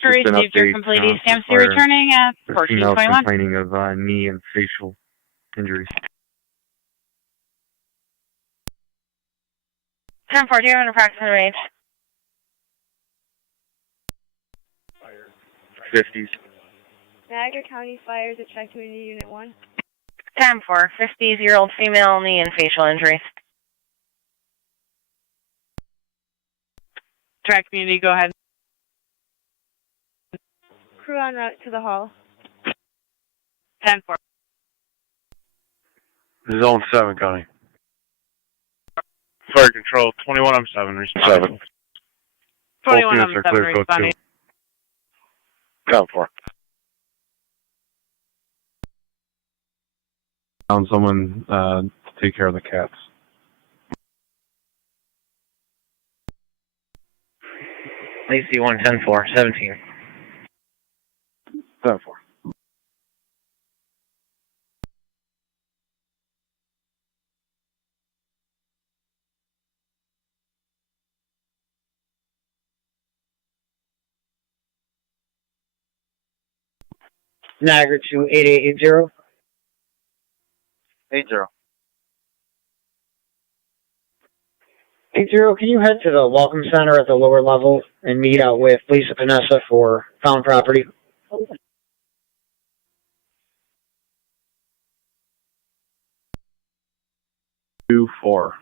Received your complete ECMC returning at 1421. Complaining of knee and facial injuries. 10-4, do you have an approximate range? 50s. Niagara County Fires at Check Community Unit 1. 10-4, 50-year-old female, knee and facial injuries. Track Community, go ahead. Crew en route to the hall. 10-4. Zone 7, County. Fire Control, 21 I'm 7, responding. 21 Both I'm units are 7, clear, code responding. 2. 4. Found someone to take care of the cats. AC1, 10-4, 17. 10-4. Niagara to 8880. 80. 80, can you head to the Welcome Center at the lower level and meet out with Lisa Panessa for found property? 2-4.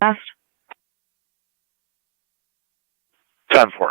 Fast. 10-4.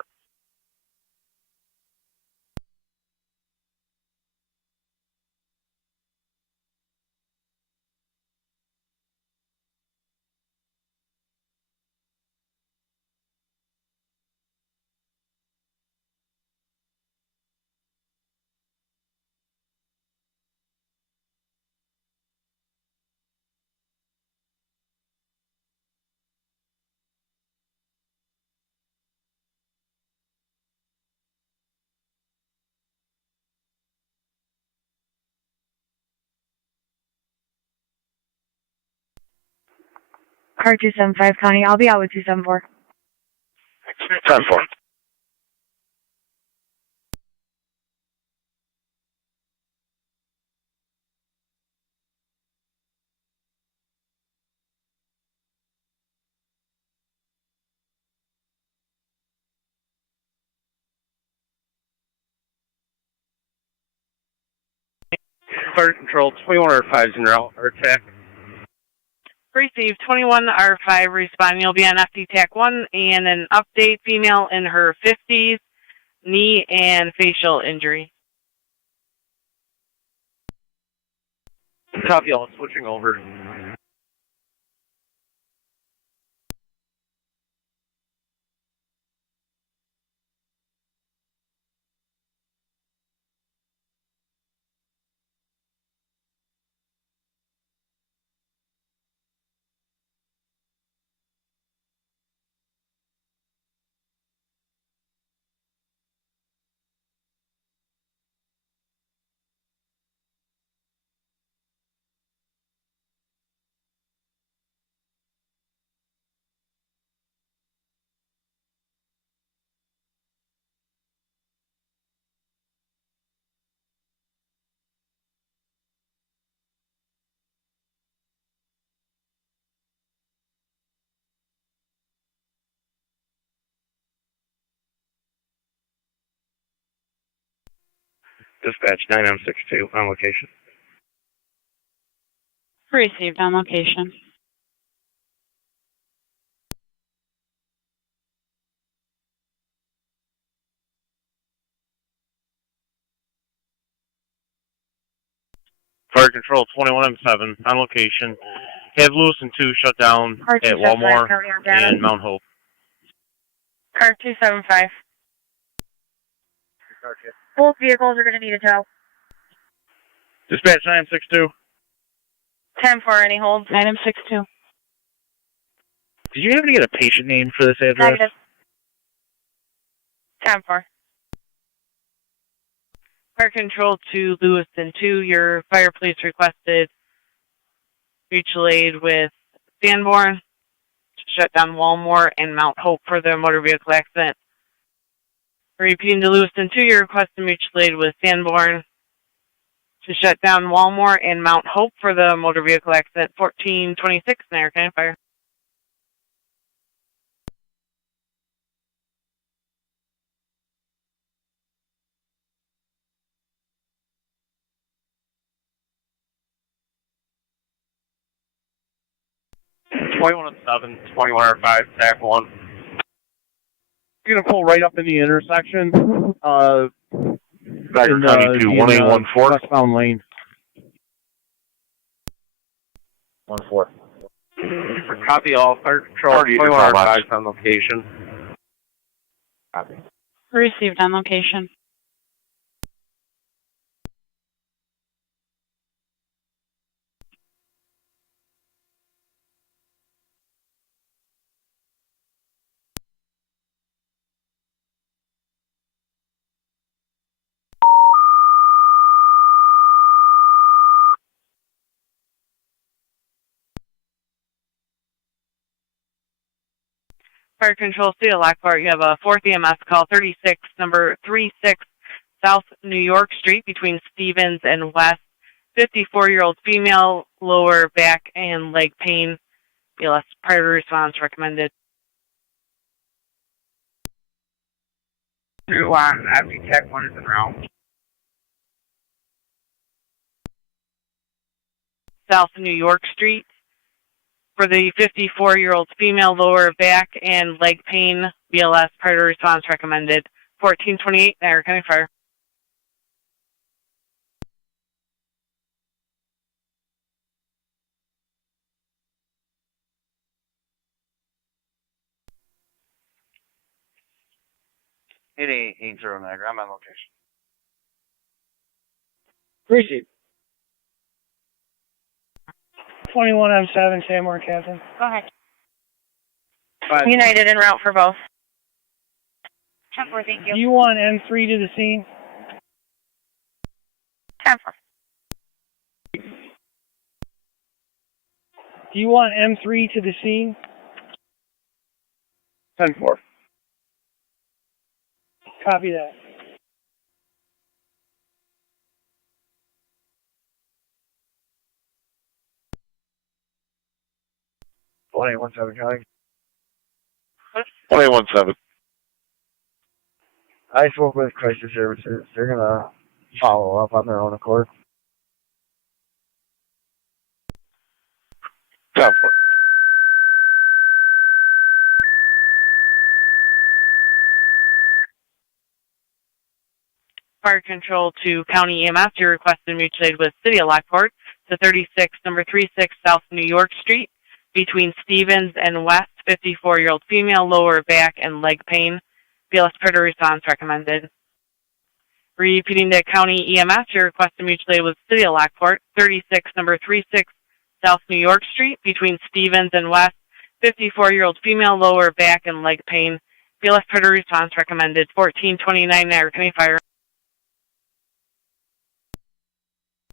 Car 275 County, I'll be out with 274. 10-4. Fire Control, 21R5's en route, or TAC. Received 21R5 responding. You'll be on FD TAC 1 and an update, female in her 50s, knee and facial injury. Copy all, switching over. Dispatch 9M62 on location. Received on location. Fire Control, 21M7 on location. Have Lewiston 2 shut down Car at 275 Walmart County, and Mount Hope. Car 275. Both vehicles are going to need a tow. Dispatch 9M62. 10-4, any holds? 9M62. Did you happen to get a patient name for this address? Negative. 10-4. Fire Control to Lewiston 2. Your fire police requested mutual aid with Sanborn to shut down Walmart and Mount Hope for the motor vehicle accident. Repeating to Lewiston 2, your request to mutual aid with Sanborn to shut down Walmart and Mount Hope for the motor vehicle accident. 1426 Niagara County Fire. Twenty-one 21R5, TAC 1. You're going to pull right up in the intersection. Niagara County 2, 1814. Westbound lane. 1-4. Copy all. Fire Control, 21R5 on location. Copy. Received on location. Fire Control, City of Lockport, you have a 4th EMS call, 36, number 36, South New York Street between Stevens and West. 54-year-old female, lower back and leg pain. BLS prior response recommended. 2-1, FD TAC 1 is en route. South New York Street. For the 54-year-old female, lower back and leg pain, BLS prior response recommended. 1428 Niagara County Fire. Hit 80 Niagara, I'm on location. Received. 21M7, Samwar, Captain. Go ahead. United en route for both. 10-4, thank you. Do you want M3 to the scene? 10-4. Do you want M3 to the scene? 10-4. Copy that. One 817 County. 1-817. I spoke with crisis services. They're gonna follow up on their own accord. 10-4. Fire control to County EMS. Your request to mutual aid with City of Lockport to 36, number 36 South New York Street, between Stevens and West. 54-year-old female, lower back and leg pain. BLS predator response recommended. Repeating to County EMS. Your request to mutual aid with City of Lockport, 36, number 36 South New York Street, between Stevens and West. 54-year-old female, lower back and leg pain. BLS predator response recommended. 1429 Niagara County Fire.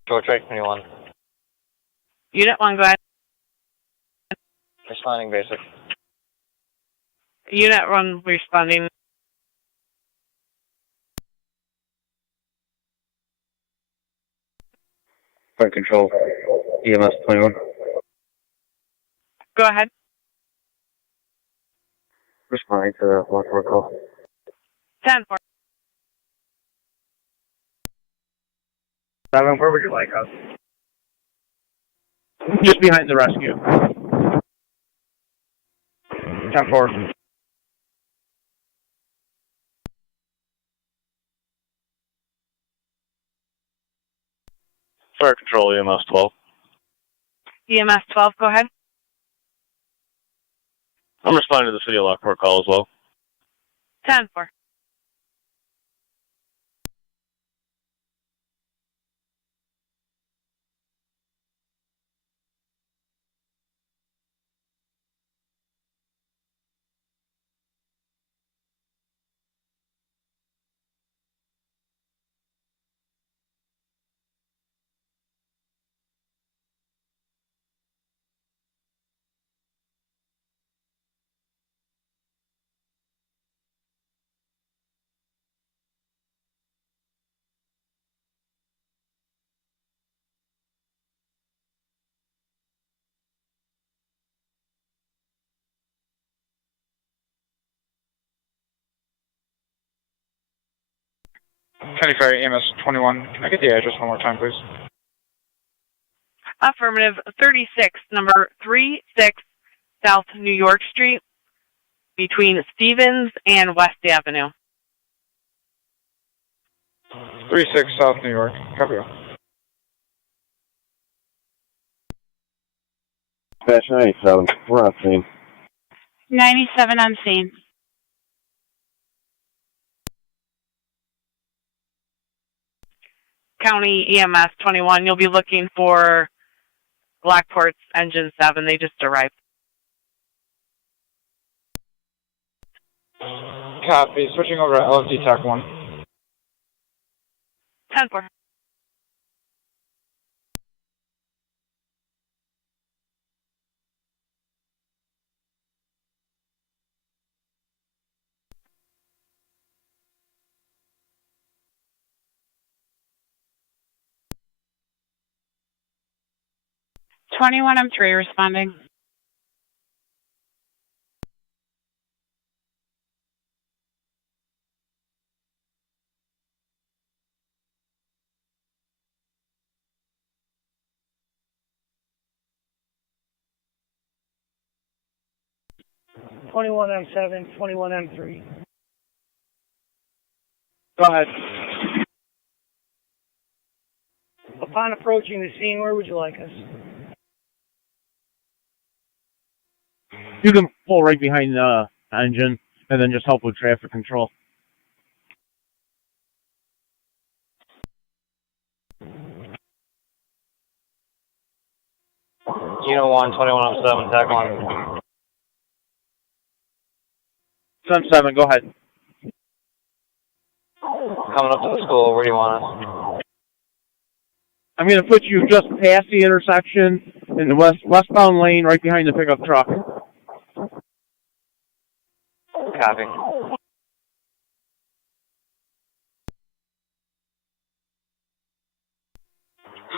Go track 21. Unit 1, go ahead. Responding basic. Unit 1 responding. Fire control, EMS 21. Go ahead. Responding to the Lockport call. 10-4. 7, where would you like us? Just behind the rescue. 10-4. Fire control, EMS 12. EMS 12, go ahead. I'm responding to the City of Lockport call as well. 10-4. County Fire EMS 21. Can I get the address one more time, please? Affirmative. 36, number 36 South New York Street, between Stevens and West Avenue. 36 South New York. Copy. Patch 97. We're on scene. 97 on scene. County EMS 21, you'll be looking for Lockport's engine 7. They just arrived. Copy. Switching over to LFD TAC 1. 10-4. M3 responding. M7, 21M3. Go ahead. Upon approaching the scene, where would you like us? You can pull right behind the engine and then just help with traffic control. Unit 1, 2107, TAC 1. 7-7, go ahead. Coming up to the school, where do you want us? I'm going to put you just past the intersection In the westbound lane, right behind the pickup truck. Copy.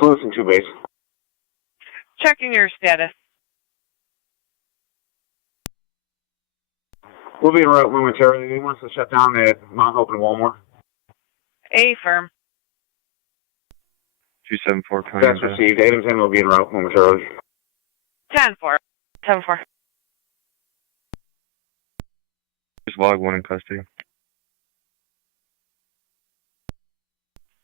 Lewiston 2 base. Checking your status. We'll be en route momentarily. He wants to shut down at Mount Hope and Walmore. Affirm. 274 coming That's received. Adamson will be en route momentarily. 10-4. 10-4. Just log 1 in custody.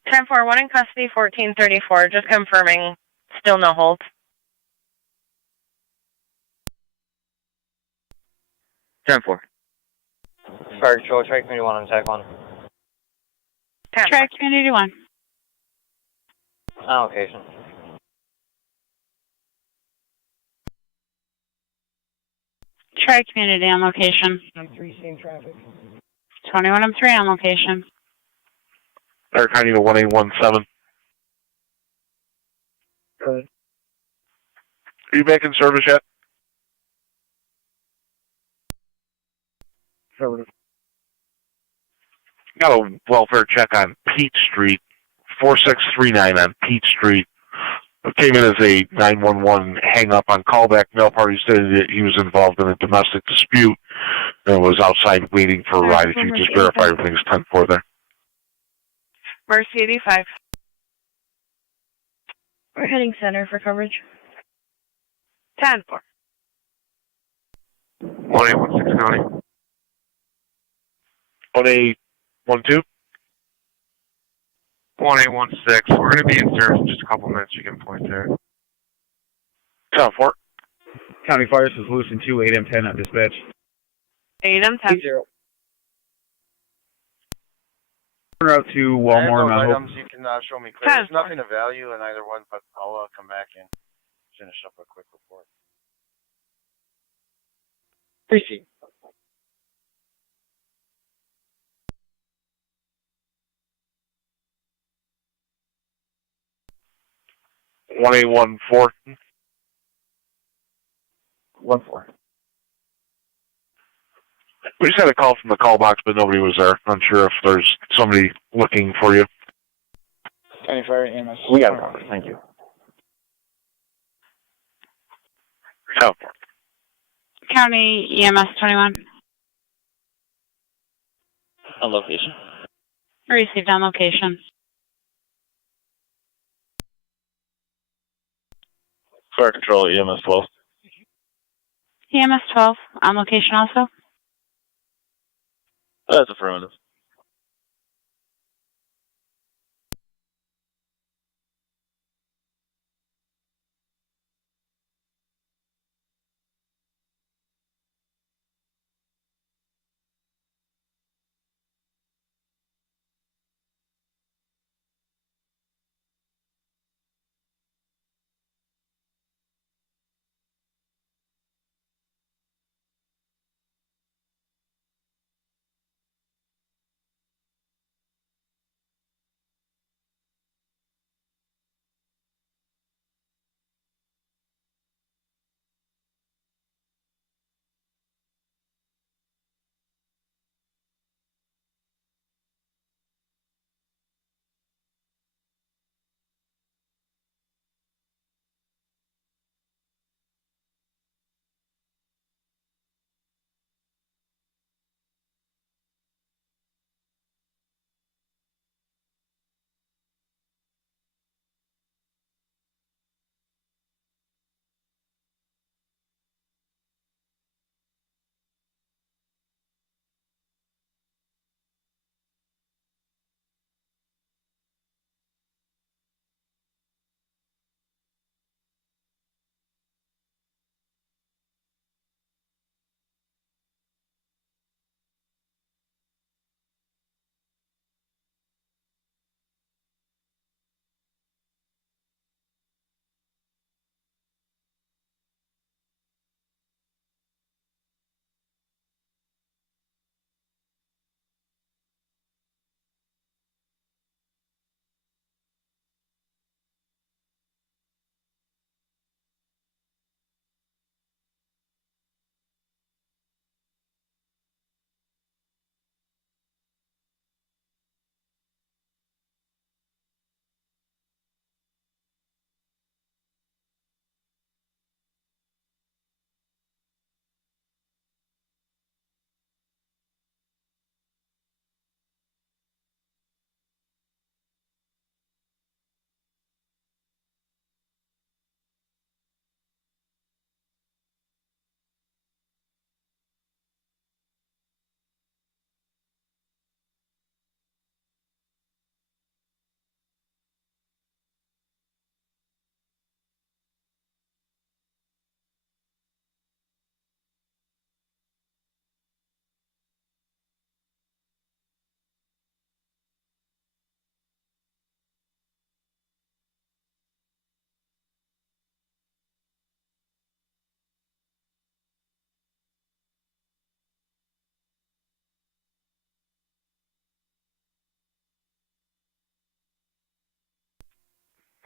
10-4, 1 in custody, 1434. Just confirming. Still no hold. 10-4. Fire Control, Track Community 1 on TAC 1. Track Community 1. Allocation. Track Community on location. I'm 3 seeing traffic. 21 I'm 3 on location. Fire County to 1817. Good. Are you back in service yet? Affirmative. Got a welfare check on Peach Street, 4639 on Peach Street. It came in as a 911 hang-up on callback. Mail party stated that he was involved in a domestic dispute and was outside waiting for a ride. If you just verify everything's 10-4 there. Mercy 85. We're heading center for coverage. 10-4. 1816 County. 1812. 1816. We're going to be in service in just a couple minutes. You can point there. 10-4. County Fire is Lewiston 2, 8M10 at dispatch. 8M10. 0. Route to Walmart. I have those items you can show me clear. 10-4. There's nothing of value in either one, but I'll come back and finish up a quick report. Appreciate. 1814. 1-4. We just had a call from the call box, but nobody was there. Not sure if there's somebody looking for you. County Fire EMS. We got it covered. Thank you. 10-4. County EMS 21. On location. Received on location. Fire Control, EMS 12. EMS 12 on location also. That's affirmative.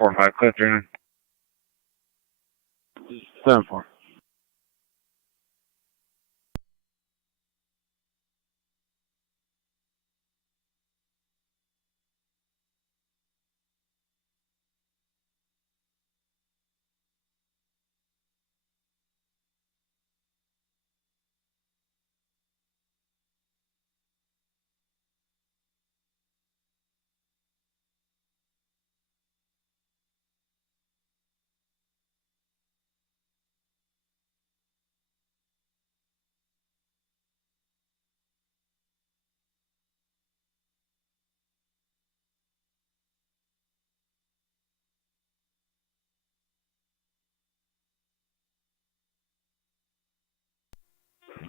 4-5, clear 39. 7-4.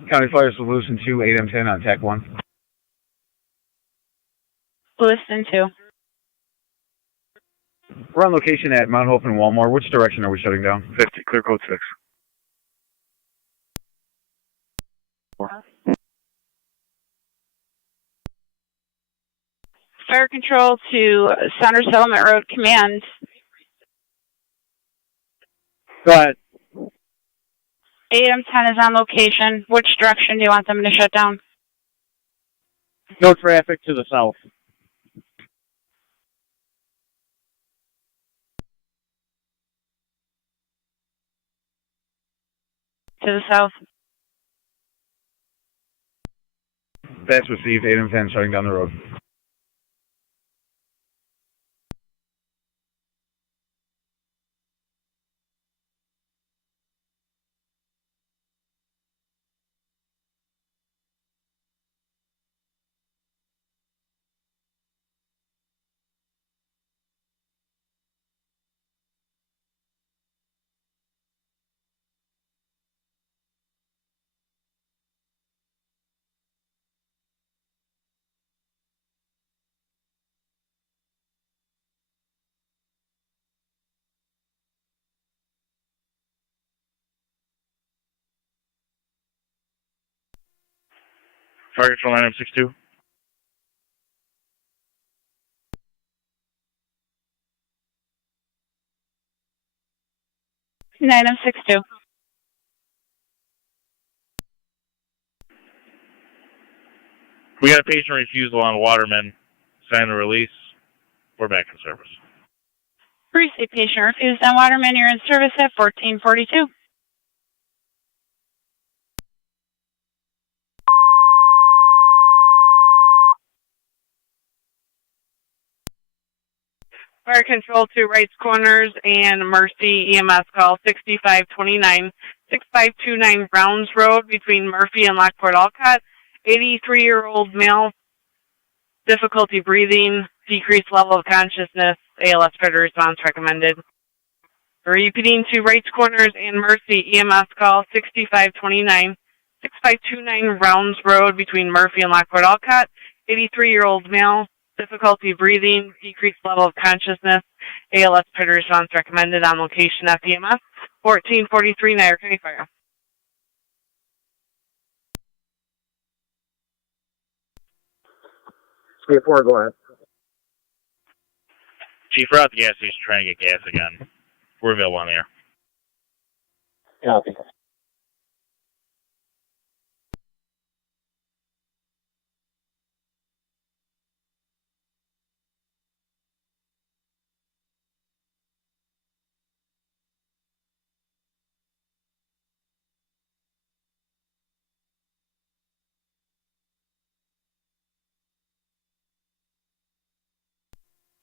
County Fire Solution 2, 8M10 on TAC 1. Lewiston 2. We're on location at Mount Hope and Walmart. Which direction are we shutting down? 50, clear code 6. Fire control to Center Settlement Road Command. Go ahead. 8M10 is on location. Which direction do you want them to shut down? No traffic to the south. To the south. That's received. 8M10 shutting down the road. Fire control 9M62. Nine M62. We got a patient refusal on Waterman. Sign the release. We're back in service. Receive patient refused on Waterman. You're in service at 1442. Fire control to Wrights Corners and Mercy EMS call 6529, 6529 Browns Road between Murphy and Lockport Alcott. 83-year-old male, difficulty breathing, decreased level of consciousness, ALS further response recommended. Repeating to Wrights Corners and Mercy EMS call 6529, 6529 Browns Road between Murphy and Lockport Alcott. 83-year-old male, difficulty breathing, decreased level of consciousness, ALS further response recommended on location at EMS. 1443 Niagara County Fire. State 4, go ahead. Chief, we're out the gas station trying to get gas again. We're available on the air. Copy.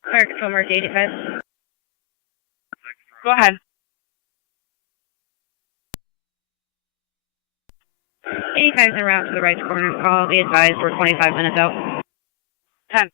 Fire control Mercy 85. Go ahead. 85 is en route to the right corner call. Be advised, we're 25 minutes out. 10-4.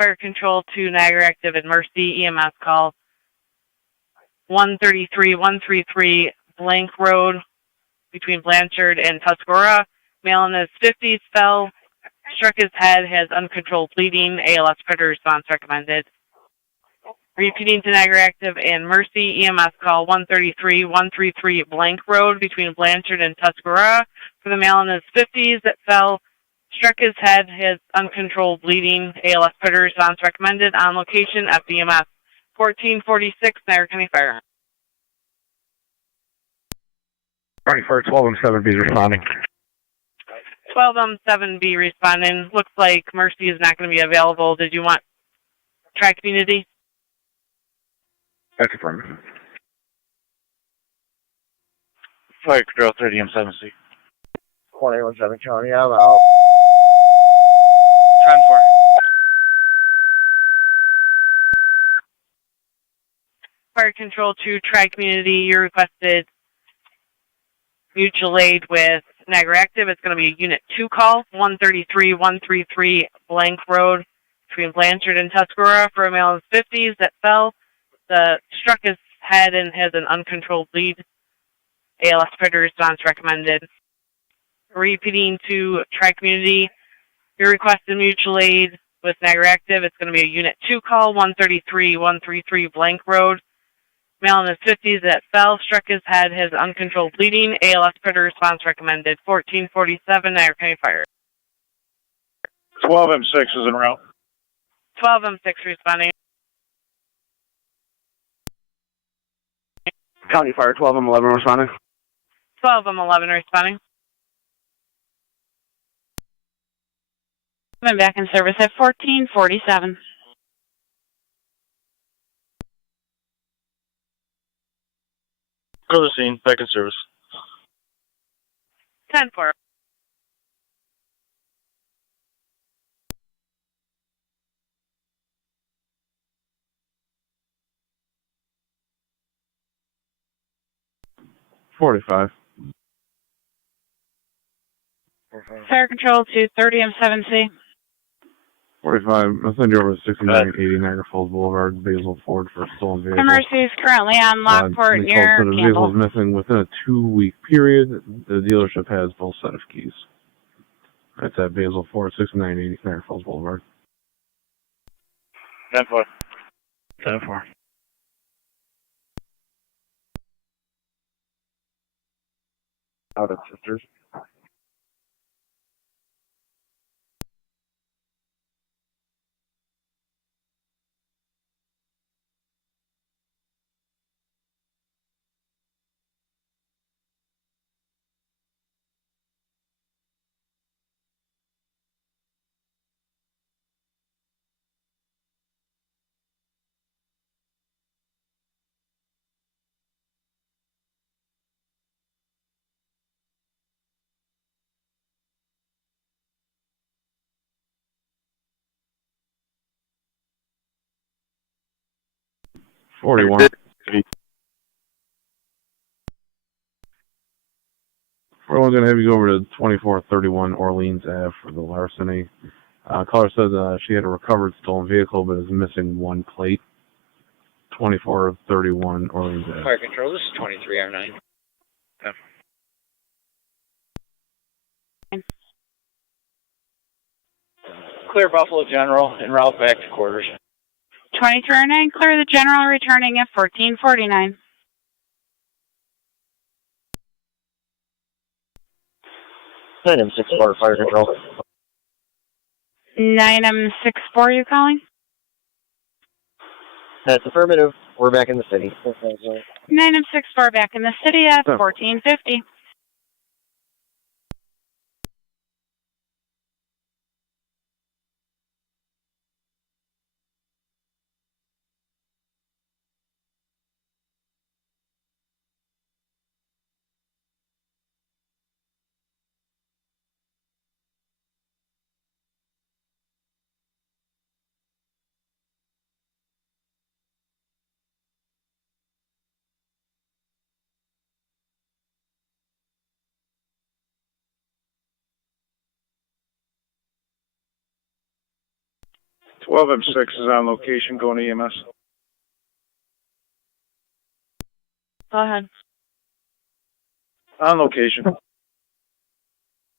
Fire Control to Niagara Active and Mercy, EMS call 133 Blank Road between Blanchard and Tuscarora. Male in his 50s fell, struck his head, has uncontrolled bleeding, ALS predator response recommended. Repeating to Niagara Active and Mercy, EMS call 133 Blank Road between Blanchard and Tuscarora for the male in his 50s that fell, struck his head, has uncontrolled bleeding, ALS predator response recommended. On location, FEMS 1446 Niagara County Fire. Right, for 12 and 7 be responding. 12M7B responding. Looks like Mercy is not going to be available. Did you want Tri-Community? That's affirmative. Fire Control 30M7C. 21-7 County, I'm out. 10-4. Fire Control to Tri-Community, you requested mutual aid with Niagara Active. It's going to be a Unit 2 call, 133 Blank Road between Blanchard and Tuscarora for a male in his 50s that fell. Struck his head and has an uncontrolled bleed. ALS predator response recommended. Repeating to Tri-Community, your requested mutual aid with Niagara Active. It's going to be a Unit 2 call, 133 Blank Road. Male in his 50s that fell, struck his head, has uncontrolled bleeding. ALS predator response recommended. 1447 Niagara County Fire. 12M6 is en route. 12M6 responding. County Fire 12M11 responding. 12M11 responding. I'm back in service at 1447. Go to the scene. Back in service. 10-4. $45. Fire Control to 30M7C. 45. I'll send you over to 6980 Niagara Falls Boulevard, Basil Ford for a stolen vehicle. Mercy is currently on Lockport They near called that the vehicle Campbell. is missing within a 2-week period. The dealership has both set of keys. That's at Basil Ford, 6980 Niagara Falls Boulevard. 10-4. 10-4. Out of sisters. $41. We're going to have you go over to 2431 Orleans Ave for the larceny. Caller said she had a recovered stolen vehicle but is missing one plate. 2431 Orleans Ave. Fire Control, this is 23R9. Clear Buffalo General en route back to quarters. 2309, clear the general returning at 1449. Item 64, Fire Control. 9M64, you calling? That's affirmative. We're back in the city. 9M64 back in the city at 1450. 12M6 is on location going to EMS. Go ahead. On location.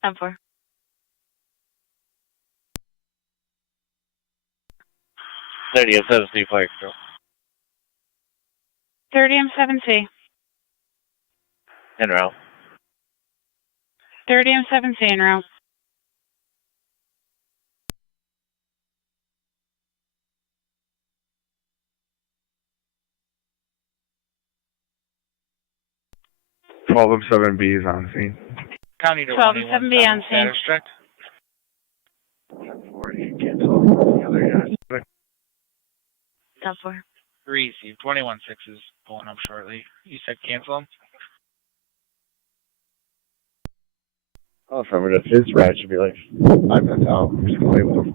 10-4. Thirty and 7C flight control. 30 M7C. En route. 30 M7C en route. M7B is on scene. County to 12 M7B on scene. District. 10-4. Receive. 21-6 is pulling up shortly. You said cancel them? Oh, affirmative. His ride should be like 5 minutes out. I'm just going to wait with him.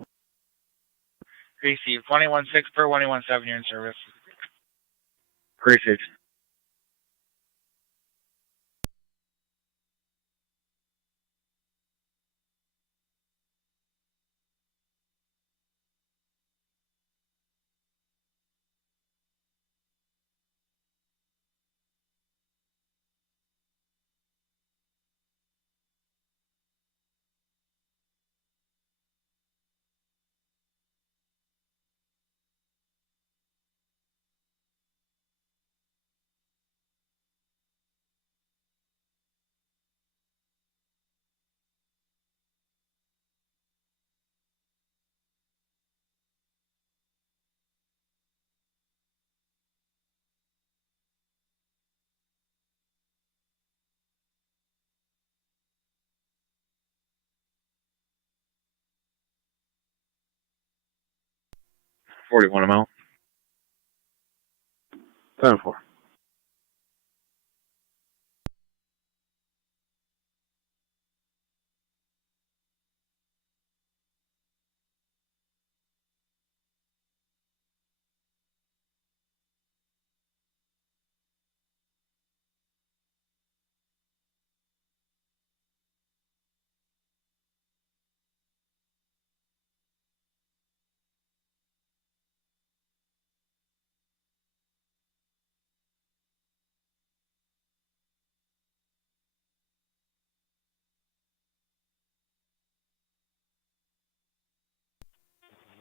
Receive. 21-6 per 21-7, you're in service. Appreciate you. $41 amount. 10-4.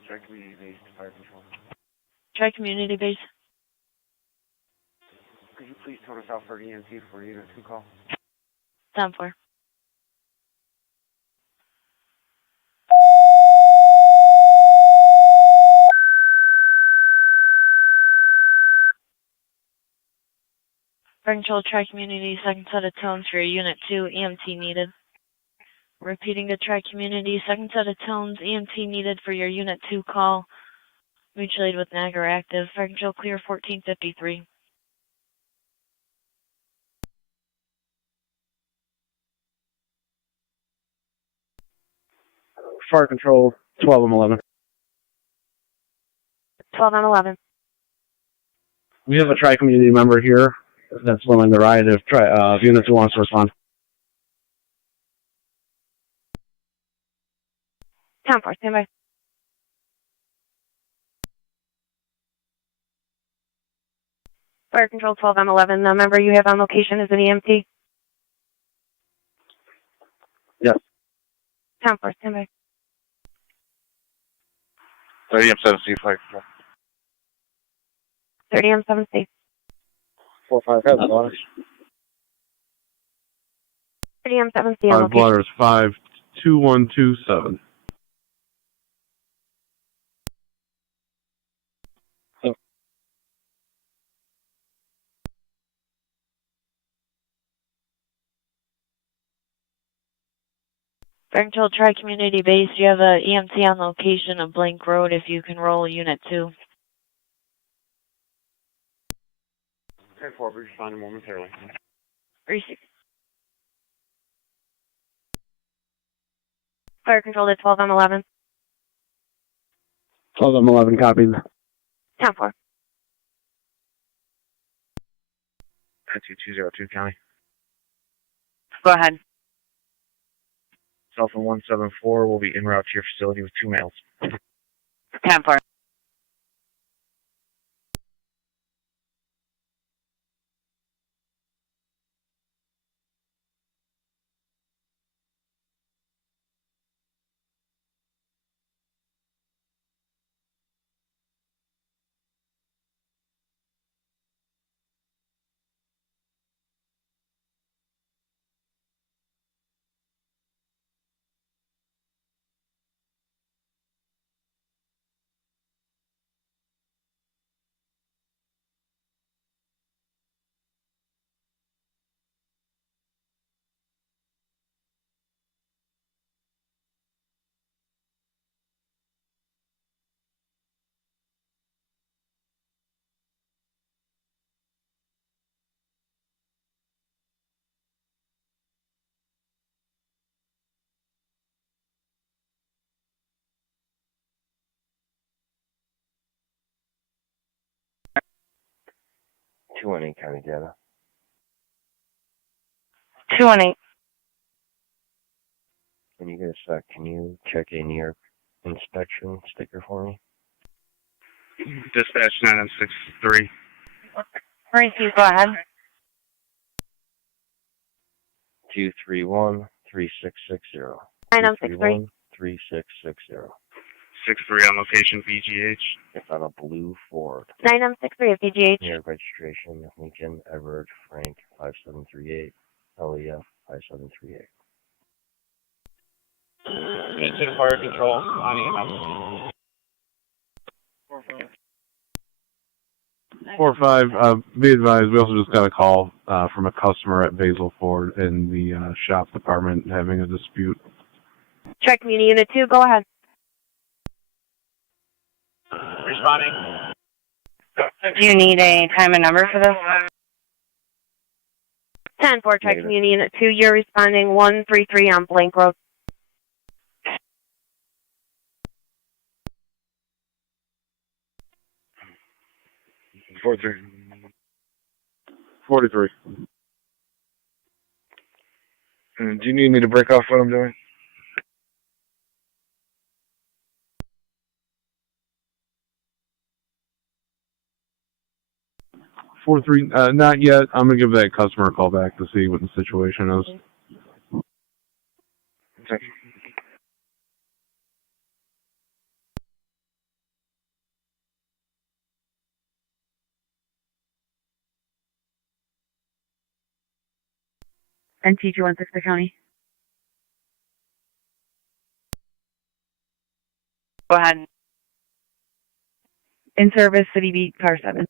Try community-based fire control. Try community base. Could you please tone us out for EMT for Unit 2 call? 10-4. Fire control, try community, second set of tones for your unit 2, EMT needed. Repeating to try community, second set of tones, EMT needed for your unit 2 call. Mutual aid with Niagara active. Fire control clear 1453. Fire control, 12M11. 12-11. We have a tri-community member here that's willing to ride if Unit 2 wants to respond. 10-4, stand by. Fire control 12M11. The member you have on location is an EMT. Yes. 10-4, stand by. 30 M7C flight control. 30 M7C. 4-5 has blotters. 30 M7C on 5 location. blotters, 52127. Fire control, try community base. You have a EMT on location of Blank Road if you can roll unit 2. 10-4, we're responding momentarily. Receive. Fire control to 12M11. 12M11 copies. 10-4. 2202 County. Go ahead. Cell phone 174 will be en route to your facility with 2 males. 10-4. Two one eight County Data. 218. When you get a sec, can you check in your inspection sticker for me? Dispatch 963. Receive, go ahead. 231-3660. 963. 3660. 63 on location, BGH. It's on a blue Ford. 963 at BGH. Near registration, Lincoln, Everett, Frank, 5738, LEF, 5738. Engine fire control on EMS. 4-5, be advised, we also just got a call from a customer at Basil Ford in the shop department having a dispute. Check Community Unit 2, go ahead. Responding. Do you need a time and number for this? 10-4, check Community Unit 2, you're responding 133 on Blank Road. 43. Do you need me to break off what I'm doing? Not yet. I'm gonna give that customer a call back to see what the situation is. Okay. NT216 County. Go ahead. In service, City Beat, car 7.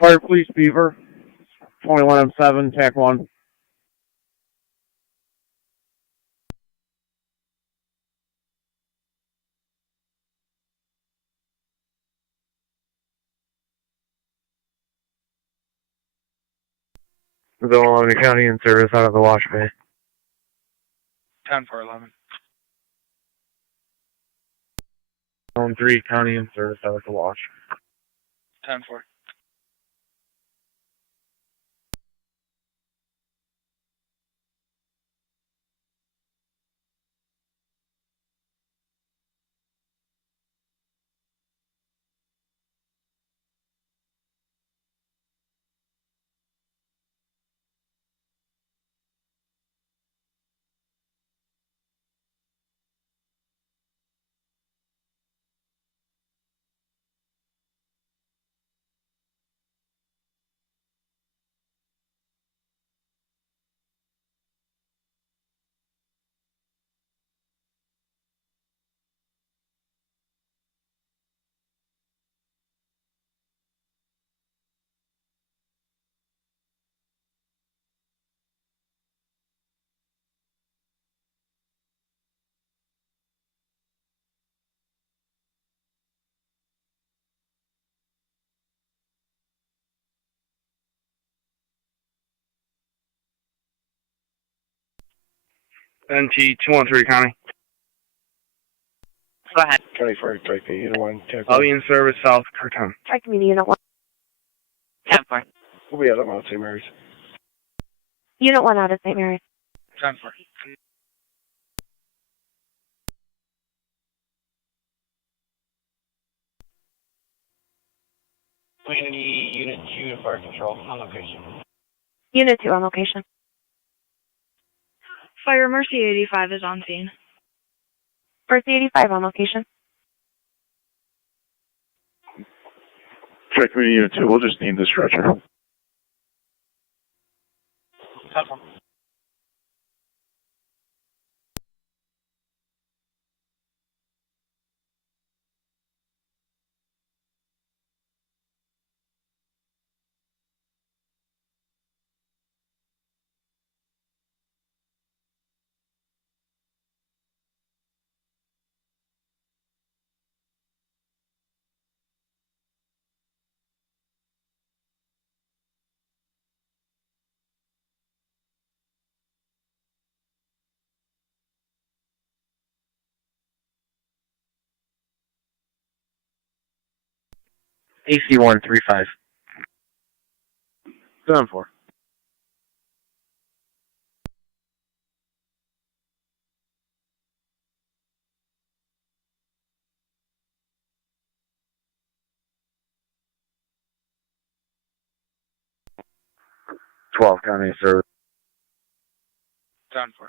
Fire Police Beaver, 21M7, TAC 1. Zone 11 County in service out of the wash bay. 10-4-11. Zone 3 County in service out of the wash. 10-4. NT 213 County. Go ahead. 24, Strike the Unit 1, TAC I'll 1. be in service south Curtin. Try community unit 1. 10-4. We'll be out of Mount St. Mary's. Unit 1 out of St. Mary's. 10-4. Community Unit 2 Fire Control on location. Unit 2 on location. Fire Mercy 85 is on scene. Mercy 85 on location. Strike Community Unit 2, we'll just need the stretcher. 10-4. AC 135. 7-4. County in service. 10-4.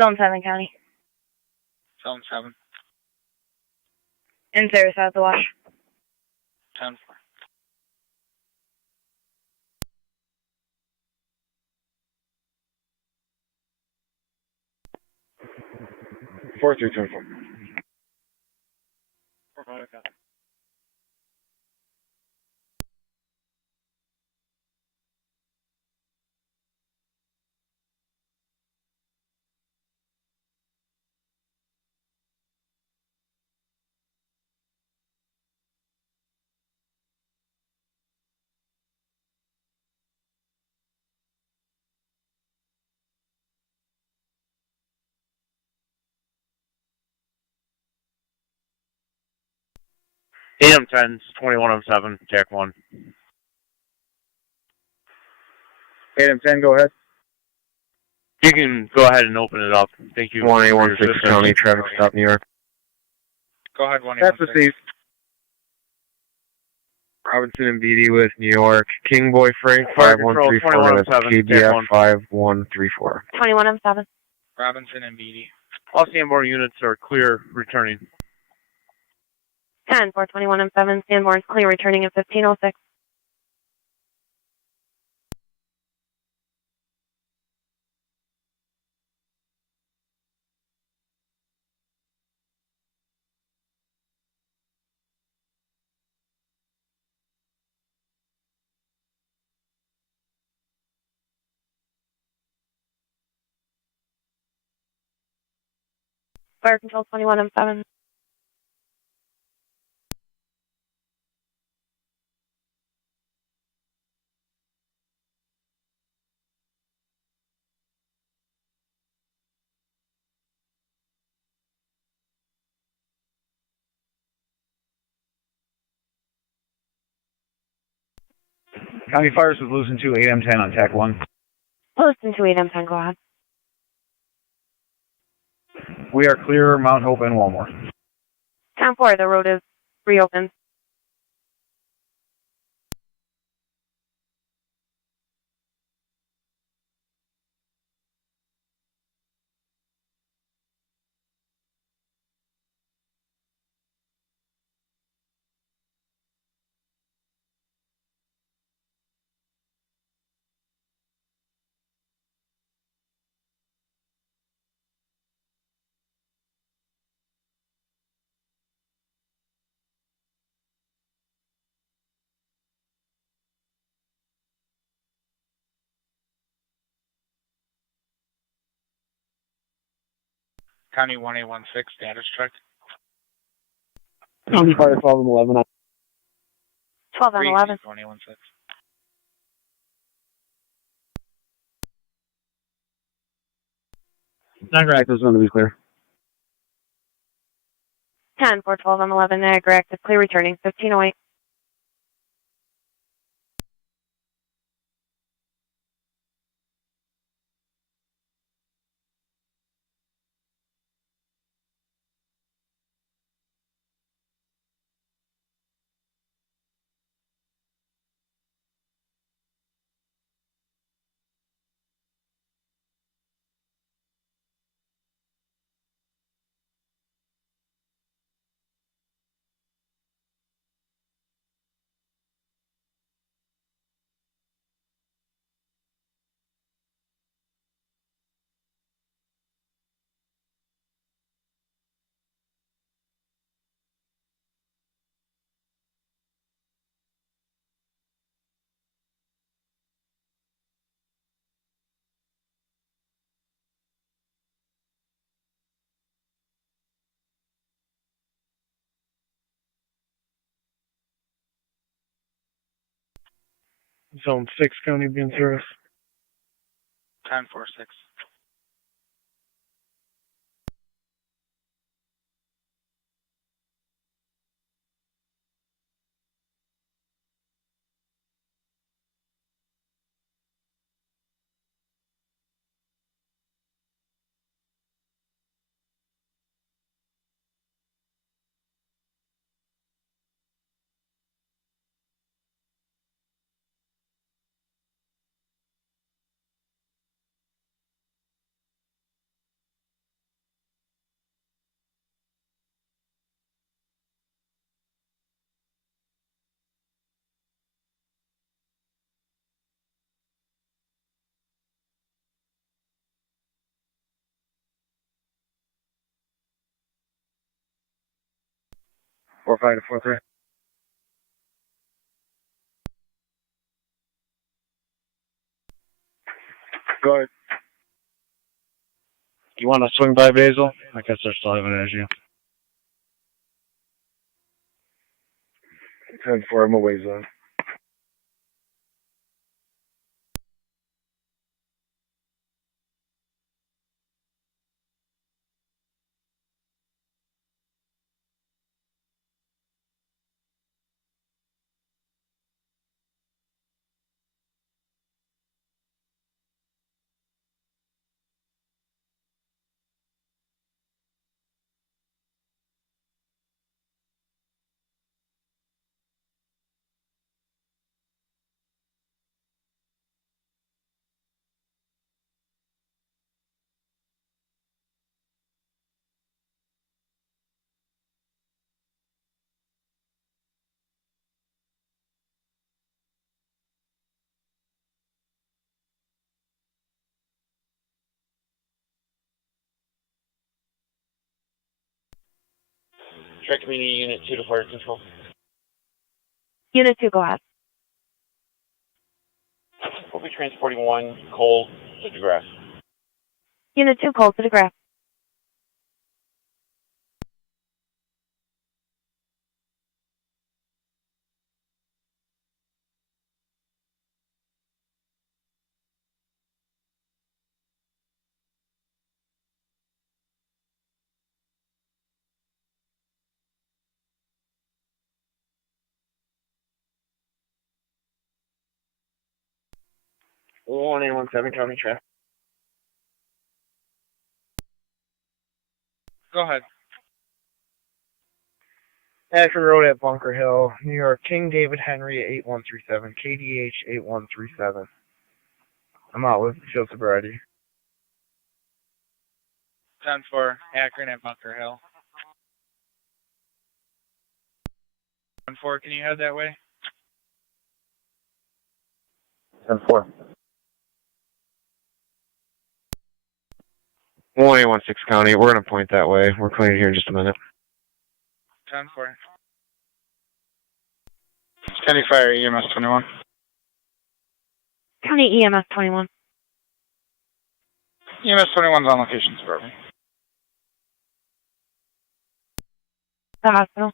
Zone 7 County. Zone 7. In service out of the wash. 10-4. Four through 10-4. AM 10s, 2107, TAC 1. Adam 10, go ahead. You can go ahead and open it up. Thank you. 1A16 County, traffic stop, New York. Go ahead, 1 That's received. Robinson and Beatty with New York. King Boy Frank, Fire Control, 5134, 21 on 7, KBF 5134. 21 on 7. Robinson and Beatty. All Sanborn units are clear returning. 10 for 21 on 7. Sanborn's clear returning at 1506. Fire Control 21 on 7. County Fires with Lewiston 2, 8M10 on TAC 1. Lewiston 2, 8M10, go ahead. We are clear, Mount Hope and Walmore. 10-4, the road is reopened. County 1A16 status check. County Fire 12 and 11 on 12 on 11. 1A16. Niagara Active is going to be clear. 10 for 12 on 11. Niagara Active clear returning 1508. Zone 6 County being service. 10-4-6. Four five to 4-3. Go ahead. You want to swing by Basil? I guess they're still having an issue. 10-4, I'm away zone. Tri-Community Unit 2 to Fire Control. Unit 2, go ahead. We'll be transporting 1 coal to the grass. Unit 2, call to the graph. One 817 County Traffic. Go ahead. Ashford Road at Bunker Hill, New York, King David Henry 8137, KDH 8137. I'm out with field sobriety. 10-4, Akron at Bunker Hill. 10-4, can you head that way? 10-4. 1816 County, we're going to point that way. We're clearing here in just a minute. 10-4. County Fire, EMS 21. County EMS 21. EMS 21's on location, suburban. The hospital.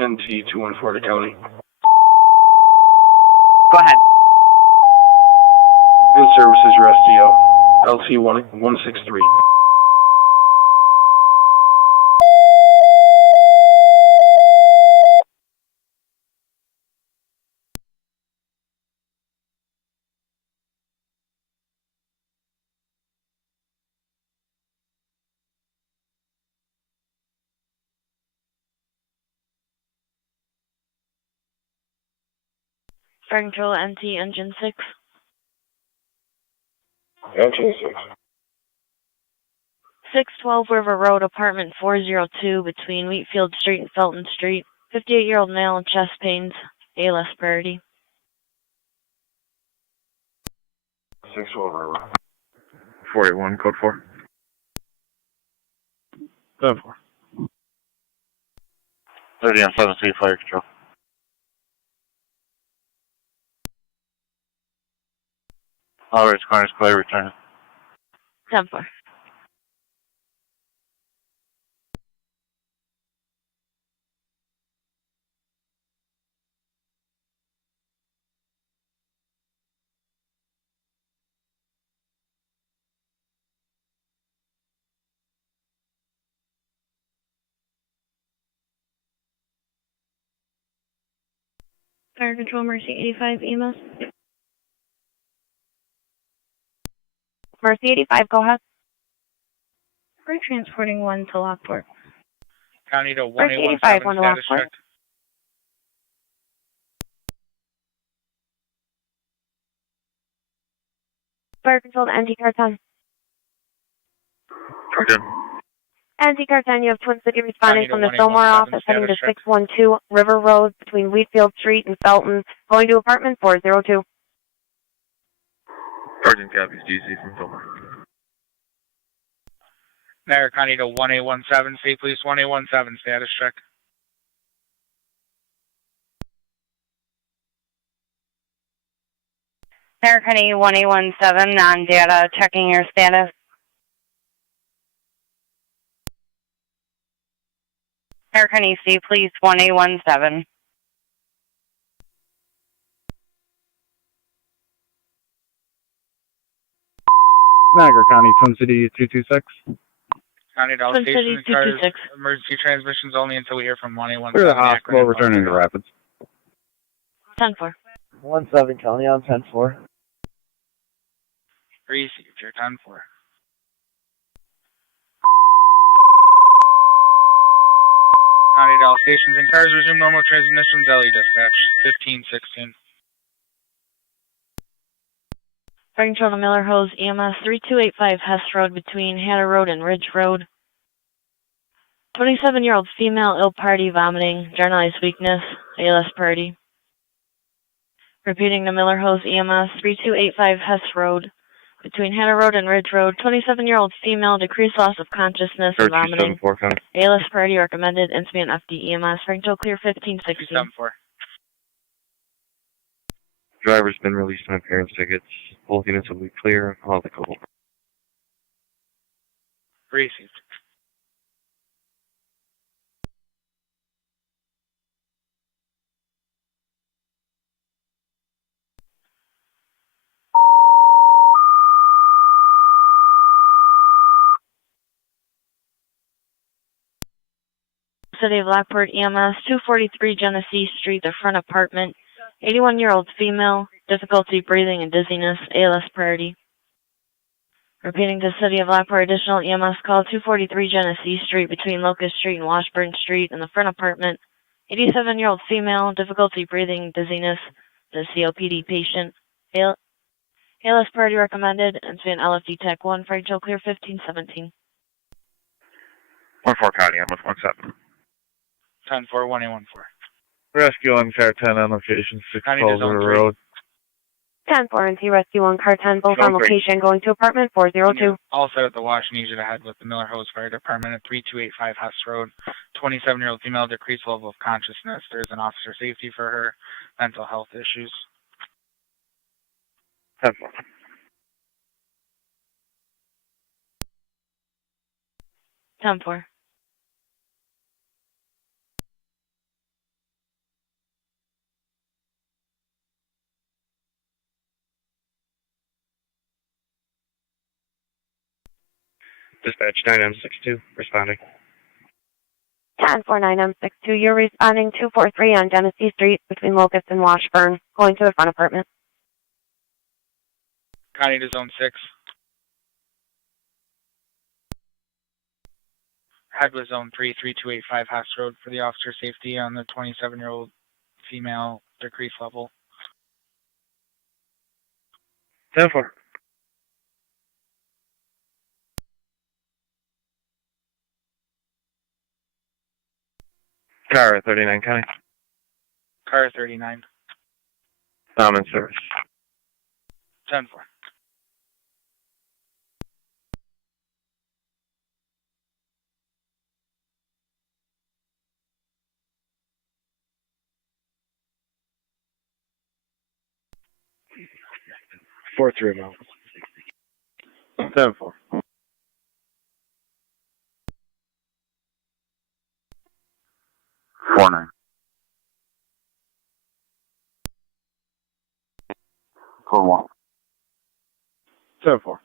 NT 214 to County. Go ahead. In service is your SDO. LT 163. Fire Control NT Engine 6. Engine 6. 612 River Road, apartment 402 between Wheatfield Street and Felton Street. 58-year-old male with chest pains. ALS priority. 612 River. 481, code 4. 7-4. 30 on 7 City Fire Control. All right, corners clear, return. 10-4. Fire Control Mercy 85 EMS. Mercy 85, go ahead. We're transporting 1 to Lockport. County to Mercy 85, 1817, 1 to status Lockport. check. Fire Control to NT-Car 10. Again. NT-Car 10, you have Twin City responding County to from the Fillmore 1817, office heading to status check. 612 River Road between Wheatfield Street and Felton, going to apartment 402. Sergeant copies GC from Fillmore. Niagara County to 1817, State Police 1817, status check. Niagara County 1817, non-data, checking your status. Niagara County State Police 1817. Niagara County, Twin City 226. County to all Twin City stations and cars, 226. emergency transmissions only until we hear from 1817. Clear the Akron hospital, and returning to Bunker Hill. Rapids. 10-4. 17 County on 10-4. Received, you're 10-4. County to all stations and cars, resume normal transmissions, LE dispatch, 1516. Fire Control to Miller Hose EMS 3285 Hess Road between Hatter Road and Ridge Road. 27-year-old female, ill party, vomiting, generalized weakness, ALS priority. Repeating to Miller Hose EMS, 3285 Hess Road, between Hannah Road and Ridge Road. 27-year-old female, decreased loss of consciousness and vomiting. ALS priority recommended, Inspient FD EMS, Frank clear 1516. 274. Driver's been released on appearance tickets. Both units will be clear. I'll have the call. Received. City of Lockport EMS, 243 Genesee Street, the front apartment. 81-year-old female, difficulty breathing and dizziness, ALS priority. Repeating to City of Lockport, additional EMS call, 243 Genesee Street, between Locust Street and Washburn Street, in the front apartment. 87-year-old female, difficulty breathing, dizziness, the COPD patient. ALS priority recommended, Inspient LFD TAC 1, Frank clear 1517. 1-4 County, I'm with 1-7. 10-4, 1-814. Rescue on car 10 on location, 6 County calls to on zone the 3. road. 10-4 and T Rescue 1, car 10, both Zone on 3. location, going to apartment 402. All set at the wash. Need you to head with the Miller Hose Fire Department at 3285 Hess Road. 27-year-old female, decreased level of consciousness. There's an officer safety for her. Mental health issues. 10-4. 10-4. Dispatch 9M62, responding. 10-4-9-M-62, you're responding 243 on Genesee Street, between Locust and Washburn, going to the front apartment. County to zone 6. Head with zone 3, 3285 Hess Road for the officer safety on the 27-year-old female, decreased level. 10-4. Car 39 County. Car 39. I'm in service. 10-4. Four three now. 10-4. 4-9. 4-1. 10-4.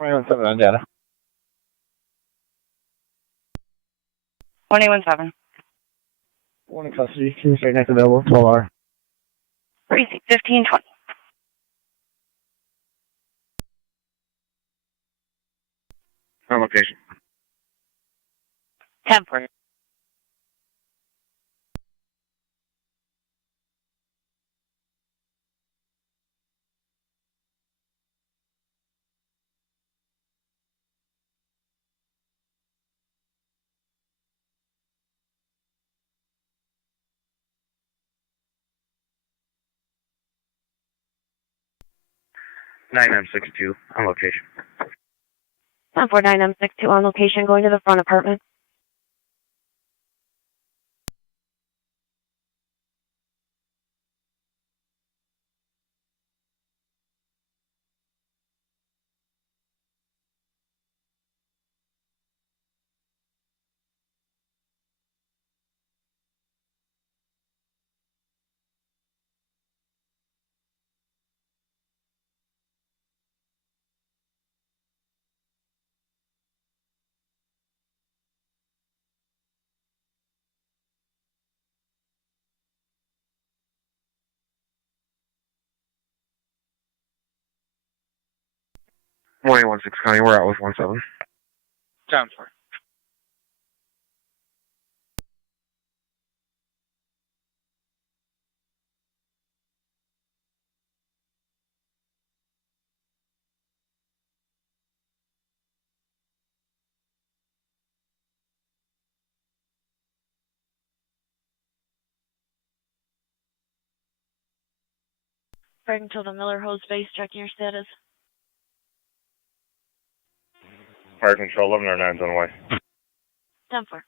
21-7 on data. 1817. One in custody. Can you say next available? 12R. Receive 1520. On location. 10-4. 9M62, on location. 10-4-9-M-62 on location, going to the front apartment. 181 6 County, we're out with 17. 10-4. Parking to the Miller Hose base, checking your status. Fire control 1109's on the way. 10-4.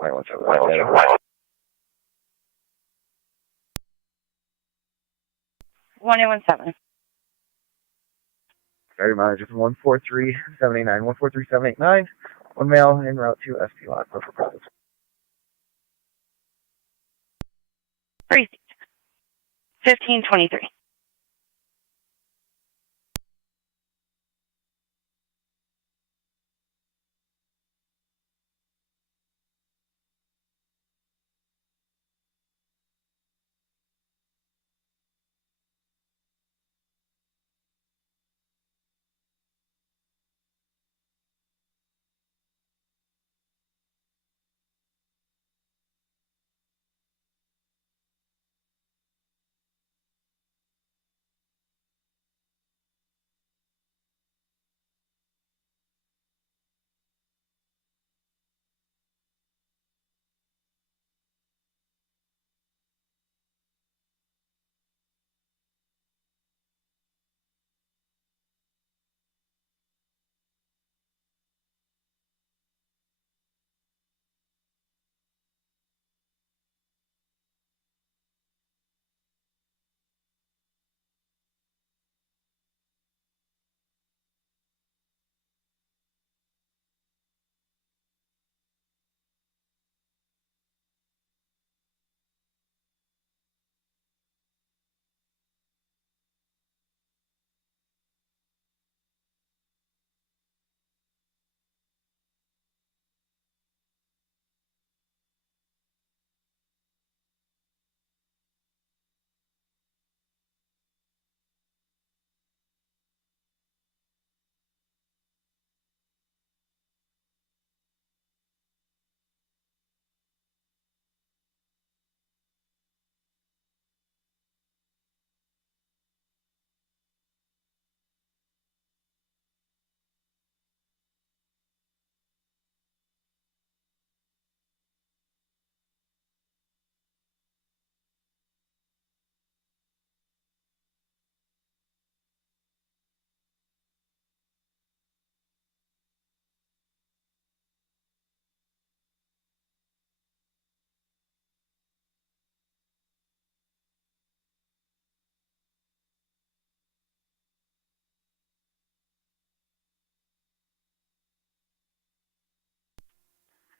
Wait, what's up? 1817. Sorry, mileage is 143789, 143789. One male en route to SP Lockport for profit. Precinct 1523.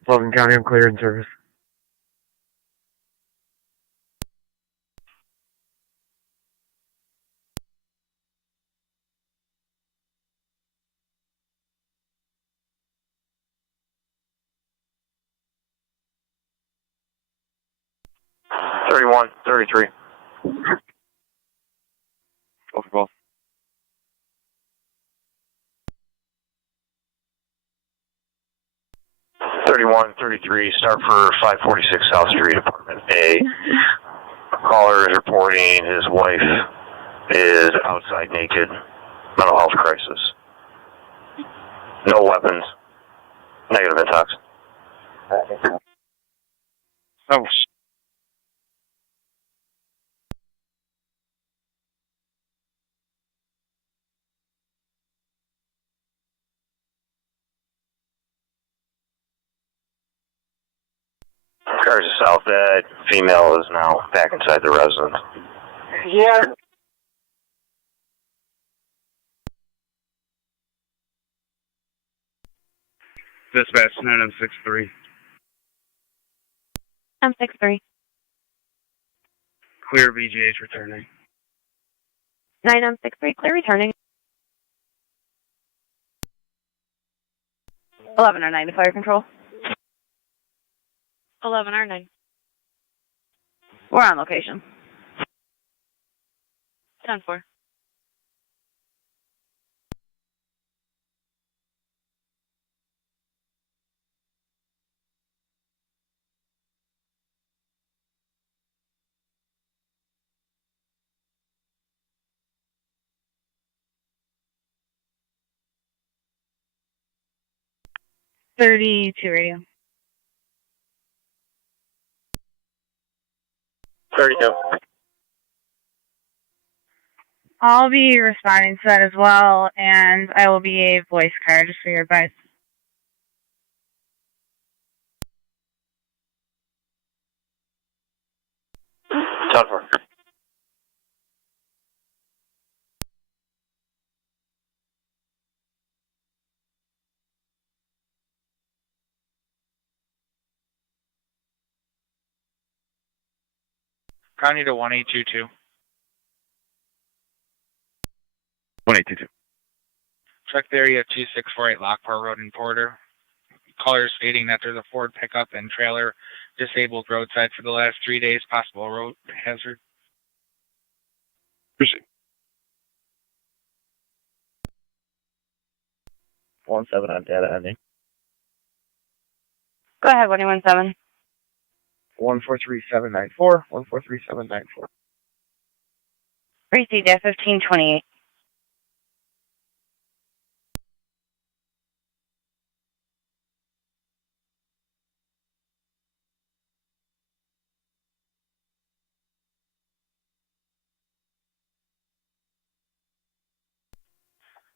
Logan County, I'm clear in service. Thirty-one, 33. Over both. 3133, start for 546 South Street, Apartment A. Caller is reporting his wife is outside naked. Mental health crisis. No weapons. Negative intox. Oh. Cars to south, that female is now back inside the residence. Yeah. Dispatch 9M63. M63. Clear VGH returning. 9M63, clear returning. 11R9 to fire control. 11R9. We're on location. 10-4. .32 radio. 32. I'll be responding to that as well, and I will be a voice car, just for your advice. Tougher. County to 1822. 1822. Check the area 2648 Lockport Road in Porter. Caller stating that there's a Ford pickup and trailer disabled roadside for the last 3 days, possible road hazard. Proceed. 17 on data ending. Go ahead, 117. 143794. 143794. Receipt at 1528.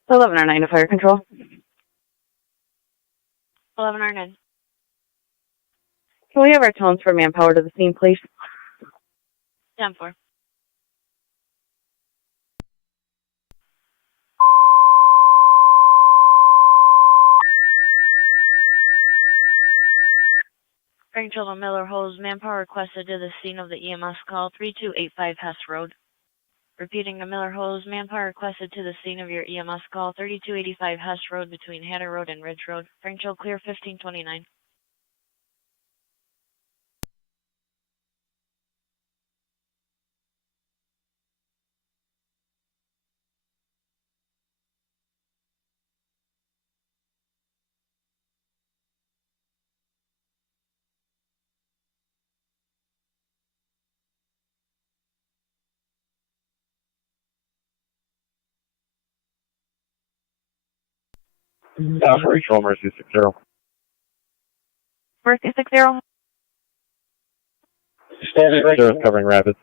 So 11R9 to fire control. 11R9. Can we have our tones for manpower to the scene, please? 10-4. Frank Children Miller Hose, manpower requested to the scene of the EMS call 3285 Hess Road. Repeating the Miller Hose, manpower requested to the scene of your EMS call 3285 Hess Road between Hatter Road and Ridge Road. Frank Child clear 1529. Operational Mercy 60. Mercy 60. Standard service covering Rapids.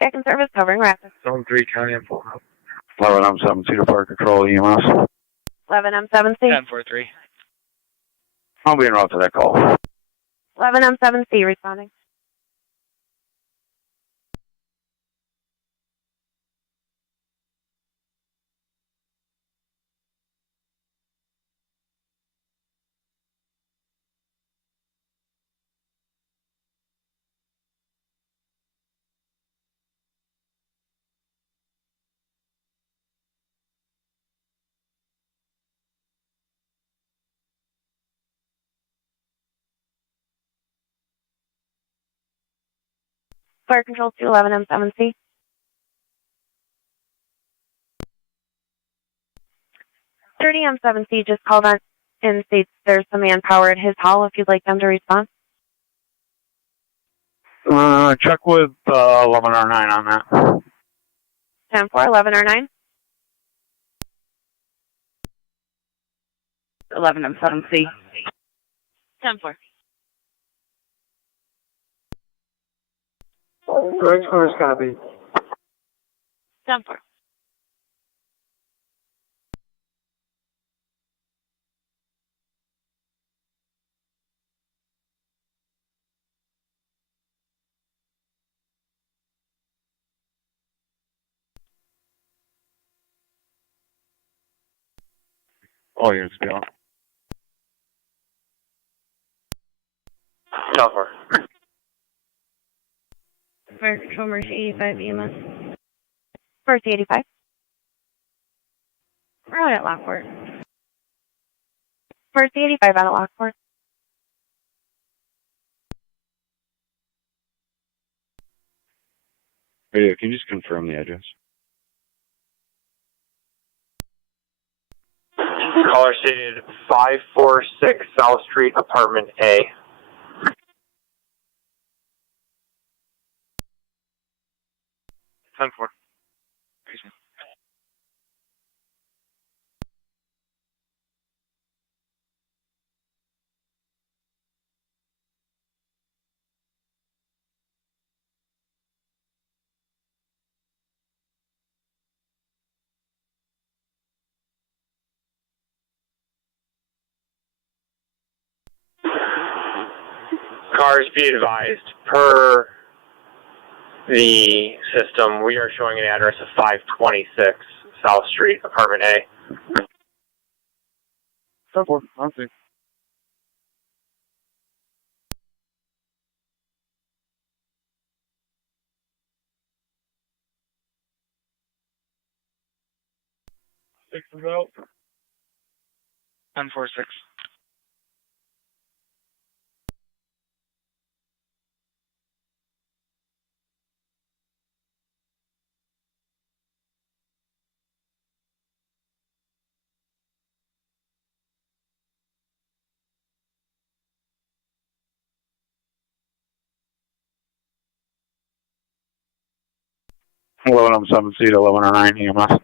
Back in service covering Rapids. Zone 3, County and full. 11M7 Cedar Park Control EMS. 11M7C. 1043. I'll be en route to that call. 11M7C responding. Fire control to 11M7C. 30M7C just called on and states there's some manpower at his hall if you'd like them to respond. Check with 11R9 on that. 10-4, 11R9. 11M7C. 10-4. Direct score's copy. 10-4. All units be on. Tower. Fire Control Mercy 85 EMS. Mercy 85. We're out at Lockport. Mercy 85 out at Lockport. Radio, can you just confirm the address? Caller stated 546 South Street, Apartment A. Ten four. Cars be advised, per the system, we are showing an address of 526 South Street, Apartment A. 10-4, on scene. Six is out. 10-4-6. Hello, I'm 7 seat 1109 EMS.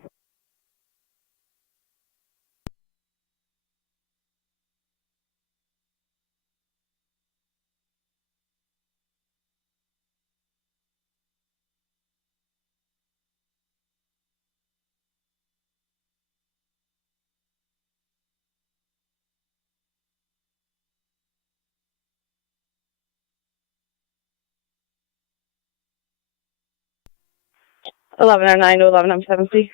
Eleven or 9 to 11, I'm 7C.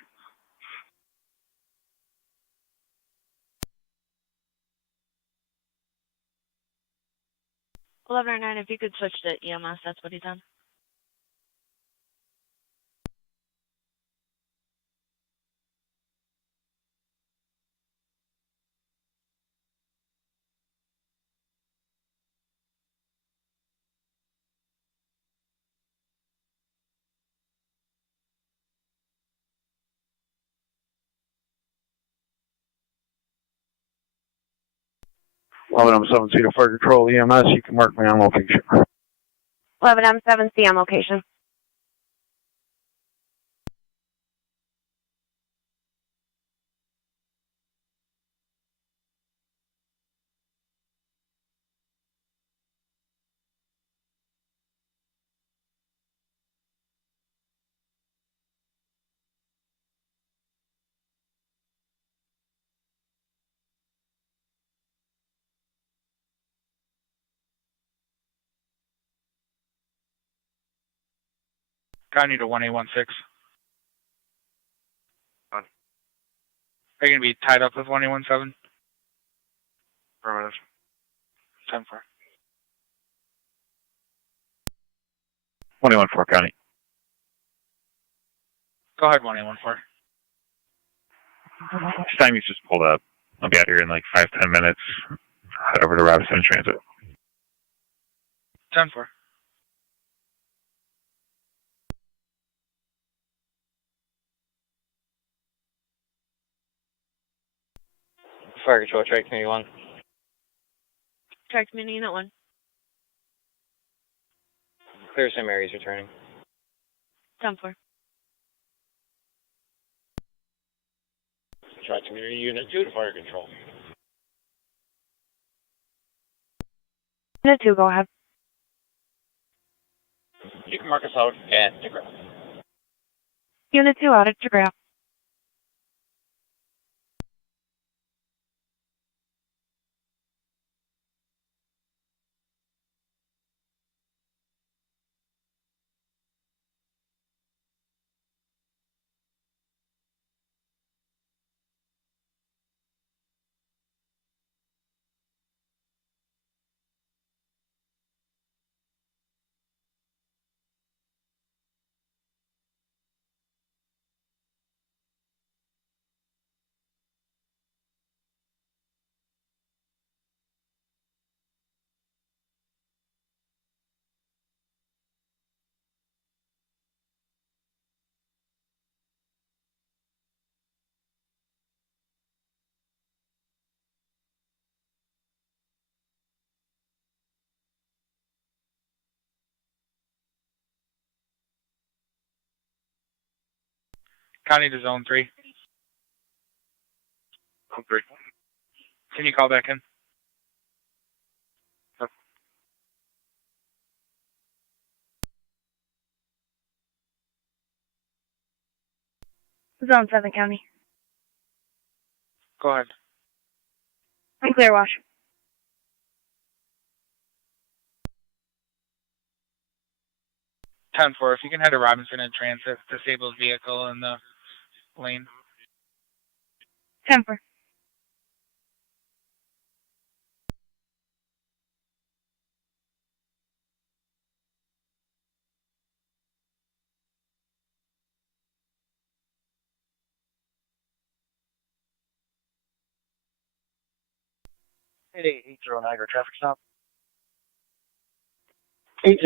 Eleven or 9, if you could switch to EMS, that's what he's on. Well, I'm 7 seat Fire Control EMS. You can mark me on location. 11, I'm 7C on location. I need a 1816. Are you going to be tied up with 1817? Affirmative. 10-4. 21-4 County. Go ahead, 1814. This time he's just pulled up. I'll be out here in like 5-10 minutes. Head over to Lewiston Transit. 10-4. Fire Control, Track Community 1. Track Community Unit 1. Clear St. Mary's returning. 10-4. Track Community Unit 2 to Fire Control. Unit 2, go ahead. You can mark us out at DeGraff. Unit 2 out at DeGraff. County to zone 3. Zone 3. Can you call back in? Zone 7 County. Go ahead. I'm clear wash. 10-4, if you can head to Robinson in transit, disabled vehicle in the lane. 10-4. Hey, 80 Niagara traffic stop. 80.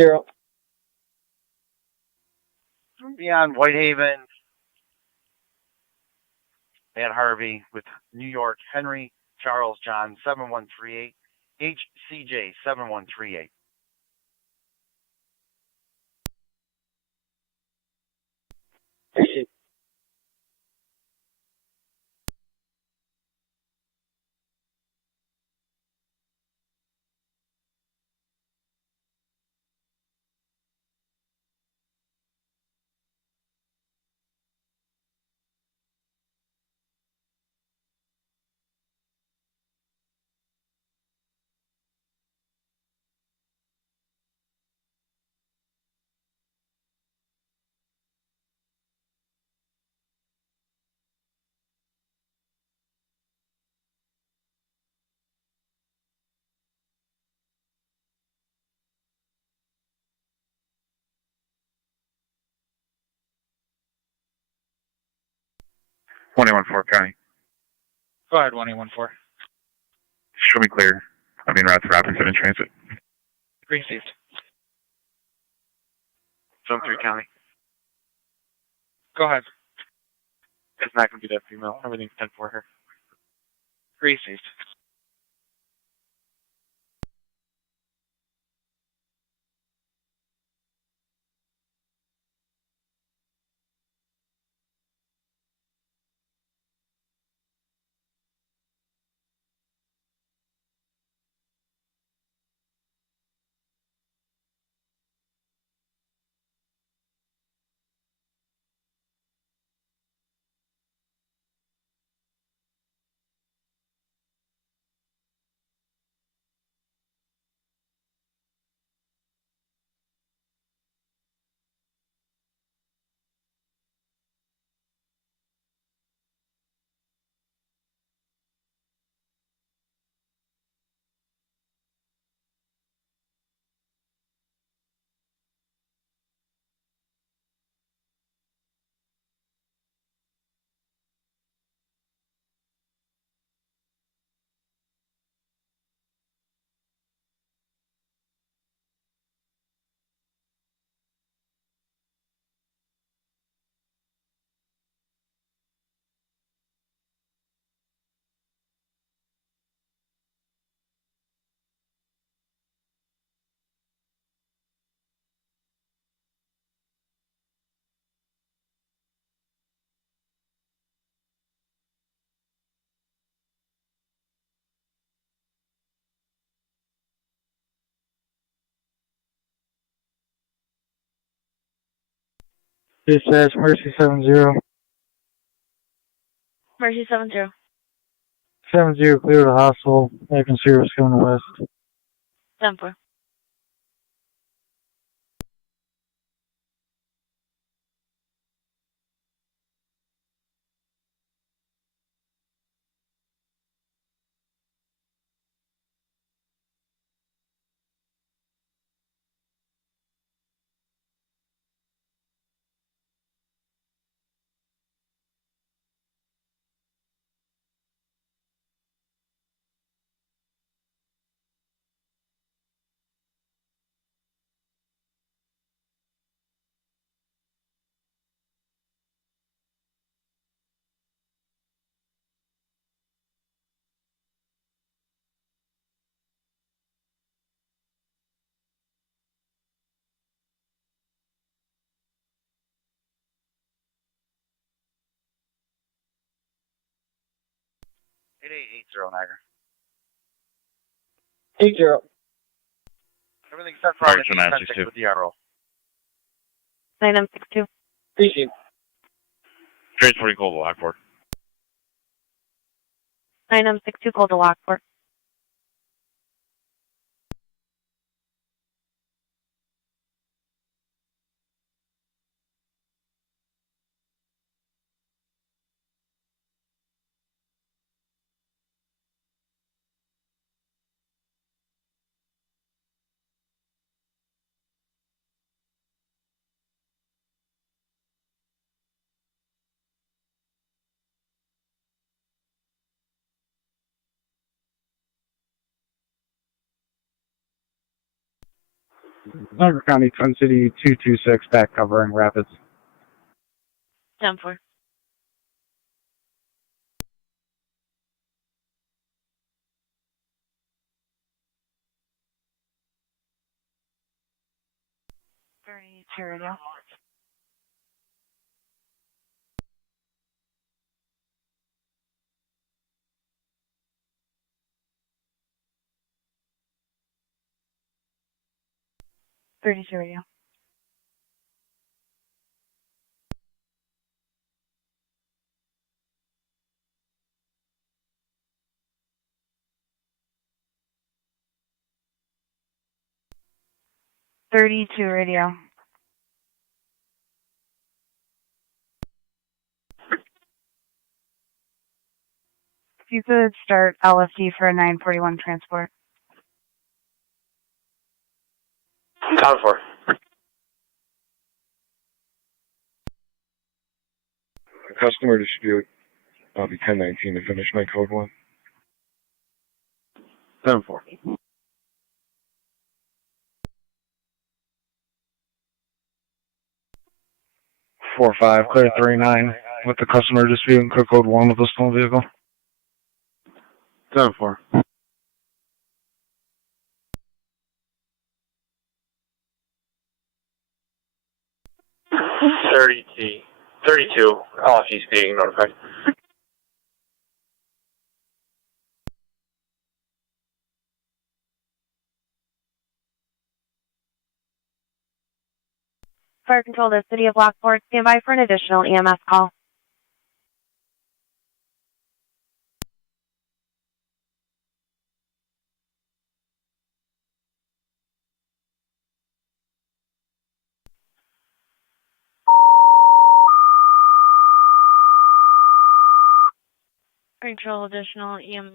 Beyond Whitehaven at Harvey with New York, Henry Charles John 7138, HCJ 7138. County. Go ahead, 1814. Show me clear. I'm being route to Robinson in transit. Received. Zone 3 County. Go ahead. It's not going to be that female. Everything's 10-4 here. Received. It says Mercy 70. Mercy 70. 70, clear the hospital. Making service coming west. 10-4. 8880 Niagara. 80. Everything set for on the Correction, 10-6 with the arrow. 9M62. Appreciate. Transporting coal to Lockport. 9M62 called to Lockport. Niagara County, Twin City 226, back covering Rapids. 10-4. Radio. Radio. Radio. If you could start LFD for a 941 transport. 10-4. Customer dispute. I'll be 1019 to finish my code 1. 10-4. Four five, clear 39 with the customer dispute and clear code 1 with the stolen vehicle. 10-4. T 32. LFG speeding notified. Fire control to City of Lockport. Stand by for an additional EMS call. Control additional EM.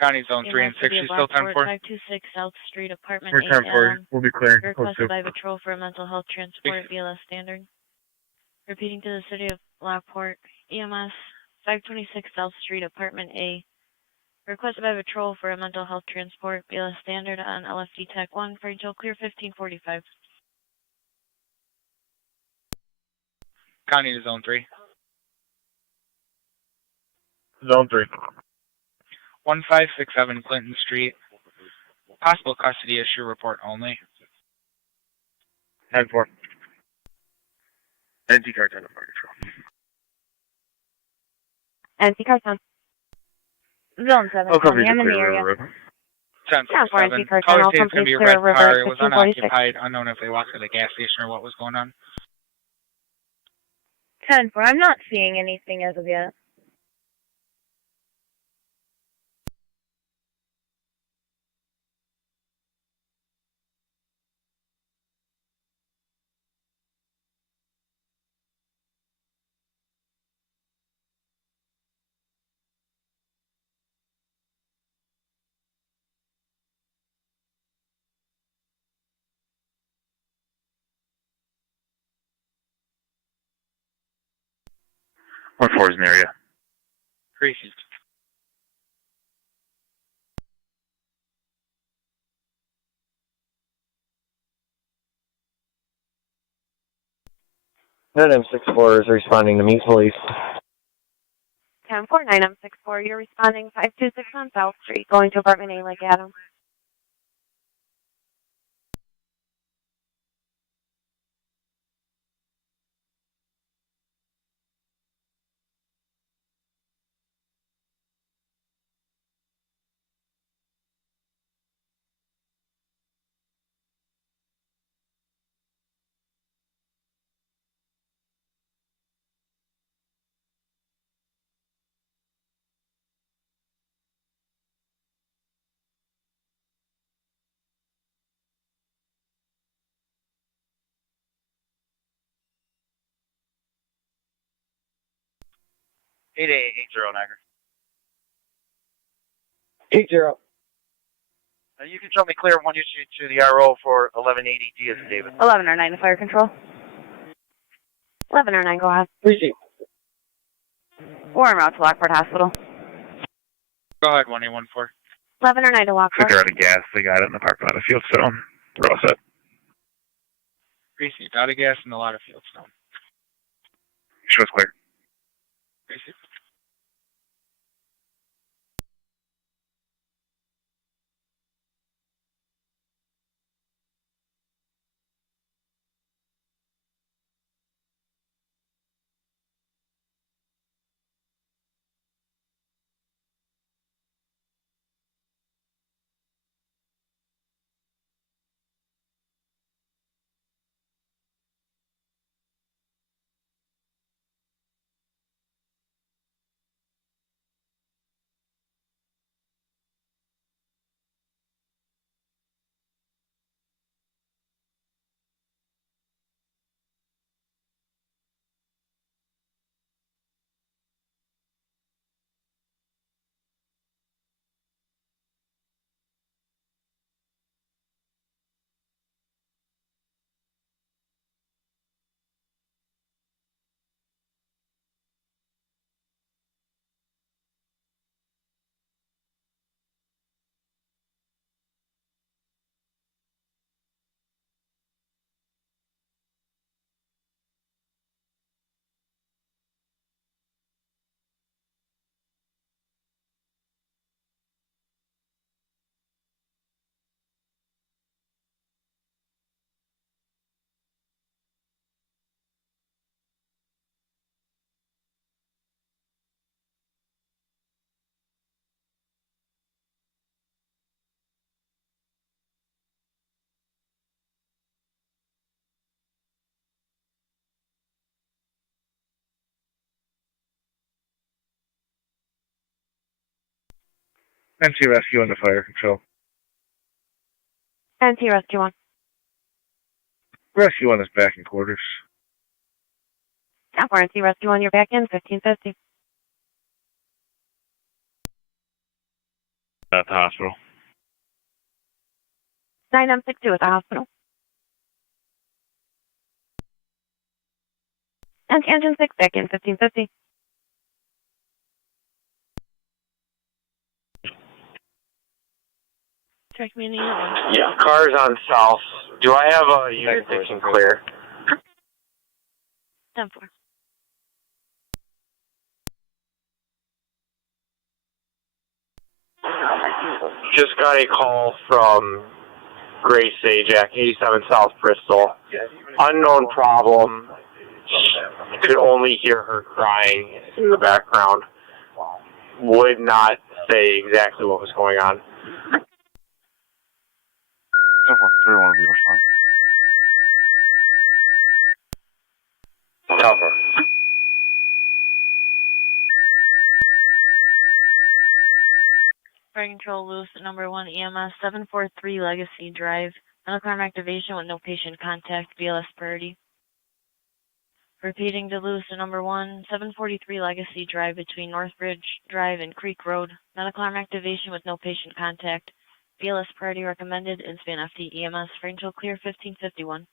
County Zone 3 and 6, you still 10-4? 526 South Street, Apartment We're 8, 10-4. Adam. We'll be clear. Code 2. Requested by patrol for a mental health transport, BLS standard. Repeating to the City of Lockport, EMS 526 South Street, Apartment A. Requested by patrol for a mental health transport, BLS standard on LFD TAC 1 for until clear 1545. County to Zone 3. Zone 3. 1567 Clinton Street. Possible custody issue report only. 10-4. NT car 10 fire control. NC car 10. Zone 7. I'll cover you I'm in the clear area. river. 10-4-7. NC car 10. Caller All says it's going to be a companies red clear car. river It was 1546. unoccupied. Unknown if they walked to the gas station or what was going on. 10-4. I'm not seeing anything as of yet. What 4 is in the area? Crazy. M64 is responding to meet police. 10-4, 9M64. You're responding 526 on South Street, going to Apartment A, Lake Adam. 8880 Niagara. 80. You can show me clear one issue to the RO for 1180 D as in David. 1109 to fire control. 1109, go ahead. Receive. Or en route to Lockport Hospital. Go ahead, 1814. 1109 to Lockport. Took her out of gas. They got it in the parking lot of Fieldstone. We're all set. Received. Out of gas and a lot of Fieldstone. Show's clear. Received. NC Rescue on the fire control. NT Rescue 1. Rescue on is back in quarters. For NT Rescue 1, you're back in 1550. At the hospital. 9M62 at the hospital. And engine 6 back in 1550. Track community 1. Yeah, cars on south. Do I have a unit that can clear? 10-4. Just got a call from Grace Sajak, 87 South Bristol. Unknown problem. Could only hear her crying in the background. Would not say exactly what was going on. 31 will be fine. Tougher. Fire control loose at number 1 EMS 743 Legacy Drive. Unalarm activation with no patient contact. BLS priority. Repeating to loose at number 1 743 Legacy Drive between Northbridge Drive and Creek Road. Medical alarm activation with no patient contact. BLS priority recommended. Inspan FD EMS. Fire control clear 1551.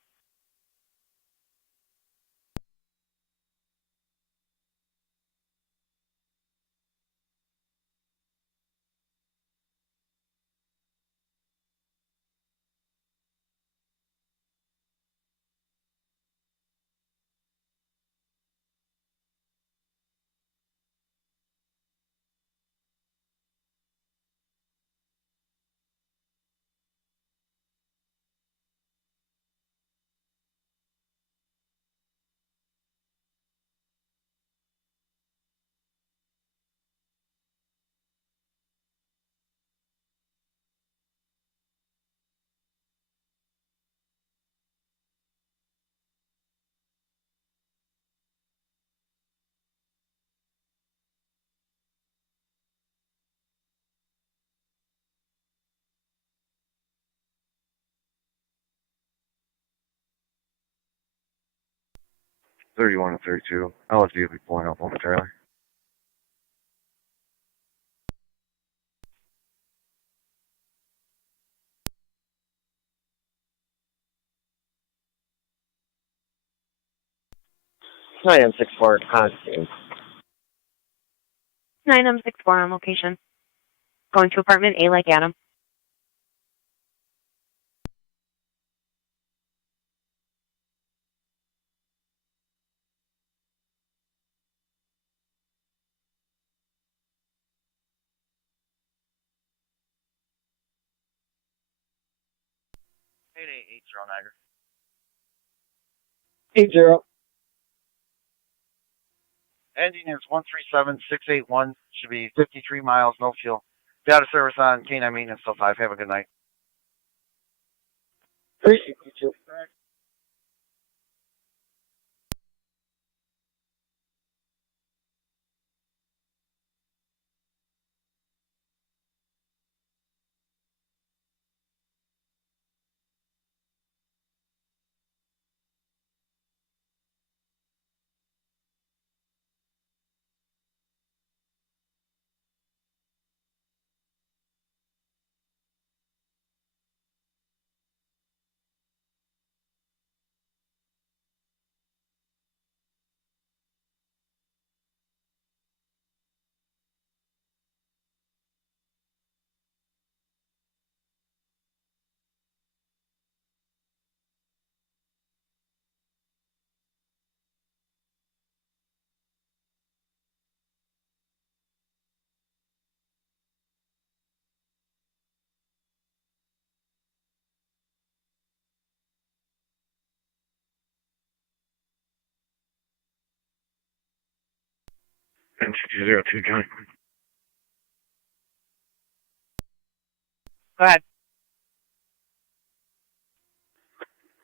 $31 and $32. LSD will be pulling up momentarily. 9M64 on scene. 9M64 on location. Going to apartment A like Adam. Payday 80 Niagara. 80. Ending is 137681. Should be 53 miles, no fuel. Be out of service on K9 maintenance till 5. Have a good night. 362. And 202, Johnny. Go ahead.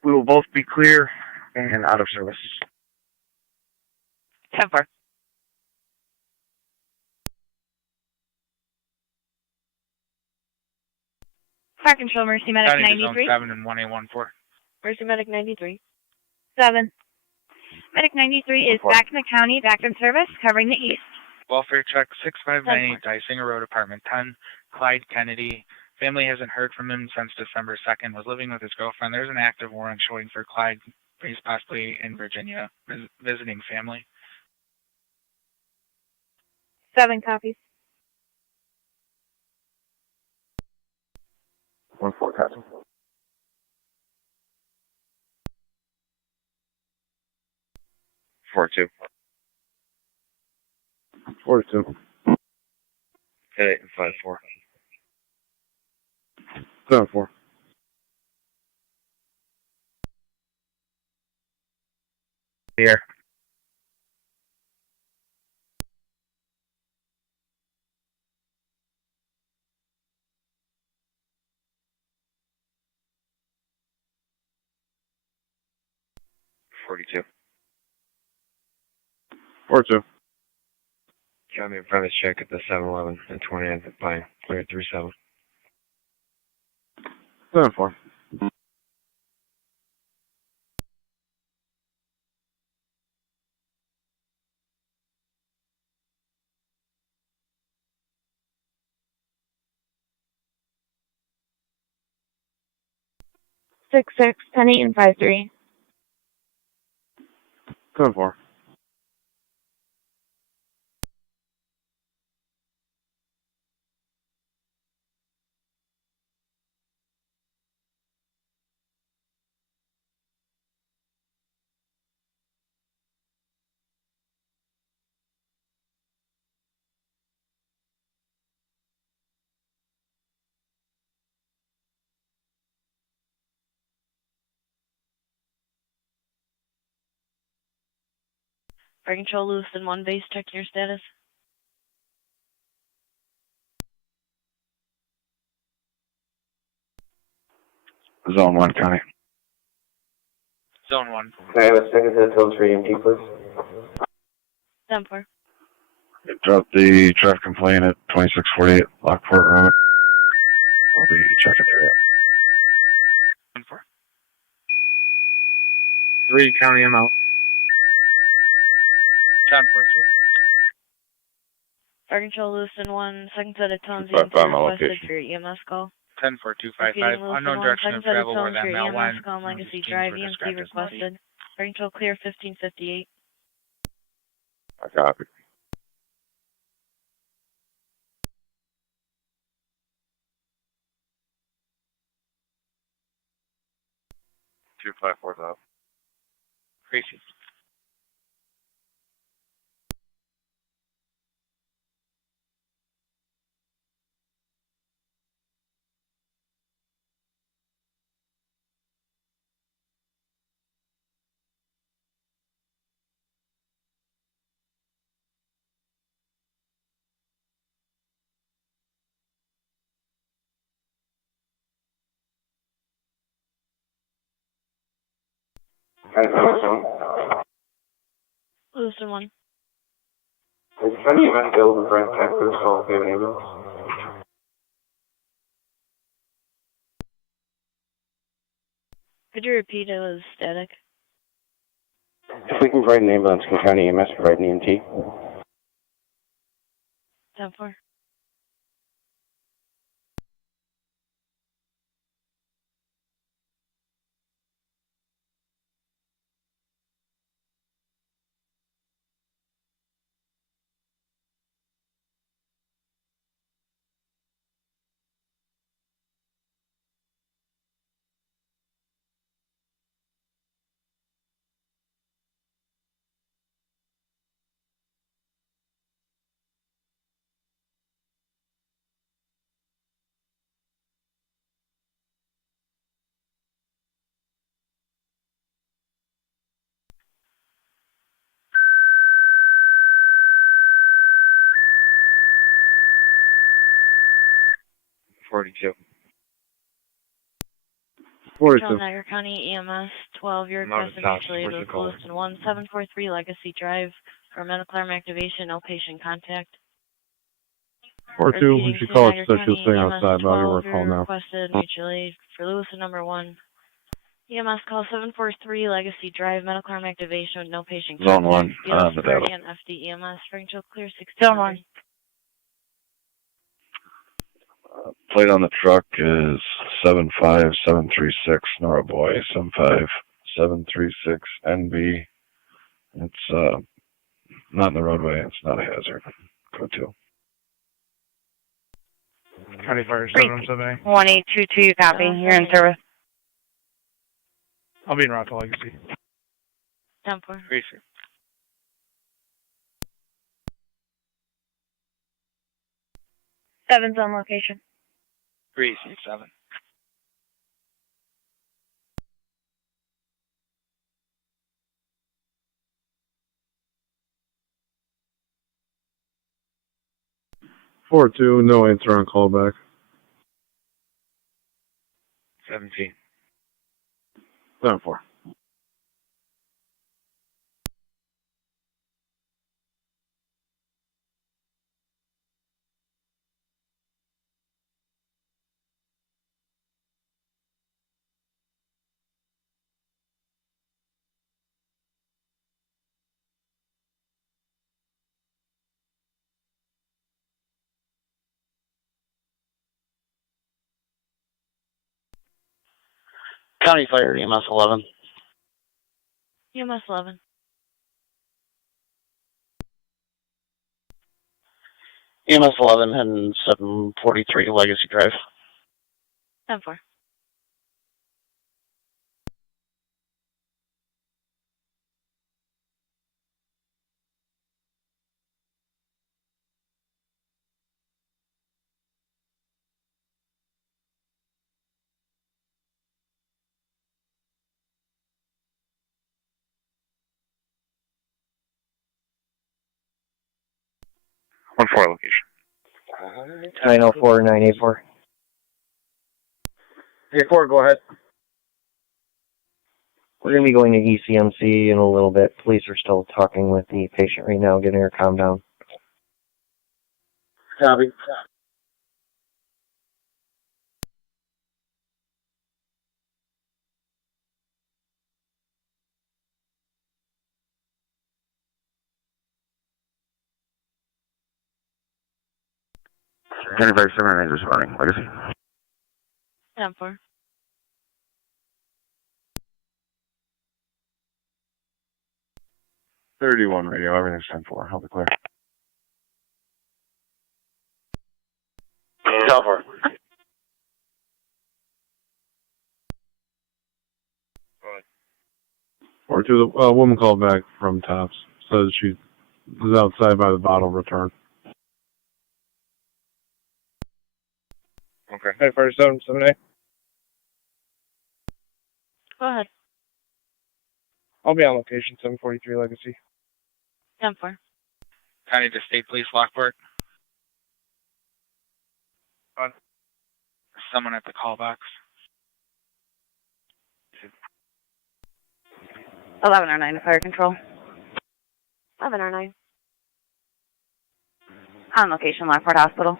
We will both be clear and out of service. 10-4. Fire Control, Mercy Medic County to zone 93. 7 and 1814. Mercy Medic 93. 7. Medic 93 is back in the county, back in service, covering the east. Welfare check 6598, Dysinger Road, apartment 10, Clyde Kennedy. Family hasn't heard from him since December 2nd. Was living with his girlfriend. There's an active warrant showing for Clyde. He's possibly in Virginia visiting family. 7 copies. 1-4, Captain. 4-2. 42. 8 and 5-4. 7-4. Here. $42. 42. County premise check at the 7-Eleven and 29th at Pine. Clear 3-7. 7-4. 6-6, 10-8, and 5-3. 7-4. Fire Control, Lewiston 1 base, check your status. Zone 1, County. Zone 1. Can I have a second to the 3 EMT, please? 10-4. Drop the traffic complaint at 2648 Lockport Road. I'll be checking the area. 10-4. 3, County, I'm out. 10-4-3. Fire Control, Lewiston 1, second set of tones, Back EMT by my requested location. for your EMS call. 10-4-255. Unknown direction of travel where that mail went. Legacy Drive, EMT requested. Fire Control clear 1558. I copy. Two five four up. Crazy. Lewiston 1. Is any event available for Texas call give an ambulance? Could you repeat? It was static. If we can provide an ambulance, can County EMS provide an EMT? 10-4. $42. 42. Niagara County EMS 12. Your Not request a top, is related with where's Lewiston 1743 Legacy Drive for medical arm activation, no patient contact. 4-2, we should call it social thing outside, but I'll give her a call now. Requested mutual aid for Lewiston number 1. EMS call 743 Legacy Drive, medical arm activation with no patient Zone contact. 1, on the data. And FD EMS, Springfield clear 16. Zone 1. Plate on the truck is 75736, Nora Boy, 75736 NB. It's not in the roadway, it's not a hazard. Go to. County Fire 717. 1822, copy. You're in service. I'll be in Rockville Legacy. 10-4. Crazy. Seven's on location. Crazy 7. Four two, no answer on callback. 17. 7-4. County Fire EMS 11. EMS 11. EMS 11 and 743 Legacy Drive. 10-4. On 4 location. 904, 984. 84, go ahead. We're going to be going to ECMC in a little bit. Police are still talking with the patient right now, getting her calmed down. Copy. County Fire 7 is responding. Legacy. 10-4. 30 31 radio, everything's 10-4. Help it clear. 10-4. Or to the woman called back from Tops. Says she was outside by the bottle return. Okay. Hey, first 778. Go ahead. I'll be on location, 743 Legacy. 10-4. County to State Police, Lockport. On. Someone at the call box. 1109 to fire control. 1109. On location, Lockport Hospital.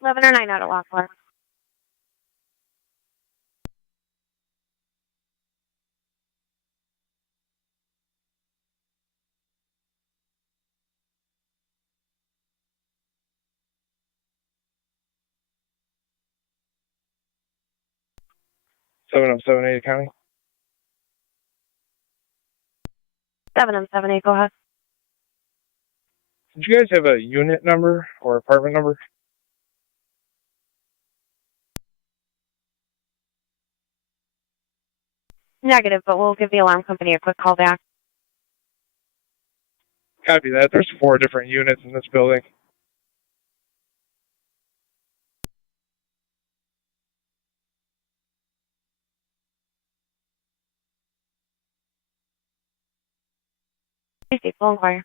1109 out at Lockport. Seven of 78 County. 778, go ahead. Did you guys have a unit number or apartment number? Negative, but we'll give the alarm company a quick call back. Copy that. There's 4 different units in this building. Safety, full inquire.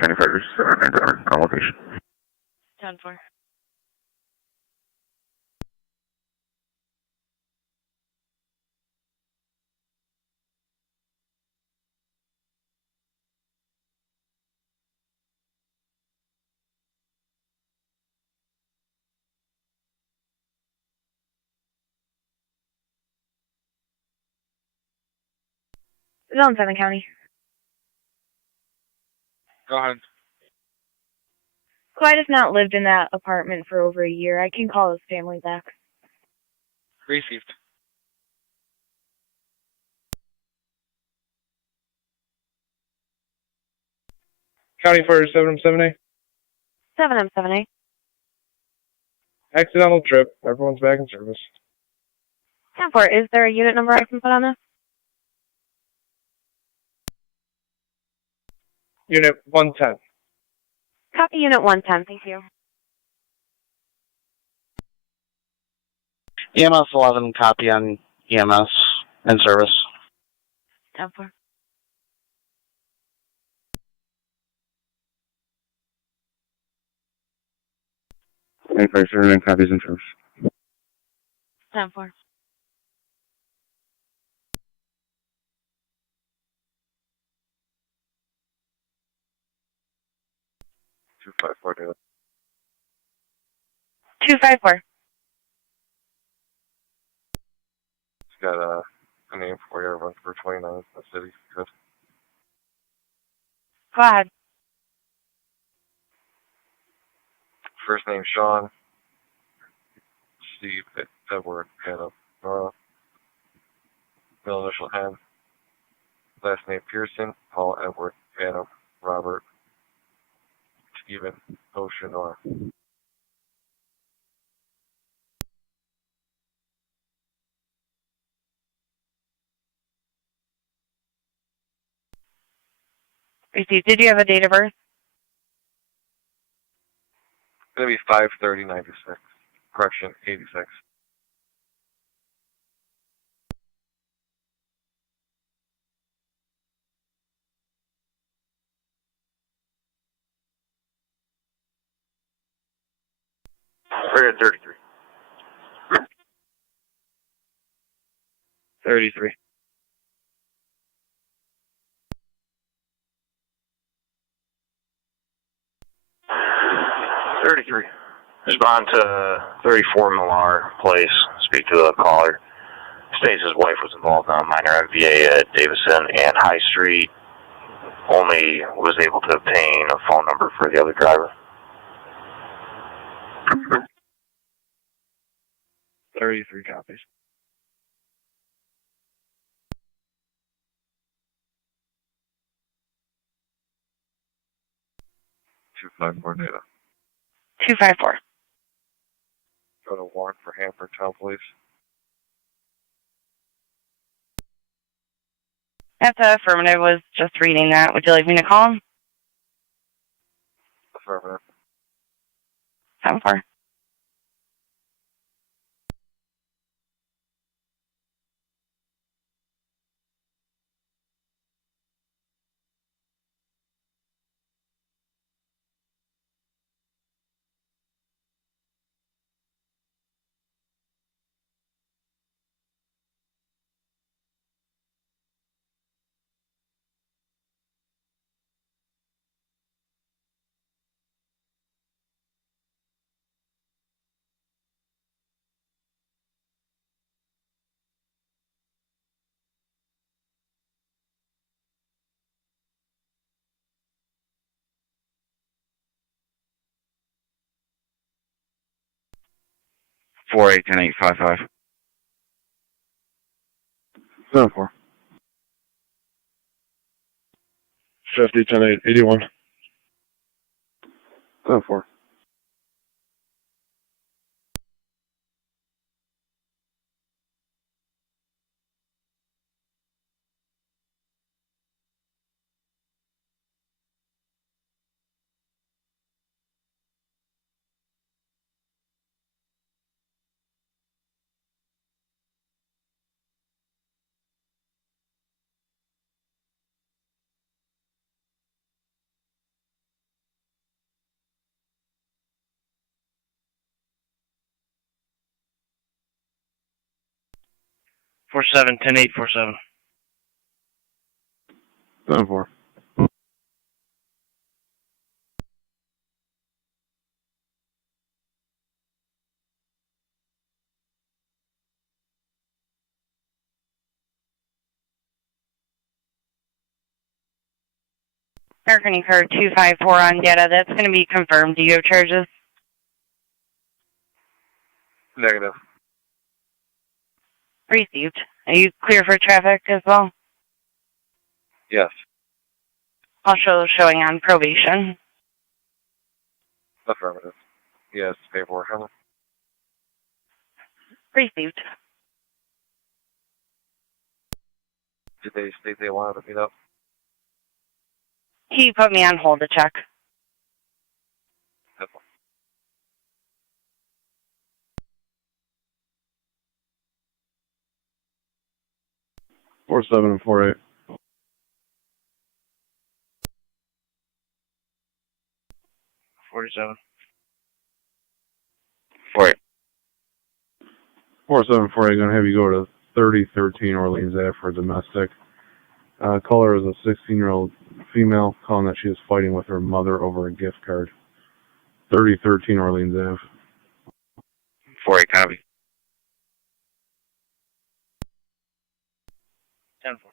County Fighters on location. 10-4. Zone 7 County. Go ahead. Clyde has not lived in that apartment for over a year. I can call his family back. Received. County for 778. 778. Accidental trip. Everyone's back in service. 10-4. Is there a unit number I can put on this? Unit 110. Copy unit 110. Thank you. EMS 11, copy on EMS in service. 10-4. And first, and copies in service. 10-4. Two five four. 254. It's got a name for you, run for 29 in the city. Good. Go ahead. First name Sean. Steve, Edward, Hannah, Nora. Middle initial Hen. Last name Pearson, Paul, Edward, Hannah, Robert, Stephen, Ocean, Nora. Received. Did you have a date of birth? It's going to be 5/30/96. Correction, 86. We're at 33. 33. 33. Respond to 34 Millar Place. Speak to the caller. States his wife was involved in a minor MVA at Davison and High Street. Only was able to obtain a phone number for the other driver. 33 copies. Two five four data. 254. Go to warrant for Hanford Town Police. That's affirmative. Was just reading that. Would you like me to call him? Affirmative. 74. Four 810-855. 74. 50 10 8 81. 74. Four 10-847. 74. American code 254 on data. That's going to be confirmed. Do you have charges? Negative. Received. Are you clear for traffic as well? Yes. Also showing on probation. Affirmative. Yes, paperwork. Received. Did they state they wanted to meet up? He put me on hold to check. 47 and 48. 47. 48. 47 48. Going to have you go to 3013 Orleans Ave for domestic. Caller is a 16-year-old female calling that she is fighting with her mother over a gift card. 3013 Orleans Ave. 48 copy. 10-4.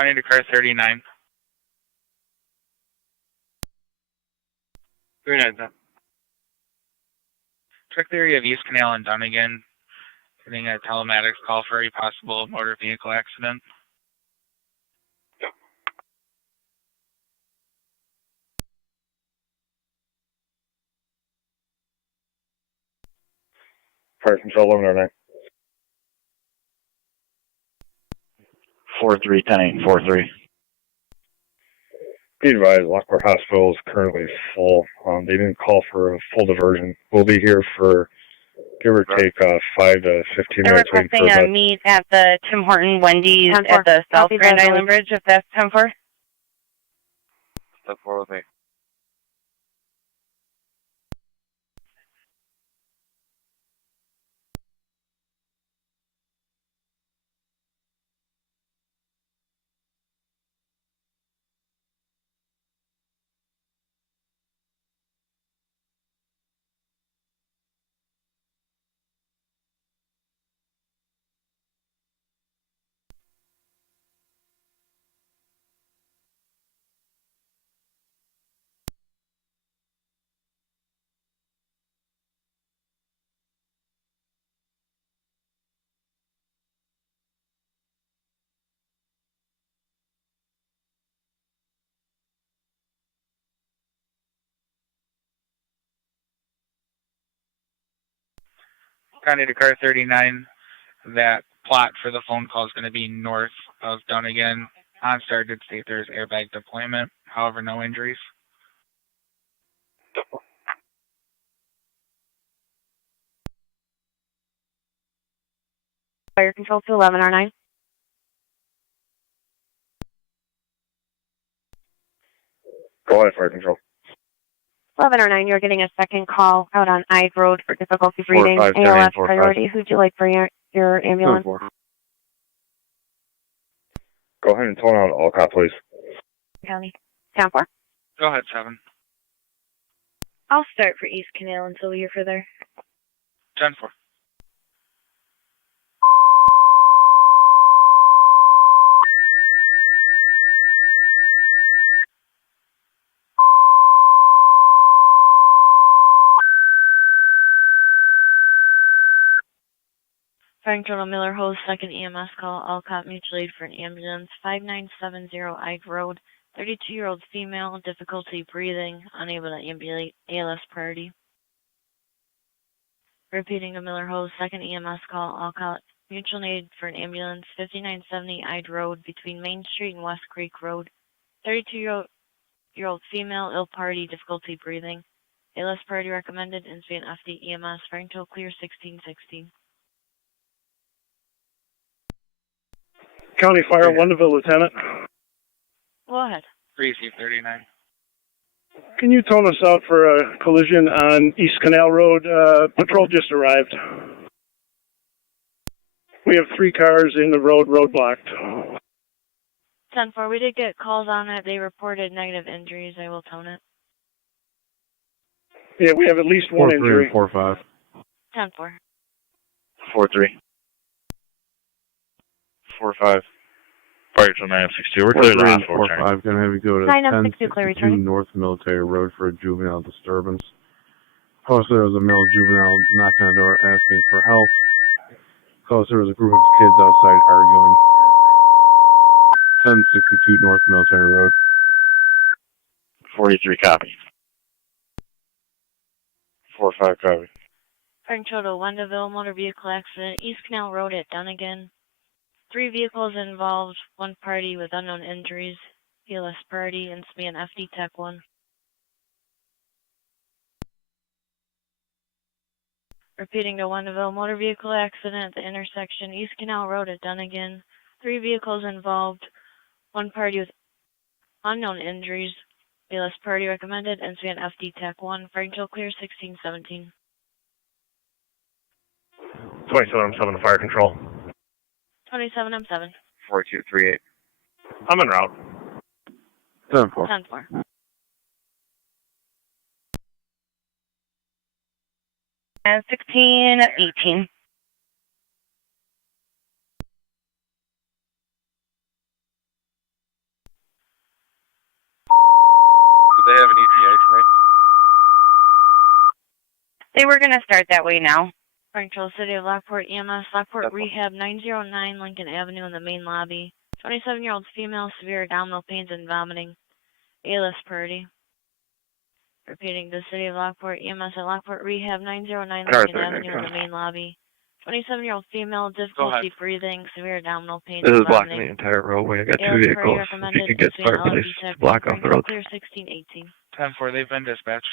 County to car 39. 39. Check the area of East Canal and Dunnigan. Getting a telematics call for a possible motor vehicle accident. Fire Control 1109. 4310-843. Be advised, Lockport Hospital is currently full. They didn't call for a full diversion. We'll be here for give or take 5 to 15 They're minutes. requesting a meet at the Tim Horton Wendy's at the South Grand Island Bridge, if that's 10-4. Step 4 with me. County to car 39. That plot for the phone call is going to be north of Dunnigan. OnStar did state there's airbag deployment. However, no injuries. Fire Control to 1109. Go ahead, Fire Control. 1109, you're getting a second call out on Ide Road for difficulty breathing. 45, ALS 45. priority. Who'd you like for your ambulance? Go ahead and tone out all cop, please. County. 10-4. Go ahead, 7. I'll start for East Canal until we hear further. 10-4. Fire Control Miller Hose, second EMS call, all cop mutual aid for an ambulance, 5970 Ide Road, 32-year-old female, difficulty breathing, unable to ambulate, ALS priority. Repeating a Miller Hose, second EMS call, all cop mutual aid for an ambulance, 5970 Ide Road, between Main Street and West Creek Road, 32-year-old female, ill party, difficulty breathing, ALS priority recommended, incident FD EMS, Fire Control clear 1616. County Fire, Wonderville, Lieutenant. Go ahead. 3C39. Can you tone us out for a collision on East Canal Road? Patrol just arrived. We have 3 cars in the roadblocked. 10-4, we did get calls on it. They reported negative injuries. I will tone it. Yeah, we have at least 1 injury. 4-3 and 4-5. 10-4. 4-3. 4-5. Fire to 962. We're 4-3 clear the and hospital. 4-5. Gonna have you go to 1062 North Military Road for a juvenile disturbance. Close there was a male juvenile knocking on the door asking for help. Close there was a group of kids outside arguing. 1062 North Military Road. 43 copy. 4-5 copy. Fire Control to Wendaville, motor vehicle accident, East Canal Road at Dunnigan. 3 vehicles involved, 1 party with unknown injuries, PLS party, and SME and FD TAC 1. Repeating to Wendaville, motor vehicle accident at the intersection, East Canal Road at Dunnigan. 3 vehicles involved, 1 party with unknown injuries, PLS party recommended, and SME and FD TAC 1. Fire Control clear 1617. 27 to Fire Control. 27 M7. 4238. I'm en route. 10-4. 10-4. And 1618. Do they have an ETA for me? They were going to start that way now. Fire Control, City of Lockport EMS, Lockport Rehab, 909 Lincoln Avenue in the main lobby. 27-year-old female, severe abdominal pains and vomiting. ALS priority. Repeating, the City of Lockport EMS at Lockport Rehab, 909 Lincoln Avenue in the main lobby. 27-year-old female, difficulty breathing, severe abdominal pains This and is blocking vomiting. the entire roadway. I got two ALS vehicles. priority If recommended you can get between start, please. LFD tech. Block off the road. Clear 1618. 10-4, they've been dispatched.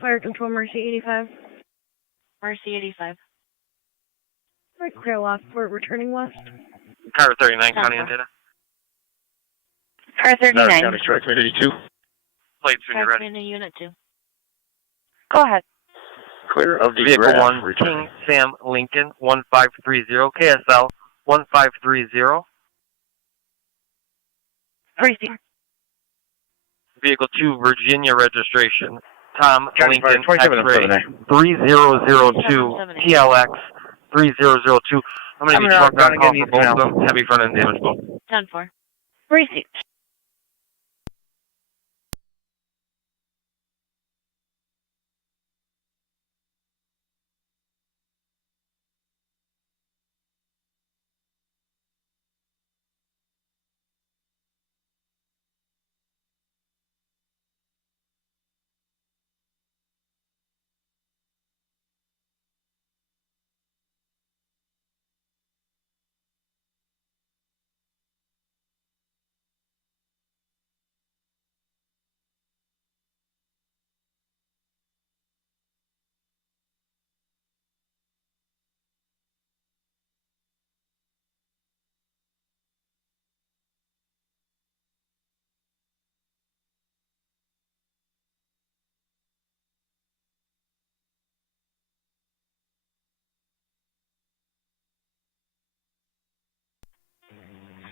Fire Control, Mercy 85. Mercy 85. Right, clear Lockport, returning west. Car 39, County and data. Car 39. County, strike 82. Plates when you're ready. In Unit 2. Go ahead. Clear of the Vehicle 1, King Sam Lincoln, 1530, KSL 1530. Receive. Vehicle 2, Virginia registration, Tom County Lincoln, Fire, 27 X-ray, and 3002, TLX 3002. I'm going to be truck on call for both of them. Heavy front end damage both. 10-4. Receive.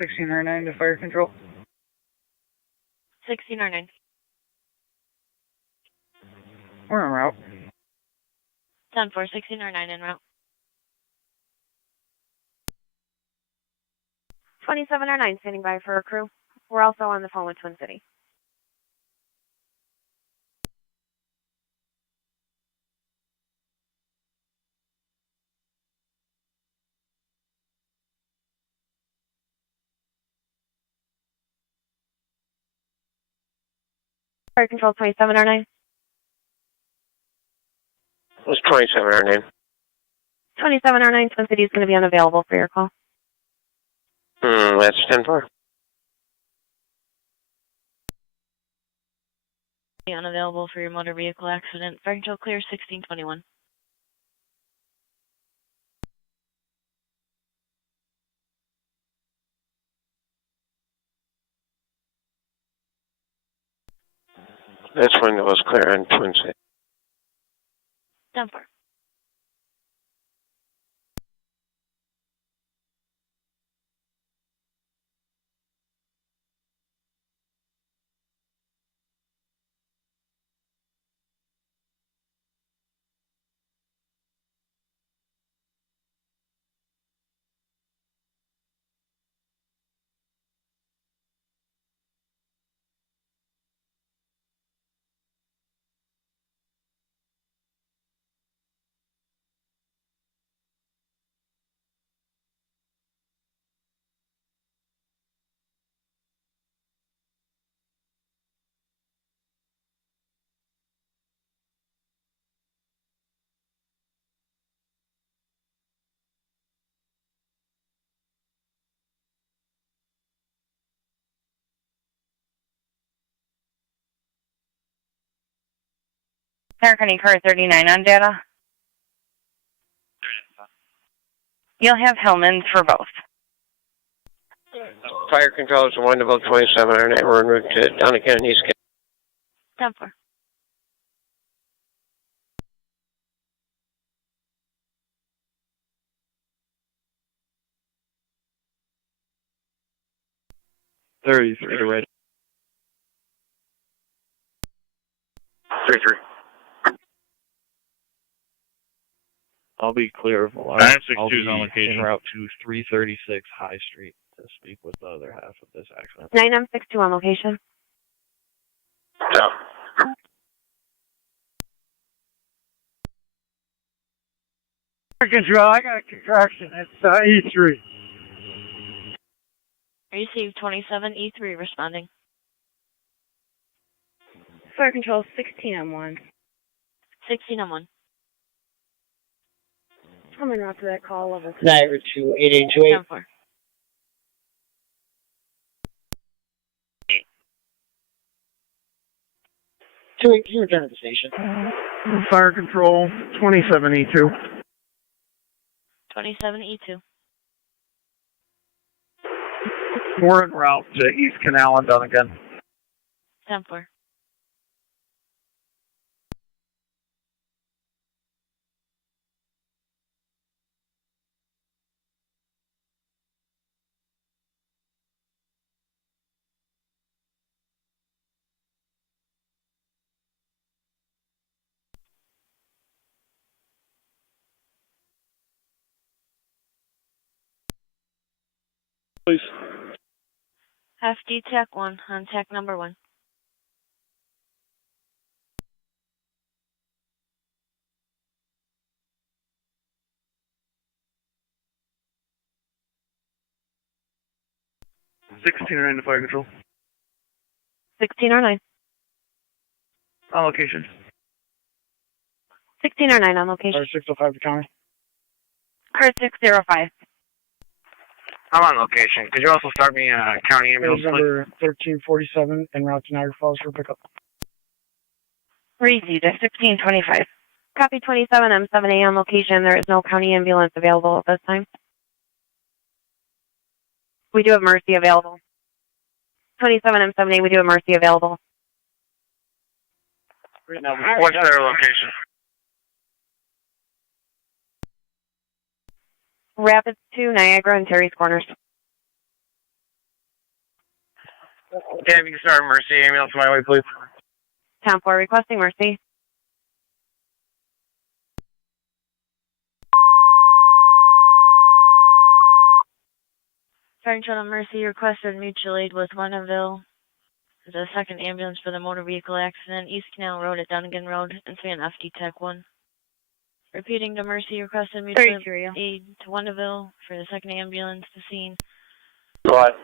(1609) to Fire Control. 1609. We're en route. 10-4, 1609 en route. 2709 standing by for a crew. We're also on the phone with Twin City. Fire Control 2709. It's 2709. 2709 Twin City is going to be unavailable for your call. That's 10-4. Unavailable for your motor vehicle accident. Fire Control clear 1621. That's when it was clear on Twin City. 10-4. American Car 39 on data. You'll have Hellman's for both. Fire Control is 1 to both 2709. We're en route to Donegal and East. 10-4. Ready. 33. I'll be clear of alarm. 962 I'll be on location. en route to 336 High Street to speak with the other half of this accident. 9M62 on location. Stop. Control, I got a contraction. It's E3. Receive 27E3 responding. Fire control 16M1. 16M1. I'm en route to that call level. Niagara 28828. 10-4. Can you return to the station? Fire control 27E2. 27E2. We're en route to East Canal and Dunnigan. 10-4. Please. FD TAC 1 on TAC number 1. (1609) to fire control. 1609. On location. 1609 on location. Fire 605 to counter. Car 605. I'm on location. Could you also start me a county ambulance, please? Number 1347 en route to Niagara Falls for pickup. Received at 1625. Copy 27M7A on location. There is no county ambulance available at this time. We do have Mercy available. 27M7A, we do have Mercy available. What's their location? Rapids 2, Niagara, and Terry's Corners. Yeah, if you can start Mercy ambulance my way, please. 10-4, requesting Mercy. Fire Control Mercy requested mutual aid with Wannaville. The second ambulance for the motor vehicle accident, East Canal Road at Dunnigan Road, and Fan FD Tech 1. Repeating to Mercy requested mutual aid to Wannaville for the second ambulance to scene. What?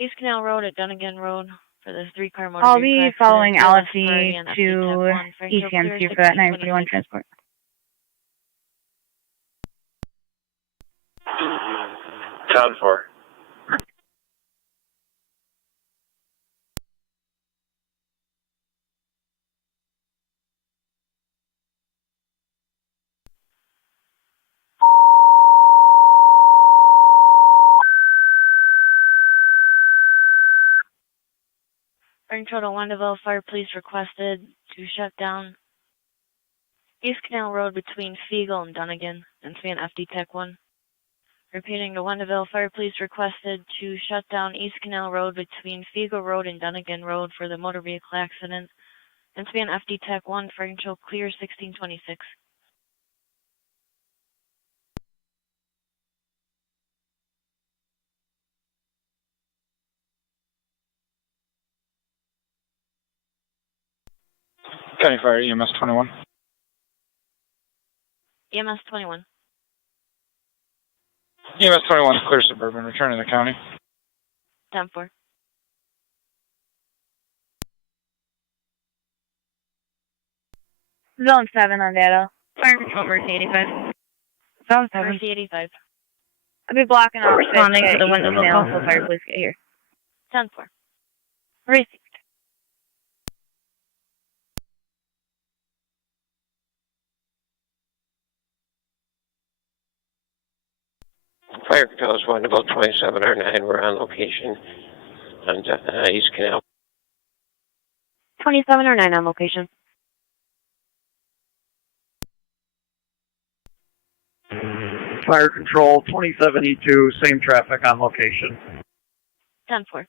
East Canal Road at Dunnigan Road for the 3-car motor I'll vehicle be following accident, LFD to ECMC for that 941 transport. Sound 4. Fire Control to Wannaville Fire Police requested to shut down East Canal Road between Fiegel and Dunnigan and Fan FD Tech 1. Repeating to Wannaville Fire Police requested to shut down East Canal Road between Fiegel Road and Dunnigan Road for the motor vehicle accident and Fan FD Tech 1. Fire Control clear 1626. County Fire EMS 21. EMS 21. EMS 21 clear suburban. Returning to the county. 10-4. Zone 7 on data. Fire control Mercy 85. Zone 7. Mercy 85. I'll be blocking off responding to the window now. so fire police get here. 10-4. Received. Fire Control is Wannaville 2709. We're on location on East Canal. 2709 on location. Fire control 27E2, same traffic on location. 10-4.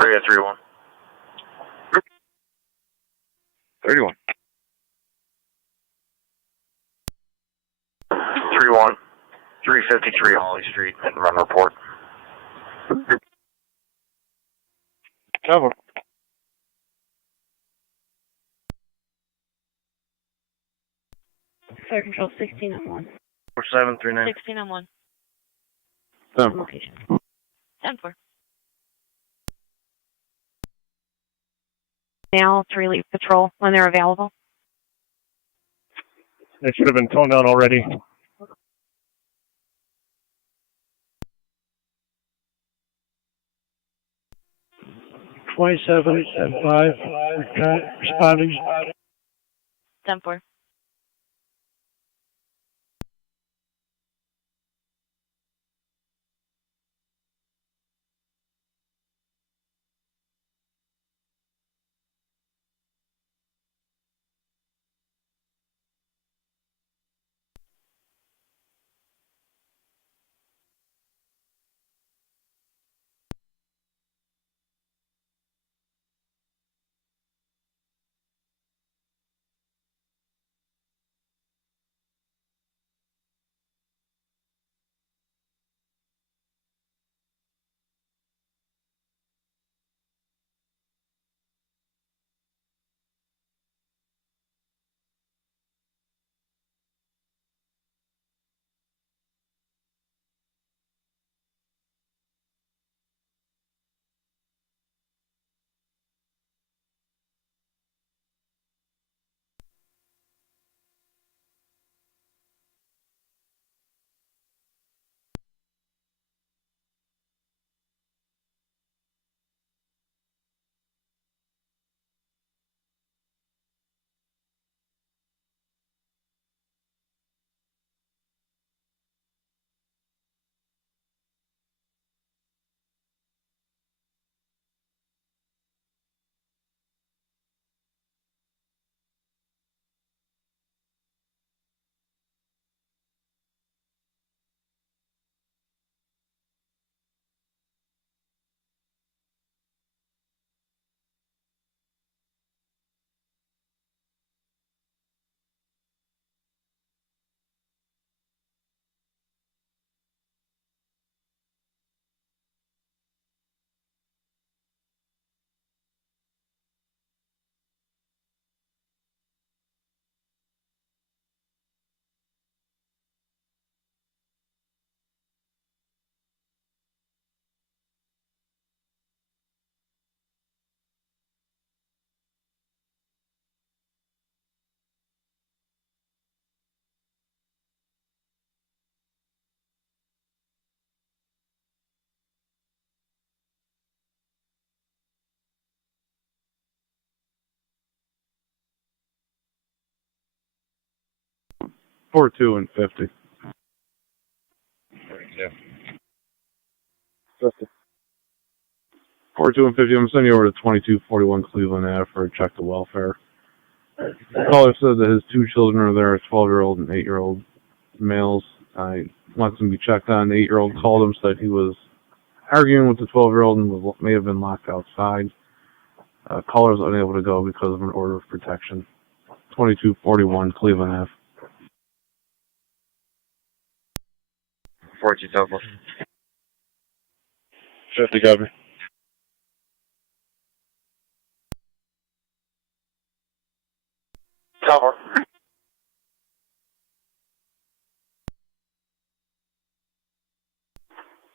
3 at 3-1. 31. 3-1. 353 Holly Street, and run report. Cover. Fire control 16 on 1. 4739. 16 on 1. Location. 10-4. Now to relieve patrol when they're available. They should have been toned down already. Responding. 10-4. Four, 2, and 50. 50. 4, 2, and 50. I'm sending you over to 2241 Cleveland Ave for a check to welfare. The caller said that his two children are there, a 12-year-old and 8-year-old males. I wants them to be checked on. The 8-year-old called him, said he was arguing with the 12-year-old and may have been locked outside. Caller is unable to go because of an order of protection. 2241 Cleveland Ave. 42 total. 50 copy. Cover.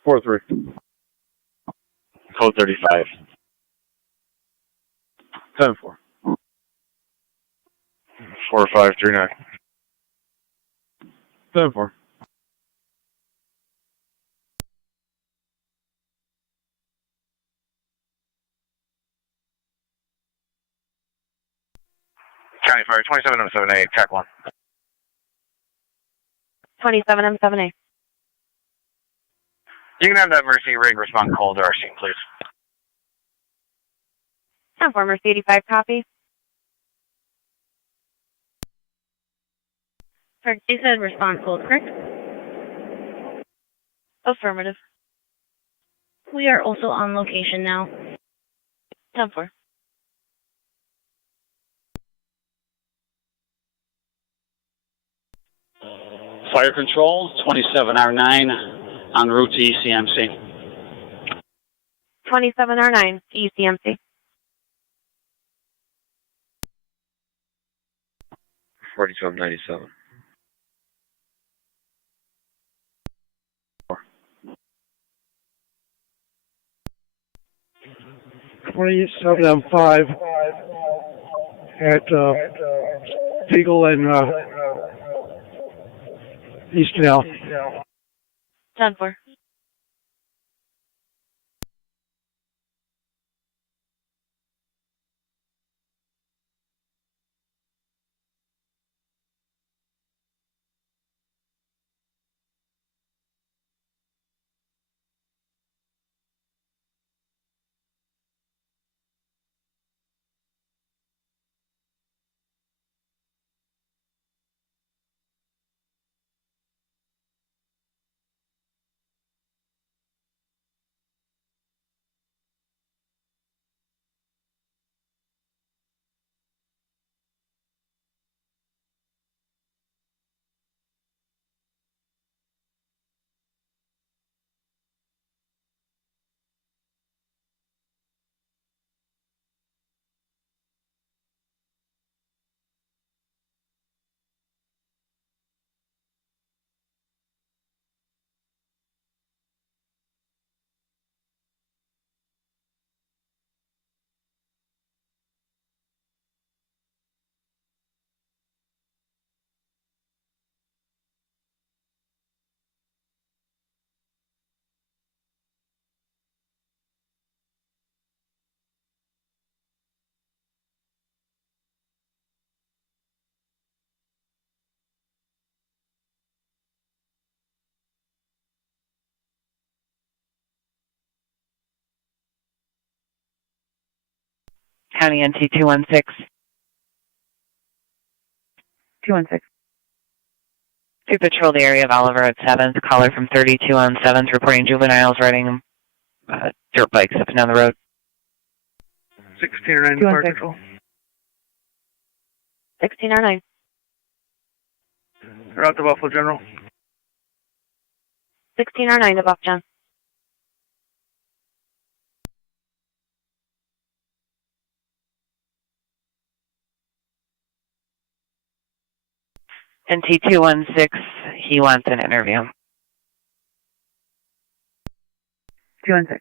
Four, 3. Code 35. 10-4. 4539. 10-4. County Fire 27M7A, track 1. 27M7A. You can have that Mercy rig respond call to our scene, please. 10-4, Mercy 85 copy. They said response cold, correct? Affirmative. We are also on location now. 10-4. Fire Control, 27R9, en route to ECMC. 27R9, ECMC. 4297. M5 at Eagle and East Canal. 10-4. County NT 216. 216. To patrol the area of Oliver at 7th. Caller from 32 on 7th reporting juveniles riding dirt bikes up and down the road. 16R9 Fire Control. 16R9. Route to Buffalo General. 16R9 to Buff John. NT 216, he wants an interview. 216.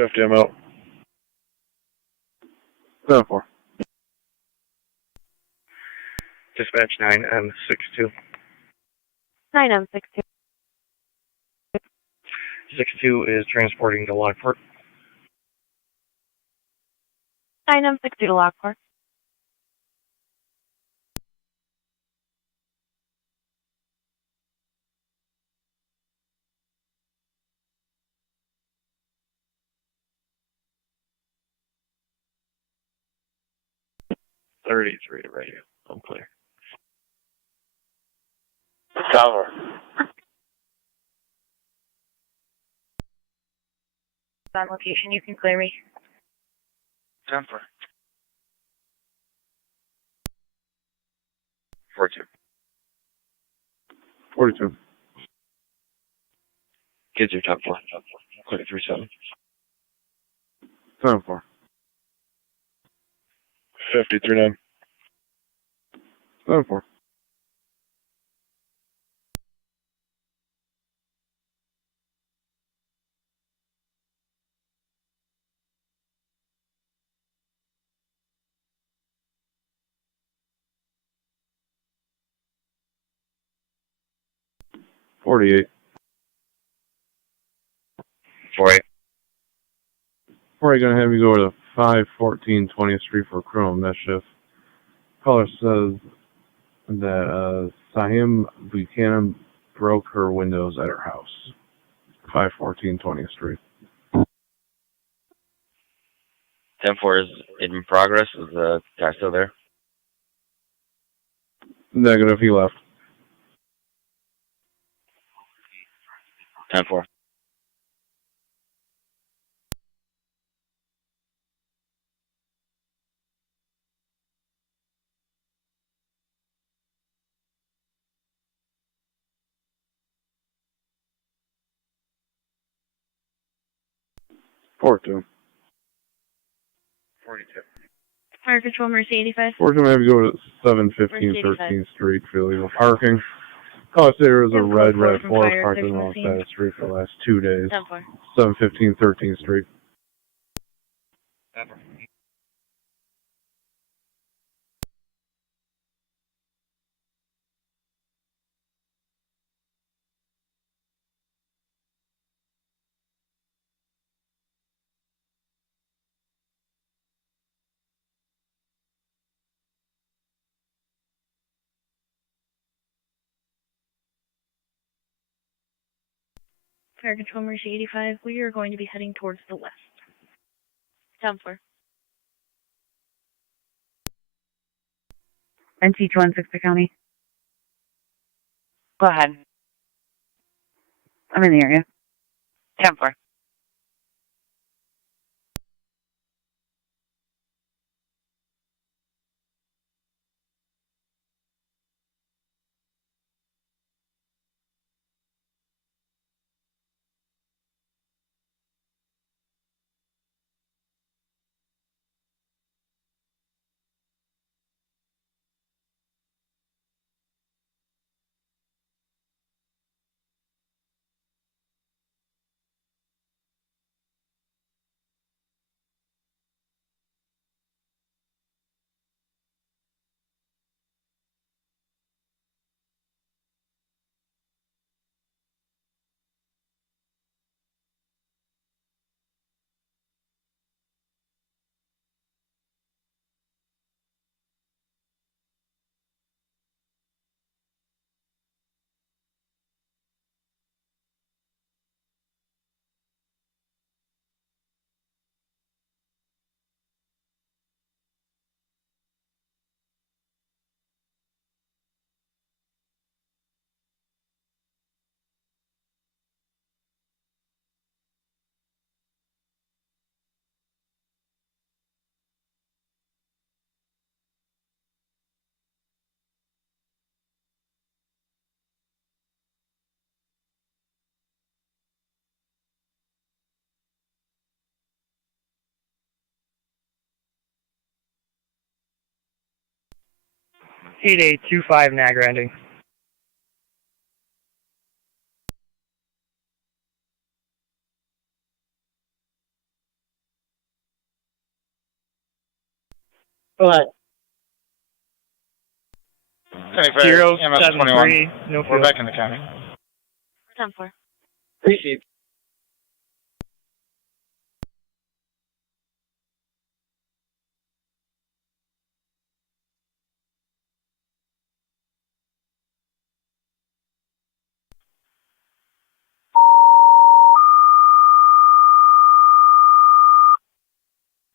I'm out. 7-4. Dispatch 9M62. 9M62. 62 is transporting to Lockport. 9M62 to Lockport. .33 to radio. I'm clear. Tower. On location, you can clear me. 10-4. 42. 42. Kids are top 4. Clear 37. 7-4. 53-9. 7-4. 48. 48. 48, gonna have you go to 514 20th Street for criminal mischief. Caller says that Sahim Buchanan broke her windows at her house. 514 20th Street. 10-4 is in progress. Is the guy still there? Negative, he left. 10-4. Four two. 42. Fire Control Mercy 85. We're gonna have you go to 715 Mercy 85. 13th Street for illegal parking. Caller said there was a Yeah, red code 4 RAV4 from fire, parked clear from alongside scene. the street for the last 2 days. 10-4. 715 13th Street. Fire Control Mercy 85. We are going to be heading towards the west. 10-4. NT1 Victor County. Go ahead. I'm in the area. 10-4. Eight eight 25 Niagara ending. Go ahead. 073, no We're field. back in the county. 10-4. Appreciate.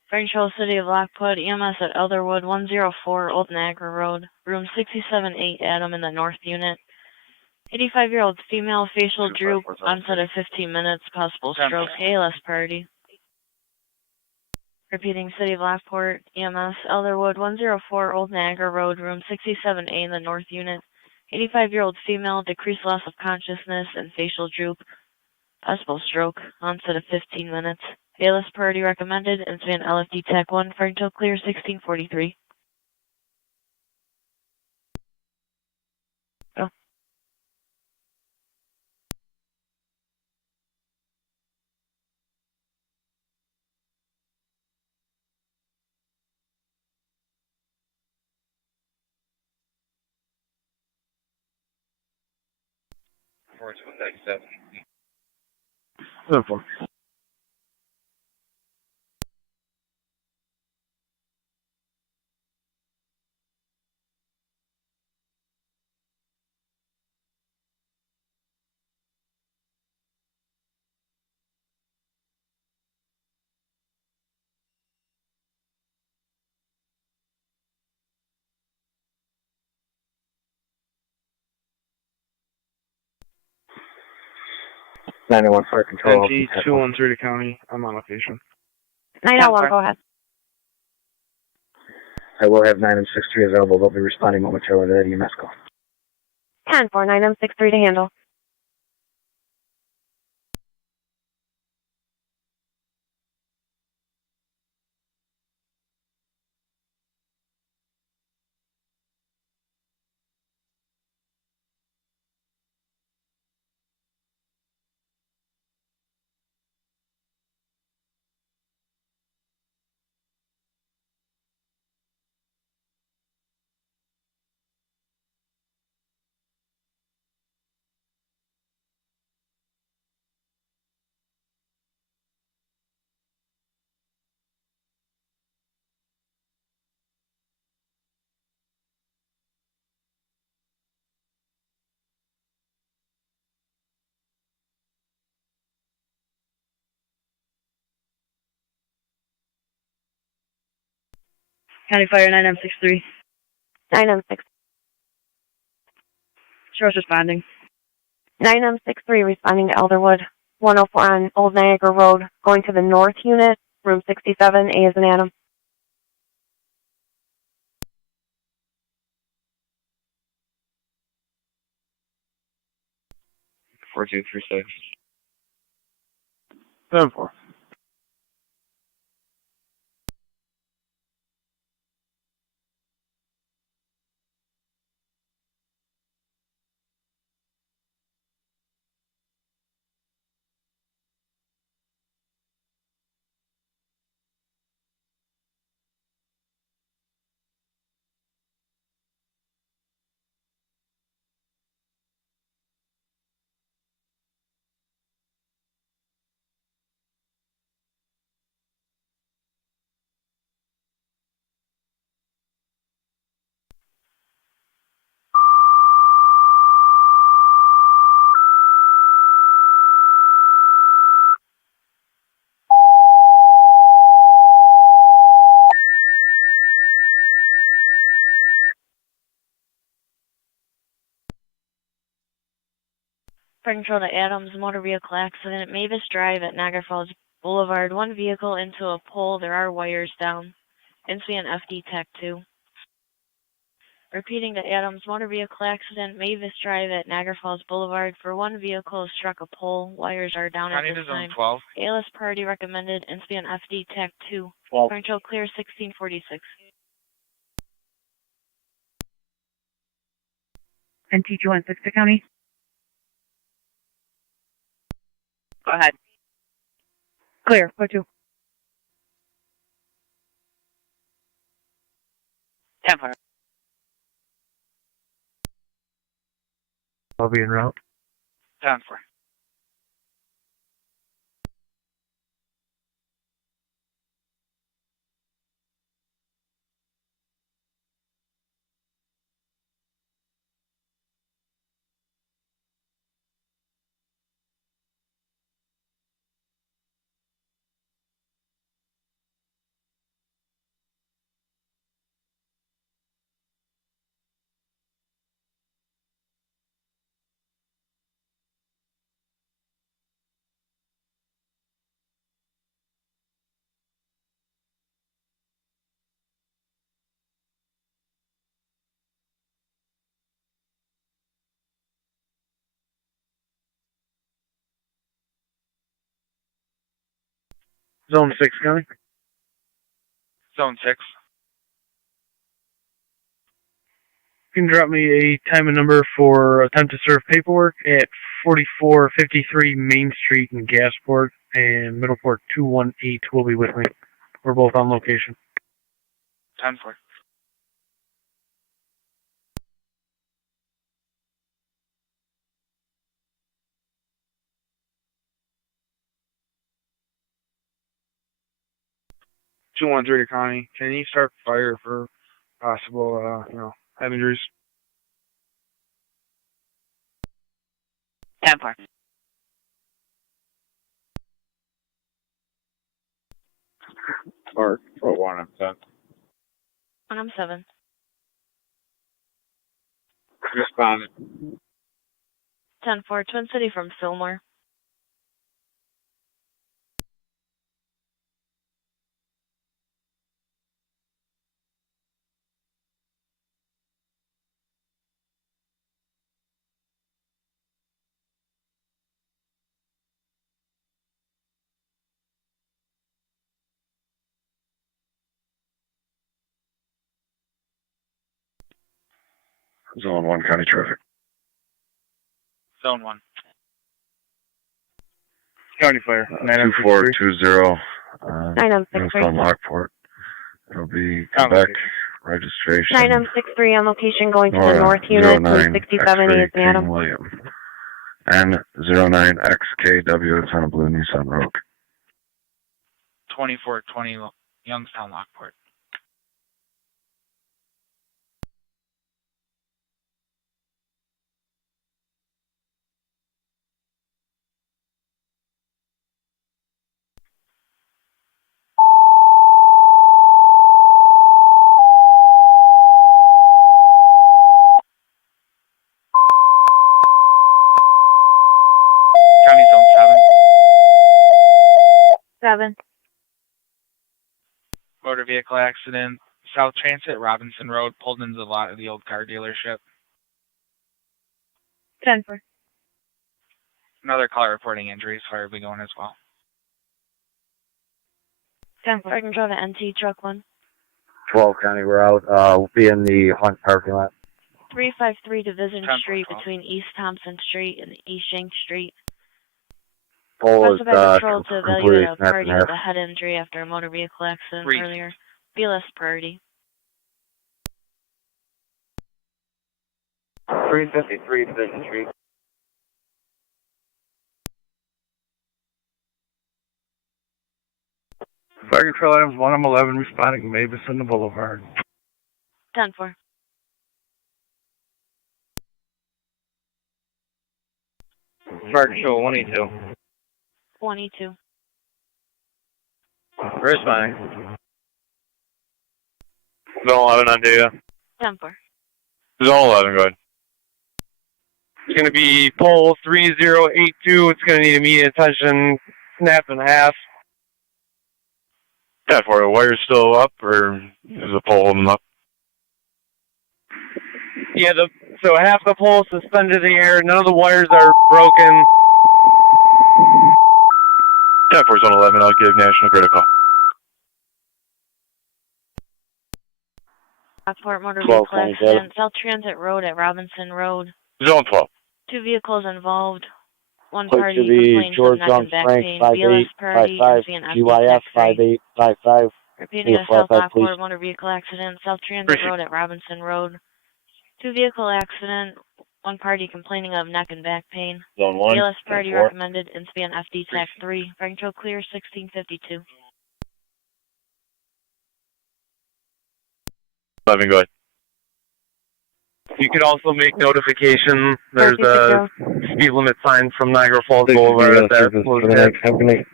Fire Control City of Lockport, EMS at Elderwood, 104 Old Niagara Road, room 67-8, Adam in the north unit. 85-year-old female, facial droop, onset of 15 minutes, possible stroke, ALS priority. Repeating, City of Lockport, EMS, Elderwood, 104 Old Niagara Road, room 67A in the north unit. 85-year-old female, decreased loss of consciousness and facial droop, possible stroke, onset of 15 minutes. ALS priority recommended, incident LFD TAC 1, fire until clear 1643. Oh. reports 197. 7-4. Fire control. NT 213 to county. I'm on location. 901, go ahead. I will have 963 available. They'll be responding momentarily to that EMS call. 10-4, 963 to handle. County Fire 9963. 9M6. Sheriff's responding. 9M63 responding to Elderwood. 104 on Old Niagara Road, going to the north unit, room 67, A is in Adam. Four two three six. 7-4. Fire control to Adams, motor vehicle accident at Mavis Drive at Niagara Falls Boulevard. One vehicle into a pole. There are wires down. Incident FD TAC 2. Repeating to Adams, motor vehicle accident, Mavis Drive at Niagara Falls Boulevard. For one vehicle struck a pole. Wires are down County at to this zone time. 12. ALS priority recommended. Incident FD TAC 2. 12. Fire control clear 1646. NT 216 to county. Go ahead. Clear. Go to. 10-4. I'll be en route. 10-4. Zone 6 county. Zone 6. You can drop me a time and number for attempt to serve paperwork at 4453 Main Street in Gasport, and Middleport 218 will be with me. We're both on location. 10-4. 213 to Connie. Can you start fire for possible, head injuries? 10-4. Mark, 1, I'm 10. 1-7. Responded. 10-4, Twin City from Fillmore. Zone 1, county traffic. Zone 1. County fire. 2420. 963. Youngstown, Lockport. It'll be Quebec registration. 963 on location going to the north unit. 67 is Adam. William. And 09XKW, it's on a blue Nissan Rogue. 2420 Youngstown, Lockport. County Zone 7. 7. Motor vehicle accident. South Transit, Robinson Road, pulled into the lot of the old car dealership. 10-4. Another caller reporting injuries. Fire will be going as well. 10-4. I can draw the NT truck 1. 12 county, we're out. We'll be in the Hunt parking lot. 353 Division 10-4, Street 12. between East Thompson Street and East Shank Street. Pole is Requested by patrol to completely evaluate a snapped party in with half. a head injury after a motor vehicle accident 3. earlier. BLS priority. 353 Division Street. Fire control items 1-11 responding Mavis in the Boulevard. 10-4. Fire control 182. 22. Responding. Zone 11 on data. 10-4. Zone 11, go ahead. It's going to be pole 3082. It's going to need immediate attention. Snap in half. 10-4, the wire's still up, or is the pole holding up? Yeah, so half the pole is suspended in the air. None of the wires are broken. 10-4, zone 11, I'll give National Grid a call. Lockport motor 12, vehicle accident. South Transit Road at Robinson Road. Zone 12. 2 vehicles involved. One Plate party should be complains George of neck John and back Frank pain. BLS priority 5855, and GYF FD 5855. Repeating a flat South back, Lockport please. motor vehicle accident. South Transit Road at Robinson Road. 2 vehicle accident. One party complaining of neck and back pain. Zone 1. BLS priority 10-4. recommended. INSPIAN FD TAC 3. Fire control clear 1652. 11, go ahead. You could also make notification. There's a speed limit sign from Niagara Falls Boulevard at that location.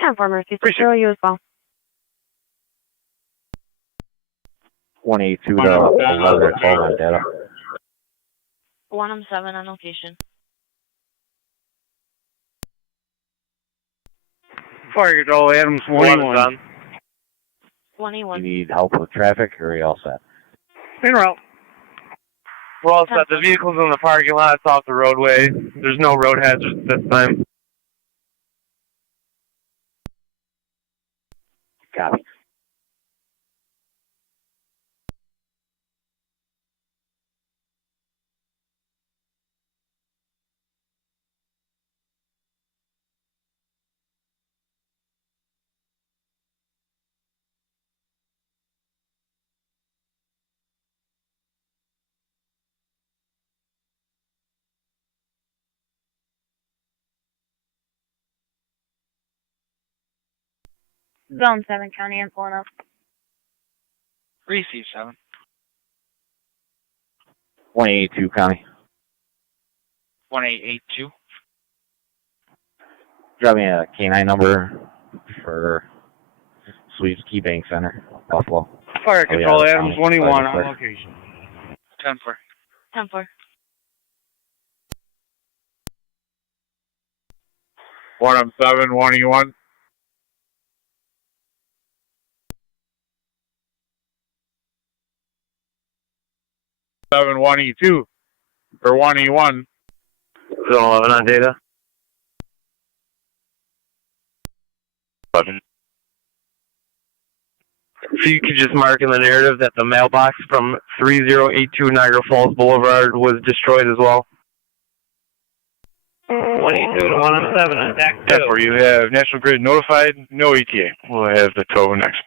10-4 Mercy. Zero you as well. 22 to 11 at 12 on data. 1-7 on location. Fire control Adams 21. 21. You need help with traffic, or are you all set? En route. We're all set. The vehicle's in the parking lot. It's off the roadway. There's no road hazards this time. Copy. Zone 7 County, I'm pulling up. Receive 7. 182 County. 1882. Drop me a K9 number for Sweeps Key Bank Center, Buffalo. Fire control, Adams 21 on Clear. location. 10-4. 10-4. 1M7, 1E1. Seven 1E2 or 1E1. Zone 11 on data. So you could just mark in the narrative that the mailbox from 3082 Niagara Falls Boulevard was destroyed as well. 182 to 107 on TAC 2. That's where you have National Grid notified, no ETA. We'll have the tow next.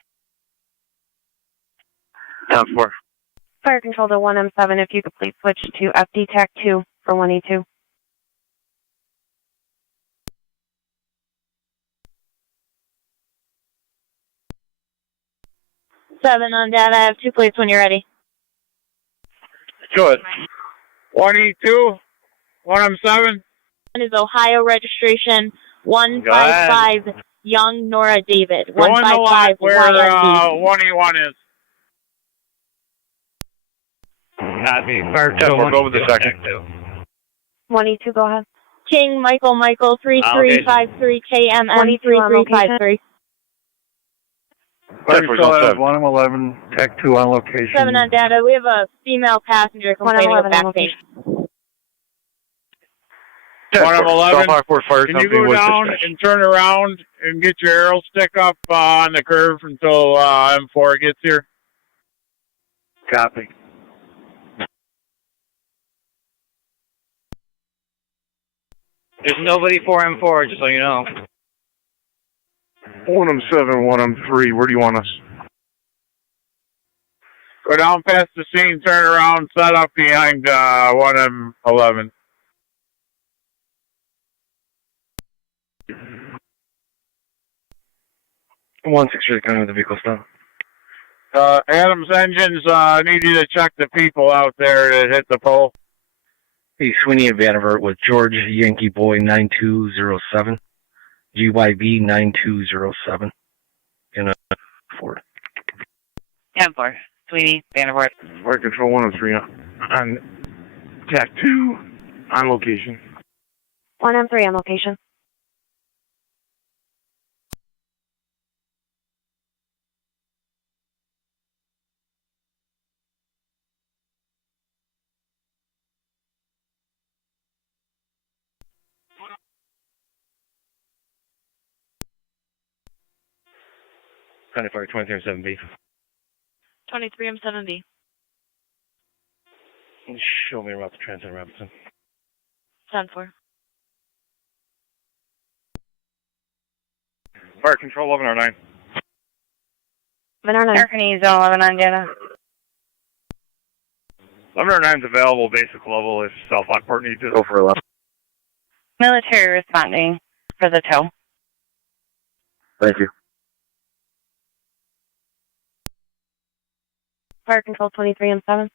10-4. Fire control to 1M7, if you could please switch to FD TAC 2 for 1E2. Seven on data. I have 2 plates when you're ready. Go ahead. 1E2, 1M7. One is Ohio registration 155 Young Nora David. Go in the lot 155 where YND. 1E1 is. Copy. We'll go with the second. 1E2, go ahead. King Michael 3353 KMM 3353. Fire control, 1M11, TAC 2 on location. 7 on data. We have a female passenger complaining of back pain. 1M11, can you go down and turn around and get your arrow stick up on the curve until M4 gets here? Copy. There's nobody for M4, just so you know. 1M7, 1M3, where do you want us? Go down past the scene, turn around, set up behind 1M11. One 6 kind of the vehicle stop. Adams Engines need you to check the people out there that hit the pole. Hey, Sweeney and Vandiver with George Yankee Boy 9207. GYB 9207. In a Ford. 10-4. Sweeney, Vanderbilt. Fire control 103 on TAC 2 on location. 1M3 on location. County Fire 2307B. 23M7B. Show me route to Transit Robinson. 10-4. Fire control 1109. 1109. Arcanese, Zone 11 on data. 1109 is available, basic level if South Lockport needs it. Go for 11. Military responding for the tow. Thank you. Fire control 23M7.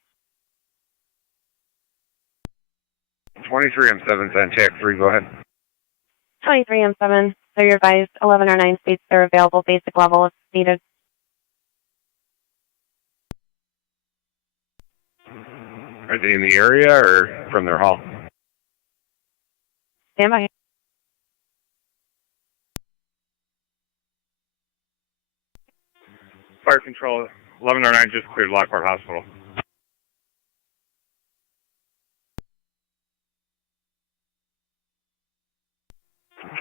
23M7's on TAC 3, go ahead. 23M7, so you're advised 1109 states they're available, basic level if needed. Are they in the area or from their hall? Stand by. Fire control 1109 just cleared Lockport Hospital.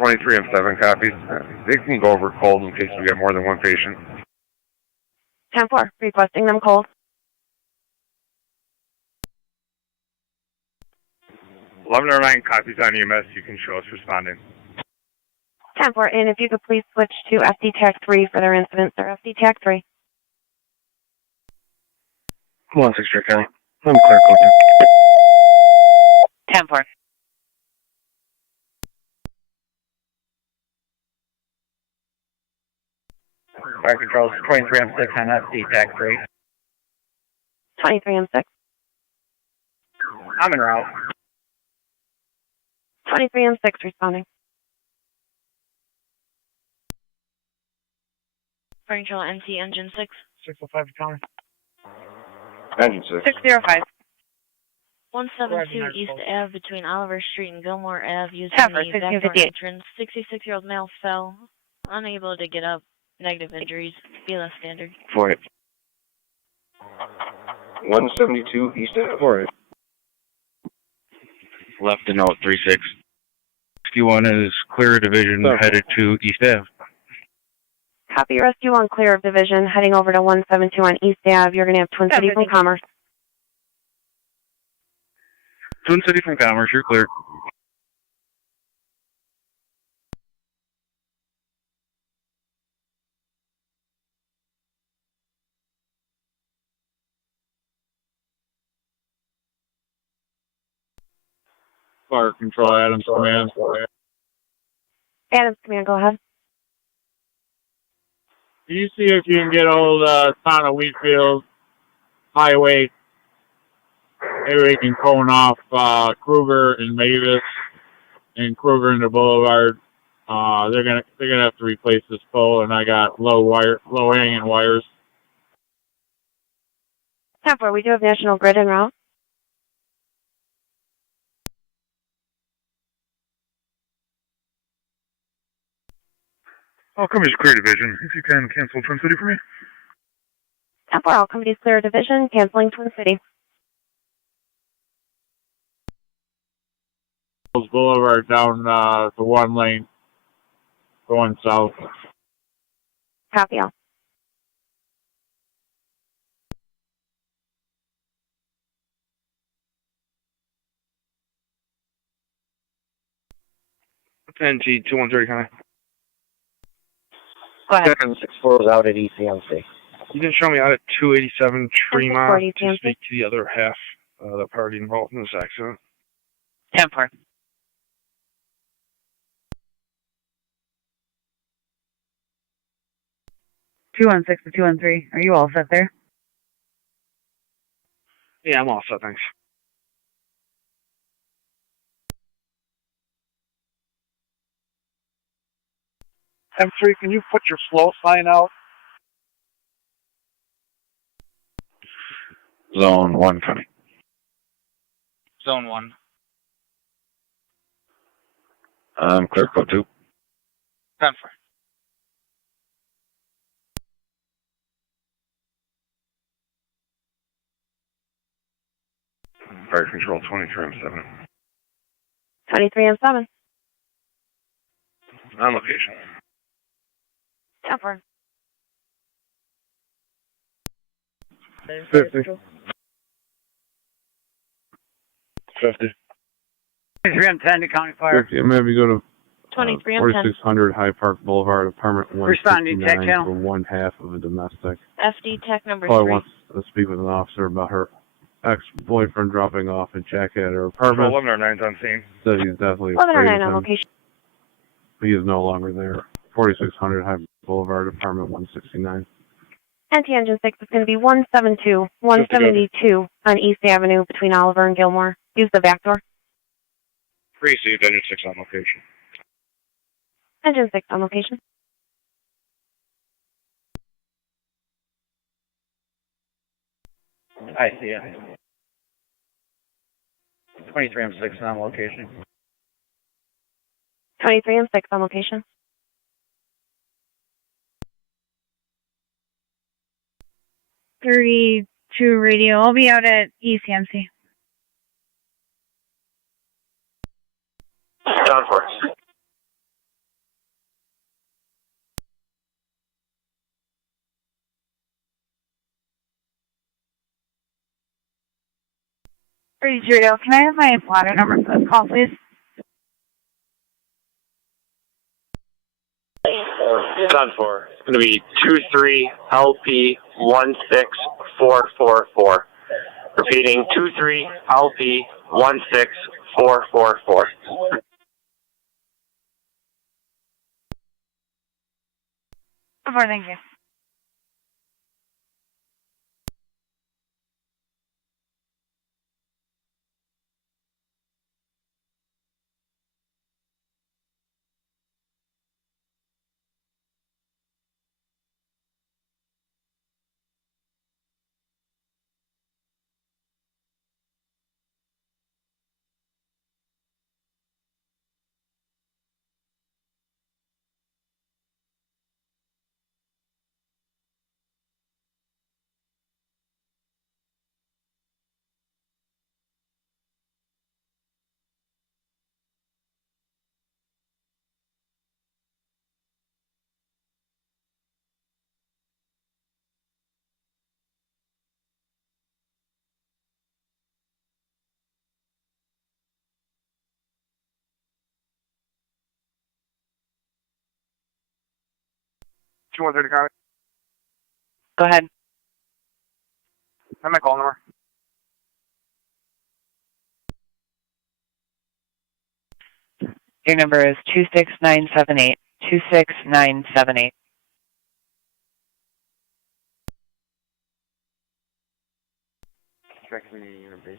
M7 copies. They can go over cold in case we get more than one patient. 10-4, requesting them cold. 1109 copies on EMS. You can show us responding. 10-4, and if you could please switch to FD TAC 3 for their incidents, or FD TAC 3. 1 6 County. I'm clear, code 10-4. Fire Control 23 on 6 on FD TAC 3. 23 on 6. I'm en route. 23 on 6 responding. Fire Control NC Engine 6. 605 county. Engine 6. 605. 172 East Ave between Oliver Street and Gilmore Ave using Cover, the backdoor 1658. entrance. 66-year-old male fell, unable to get up. Negative injuries. BLS standard. 48. 172 East Ave. 48. Left to note 36. 61 is clear division headed to East Ave. Copy, Rescue 1, clear of division, heading over to 172 on East Ave. You're going to have Twin City from Commerce. Twin City from Commerce, you're clear. Fire Control, Adams Command. Adams Command, go ahead. Can you see if you can get old town of Wheatfield Highway? Maybe we can cone off Kruger and Mavis and Kruger and the Boulevard. They're gonna have to replace this pole, and I got low hanging wires. 10-4, we do have National Grid en route. All companies clear division. If you can cancel Twin City for me. 10-4, all companies clear division, canceling Twin City. Boulevard down to one lane, going south. Copy all. NG 2130 kind of. Go ahead. 764 was out at ECMC. You can show me out at 287 Tremont to ECMC. speak to the other half of the party involved in this accident. 10-4. Two on 6 to 2 on 3. Are you all set there? Yeah, I'm all set, thanks. M3, can you put your flow sign out? Zone 1 coming. Zone 1. Clear code 2. 10-4. Fire Control 23 on 7. 23 on 7. On location. 10-4. 50. 50. 23 on 10 to County Fire. 50. Maybe go to 23 on 10. 4600 High Park Boulevard, apartment Responding, TAC 169 channel. for one half of a domestic. FD TAC number Caller 3. wants to speak with an officer about her ex-boyfriend dropping off a jacket at her apartment. 1109's on scene. Said he's definitely 1109 afraid on of him. location. He is no longer there. 4600 High Boulevard, apartment 169. NT Engine 6 is going to be 172, 172 on East Avenue between Oliver and Gilmore. Use the back door. Received, Engine 6 on location. Engine 6 on location. I see it. 23 on 6 on location. 23 and 6 on location. $32 radio. I'll be out at ECMC. Down for us. Radio. Can I have my ladder number for this call, please? Done for. It's going to be 23LP16444. Repeating 23LP16444. Before, thank you. 2130 copy. Go ahead. That's my call number. Your number is 26978. 26978. Track community unit base.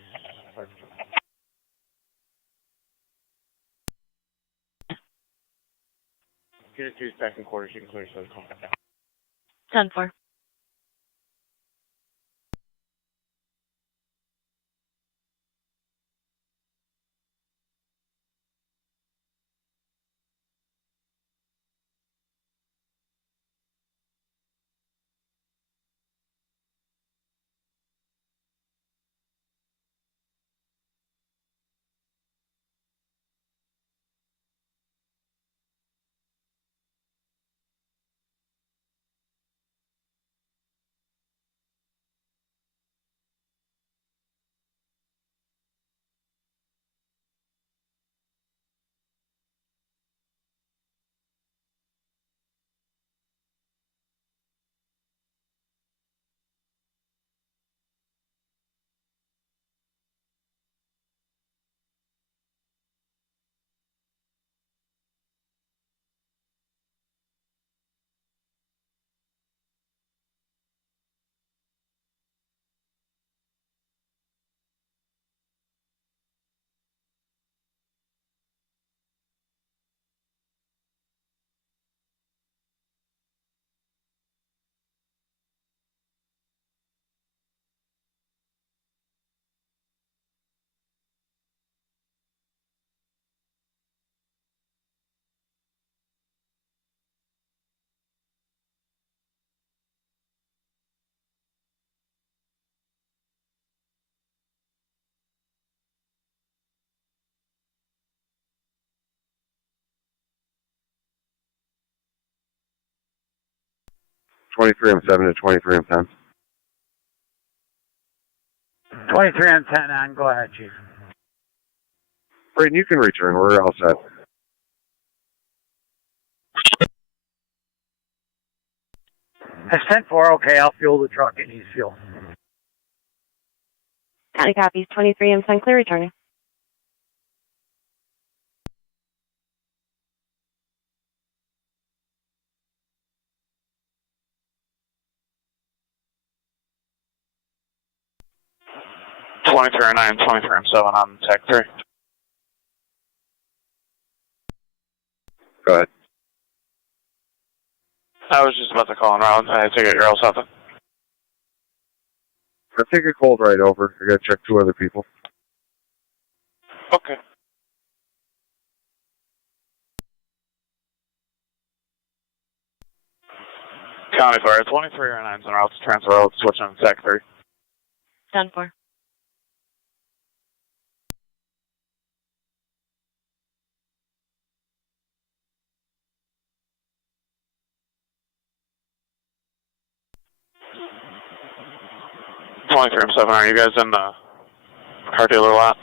Unit 2 is back in quarters. You can clear yourself. Call back down. 10-4. I'm 7 to 23 I'm 10. 23 on 10 on. Go ahead, Chief. Brayden, you can return. We're all set. That's 10-4. Okay, I'll fuel the truck. It needs fuel. County copies 23 and 10 clear returning. I'm 23 I'm 7 on TAC 3. Go ahead. I was just about to call in around. I take it you're all set then. I'll take a cold ride over. I gotta check 2 other people. Okay. County Fire 23 or 9's en route to transfer out, switching on TAC 3. 10-4. I'm 7. Are you guys in the car dealer lot?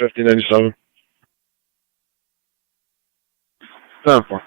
$50.97. 10-4.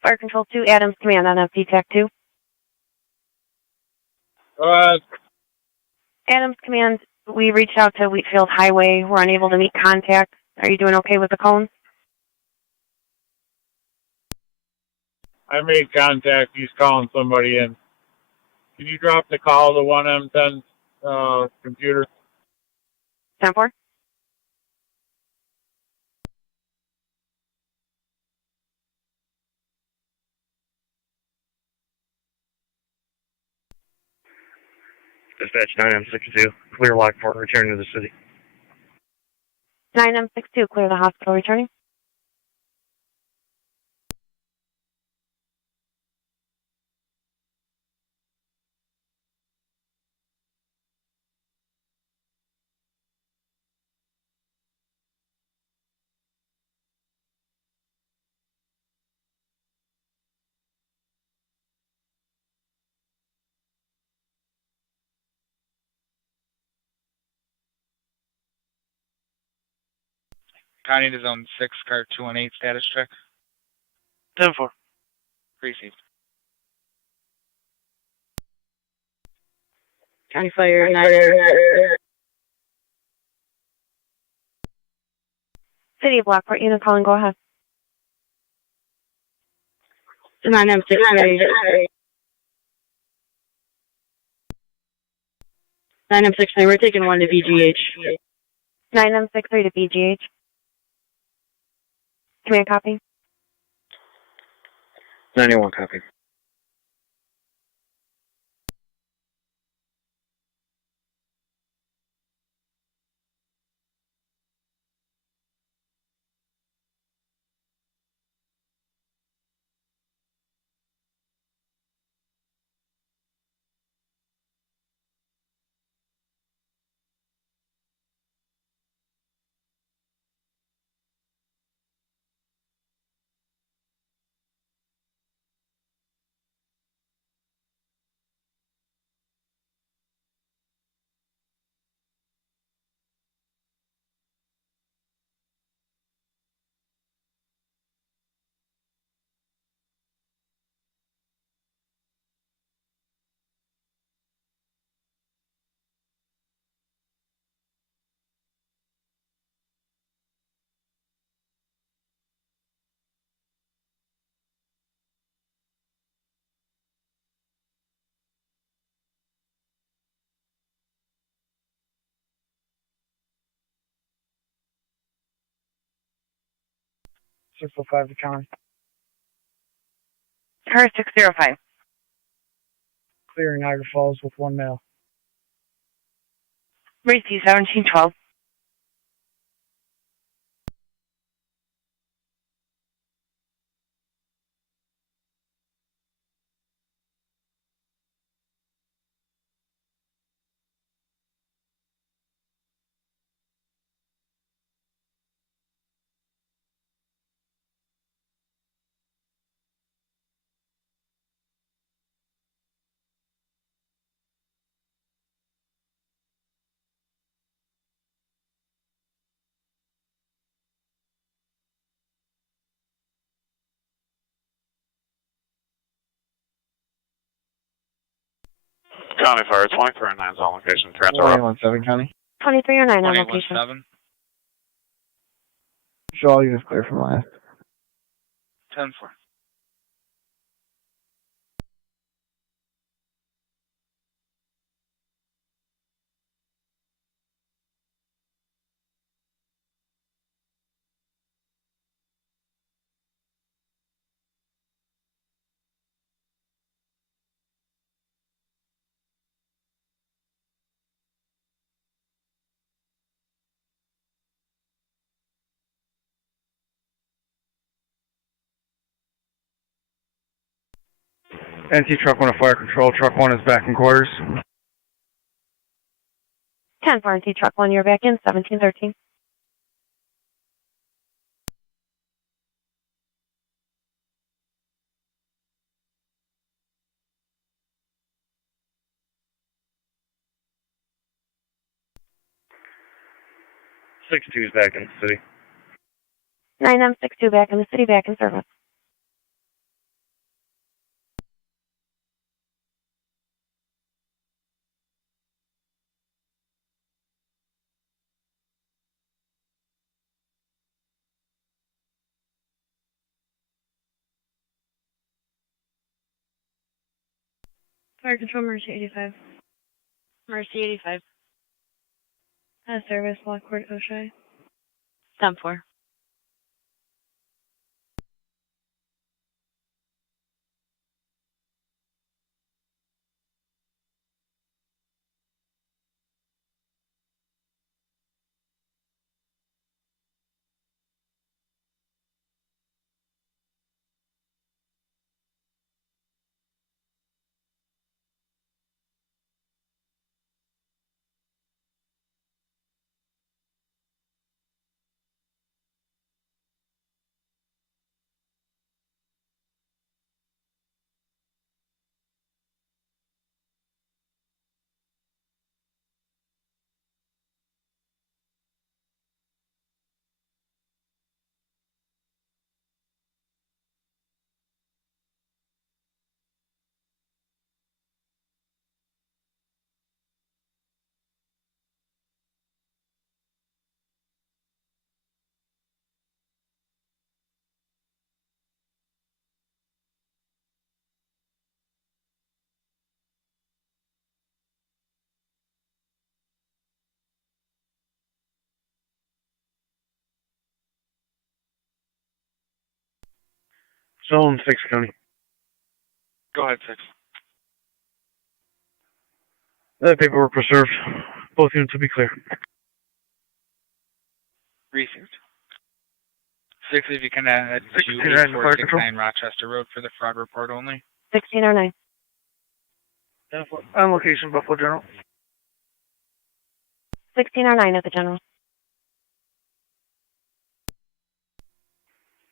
Fire Control 2, Adams Command on FPTAC 2. Adams Command, we reached out to Wheatfield Highway. We're unable to meet contact. Are you doing okay with the cones? I made contact. He's calling somebody in. Can you drop the call to 1M10 computer? 10-4. Dispatch 9M62. Clear Lockport. Return to the city. 9M62, clear the hospital, returning. County to Zone 6, car 218, status check. 10-4. Received. County Fire 9. City of Lockport, unit calling, go ahead. 9M6. 9M6, we're taking 1 to VGH. 9M63 to BGH. Command copy. 91 copy. Circle 5 to Con. Car 605. Clear Niagara Falls with 1 male. Receive 1712. County Fire 23 and 9's on location. Transfer. 117 County. 23 or 9 on 1817. location. Show all units clear from last. 10-4. NT Truck 1 to Fire Control. Truck 1 is back in quarters. 10-4 NT truck 1, you're back in 1713. Six two is back in the city. 9M62 back in the city, back in service. Fire Control, Mercy 85. Mercy 85. Service, Lockport, Oshai. 10-4. Zone 6 County. Go ahead, 6. That paperwork was served. Both units will be clear. Received. 6, if you can add to 8469 Rochester Road for the fraud report only. 1609. On location, Buffalo General. 1609 at the General.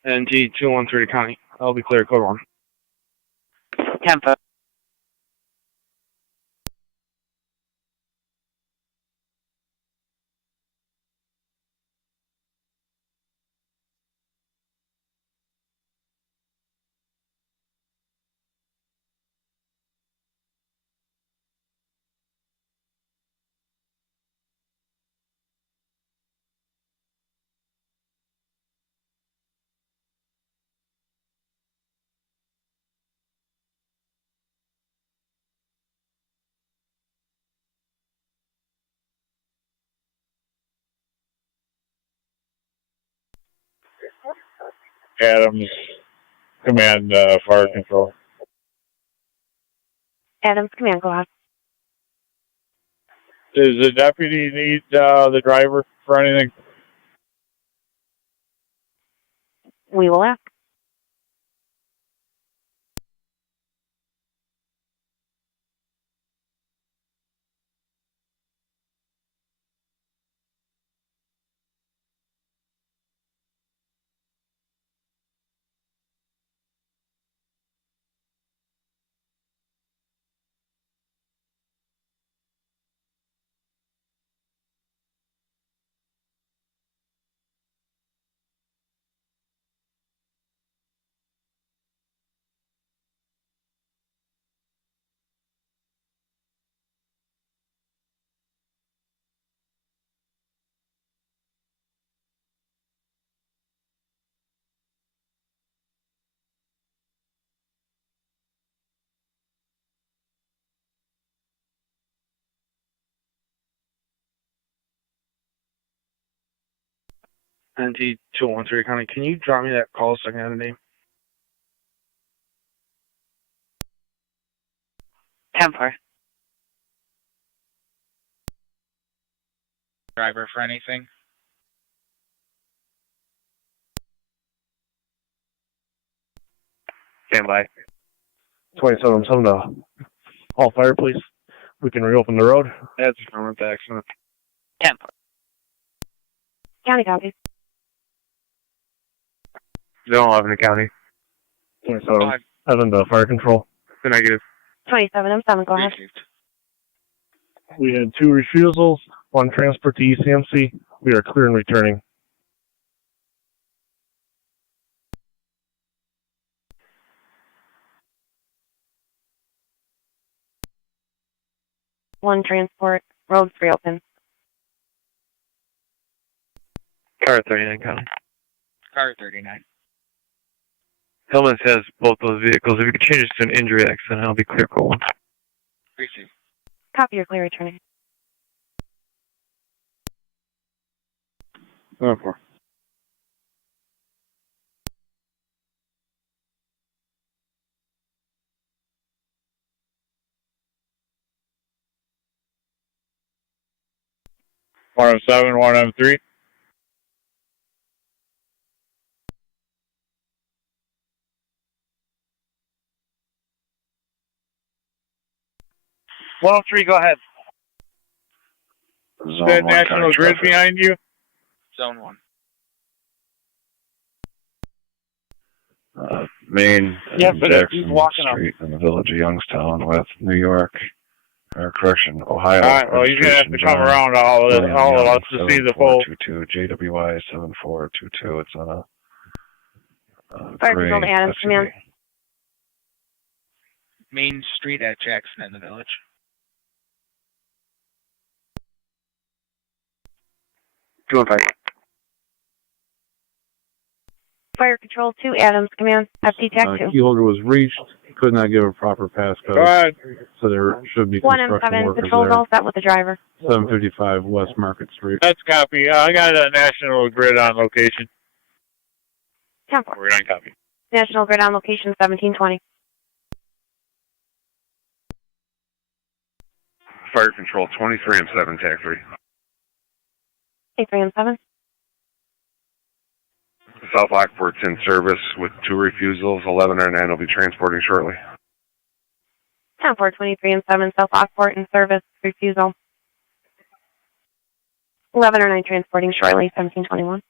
NG 213 County. I'll be clear, code 1. 10-4. Adams, Command, Fire Control. Adams, Command, go ahead. Does the deputy need the driver for anything? We will ask. NG 213 County. Can you drop me that call so I can have the name? 10-4. Driver for anything? Stand by. 27 to all fire, please. We can reopen the road. That's a permanent accident. 10-4. County copy. Zone 11 to county. 27. Evan to fire control. The negative. 27, go ahead. We had 2 refusals, 1 transfer to ECMC. We are clear and returning. One transport, roads reopen. Car 39 county. Car 39. Hillman says both those vehicles. If you could change it to an injury accident, I'll be clear, code 1. Receive. Copy, you're clear returning. 7-4. One M7, 1M3. One three. Go ahead. Zone That 1 National county Grid traffic. behind you. Zone 1. Main Yeah, and but he's Jackson walking up. Street in the village of Youngstown with New York, or correction, Ohio. All right. Well, he's gonna have to come around to all of us to see the full. 7422 JWI 7422. It's on a Fire gray Control to Adams, SUV. command. Main Street at Jackson in the village. Two and 5. Fire Control to Adams, command. FT TAC 2. Key holder was reached. Could not give a proper passcode. Go ahead. So there should be 1 construction M7, workers patrol's there. all set with the driver. 755 West Market Street. That's copy. I got a National Grid on location. 10-4. We're on copy. National Grid on location 1720. Fire Control 23 and 7, TAC 3. 83 and 7. South Lockport's in service with 2 refusals. 11 or 9 will be transporting shortly. 10-4, 23 and 7. South Lockport in service. Refusal. 11 or 9 transporting shortly. 1721.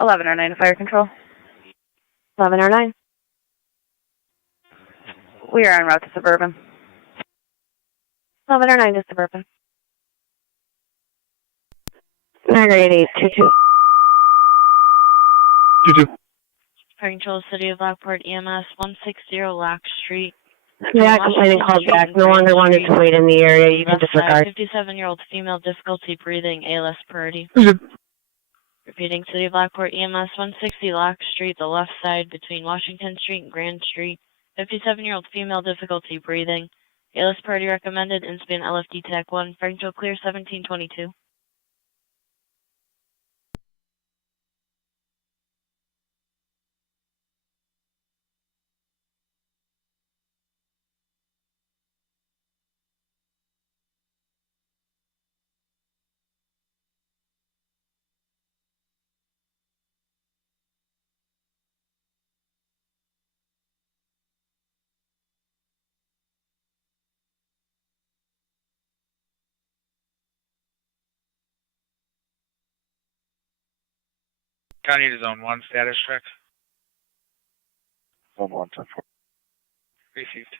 11 or 9 to Fire Control. 11 or 9. We are en route to Suburban. 11 or 9 to Suburban. Niagara 8822. 22. Fire Control, City of Lockport, EMS 160 Lock Street. Yeah, complaining called back. No longer wanted to wait in the area. You can disregard. 57-year-old female, difficulty breathing, ALS priority. Repeating, City of Lockport, EMS 160 Lock Street, the left side between Washington Street and Grand Street. 57-year-old female, difficulty breathing, ALS priority recommended, INSPIN LFD TAC 1. Fire Control clear 1722. County to Zone 1 status check. Zone 1 10-4. Received.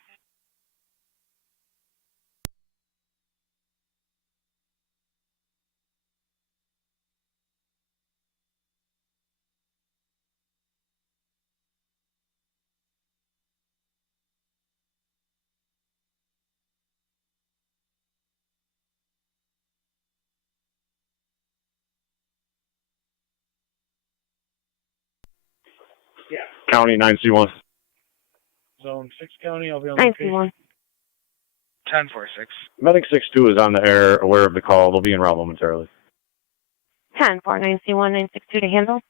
County 9C1. Zone 6 County, I'll be on 9C1. 10-4-6. Medic 6-2 is on the air, aware of the call. They'll be en route momentarily. 10-4, 9C1, 962 to handle.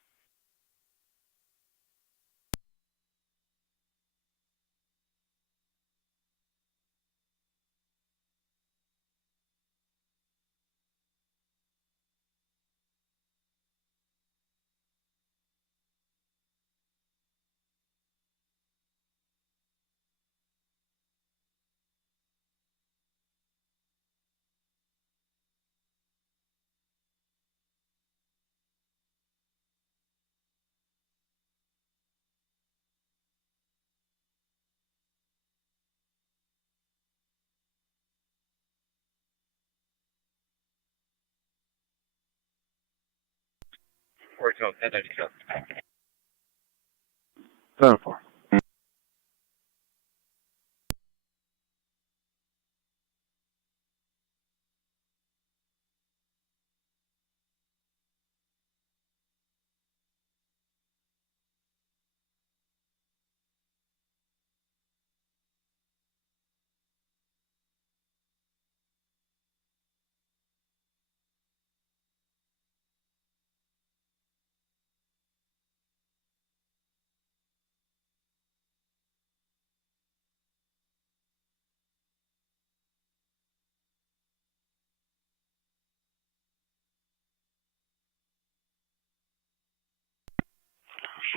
Works out 1097. 7-4.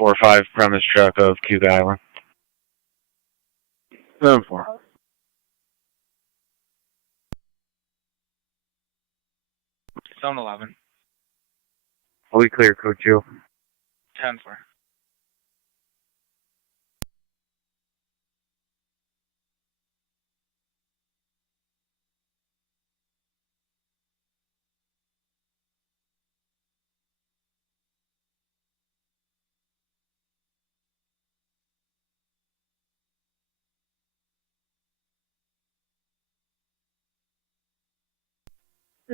4-5 premise truck of Cuba Island. 7-4. Zone 11. Are we clear, code 2? 10-4.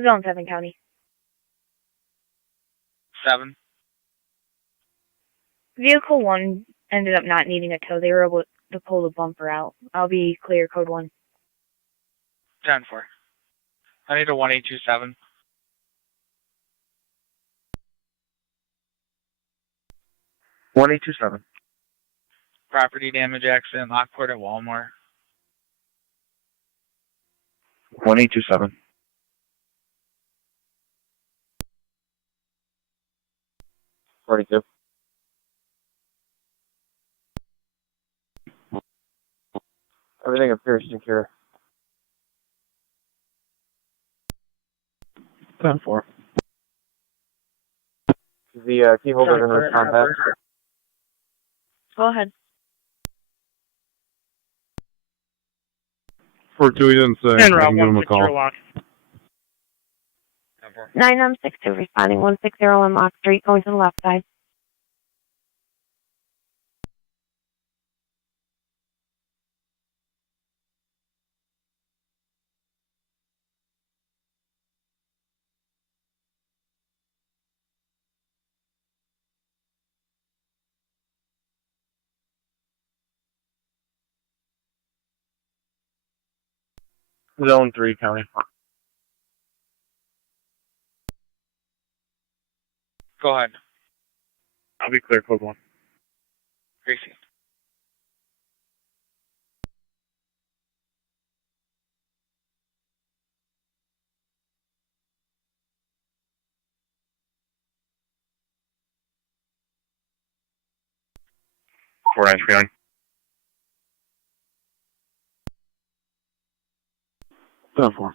Zone 7 County. 7. Vehicle 1 ended up not needing a tow. They were able to pull the bumper out. I'll be clear, code 1. 10-4. I need a 1827. Property damage accident, Lockport at Walmart. 1827. 42. Everything appears secure. 10-4. The key holder going to respond back. Go ahead. 4-2, he didn't say. En I route can give him a 160 call. lock. 962 responding 160 on Lock Street, going to the left side. Zone 3 County. Go ahead. I'll be clear, code 1. Gracie. Four 939. 10-4.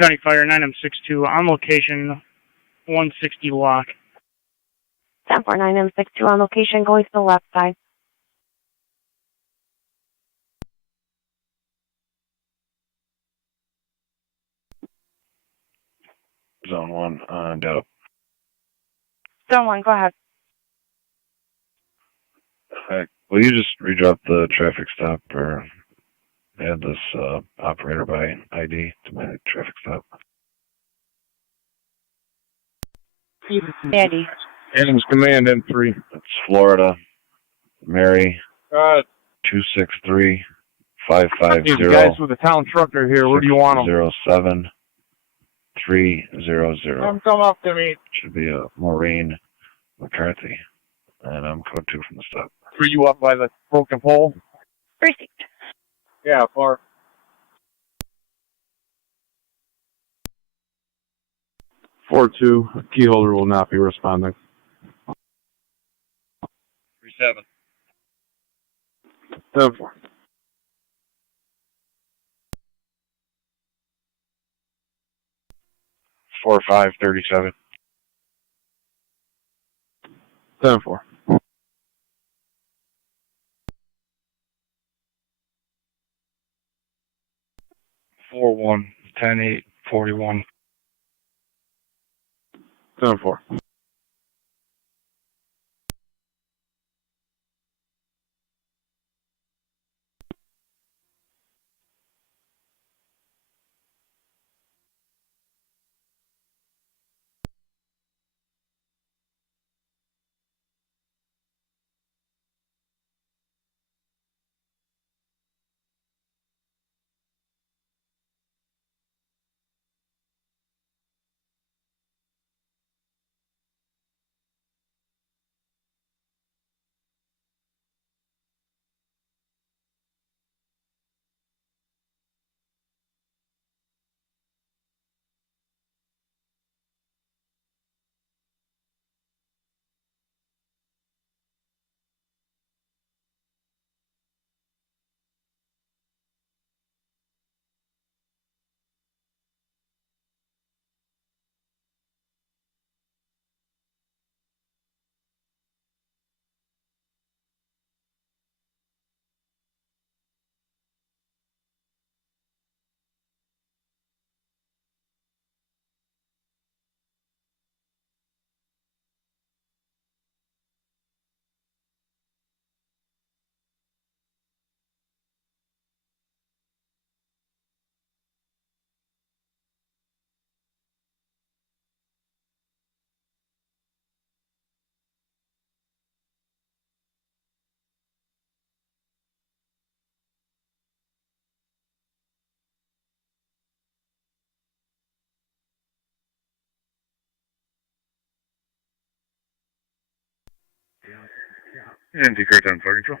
County Fire 9M62 on location 160 lock. 10-4, 9M62 on location, going to the left side. Zone 1 on Delta. Zone 1, go ahead. Hi. Will you just redrop the traffic stop or add this operator by ID to my traffic stop? Andy. Adams Command N3. It's Florida. Mary. 263 550. These guys with the town truck are here. Where do you want them? 07 300. Come up to me. Should be a Maureen McCarthy. And I'm code 2 from the stop. Were you up by the broken pole? Received. Yeah, far. 4-2, key holder will not be responding. 37. 10-4. 4537. 10-4. 41 10-8 41. 10-4. NT car 10, fire control.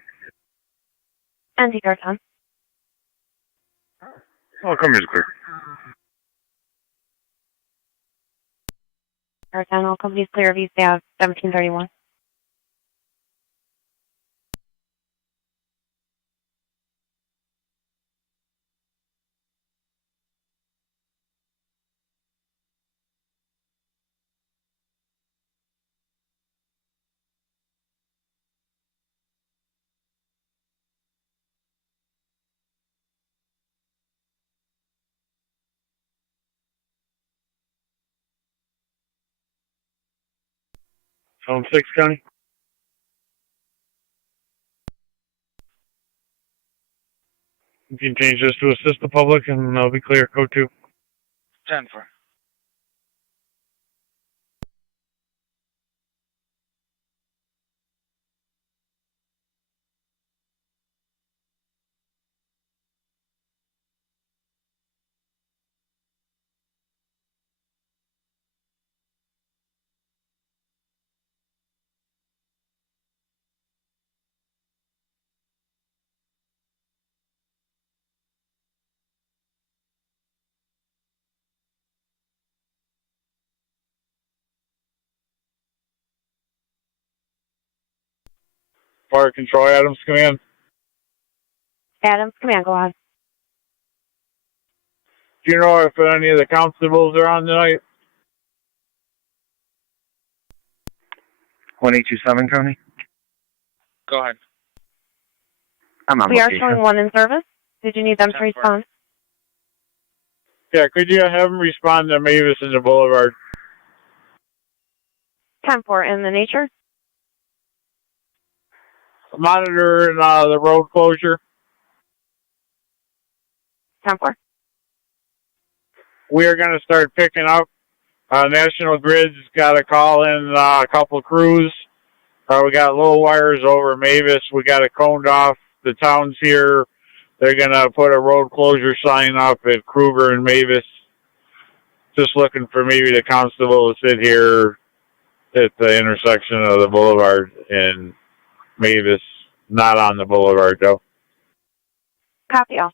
NT car 10. Oh, come here's clear. Car 10, all companies clear, VCAV 1731. Zone 6 County. You can change this to assist the public and I'll be clear. Code 2. 10-4. Fire Control, Adams Command. Adams Command, go ahead. Do you know if any of the constables are on tonight? 1827 County. Go ahead. I'm on We are location. showing one in service. Did you need them to respond? Yeah, could you have them respond to Mavis and the Boulevard? 10-4 in the nature. Monitoring the road closure. 10-4. We are going to start picking up. National Grid's got to call in a couple crews. We got low wires over Mavis. We got it coned off. The town's here. They're going to put a road closure sign up at Kruger and Mavis. Just looking for maybe the constable to sit here at the intersection of the boulevard and Mavis. Not on the boulevard, though. Copy all.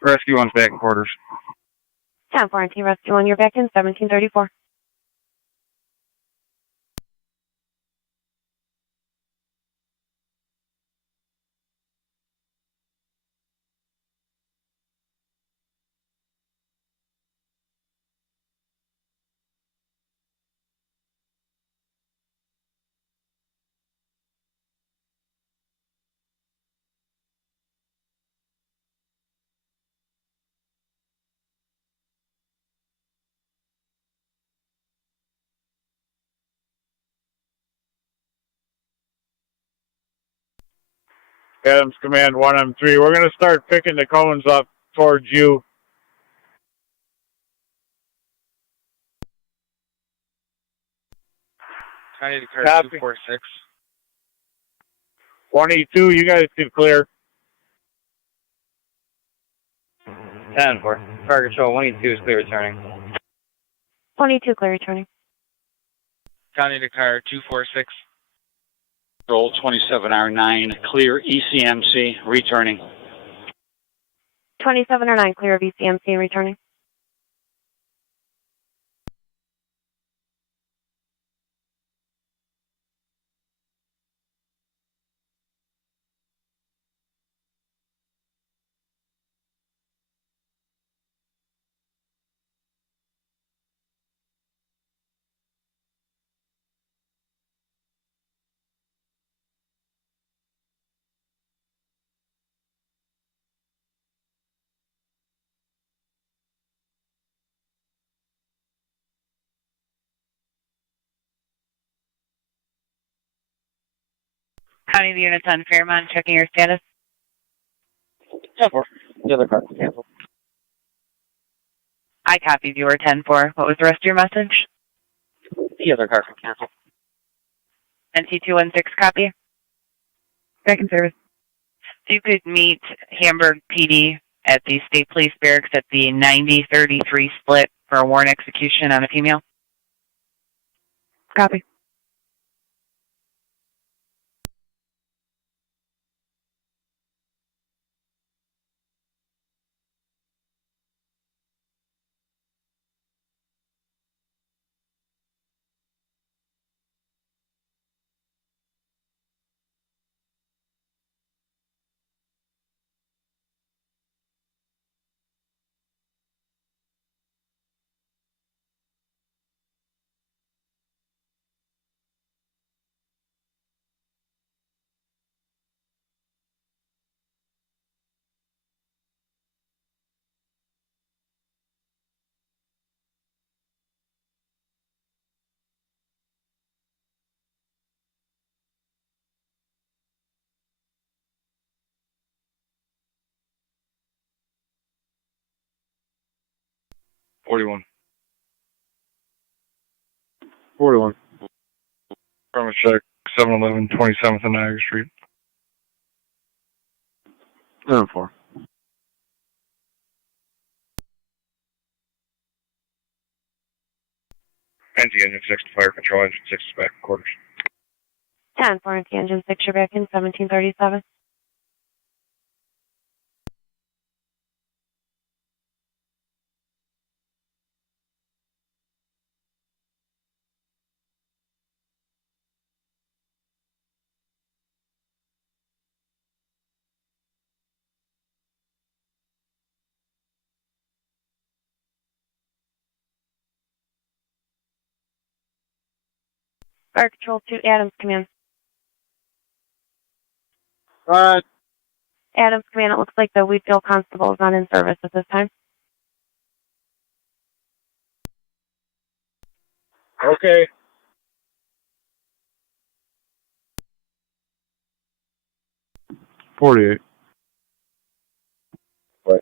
Rescue 1's back in quarters. 10-4 NT Rescue 1, you're back in 1734. Adams Command 1M3. We're going to start picking the cones up towards you. County declared Copy. 246. 182, you guys can clear. 10-4. Fire Control, 182 is clear returning. 22 clear returning. County declared 246. Roll 27R9, clear ECMC, returning. 27 or 9 clear of ECMC returning. County, the unit's on Fairmont, checking your status. 10-4. The other car canceled. I copied you, or 10-4. What was the rest of your message? The other car canceled. NT216 copy. Back in service. If you could meet Hamburg PD at the State Police Barracks at the 90-33 split for a warrant execution on a female. Copy. $41. 41. Permit check, 711 27th and Niagara Street. 7-4. NT Engine 6 to Fire Control, Engine 6 is back in quarters. 10-4 into engine 6, you're back in 1737. Fire Control 2, Adams, command. Alright. Adams, command, it looks like the Wheatfield Constable is not in service at this time. Okay. $48. What?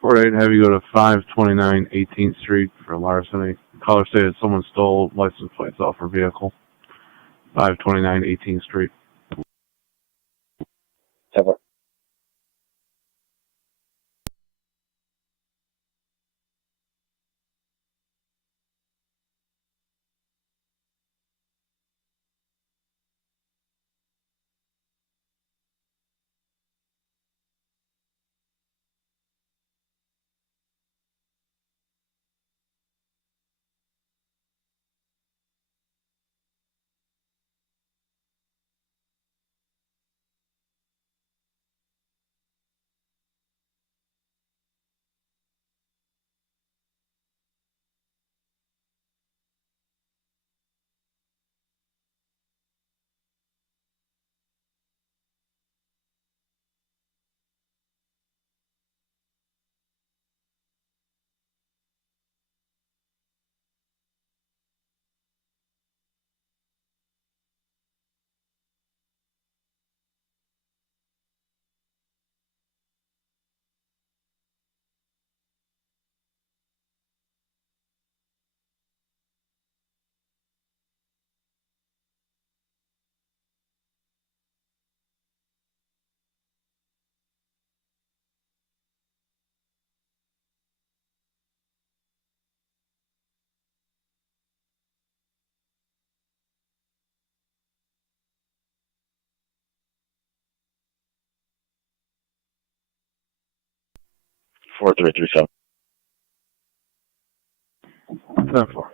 48, have you go to 529 18th Street for larceny. Caller stated someone stole license plates off her vehicle. 529 18th Street. 7. Four three three seven. 10-4.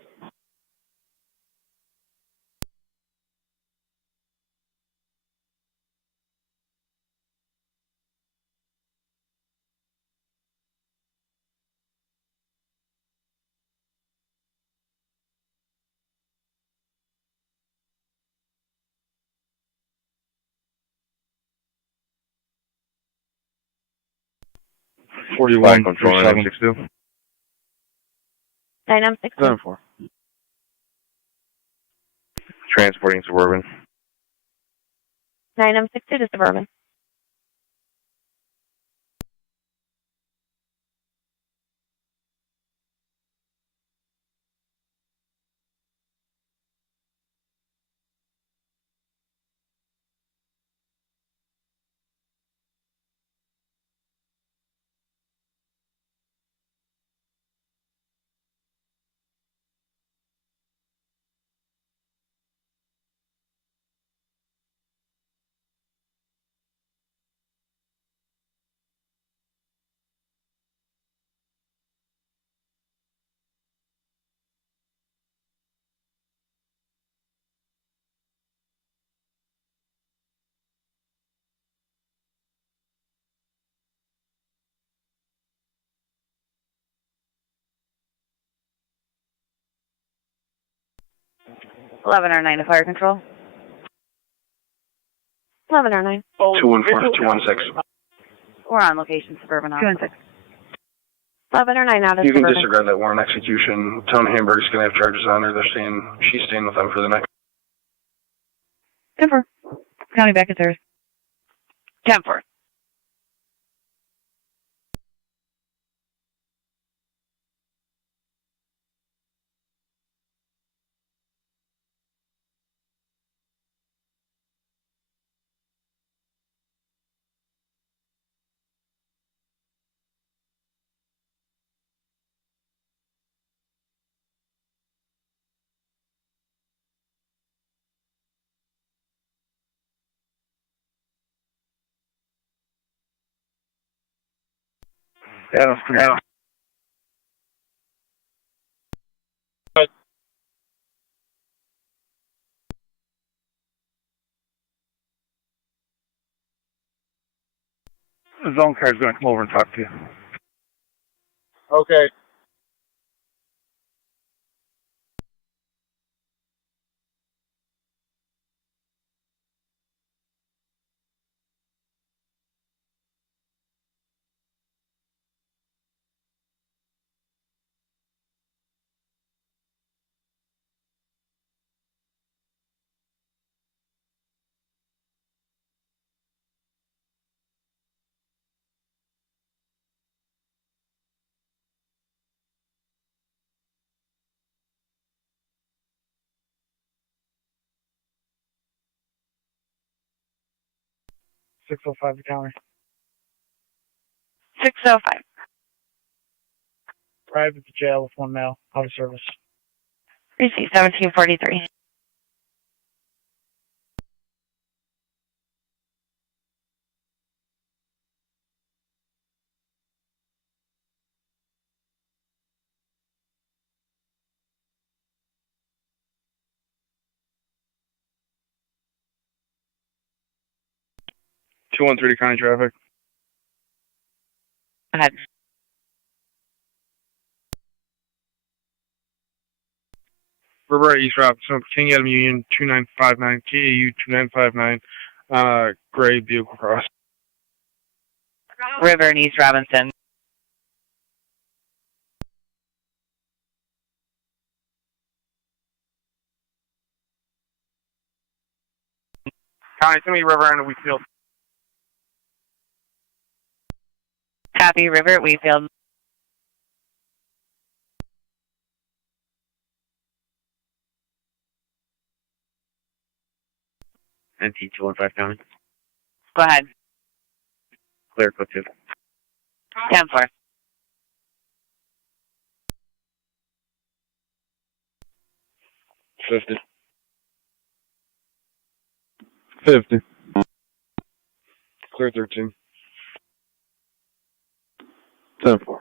Fire Control, 962. 9M6. 7-4. Transporting Suburban. 9M62 to Suburban. 11R9 to fire control. 11R9. 214, 216. We're on location, Suburban Office. 11R9 out of You can Suburban. disregard that warrant execution. Tone Hamburg's going to have charges on her. She's staying with them for the night. 10-4. County back at theirs. 10-4. Yeah. The zone car is going to come over and talk to you. Okay. .605 the counter. 605. Arrived at the jail with one male, out of service. Receipt 1743. .213 county traffic. Go ahead. River East Robinson, King Adam Union 2959, KAU 2959, gray vehicle cross. River and East Robinson. County, send me River and Wheatfield. Copy, River at Wheatfield. NT 215 county. Go ahead. Clear code 2. 10-4. $50. $50. Clear 13. 10-4.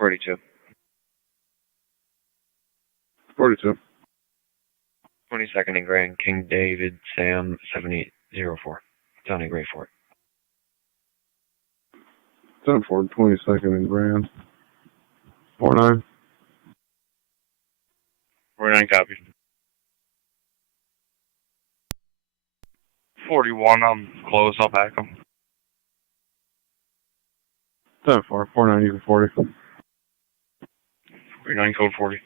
.42. 42. 22nd and Grand, King David, Sam 7804. County Gray Fort. 10-4, 22nd and Grand. 4-9. 49 copies. 41, I'm close, I'll back them. 10-4, 4-9, even 40. 49, code 40.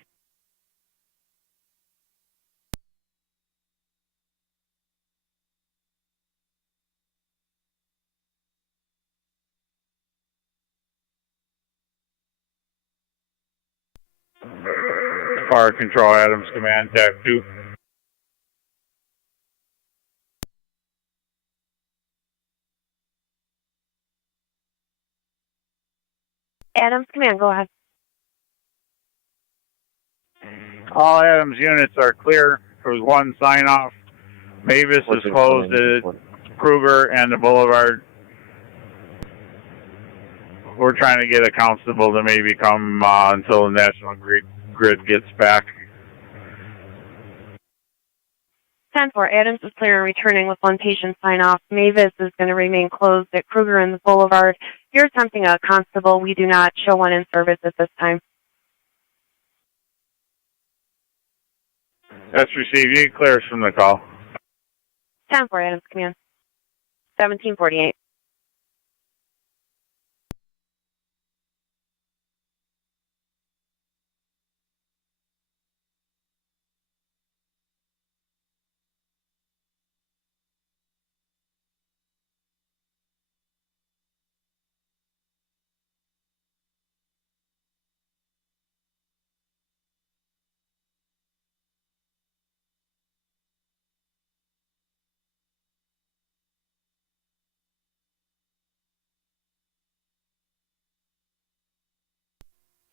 Fire Control, Adams Command, TAC 2. Adams Command, go ahead. All Adams units are clear. There was one sign-off. Mavis is closed at Kruger and the Boulevard. We're trying to get a constable to maybe come until the National Grid gets back. 10-4, Adams is clear and returning with one patient sign-off. Mavis is going to remain closed at Kruger and the Boulevard. You're attempting a constable. We do not show one in service at this time. That's received. You can clear us from the call. 10-4, Adams Command. 1748.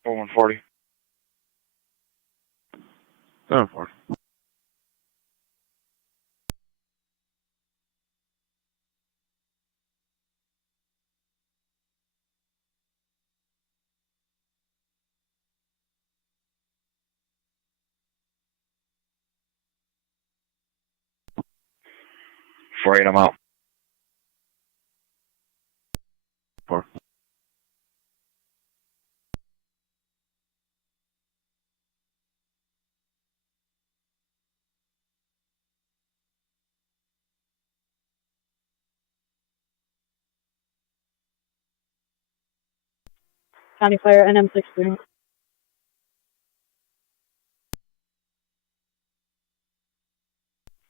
For 140. 10-4. I'm out. 4. County Fire NM63.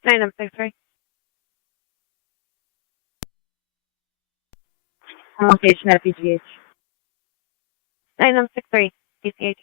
NM63. Allocation at PGH. 963, PCH.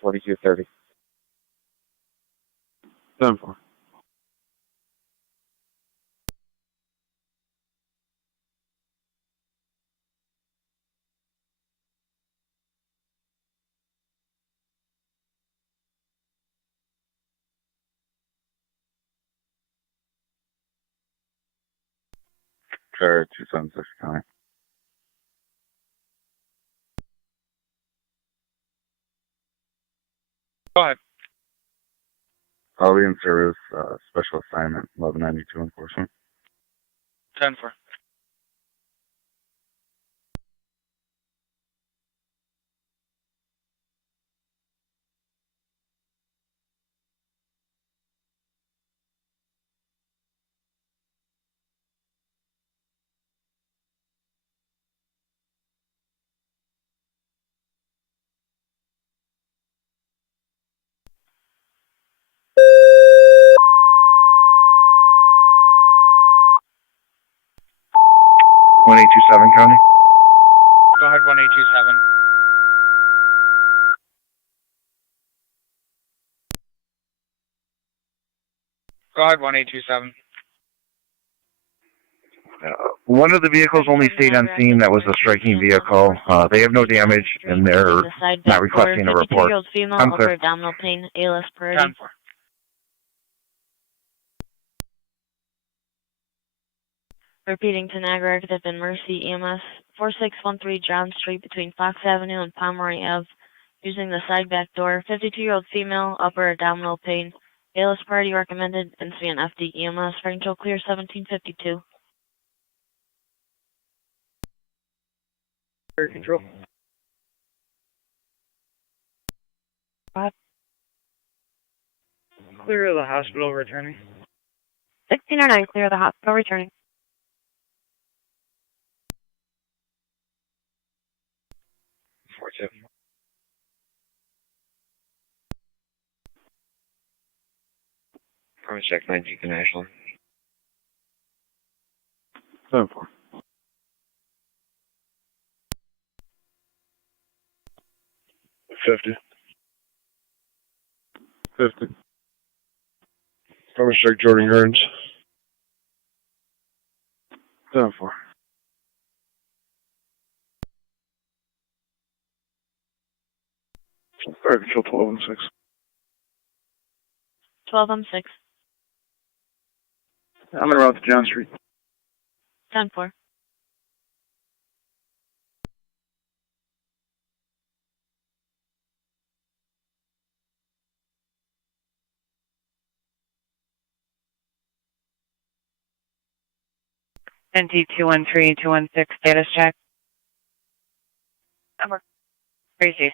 Forty-two 30. 10-4. Trevor 276 County. Go ahead. I'll be in service, special assignment, 1192 enforcement. 10-4. 1827 County. Go ahead, 1827. Go ahead, 1827. One of the vehicles only stayed on scene. That was a striking vehicle. They have no damage, and they're not requesting a report. 52-year-old female, upper abdominal pain, ALS priority. Repeating to Niagara, Active and Mercy EMS, 4613 John Street between Fox Avenue and Pomeroy Ave, using the side back door. 52-year-old female, upper abdominal pain, ALS priority recommended, NC and FD EMS, Franco clear 1752. Control. Clear of the hospital returning. 1609, clear of the hospital returning. Promise check 19 National. 7-4. 50. 50. Promise check Jordan Gardens. 7-4. Fire control 12 and 6. 12 on 6. I'm en route to John Street. 10-4. NT-213-216 status check. Over. Crazy.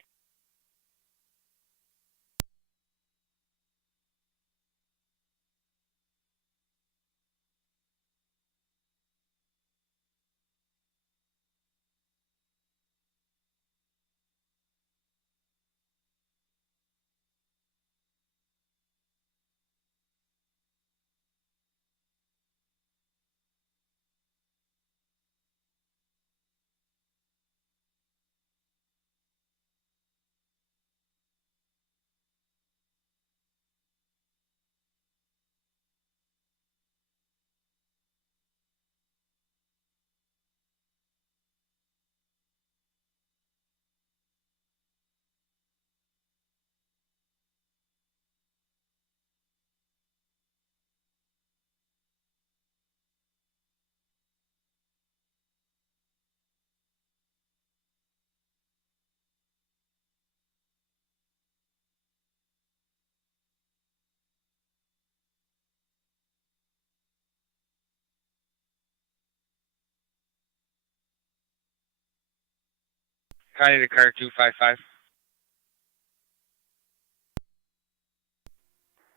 County to car 255.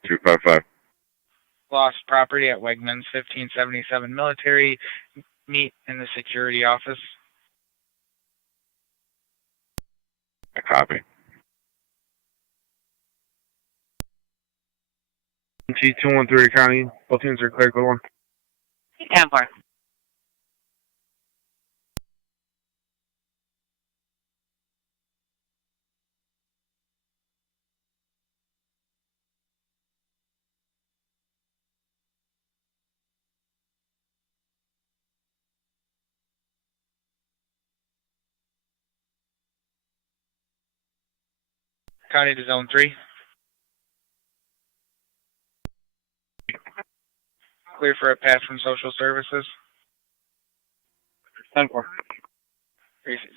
255. Lost property at Wegmans, 1577 Military. Meet in the security office. A copy. NT-213 County. Both teams are clear. Good one. 10-4. County to zone 3. Clear for a pass from social services. 10-4. Received.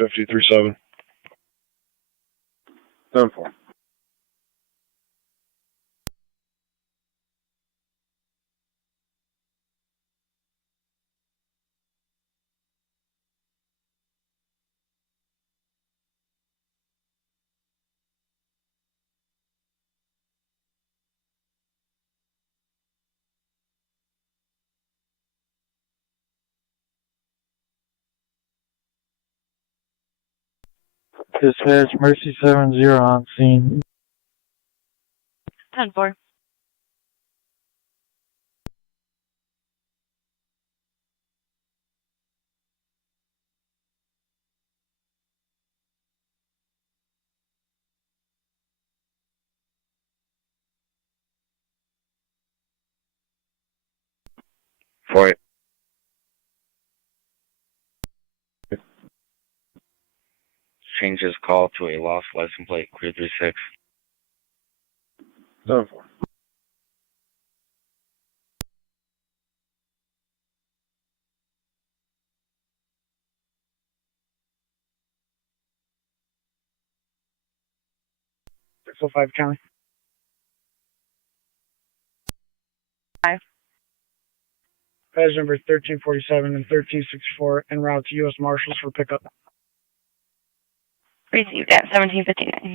53-7. 7-4. Dispatch, Mercy 70 on scene. 10-4. For it. Change his call to a lost license plate, clear 36. 7-4. County. 5. Badge number 1347 and 1364 en route to U.S. Marshals for pickup. Received at 1759.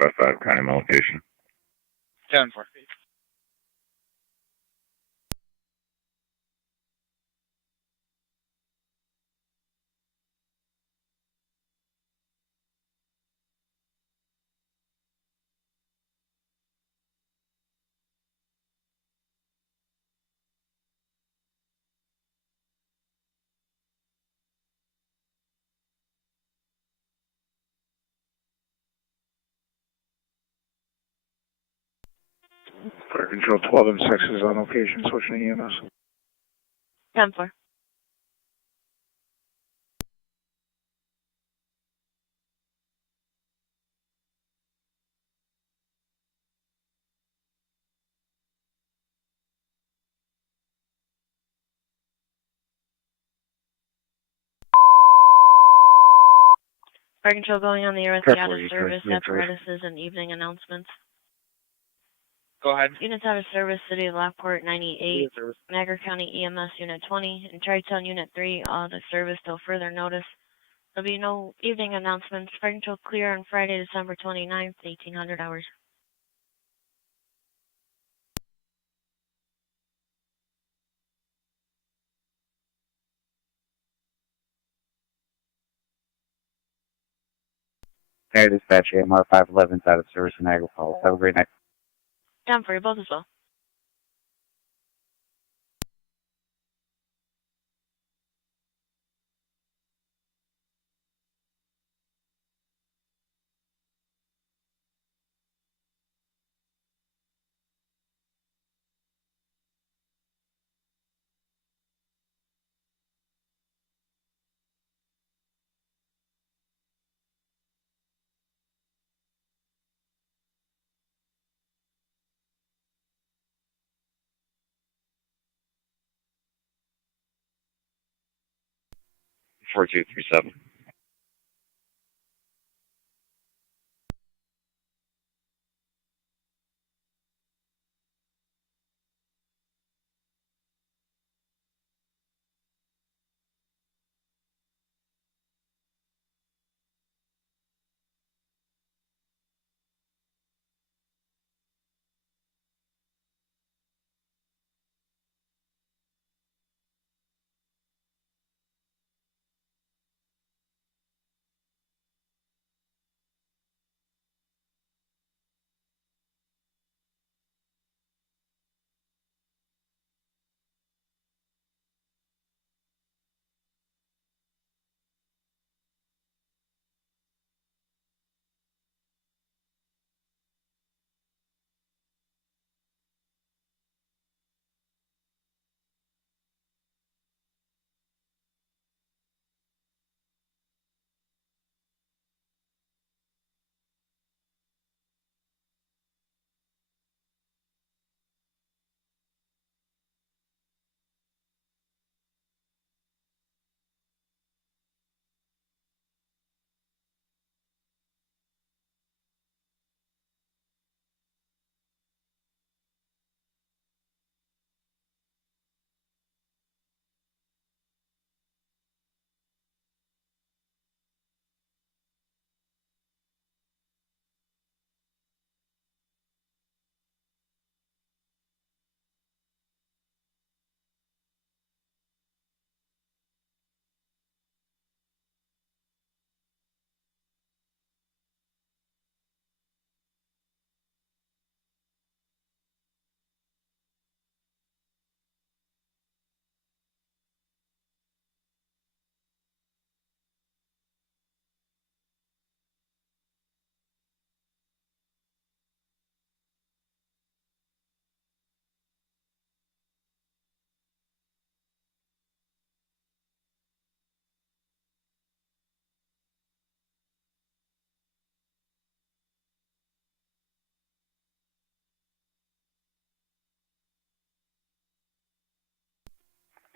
.255, kind of allocation. 10-4. Fire Control 12 and 6 is on location, switching to EMS. 10-4. Fire Control going on the air with the out of service apparatuses and evening announcements. Go ahead. Units out of service, City of Lockport 98, Niagara County EMS Unit 20, and Tri-Town Unit 3 out of service till further notice. There'll be no evening announcements. Fire Control clear on Friday, December 29th, 1800 hours. Air Dispatch, AMR 511 out of service in Niagara Falls. Have a great night. 10 for you both as well. Four two three seven.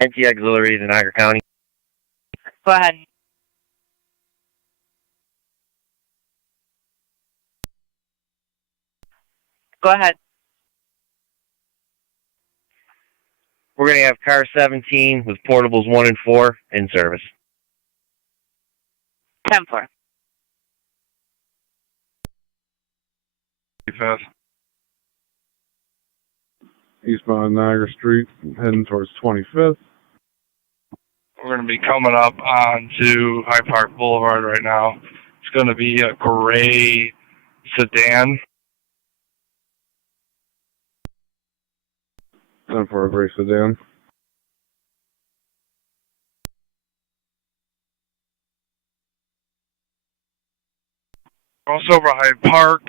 NT Auxiliary to Niagara County. Go ahead. Go ahead. We're going to have car 17 with portables 1 and 4 in service. 10-4. Fast. Eastbound Niagara Street, heading towards 25th. We're going to be coming up onto High Park Boulevard right now. It's going to be a gray sedan. Time for a gray sedan. Also over Hyde Park.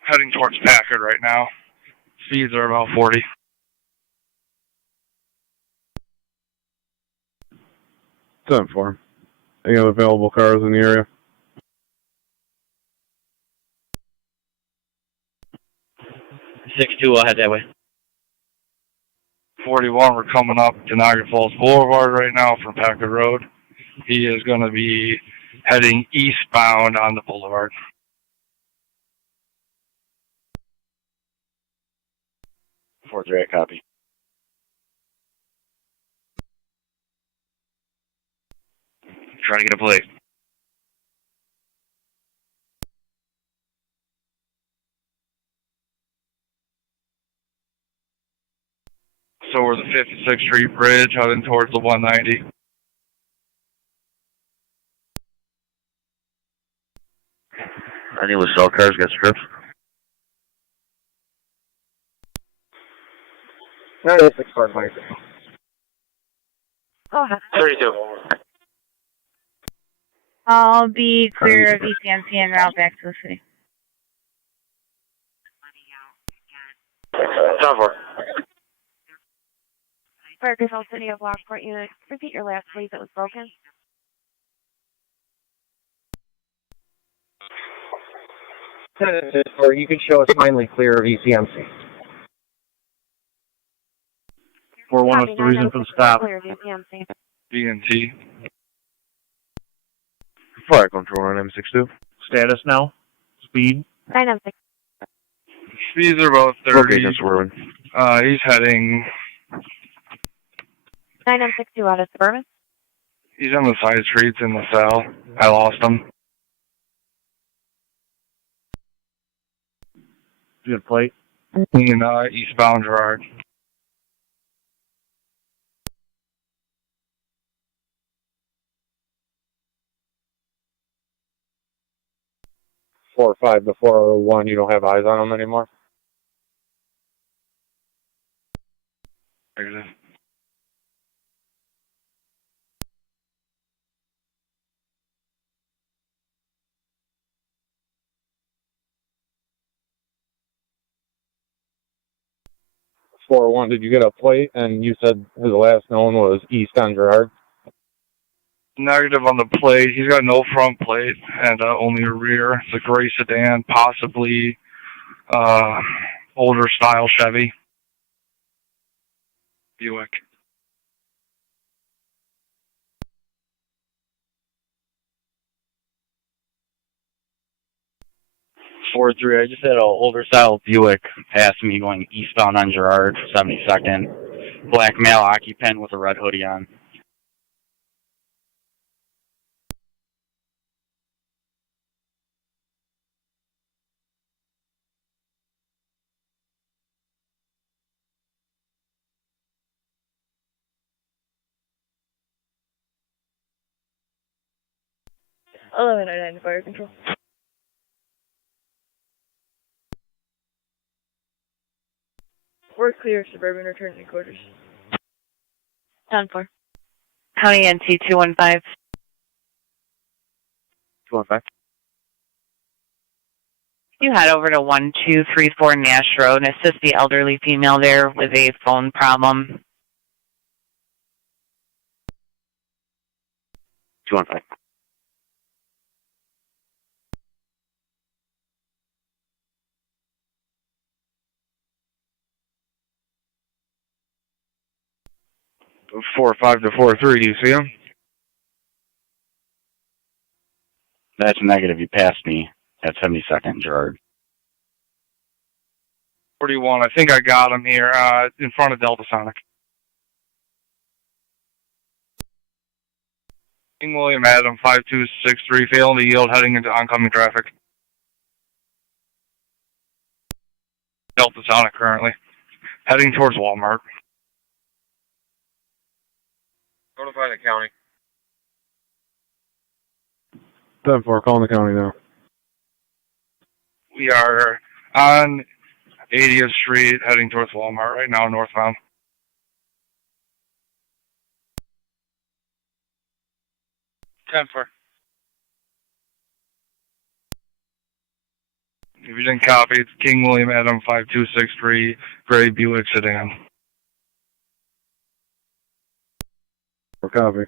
Heading towards Packard right now. Speeds are about 40. Time for him. Any other available cars in the area? We'll head that way. 41, we're coming up to Niagara Falls Boulevard right now from Packard Road. He is going to be heading eastbound on the boulevard. Fort Drake, copy. Trying to get a plate. So we're the 56th Street Bridge heading towards the 190. Any of the cell cars got strips? 96 car bike. Go ahead. 32. I'll be clear of ECMC and route back to the city. Time for. Fire Control City of Lockport unit. Repeat your last, please. It was broken. Or you could show us finally clear of ECMC. 4-1, what's the reason for the stop? Clear of ECMC. DNT. Fire control on M62. Status now? Speed? 996. Speeds are about 30. Location swerving. He's heading, 962 out of Suburban. he's on the side streets in LaSalle. I lost him. Good plate. In eastbound Gerard. Four or five to 401, you don't have eyes on them anymore? Negative. Four one, did you get a plate? And you said his last known was East on Gerard? Negative on the plate. He's got no front plate and only a rear. It's a gray sedan, possibly older style Chevy. Buick. 4-3. I just had an older style Buick pass me going eastbound on Gerard, 72nd. Black male occupant with a red hoodie on. Fire Control. We're clear, Suburban, return to quarters. 10-4. County NT 215. 215. You head over to 1234 Nash Road and assist the elderly female there with a phone problem. 215. 45 to 43, do you see him? That's negative. You passed me at 72nd, Gerard. 41, I think I got him here, in front of Delta Sonic. King William Adam, 5263, failing to yield, heading into oncoming traffic. Delta Sonic currently. Heading towards Walmart. Notify the county. 10-4, calling the county now. We are on 80th Street, heading towards Walmart right now, northbound. If you didn't copy, it's King William Adam 5263, gray Buick sedan. For copy.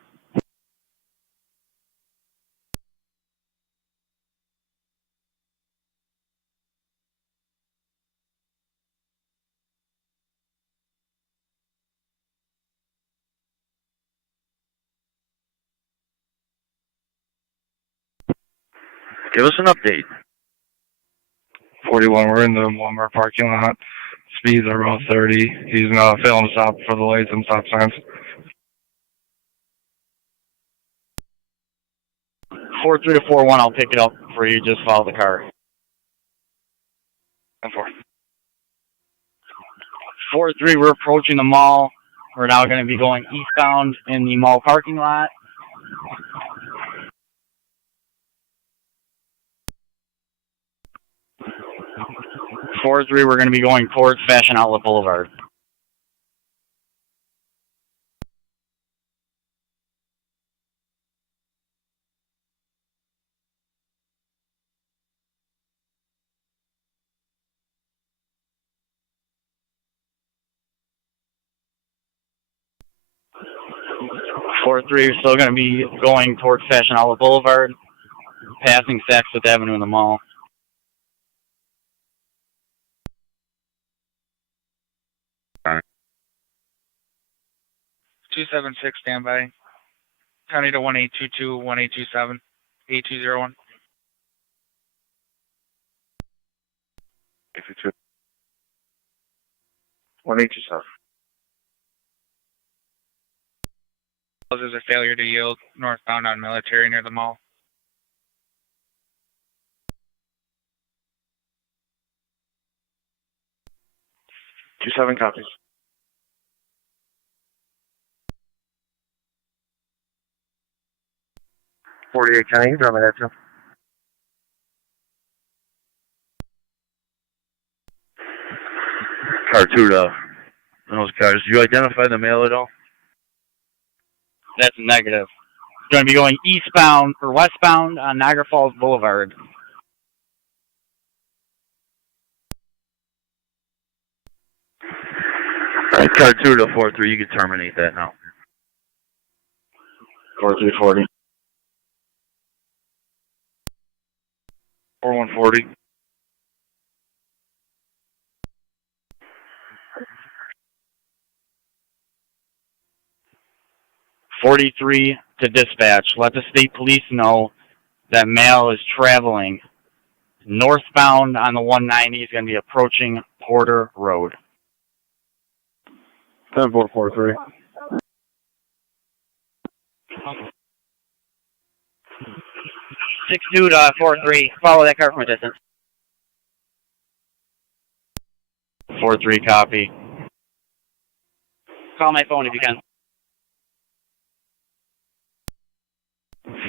Give us an update. 41, we're in the Walmart parking lot. Speeds are about 30. He's failing to stop for the lights and stop signs. 43 to 41, I'll pick it up for you. Just follow the car. 10-4. 43, we're approaching the mall. We're now going to be going eastbound in the mall parking lot. We're going to be going towards Fashion Outlet Boulevard. We're still going to be going towards Fashion Outlet Boulevard, passing Saks Fifth Avenue in the mall. 276, standby. County to 1822, 1827, 8201. 82. 1827. There's a failure to yield northbound on Military near the mall. Two 7 copies. .48 County, drop me that too. Car 2 to those cars. Do you identify the male at all? That's negative. It's going to be going eastbound or westbound on Niagara Falls Boulevard. All right, car 2 to 43, you can terminate that now. 4340. 4140. .43 to dispatch. Let the state police know that male is traveling northbound on the 190. He's going to be approaching Porter Road. 10-443. Six 2 to 43. Follow that car from a distance. 43 copy. Call my phone if you can.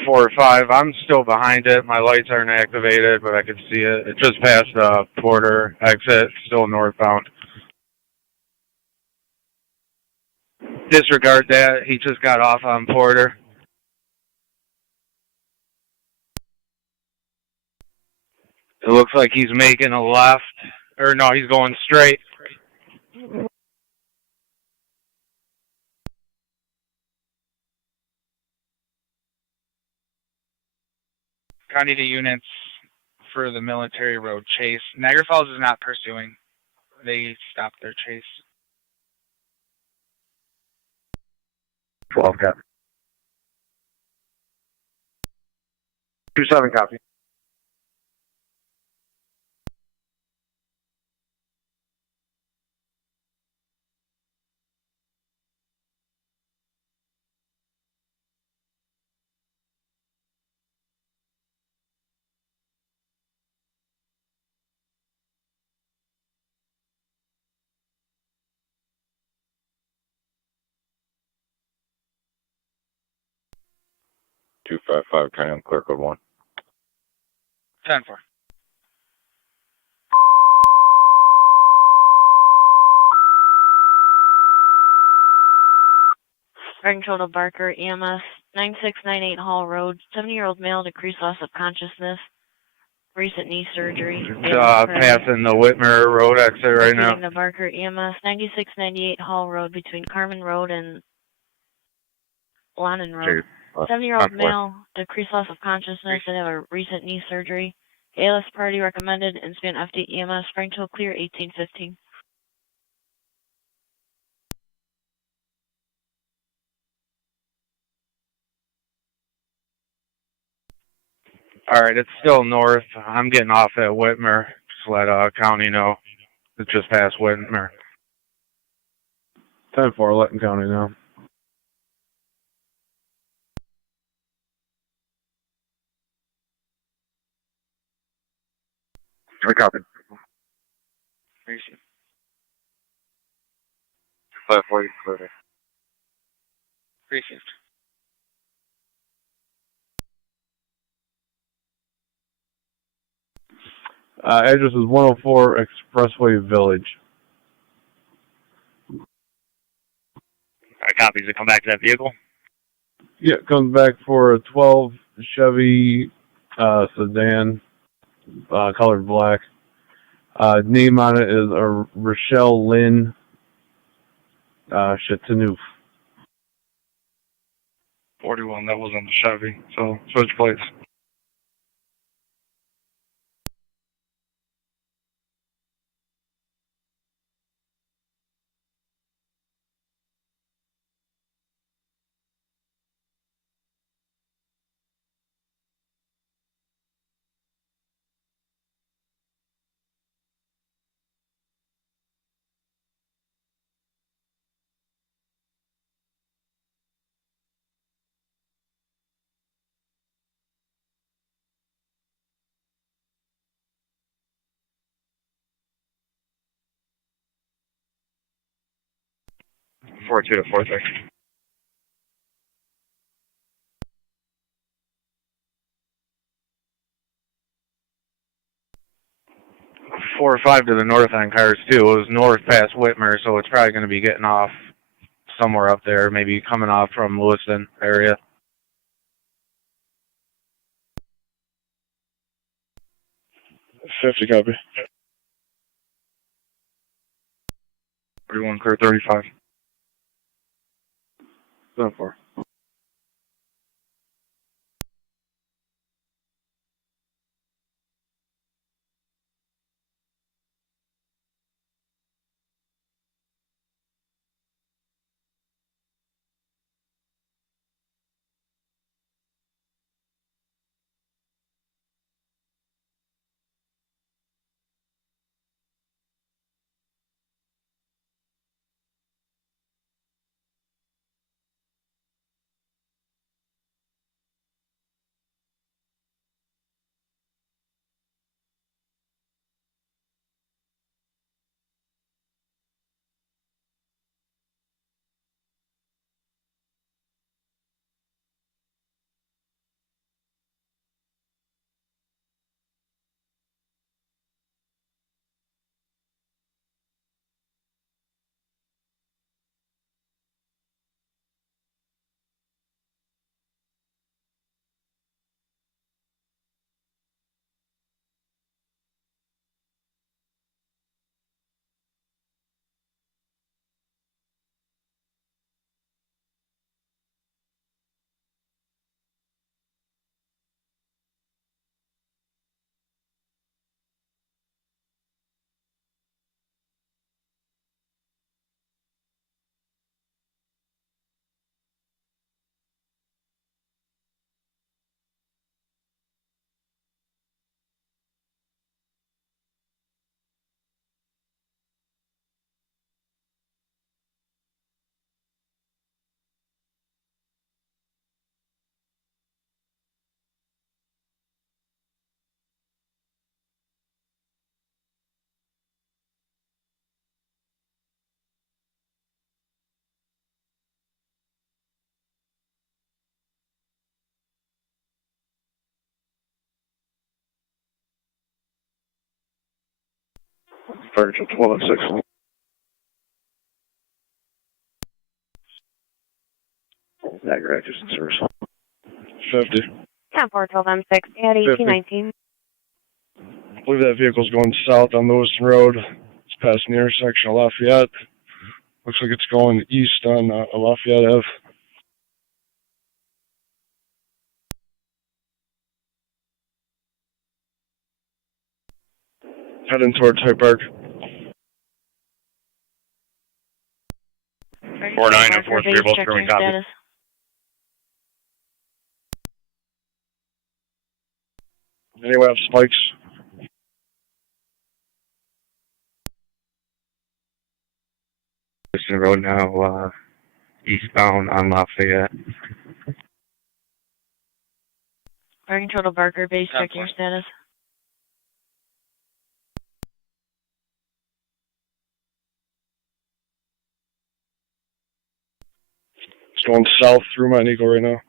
4-5. I'm still behind it. My lights aren't activated, but I can see it. It just passed the Porter exit, still northbound. Disregard that. He just got off on Porter. It looks like he's making a left. Or no, he's going straight. County to units for the Military Road chase. Niagara Falls is not pursuing. They stopped their chase. 12 copy. 27 copy. Two five five. Kind of clear code 1. 10-4. Writing total Barker, EMS, 9698 Hall Road, 70-year-old male, decreased loss of consciousness, recent knee surgery. Passing the Whitmer Road exit right now. The Barker, EMS, 9698 Hall Road between Carmen Road and Lannon Road. 70-year-old male, decreased loss of consciousness, and have a recent knee surgery. ALS party recommended, and span FD EMS, Frank total clear, 1815. Alright, it's still north. I'm getting off at Whitmer. Just let County know. It's just past Whitmer. 10-4, letting County know. I copy. Appreciate it. 540, clear. Appreciate it. Address is 104 Expressway Village. Copies to come back to that vehicle. Yeah, comes back for a 12 Chevy sedan, colored black. Name on it is Rochelle Lynn Chateauneuf. 41, that was on the Chevy, so switch plates. Four two to 4-3. Four or five to the north on cars too. It was north past Whitmer, so it's probably going to be getting off somewhere up there, maybe coming off from Lewiston area. Fifty copy. 31 clear 35. 10-4. Fire control 12 and 6. Niagara actors in service. 50. 10-4, 12 M6, at 1819. I believe that vehicle's going south on Lewiston Road. It's past the intersection of Lafayette. Looks like it's going east on Lafayette Ave. Heading towards Hyde Park. 4943, both growing copy. Anyway, up spikes. Lewiston Road now, eastbound on Lafayette. Fire control to Barker Base, check your status. It's going south through Mount Eagle right now.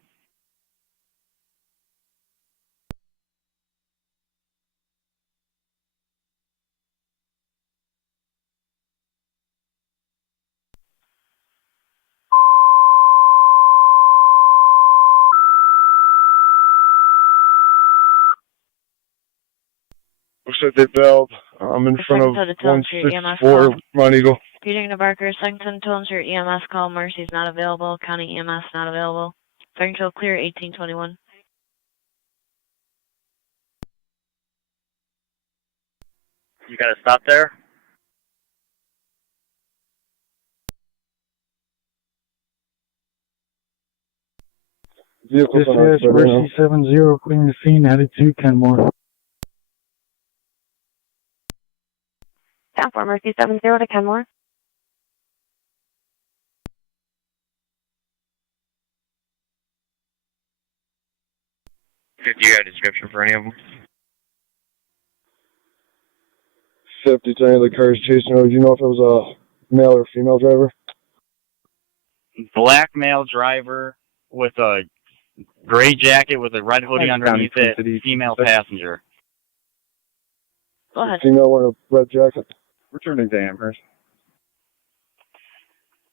Looks like they bailed. I'm in front of 164 Mount Eagle. Repeating to Barker, Sexton tones your EMS call. Mercy's not available. County EMS not available. Fire control clear 1821. You gotta stop there? Vehicles on Dispatch, Mercy 70, clearing the scene, headed to Kenmore. 10-4, Mercy 70 to Kenmore. Do you have a description for any of them? 50 to any of the cars chasing her. Do you know if it was a male or female driver? Black male driver with a gray jacket with a red hoodie underneath it, female passenger. Go ahead. Female wearing a red jacket. Returning to Amherst.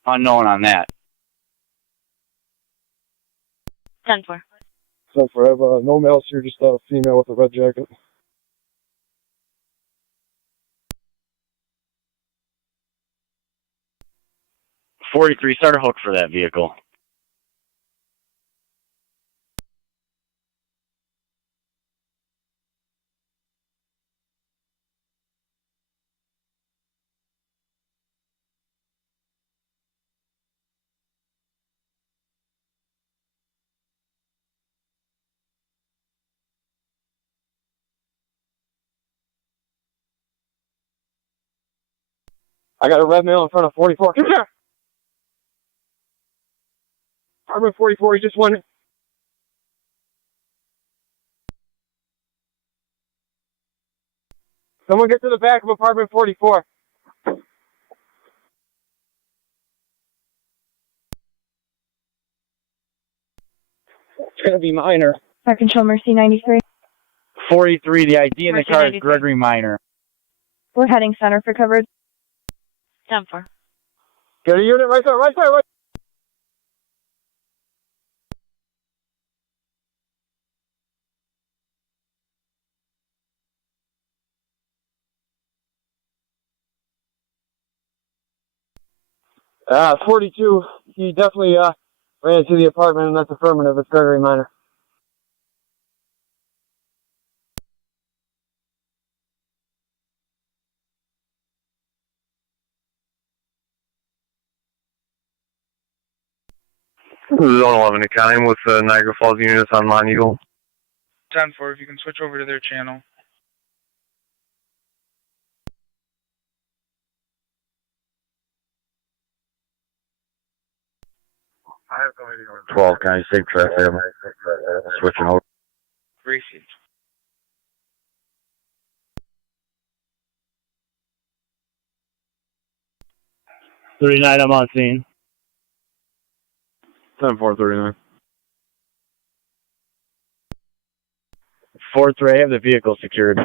Unknown on that. 10-4. So for I have no males here, just a female with a red jacket. .43, start a hook for that vehicle. I got a red male in front of 44. Come here! Apartment 44, he just won. Someone get to the back of apartment 44. It's gonna be minor. Fire control Mercy 93. 43, the ID in the car is Gregory Minor. We're heading center for coverage. 10-4. Get a unit right there, right there, right. Ah, 42. He definitely ran into the apartment, and that's affirmative. It's Gregory Minor. Zone 11 accounting with Niagara Falls units on Mount Eagle. 10-4, if you can switch over to their channel. I have no idea. 12 county safe traffic. Switching over. Gracie. .39, I'm on scene. 10-4-39. 4-3, I have the vehicle secured.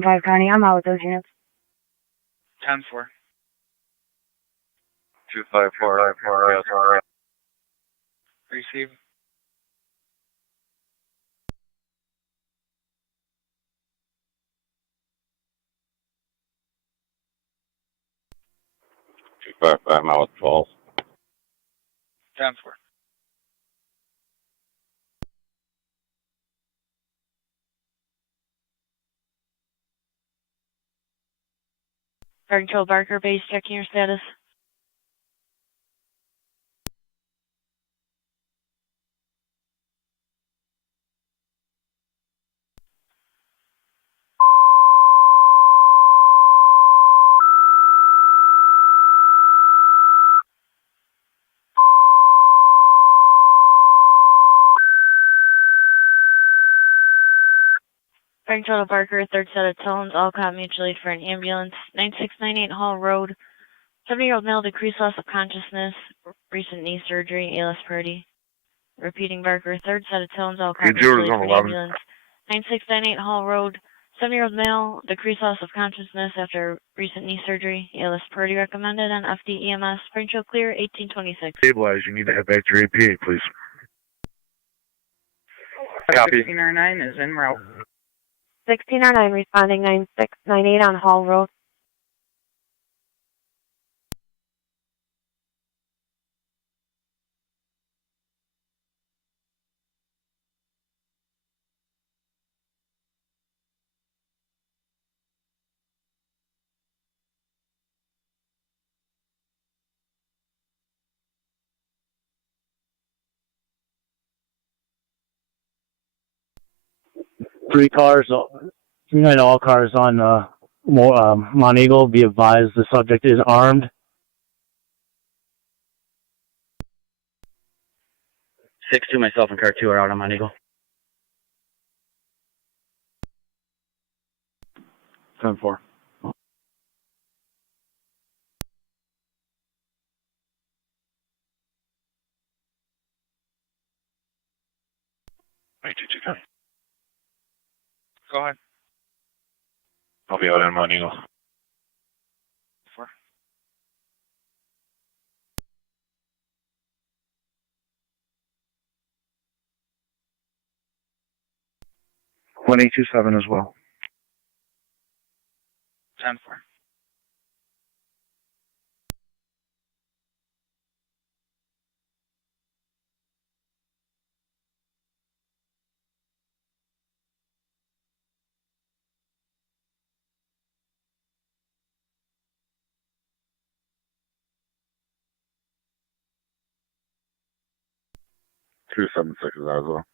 1-5 Connie. I'm out with those units. 10-4. 254. Receive. I'm out with 12. 10-4. Fire Control Barker base, checking your status. Fire Control Barker, third set of tones, all caught mutual aid for an ambulance. 9698 Hall Road. 70-year-old male, decreased loss of consciousness, recent knee surgery, ALS party. Repeating Barker, third set of tones, all caught mutual aid for an ambulance. 9698 Hall Road. 70-year-old male, decreased loss of consciousness after recent knee surgery, ALS party recommended on FD EMS. Fire Control clear, 1826. Stabilize. You need to head back to your APA, please. Copy. 1609 is en route. 1609 responding 9698 on Hall Road. Three night all cars on Mount Eagle. Be advised the subject is armed. 6-2, myself and car 2 are out on Mount Eagle. 10-4. Go ahead. I'll be out on Mount Eagle. 4. One 827 as well. 10-4. Two 7-6 is out as well.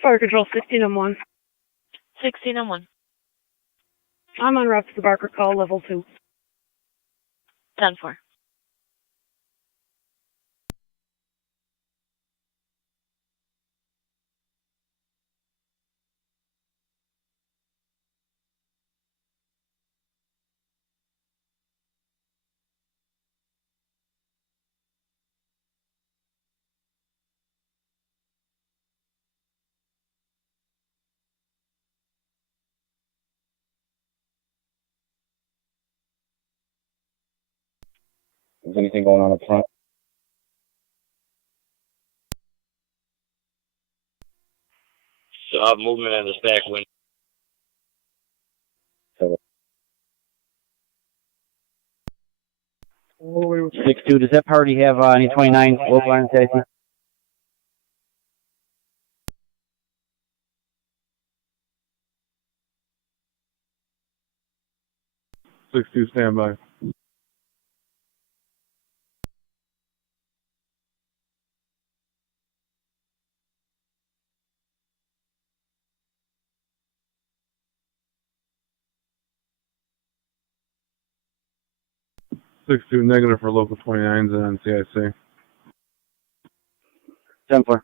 Fire Control 16-1. 16-1. I'm on route to the Barker call, level 2. 10-4. Is anything going on up front? Movement in this back window. 6-2, does that party have any 29 local line safety? 6-2 standby. -2 negative for local 29s and CIC. 10-4.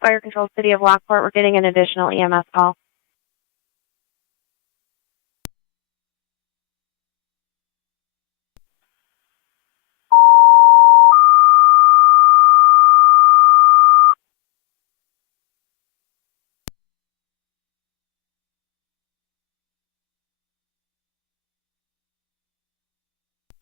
Fire Control, City of Lockport, we're getting an additional EMS call.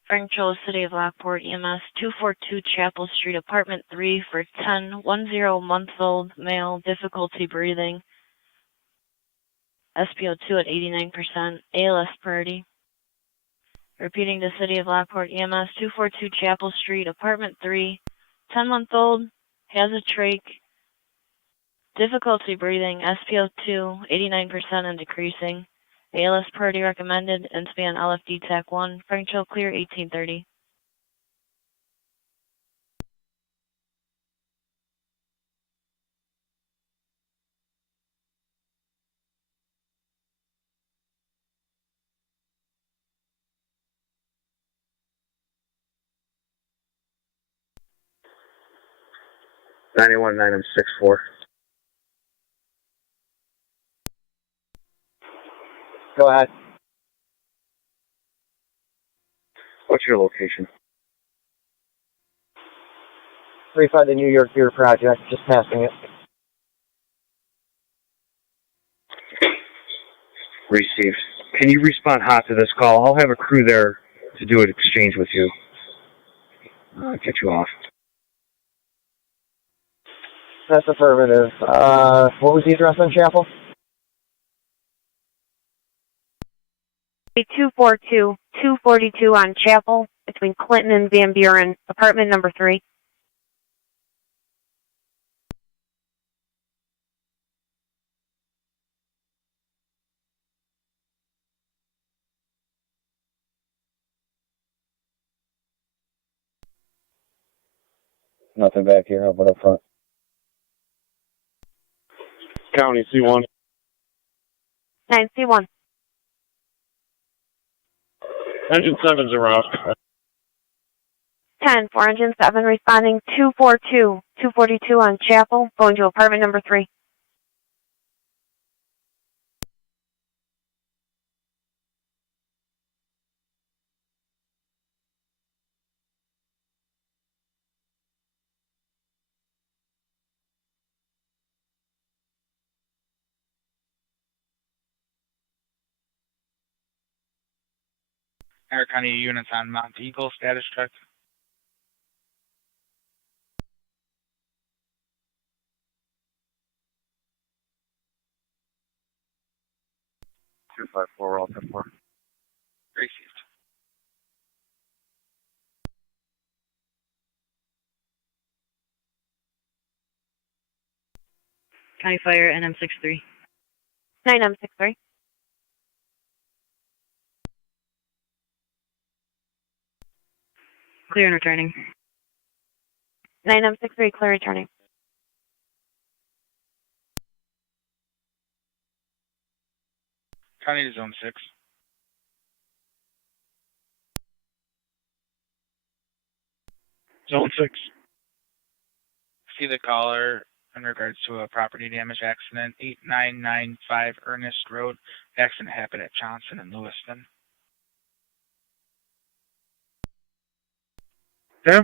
Fire Control, City of Lockport, EMS 242 Chapel Street, Apartment 3 for 10-month-old male, difficulty breathing. SpO2 at 89%, ALS priority. Repeating to City of Lockport, EMS 242 Chapel Street, Apartment 3, 10-month-old, has a trach, difficulty breathing, SpO2 89% and decreasing. ALS priority recommended, Inspan LFD TAC 1, Fire Control clear 1830. Item 64. Go ahead. What's your location? 35 the New York Beer Project, just passing it. Received. Can you respond hot to this call? I'll have a crew there to do an exchange with you. I'll get you off. That's affirmative. What was the address on Chapel? 242 on Chapel, between Clinton and Van Buren, apartment number 3. Nothing back here. How about up front? County C1. 9C1. Engine 7's around. 10 for engine 7, responding 242 on Chapel, going to apartment number 3. Niagara County units on Mount Eagle, status check. Two 5-4, all 10-4. Received. County Fire, NM63. 9M63. Clear and returning. 9M63, clear returning. County to zone 6. Zone 6. See the caller in regards to a property damage accident, 8995 Ernest Road. Accident happened at Johnson and Lewiston. 10-4.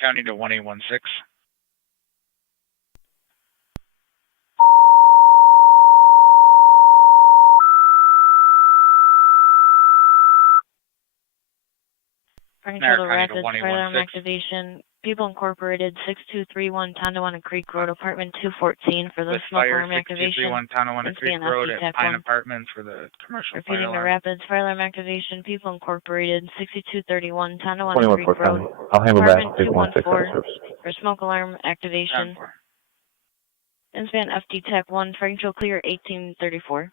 County to 1816. Fire Niagara Control County Rapids, to fire alarm 1816. activation. People Incorporated, 6231 Tonawanda Creek Road, apartment 214 for the With smoke fire, alarm activation. 6231 Tonawanda Creek Inspan Road FD at TAC Pine 1. Apartments for the commercial fire Repeating the alarm. Rapids, fire alarm activation. People Incorporated, 6231 Tonawanda 21 Creek Fort Road, County. I'll handle that. apartment Take 1-6 214 for smoke alarm activation. 10-4. Inspan FD TAC 1, Fire Control clear 1834.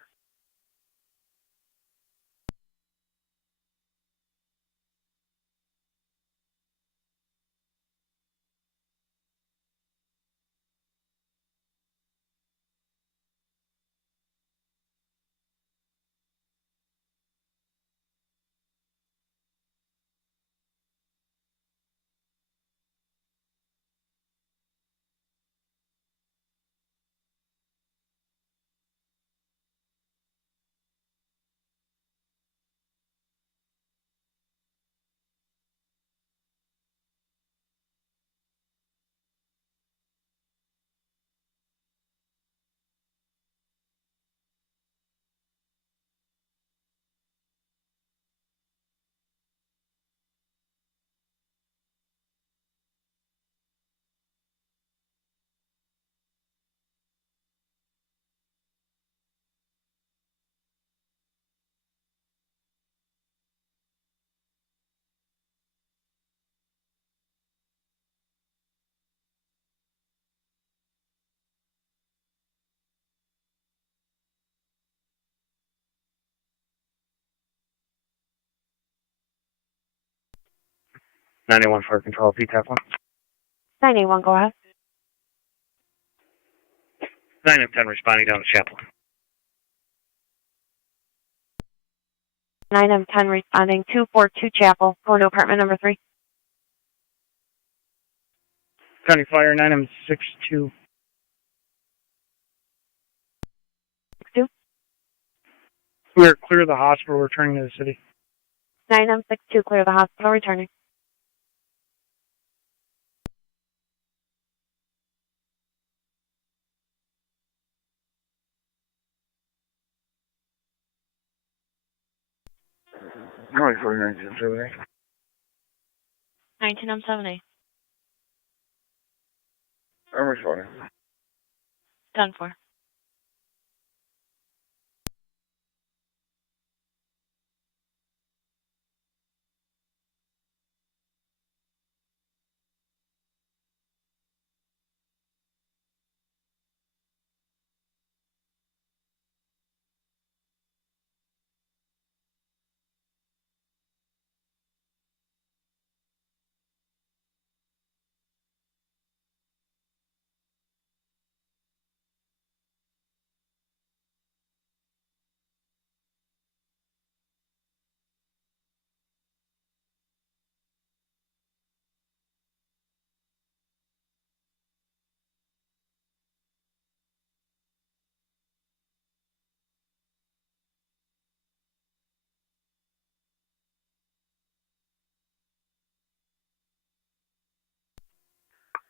981 for control, PTAC 1. 981, go ahead. 9 and 10 responding down to Chapel. 9 and 10 responding, 242 Chapel, going to apartment number 3. County Fire, 9M62. 62. We're clear of the hospital, returning to the city. 9M62, clear the hospital, returning. County 49, 19M70. I'm responding. 10-4.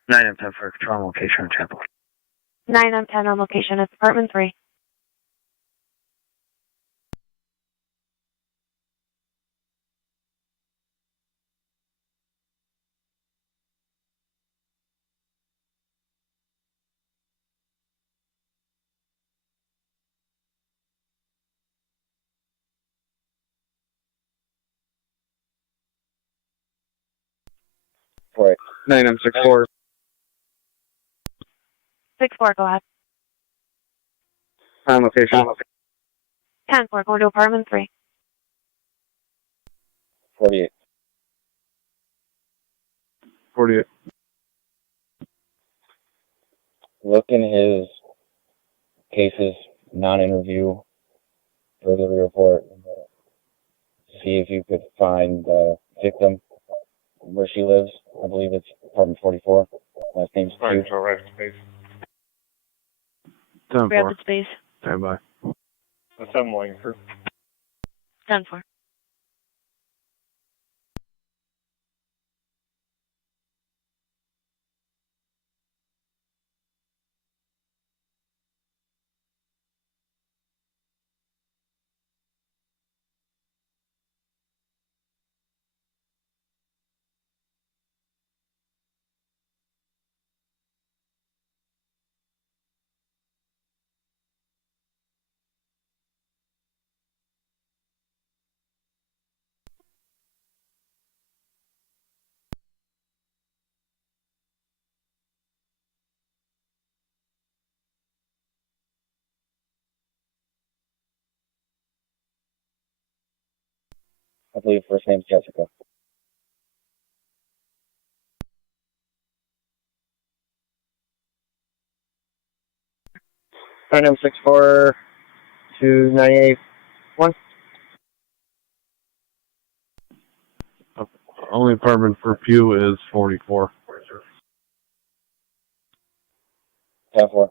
Nine and 10 for control on location in Chapel. 9 and 10 on location, it's apartment 3. Right. 9M64. 64, go ahead. On location. 10-4, going to apartment 3. 48. 48. Look in his cases, non-interview, burglary report. See if you could find the victim where she lives. I believe it's apartment 44. Last name's Q. 10-4. Rapid space. Stand by. Assembling for 10-4. I believe first name's Jessica. Nine 64 to 98. 1. Only apartment for Pew is 44. 10-4.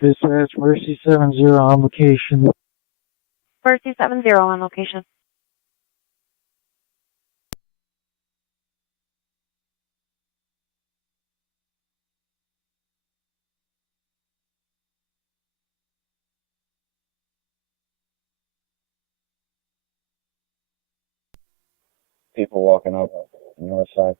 Dispatch, Mercy 70 on location. Mercy 70 on location. People walking up the north side.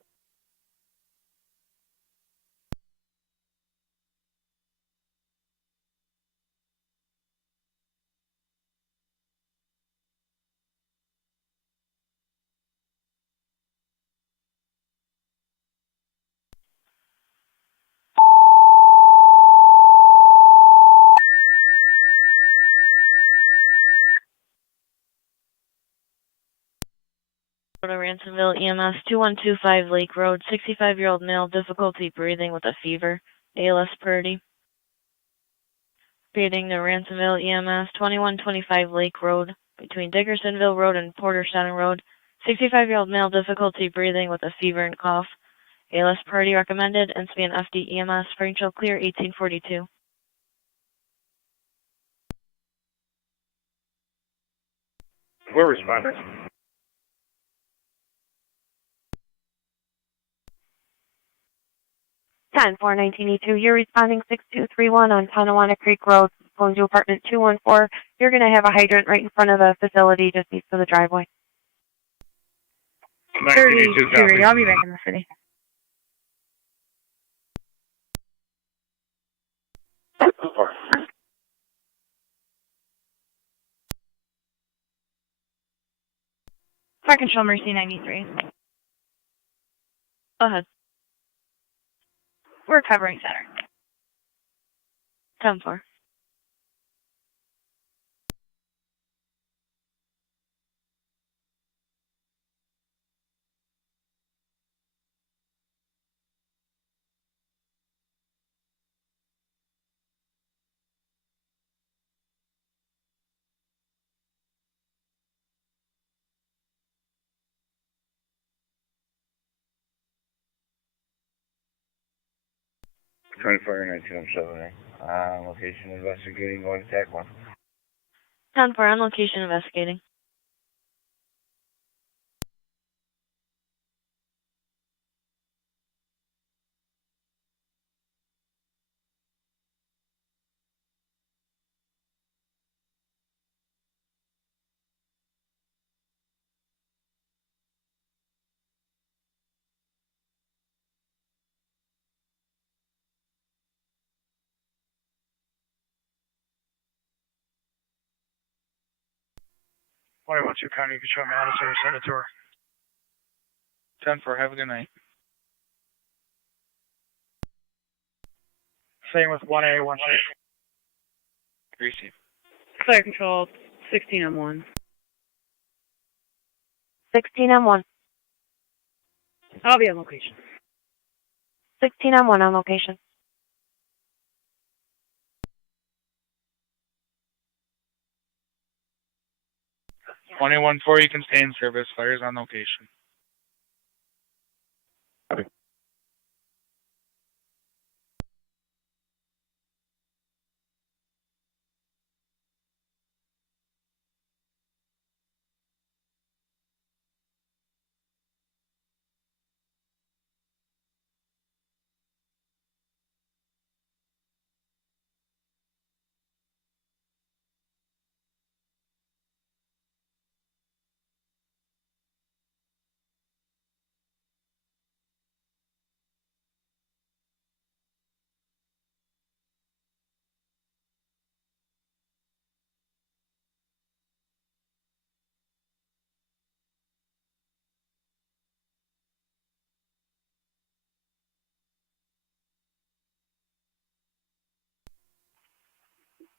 Go to Ransomville EMS 2125 Lake Road, 65-year-old male, difficulty breathing with a fever, ALS Purdy. Repeating to Ransomville EMS 2125 Lake Road, between Dickersonville Road and Porterstown Road, 65-year-old male, difficulty breathing with a fever and cough, ALS Purdy recommended, and SPAN FD EMS, Springfield Clear 1842. We're responding. 10-4-19E2, you're responding 6231 on Tonawanda Creek Road, going to apartment 214. You're going to have a hydrant right in front of the facility just east of the driveway. 32, I'll be back in the city. Fire Control Mercy 93. Go ahead. We're covering center. 10-4. Fire 1907. Location investigating, going to TAC 1. 10-4 on location investigating. Whatever, two county control manager, send it to her. 10-4, have a good night. Same with 1A, 1A. Receive. Fire Control 16M1. 16M1. I'll be on location. 16M1 on location. One 1A14, you can stay in service. Fire's on location.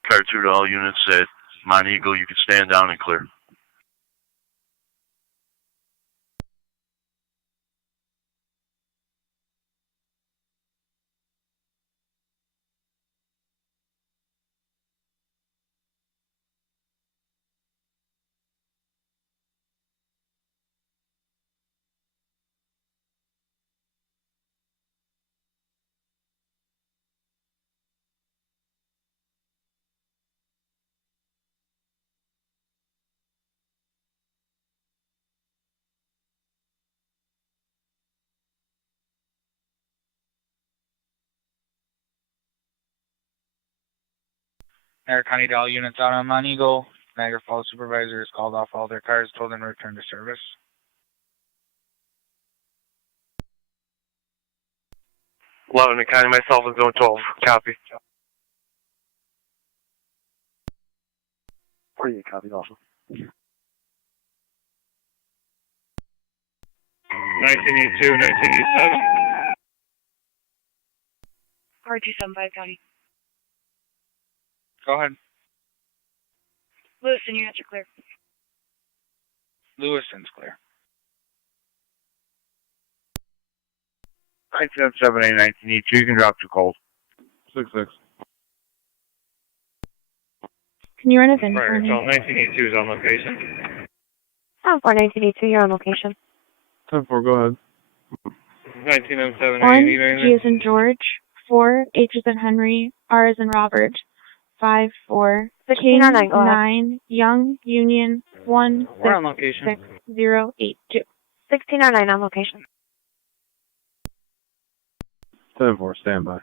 Car 2 to all units at Mount Eagle, you can stand down and clear. Niagara County to all units out on Mount Eagle. Niagara Falls supervisor has called off all their cars, told them to return to service. Lewiston County, myself is zone 12. Copy. Where you copy also? 1982, 1987. R275 County. Go ahead. Lewiston, units are clear. Lewiston's clear. 977A, 1982, you can drop to cold. 6-6. Can you run us in? Right, so 1982 is on location. 10-4, 1982, you're on location. 10-4, go ahead. 1907, 1, 80, G is in George. 4, H is in Henry. R is in Robert. 5, 4, K, 9, Young, Union, 1, We're on location. 6, 0, 8, 2. 1609 on location. 10-4, stand by.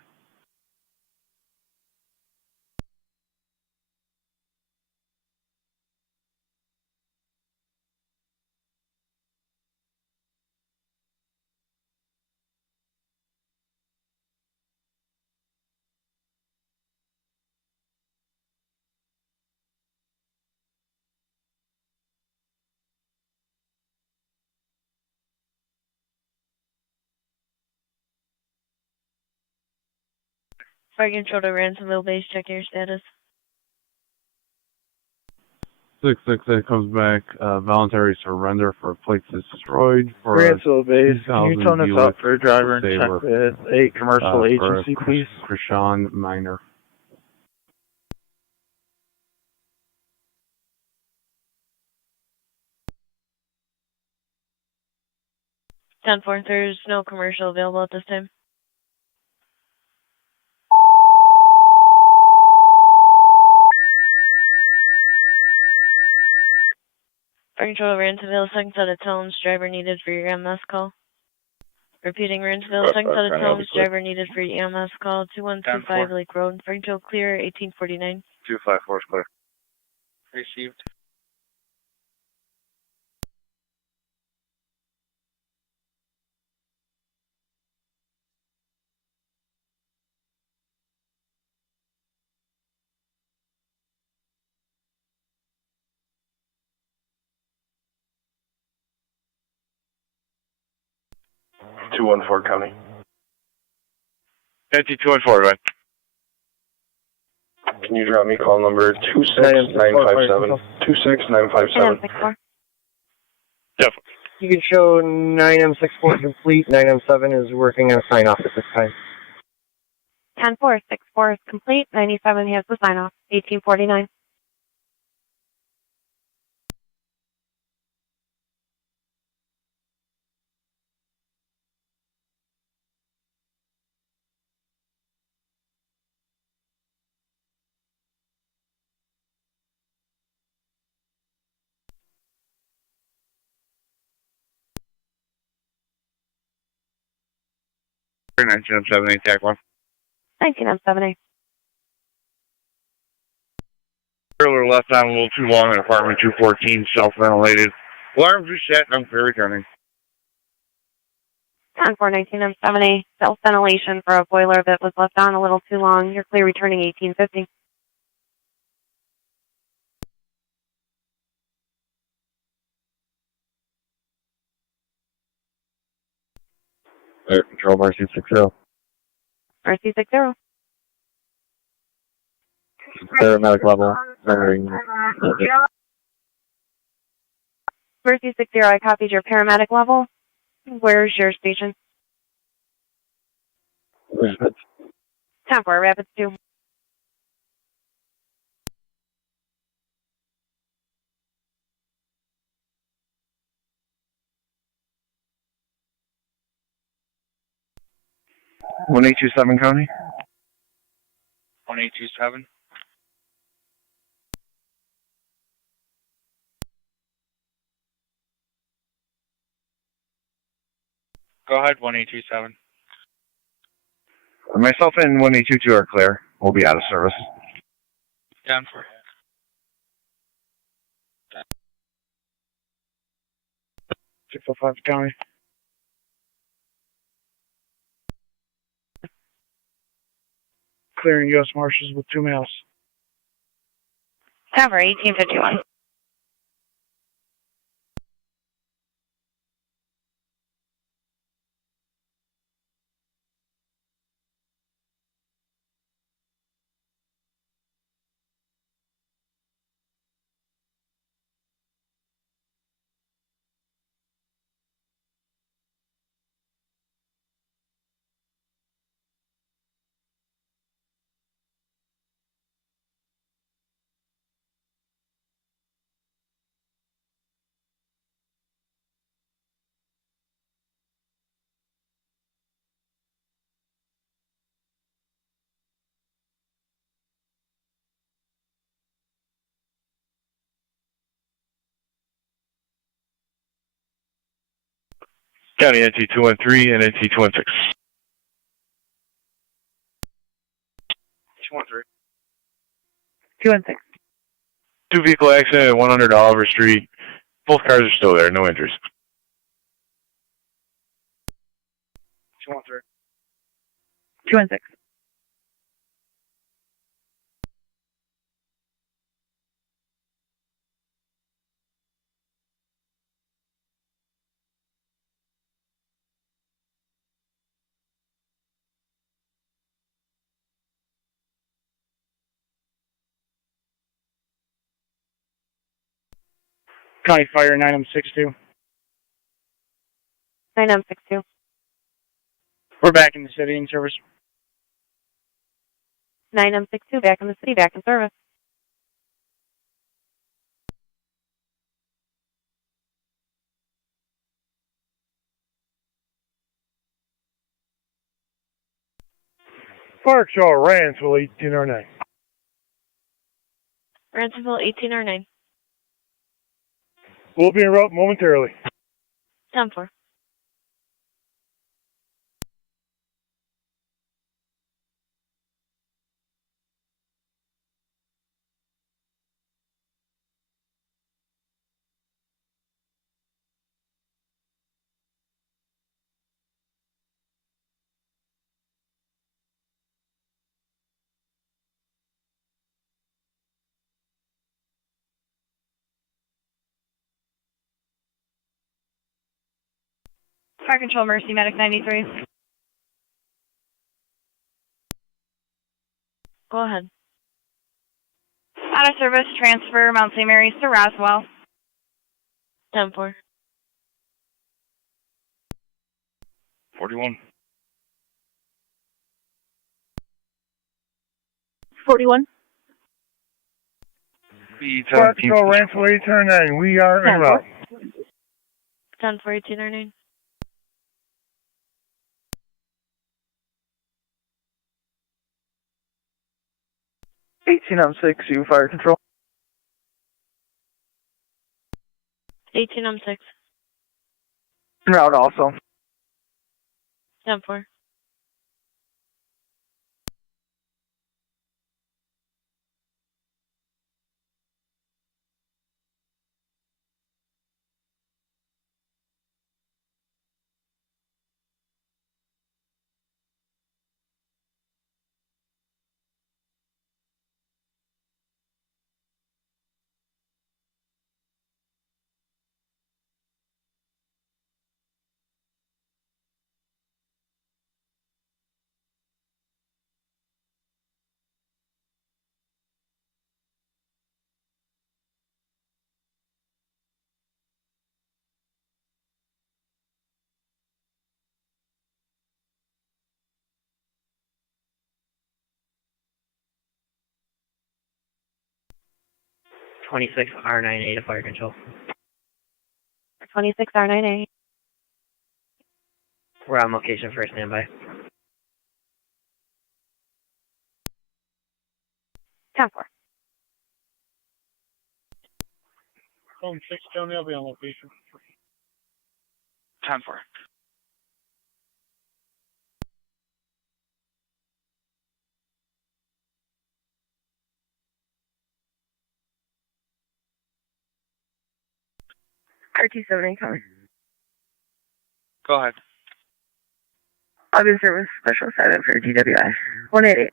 Fire control to Ransomville base, check your status. 6-6, comes back, voluntary surrender for plates destroyed. For Ransomville base, can you tone us up for a driver and check with a commercial agency, please? Krishan Minor. Ten 4, there's no commercial available at this time. Fire control to Ransomville, second set of tones, driver needed for your EMS call. Repeating Ransomville, second set of tones, driver needed for your EMS call, 2125 Lake Road. Fire control clear, 1849. 254 is clear. Received. .214 County. 214, right? Can you drop me call number 26957? 26957. Yep. You can show 9M64 complete. 9M7 is working on a sign off at this time. 10-4, 6-4 is complete. 97 has the sign off. 1849. Sure, 1978, TAC 1. 1907A. Trailer left on a little too long in apartment 214, self-ventilated. Alarms reset, and I'm clear returning. 10-4, 1907A. Self-ventilation for a boiler that was left on a little too long. You're clear returning 1850. Air control, Mercy 60. Mercy 60. Paramedic level, rendering. Mercy 60, I copied your paramedic level. Where's your station? 10-4, Rapids 2. One 827 County. 1827. Go ahead, 1827. Myself and 1822 are clear. We'll be out of service. 10 for. Six oh five County. Clearing U.S. Marshals with 2 males. 10 for 1851. County NT 213 and NT 216. 213. 216. 2 vehicle accident at 100 Oliver Street. Both cars are still there, no injuries. 213. 216. County Fire 9M62. 9M62. We're back in the city in service. 9M62, back in the city, back in service. Parkshaw, Ransville 1809. Ransomville 1809. We'll be en route momentarily. 10 for. Fire Control, Mercy, Medic 93. Go ahead. Out of service, transfer Mount St. Mary's to Roswell. 10 for. 41. 41. Parkshaw, Ransville 1809. We are en route. 10 for 1809. 1806, you Fire Control. 1806. En route also. 10 for. 26 R98 to Fire Control. 26 R98. We're on location for standby. 10 for. 6 County, I'll be on location. 10 for. RT-7 incoming. Go ahead. I'll be in service special assignment for DWI. 188.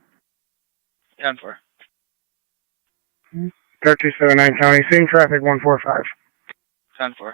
10-4. RT-79 County, same traffic 145. 10-4.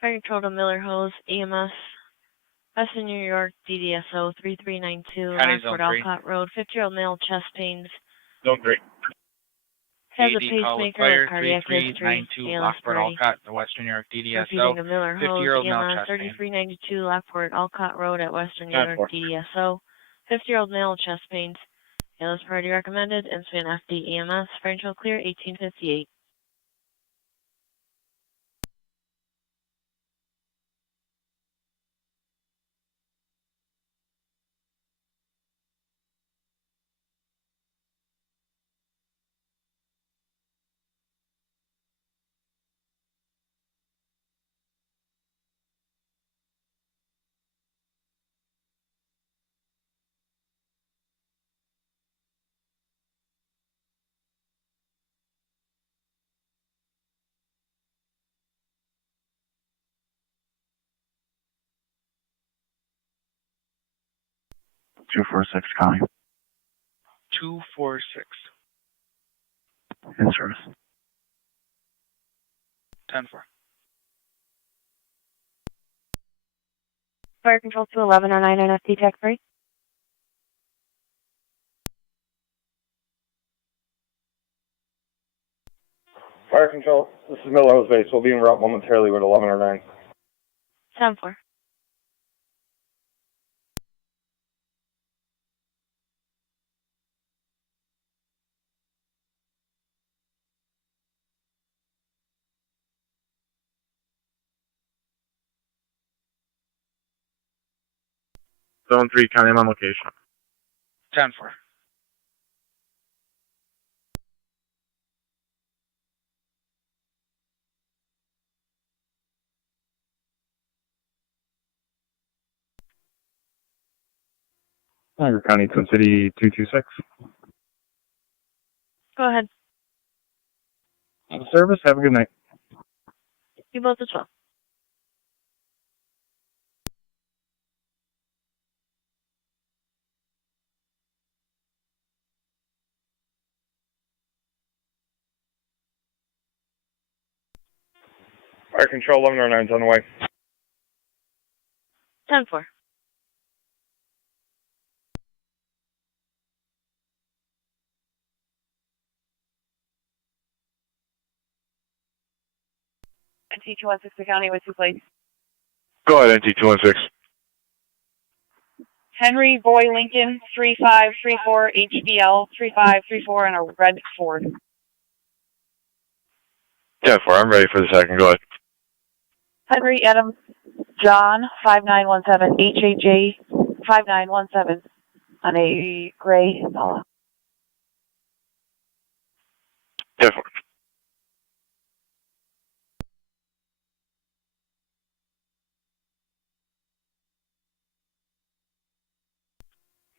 Fire control to Miller Hose, EMS, Western New York, DDSO 3392, Lockport, Alcott Road, 50-year-old male, chest pains. Zone 3. Has a AD call with pacemaker fire, with cardiac history, 3392, ALS Lockport, party. Alcott, the Western New York DDSO, Repeating to Miller Hose, 50-year-old male EMS, chest pain. 3392, Lockport, Alcott Road at Western New York, 10-4. DDSO, 50-year-old male, chest pains, ALS party recommended, Inspan FD EMS, fire control clear, 1858. Two four six County. 246. In service. 10-4. Fire control to 1109 NFC tech 3. Fire control, this is Miller Hose Base. We'll be en route momentarily with 1109. 10-4. Zone 3, County, I'm on location. 10-4. Niagara County, Twin City 226. Go ahead. Service, have a good night. You both as well. Fire control, 1109's on the way. 10-4. NT216 County with 2 plates. Go ahead, NT216. Henry Boy Lincoln 3534 HBL 3534 and a red Ford. 10-4, I'm ready for the second. Go ahead. Henry Adams John 5917 HAJ 5917 on a gray Impala. 10-4.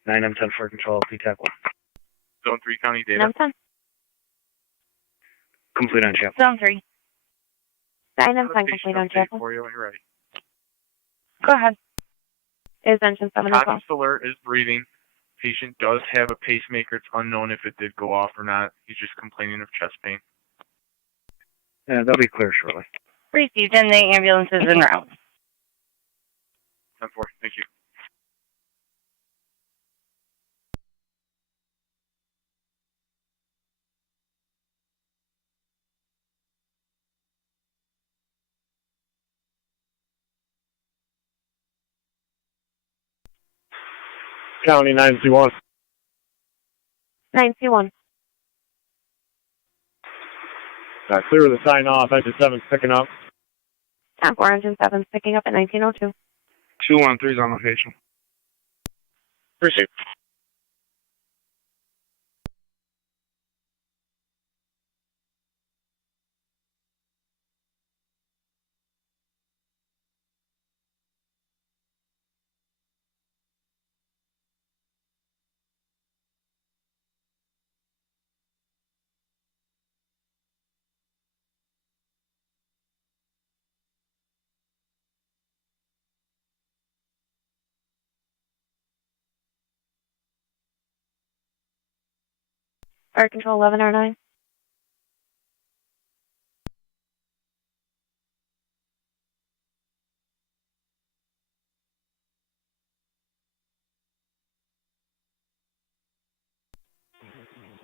Nine M10 for control, TAC 1. Zone 3, County data. 9M10. Complete on chapel. Zone 3. 9M10 complete on chapel. For you when you're ready. Go ahead. Is engine 7 as well? Conscious alert is breathing. Patient does have a pacemaker. It's unknown if it did go off or not. He's just complaining of chest pain. Yeah, they'll be clear shortly. Received, and the ambulance is en route. 10-4, thank you. County 921. 921. Clear the sign off. Engine 7's picking up. 10-4, engine 7's picking up at 1902. 213's on location. Appreciate it. Fire control 1109.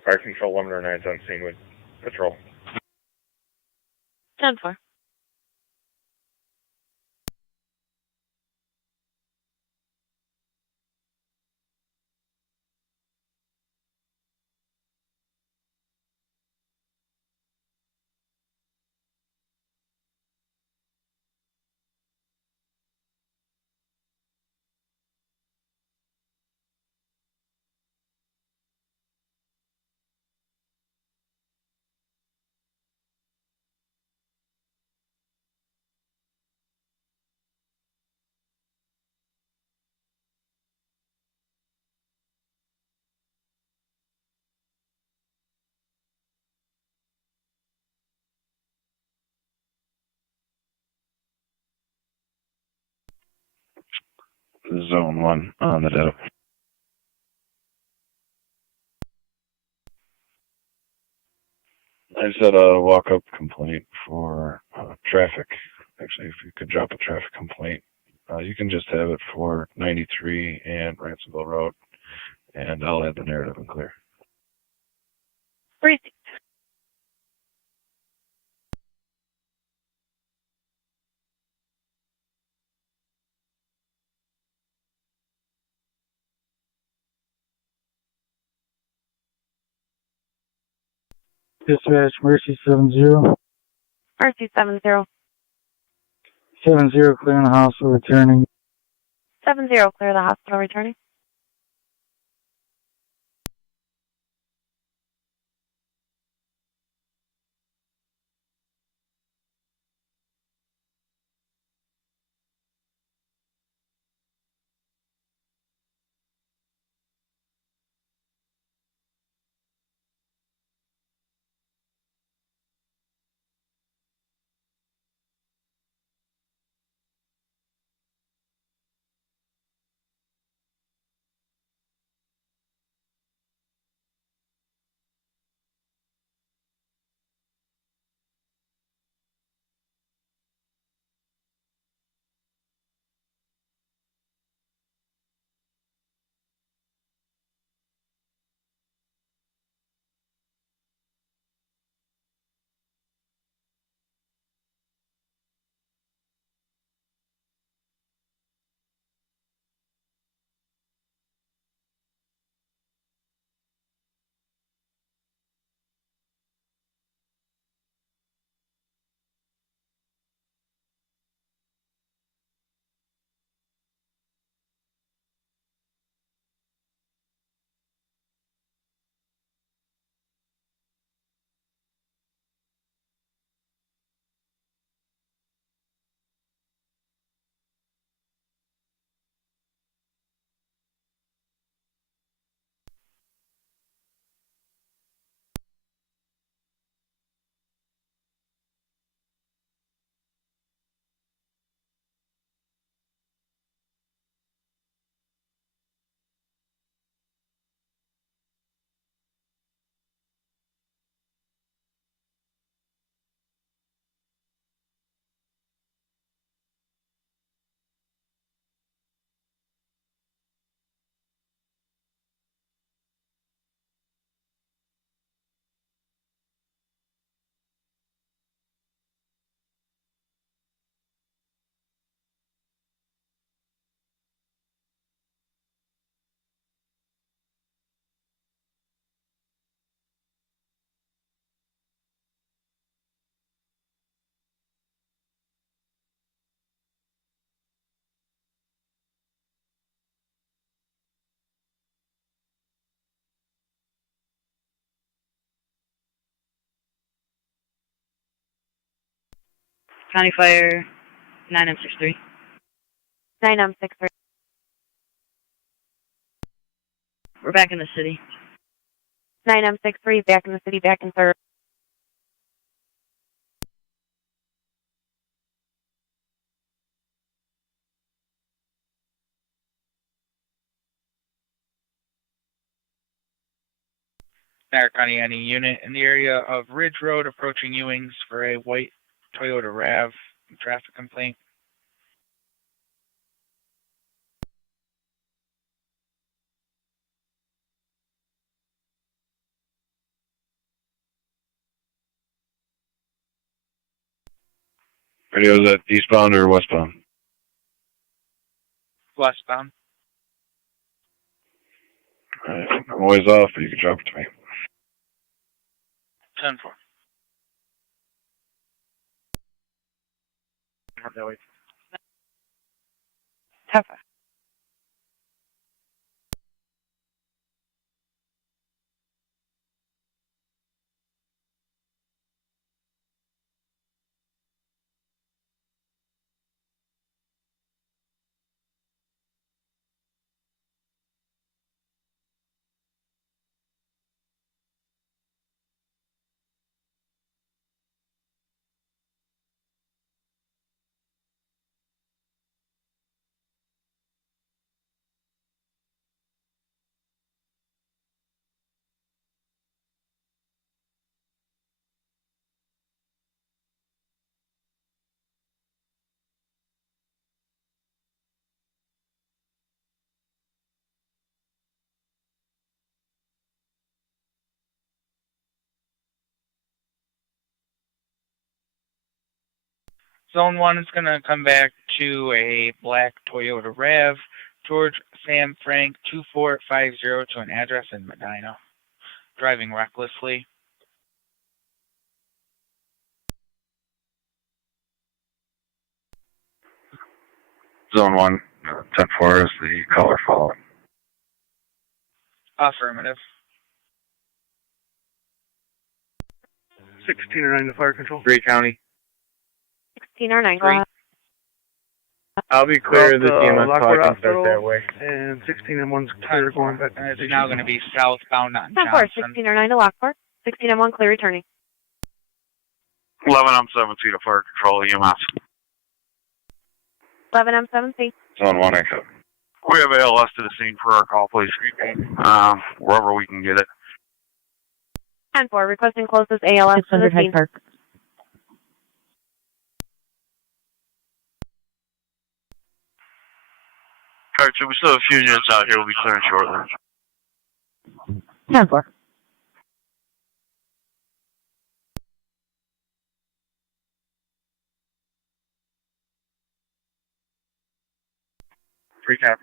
Fire control 1109's on scene with patrol. 10-4. Zone 1 on the ditto. I just had a walk-up complaint for traffic. Actually, if you could drop a traffic complaint, you can just have it for 93 and Ransomville Road, and I'll add the narrative and clear. Received. Dispatch, Mercy 70. Mercy 70. 70, clearing the hospital, returning. 70, clear the hospital, returning. County Fire, 9M63. 9M63. We're back in the city. 9M63, back in the city, back in third. Niagara County, any unit in the area of Ridge Road approaching Ewing's for a white Toyota RAV traffic complaint. Radio, is that eastbound or westbound? Westbound. Alright, I'm always off, but you can drop it to me. 10-4. That way. Tough. Zone 1 is going to come back to a black Toyota RAV, George Sam Frank 2450 to an address in Medina, driving recklessly. Zone 1, 10-4 is the caller following. Affirmative. 1609 to fire control. 3 County. 1609, go ahead. I'll be clear this EMS Lockport call can Hospital, start that way. and 16-1's clear going back. And it's now going to be southbound on 10-4, Johnson. 1609 to Lockport. 16M1, clear returning. 11, I'm 17 to fire control EMS. 11M7C. Zone 1, accept. We have ALS to the scene for our call, please. Wherever we can get it. 10-4, requesting closest ALS to the scene. Park. Alright, so we still have a few units out here. We'll be clearing shortly. 10-4. Recap.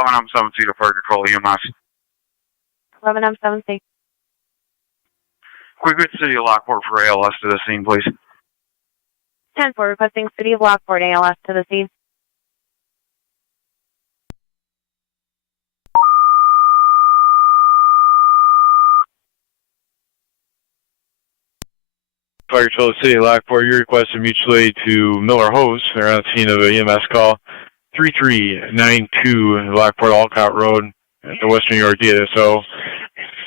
I'm 17 to fire control EMS. 11M7C. Quick good City of Lockport for ALS to the scene, please. 10-4, requesting City of Lockport ALS to the scene. Fire Control City of Lockport, you requested mutual aid to Miller Hose. They're on the scene of an EMS call. 3392 Lockport Alcott Road at the Western New York DSO.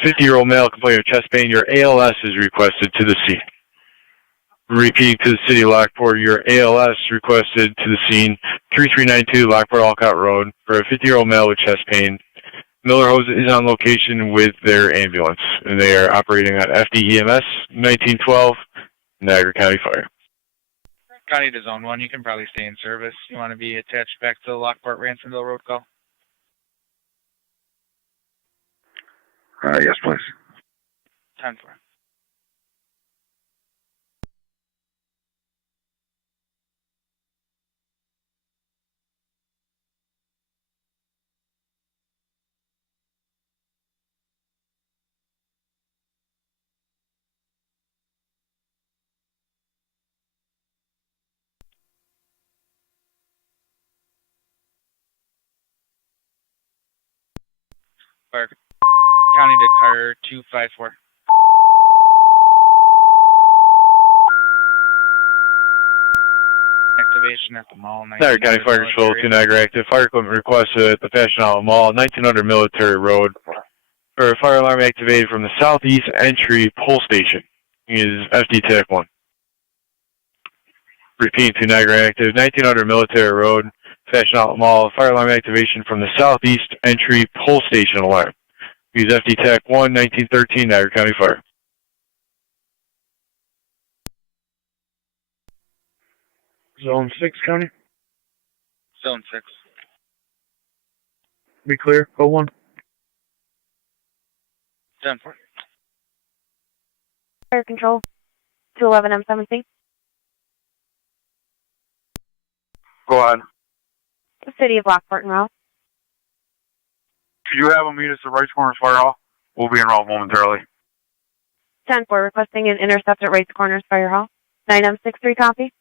50-year-old male complaining of chest pain. Your ALS is requested to the scene. Repeating to the City of Lockport, your ALS requested to the scene. 3392 Lockport Alcott Road for a 50-year-old male with chest pain. Miller Hose is on location with their ambulance, and they are operating on FDEMS 1912 Niagara County Fire. County to Zone 1, you can probably stay in service. You want to be attached back to the Lockport Ransomville Road call? Yes, please. 10-4. Fire County to car 254. Activation at the mall. Niagara County Fire Control to Niagara Active. Fire equipment requested at the Fashion Outlet Mall, 1900 Military Road. For a fire alarm activated from the southeast entry pole station. Is FD TAC 1. Repeat to Niagara Active, 1900 Military Road, Fashion Outlet Mall. Fire alarm activation from the southeast entry pole station alarm. Use FD TAC 1, 1913 Niagara County Fire. Zone 6, County. Zone 6. Be clear. Go 1. 10-4. Fire control, 211 M17. Go on. The city of Lockport and route. Could you have them meet us at Rice Corners Fire Hall? We'll be en route momentarily. 10-4, requesting an intercept at Rice Corners Fire Hall. 9M63, copy.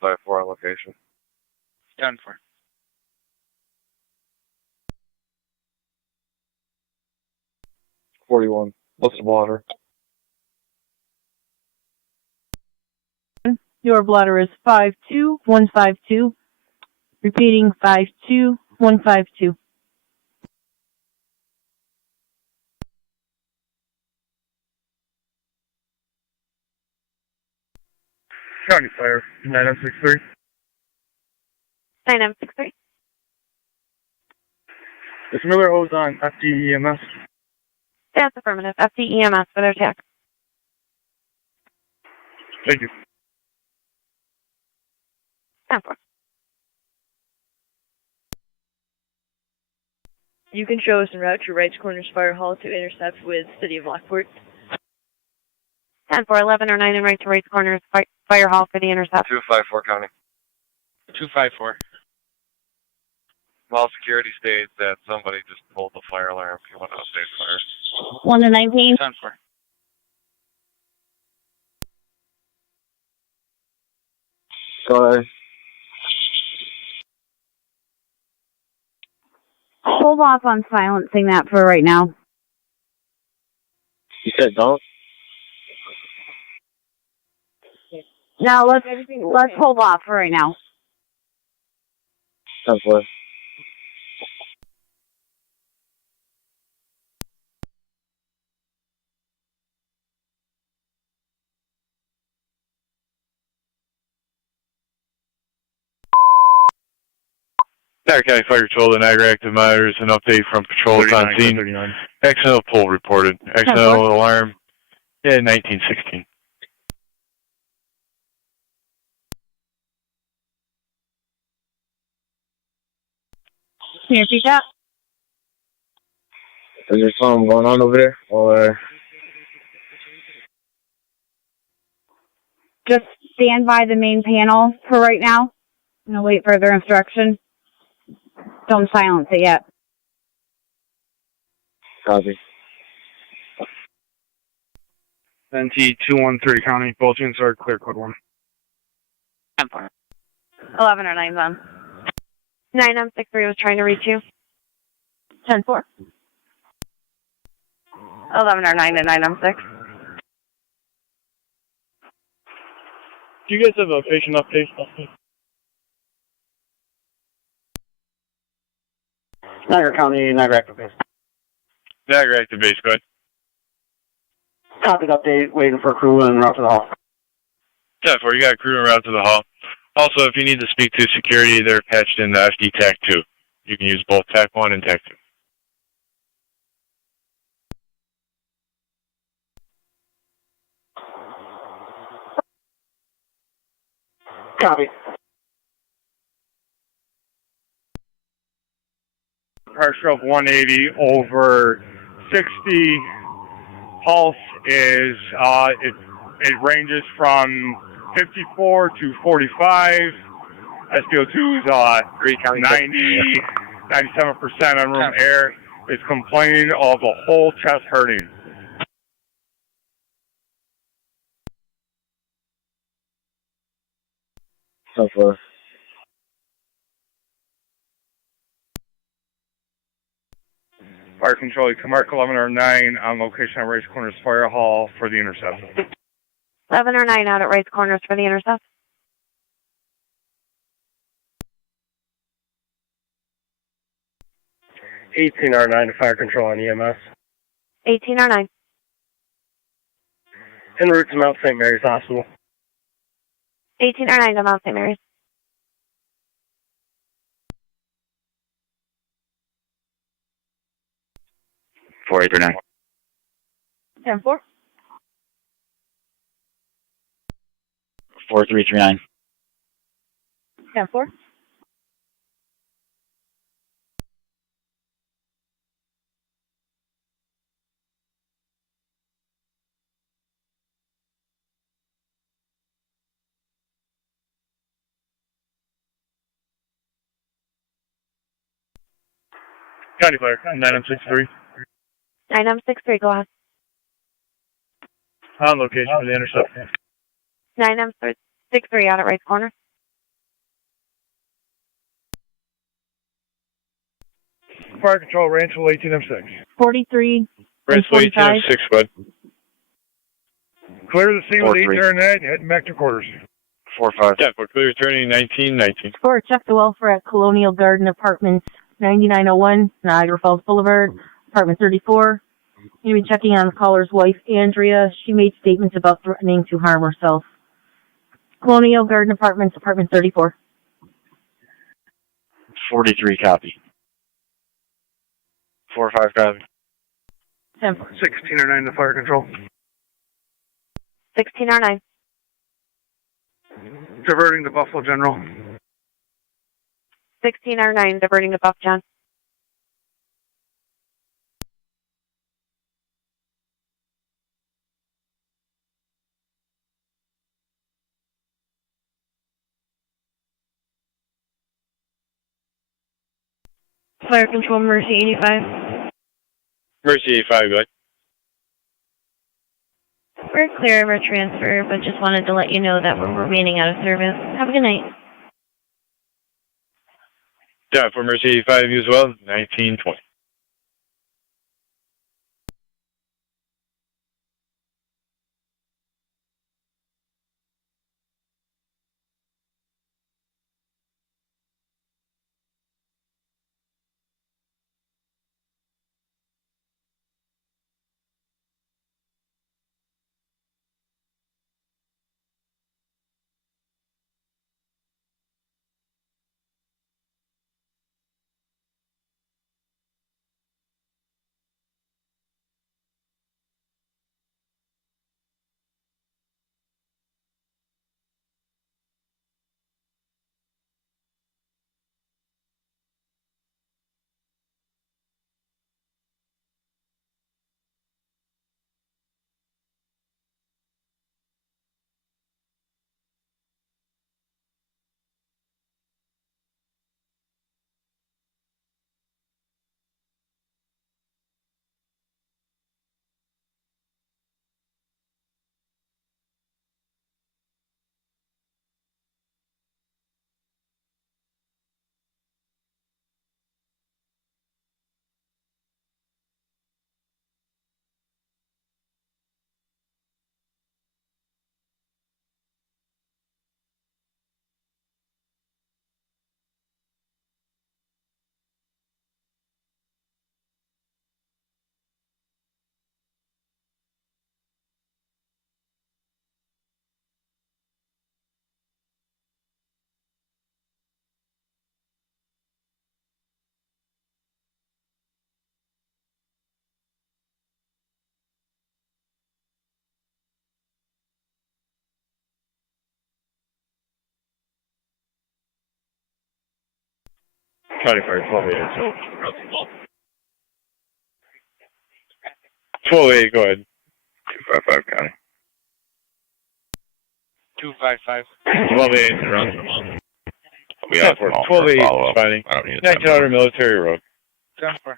Flight 4 on location. 10-4. What's the blotter? Your blotter is 52152. Repeating 52152. County Fire, 9M63. 9M63. Is Miller Hose on FDEMS? That's affirmative. FDEMS for their attack. Thank you. 10-4. You can show us en route to Rice Corners Fire Hall to intercept with City of Lockport. 10-4, 11 or 9 and right to Rice Corners Fire Hall for the intercept. 254 County. 254. Mall security states that somebody just pulled the fire alarm. If you want to update fire. 1 to 19. 10-4. Sorry. Hold off on silencing that for right now. You said don't? No, let's hold off for right now. 10-4. Niagara County Fire Patrol, the Niagara Active monitors, an update from patrols on scene. Accidental pull reported. Accidental alarm, 1916. Can you repeat that? Is there something going on over there? Or Just stand by the main panel for right now. I'm going to wait further instruction. Don't silence it yet. copy? NT 213 County, both units are clear, code 1. 10-4. 11 or 9's on. 9M63 was trying to reach you. 10-4. 11 or 9 to 9M6. Do you guys have a patient update? Niagara County, Niagara Active Base. Niagara Active Base, go ahead. Copy update, waiting for crew en route to the hall. 10-4, you got a crew en route to the hall. Also, if you need to speak to security, they're patched in the FD TAC 2. You can use both TAC 1 and TAC 2. Copy. pressure of 180 over 60. Pulse is, it ranges from 54 to 45. SpO2 is 90, 97% on room air. Is complaining of a whole chest hurting. So far. Fire control, you can mark 11 or 9 on location at Race Corners Fire Hall for the intercept. 11 or 9 out at Rice Corners for the intercept. R9 to fire control on EMS. 18 or 9. En route to Mount St. Mary's Hospital. 18 or 9 to Mount St. Mary's. Four eight or 9. 10-4. 4339. 10-4. County Fire, 9M63. 9M63, go ahead. On location for the intercept. 9M63 out at Rice Corner. Fire control, Rancho 18M6. 43. Rancho 18M6, bud. Clear the scene with 4-3. 809, heading back to quarters. 4-5. Yeah, for clear returning 1919. Score, check the welfare at Colonial Garden Apartments, 9901, Niagara Falls Boulevard, apartment 34. You'll be checking on the caller's wife, Andrea. She made statements about threatening to harm herself. Colonial Garden Apartments, apartment 34. 43 copy. 4-5 copy. 10. 16 or 9 to fire control. 16 or 9. Diverting to Buffalo General. 16 or 9, diverting to Buff John. Fire control, Mercy 85. Mercy 85, bud. We're clear of our transfer, but just wanted to let you know that we're remaining out of service. Have a good night. Yeah, for Mercy 85 you as well, 1920. County Fire 12-8. 12-8, go ahead. 255 County. 255. 12-8, around. We have 12-8, fighting. 1900 Military Road. 10-4.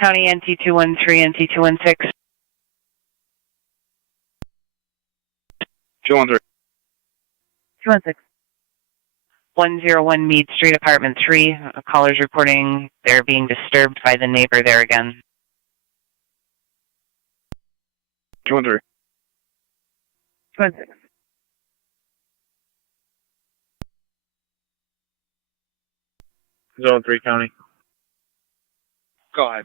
County NT213, NT216. 213. 216. 101 Mead Street, Apartment 3. A caller's reporting they're being disturbed by the neighbor there again. 213. 216. Zone 3 County. Go ahead.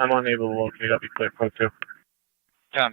I'm unable to locate. I'll be clear code 2. 10-4.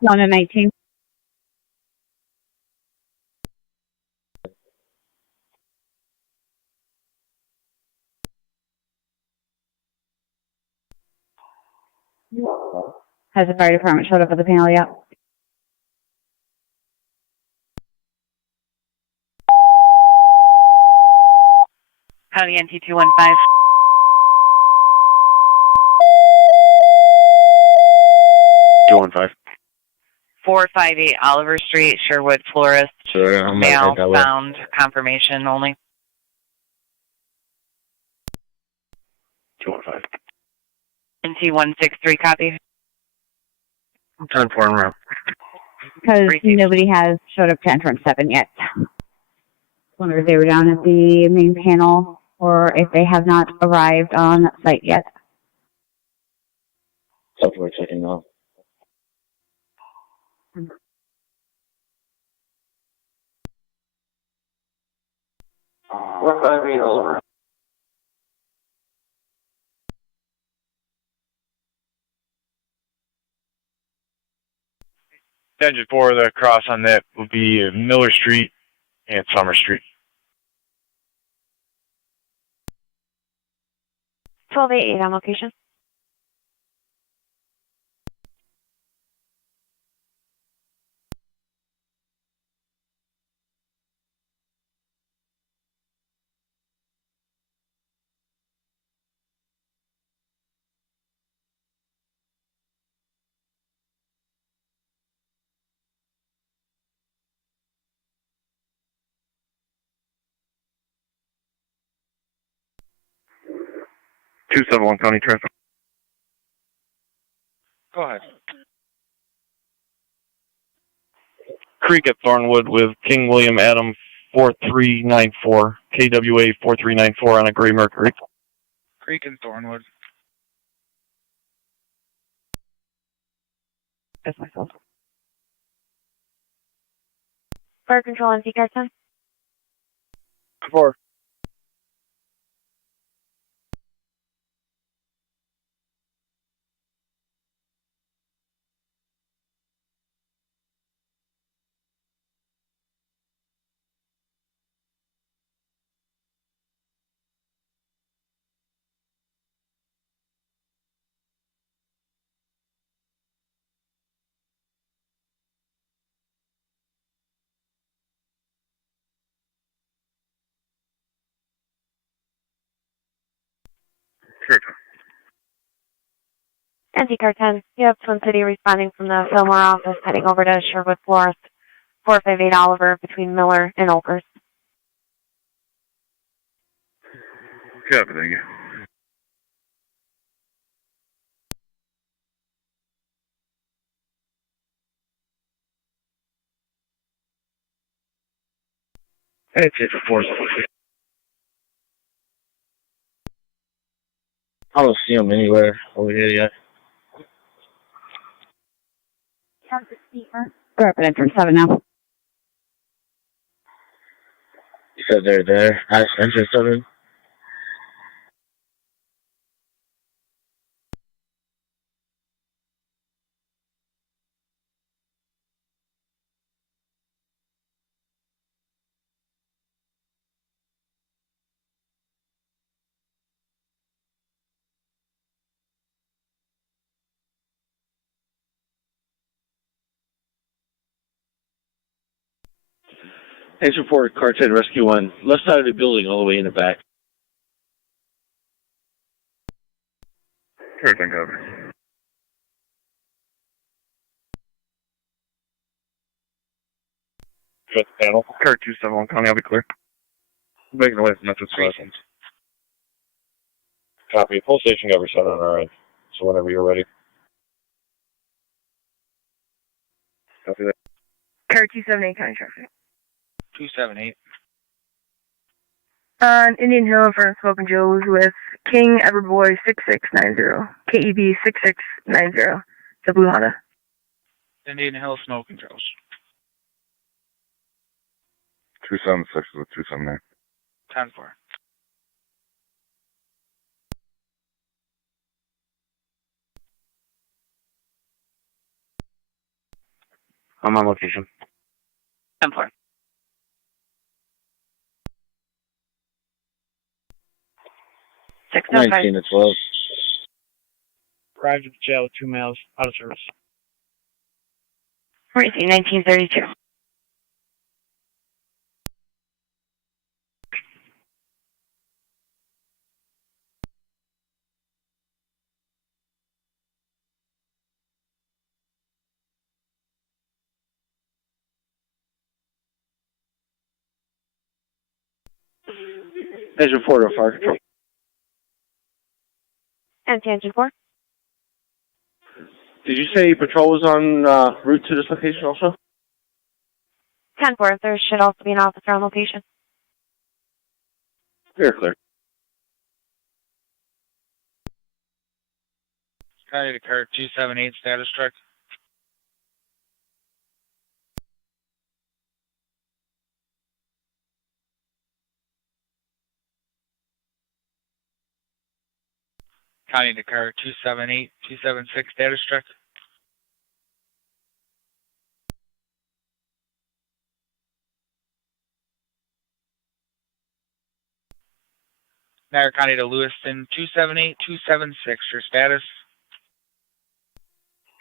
One and 19. Has the fire department showed up at the panel yet? County NT215. 215. 458 Oliver Street, Sherwood Florist. Sure, I'm Mail right that way. found confirmation only. 215. NT163 copy. 10-4 en route. Because nobody has showed up to entrance 7 yet. Wonder if they were down at the main panel or if they have not arrived on site yet. That's what we're checking now. We're 5-8 over. Engine 4, the cross on that would be Miller Street and Summer Street. 1288 on location. Two 271 County Traffic. Go ahead. Creek at Thornwood with King William Adam 4394, KWA 4394 on a Gray Mercury. Creek and Thornwood. That's myself. Fire control NC car 10. 4. NC car 10. You have Twin City responding from the Fillmore office heading over to Sherwood Florist. 458 Oliver between Miller and Olkers. Copy, thank you. Hey, it's it for 4. I don't see them anywhere over here yet. We're up at entrance 7 now. You said they're there. I entered 7. Engine 4, car 10, rescue 1. Left side of the building, all the way in the back. Sure, thank you. Fifth panel. Car 271 County, I'll be clear. Making away from Metro Station. Copy. Full station cover 7 on our end. So whenever you're ready. Copy that. Car 278 County Traffic. 278. On Indian Hill in front of Smoke and Joe's with King Everboy 6690. KEB 6690. The Blue Honda. Indian Hill Smoke and Joe's. 276 with 279. 10-4. I'm on location. 10-4. Six no 19 to 12. Arrived at the jail with 2 males out of service. Racing 1932. Engine 4 to fire control. And Tangent 4. Did you say patrol was on route to this location also? 10-4, there should also be an officer on location. Clear, clear. County to car 278 status check. County to car 278, 276 status check. Niagara County to Lewiston 278, 276, your status.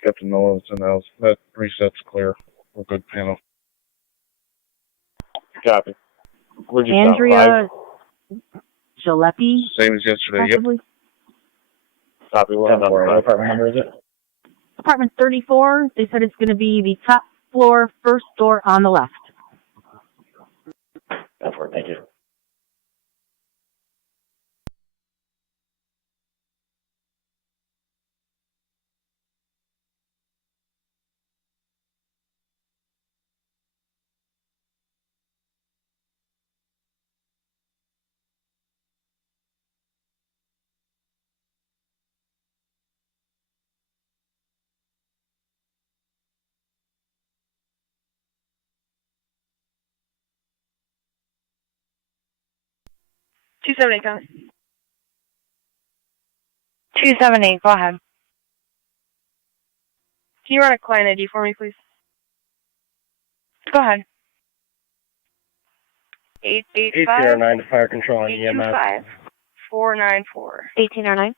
Captain Noah, it's in house. That reset's clear. We're good, panel. Copy. Where'd you stop? Andrea Jalopy, Same as yesterday, possibly? yep. Copy, what apartment number is it? Apartment 34. They said it's going to be the top floor, first door on the left. That's where, thank you. County. 278, go ahead. Can you run a client ID for me, please? Go ahead. 885 809 to fire control on EMS. 494. 1809.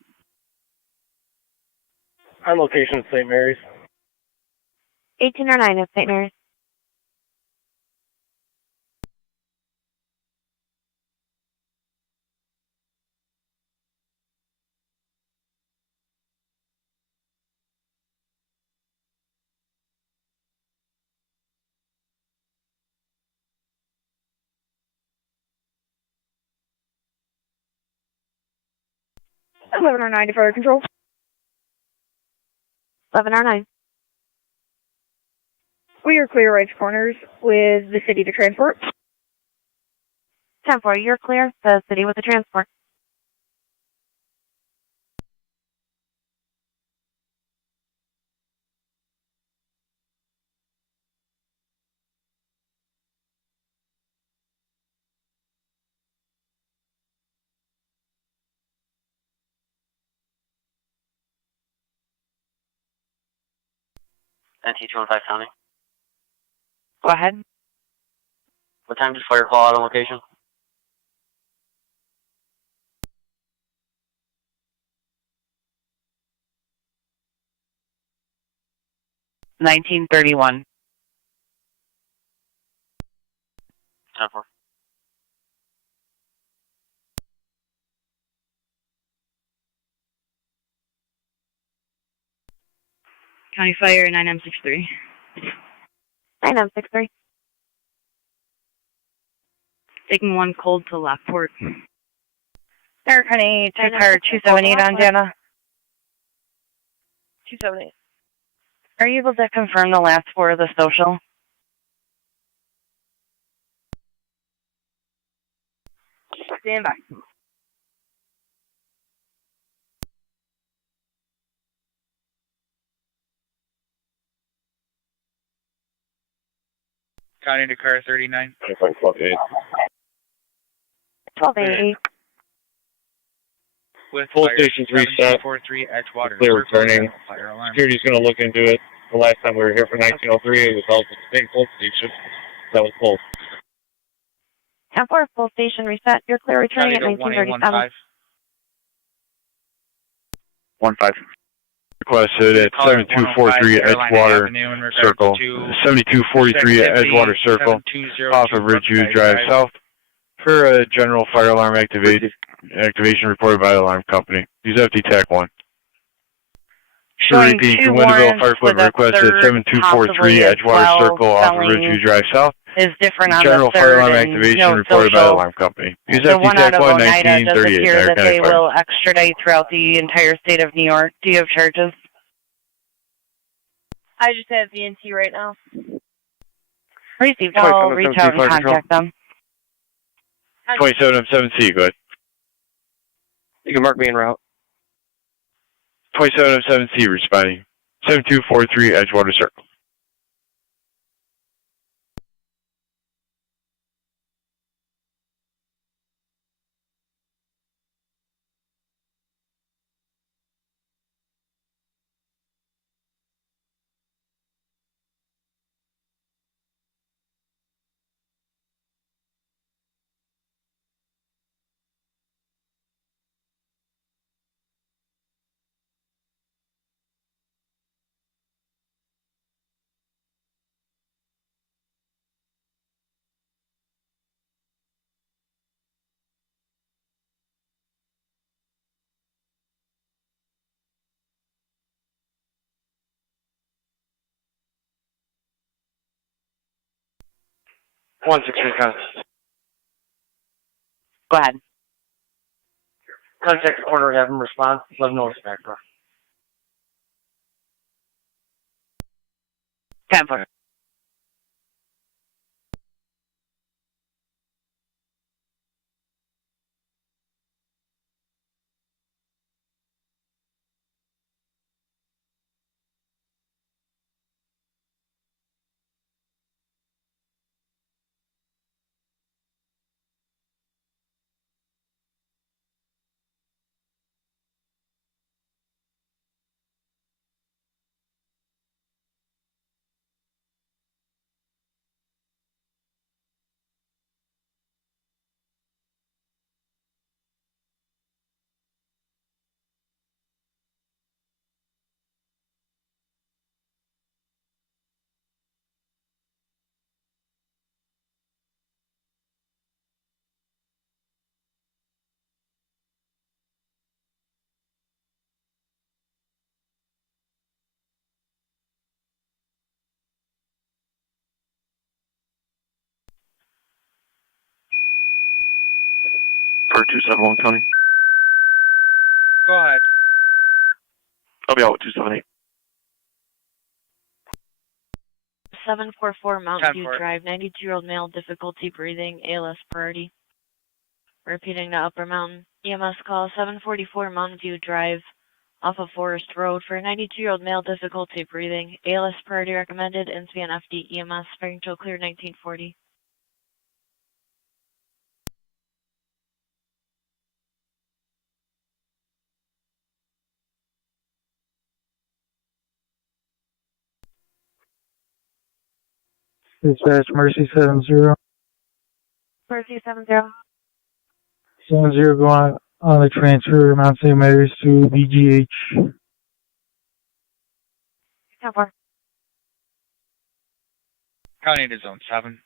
On location at St. Mary's. 1809 at St. Mary's. And 1109 to fire control. 1109. We are clear right corners with the city to transport. 10-4, you're clear. The city with the transport. NT-215 County. Go ahead. What time did fire call out on location? $19.31. 10-4. County Fire 9M63. 9M63. Taking one cold to Lockport. Niagara County, take car 278 on Dana. 278. Are you able to confirm the last four of the social? Stand by. County to car 39. 1288. With Full fire station's reset. 7243 Edgewater. Clear Circle, returning. fire alarm. Security's going to look into it. The last time we were here for 1903, it was also the same full station. That was full. 10-4, full station reset. You're clear returning at County to 1937. 1815. 15. Requested at 7243 Edgewater Circle. 7243 Edgewater Circle, off of Ridgeview Drive South, for a general fire alarm activation reported by the alarm company. Use FD TAC 1. Repeating from Winterville, fire equipment requested at 7243 Edgewater Circle, off of Ridgeview Drive South, is different on General the fire 3rd alarm and activation no reported by the social. alarm company. Use The one out FD-TAC of 1 Oneida does 1938 appear that Niagara they County Fire. will extradite throughout the entire state of New York. Do you have charges? I just have VNT right now. Received. I'll reach out and contact them. 27M7C, go ahead. You can mark me en route. 27M7C responding. 7243 Edgewater Circle. One 6-3 count. Go ahead. Contact the corner, have him respond. Let him know it's back, bro. 10-4. For 271 County. Go ahead. I'll be out with 278. 744 Mountain View 10-4. Drive, 92-year-old male, difficulty breathing, ALS priority. Repeating the Upper Mountain. EMS call 744 Mountain View Drive off of Forest Road for a 92-year-old male, difficulty breathing, ALS priority recommended, NCN FD EMS, firing till clear 1940. Dispatch Mercy 70. Mercy 70. 70 going on the transfer Mount St. Mary's to BGH. 10-4. County to zone 7.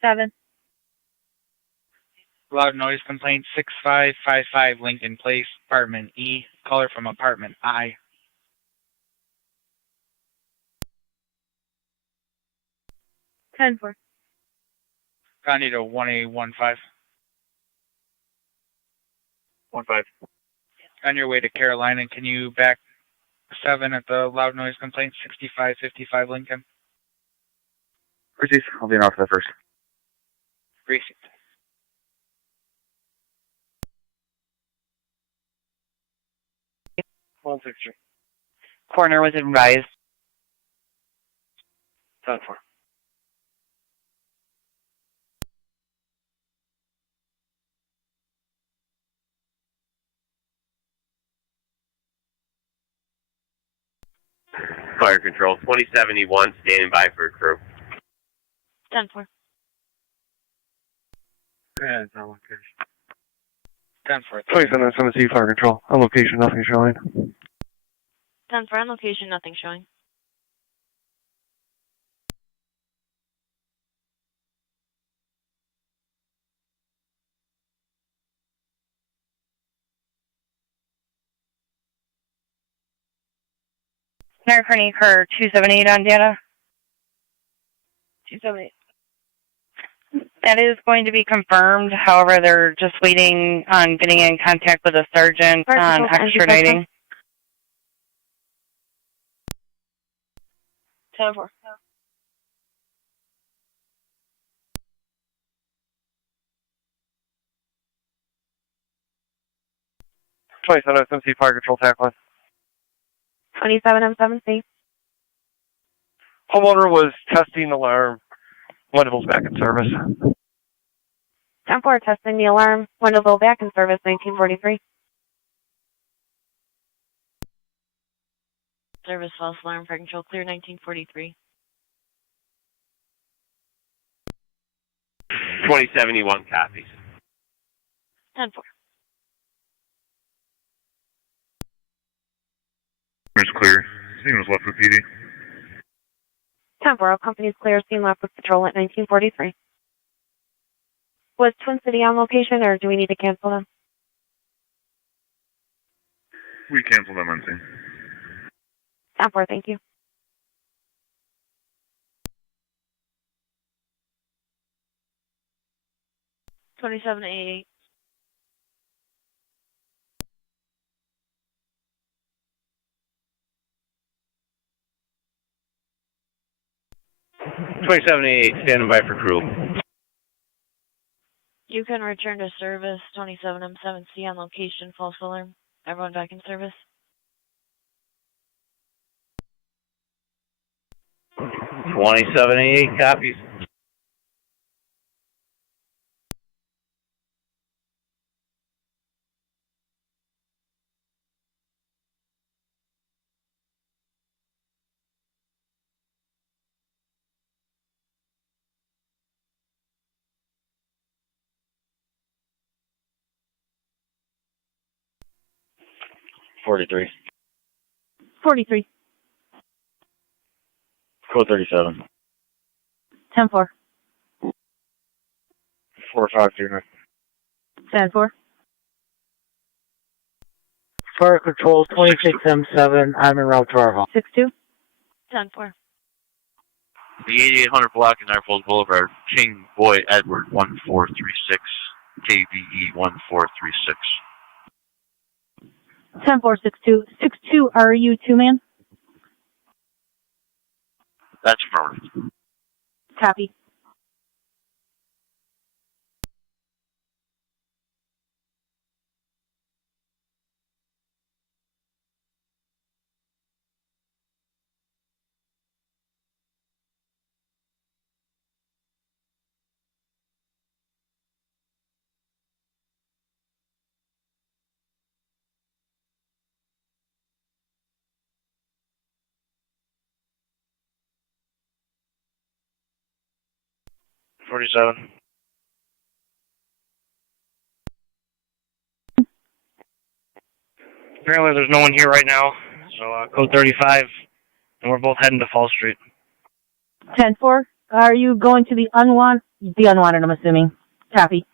7. Loud noise complaint 6555 Lincoln Place, apartment E. Caller from apartment I. 10-4. County to 1A15. 1-5. On your way to Carolina, can you back 7 at the loud noise complaint 6555 Lincoln? Received. I'll be in off that first. Received. One 6-3. Coroner was advised. 10-4. Fire control 2071, standing by for crew. 10-4. Yeah, it's on location. 10-4. 27M7C fire control. On location, nothing showing. 10-4 on location, nothing showing. Niagara County Car 278 on data. 278. That is going to be confirmed. However, they're just waiting on getting in contact with a sergeant on extraditing. 10-4. SMC Fire Control TAC 1. 27 M7C. Homeowner was testing alarm. Wonderful's back in service. 10-4, testing the alarm. Wonderful back in service, 1943. Service false alarm, fire control clear, 1943. 2071 copies. 10-4. It's clear. Scene was left with PD. 10-4, all companies clear, scene left with patrol at 1943. Was Twin City on location, or do we need to cancel them? We canceled them on scene. 10-4, thank you. $27.88. Standing by for crew. You can return to service, 27 M7C on location, false alarm. Everyone back in service. 2788 copies. $43. 43. Code 37. 10-4. 4529. 10-4. Fire Control 26M7, I'm en route to our home. 6-2. 10-4. The 8800 block in Airfield Boulevard, King Boy Edward 1436, KBE 1436. 10-4, 6-2. 6-2, are you two-man? That's affirmative. Copy. $47. Apparently there's no one here right now, so code 35, and we're both heading to Fall Street. 10-4, are you going to the unwanted, I'm assuming. Copy.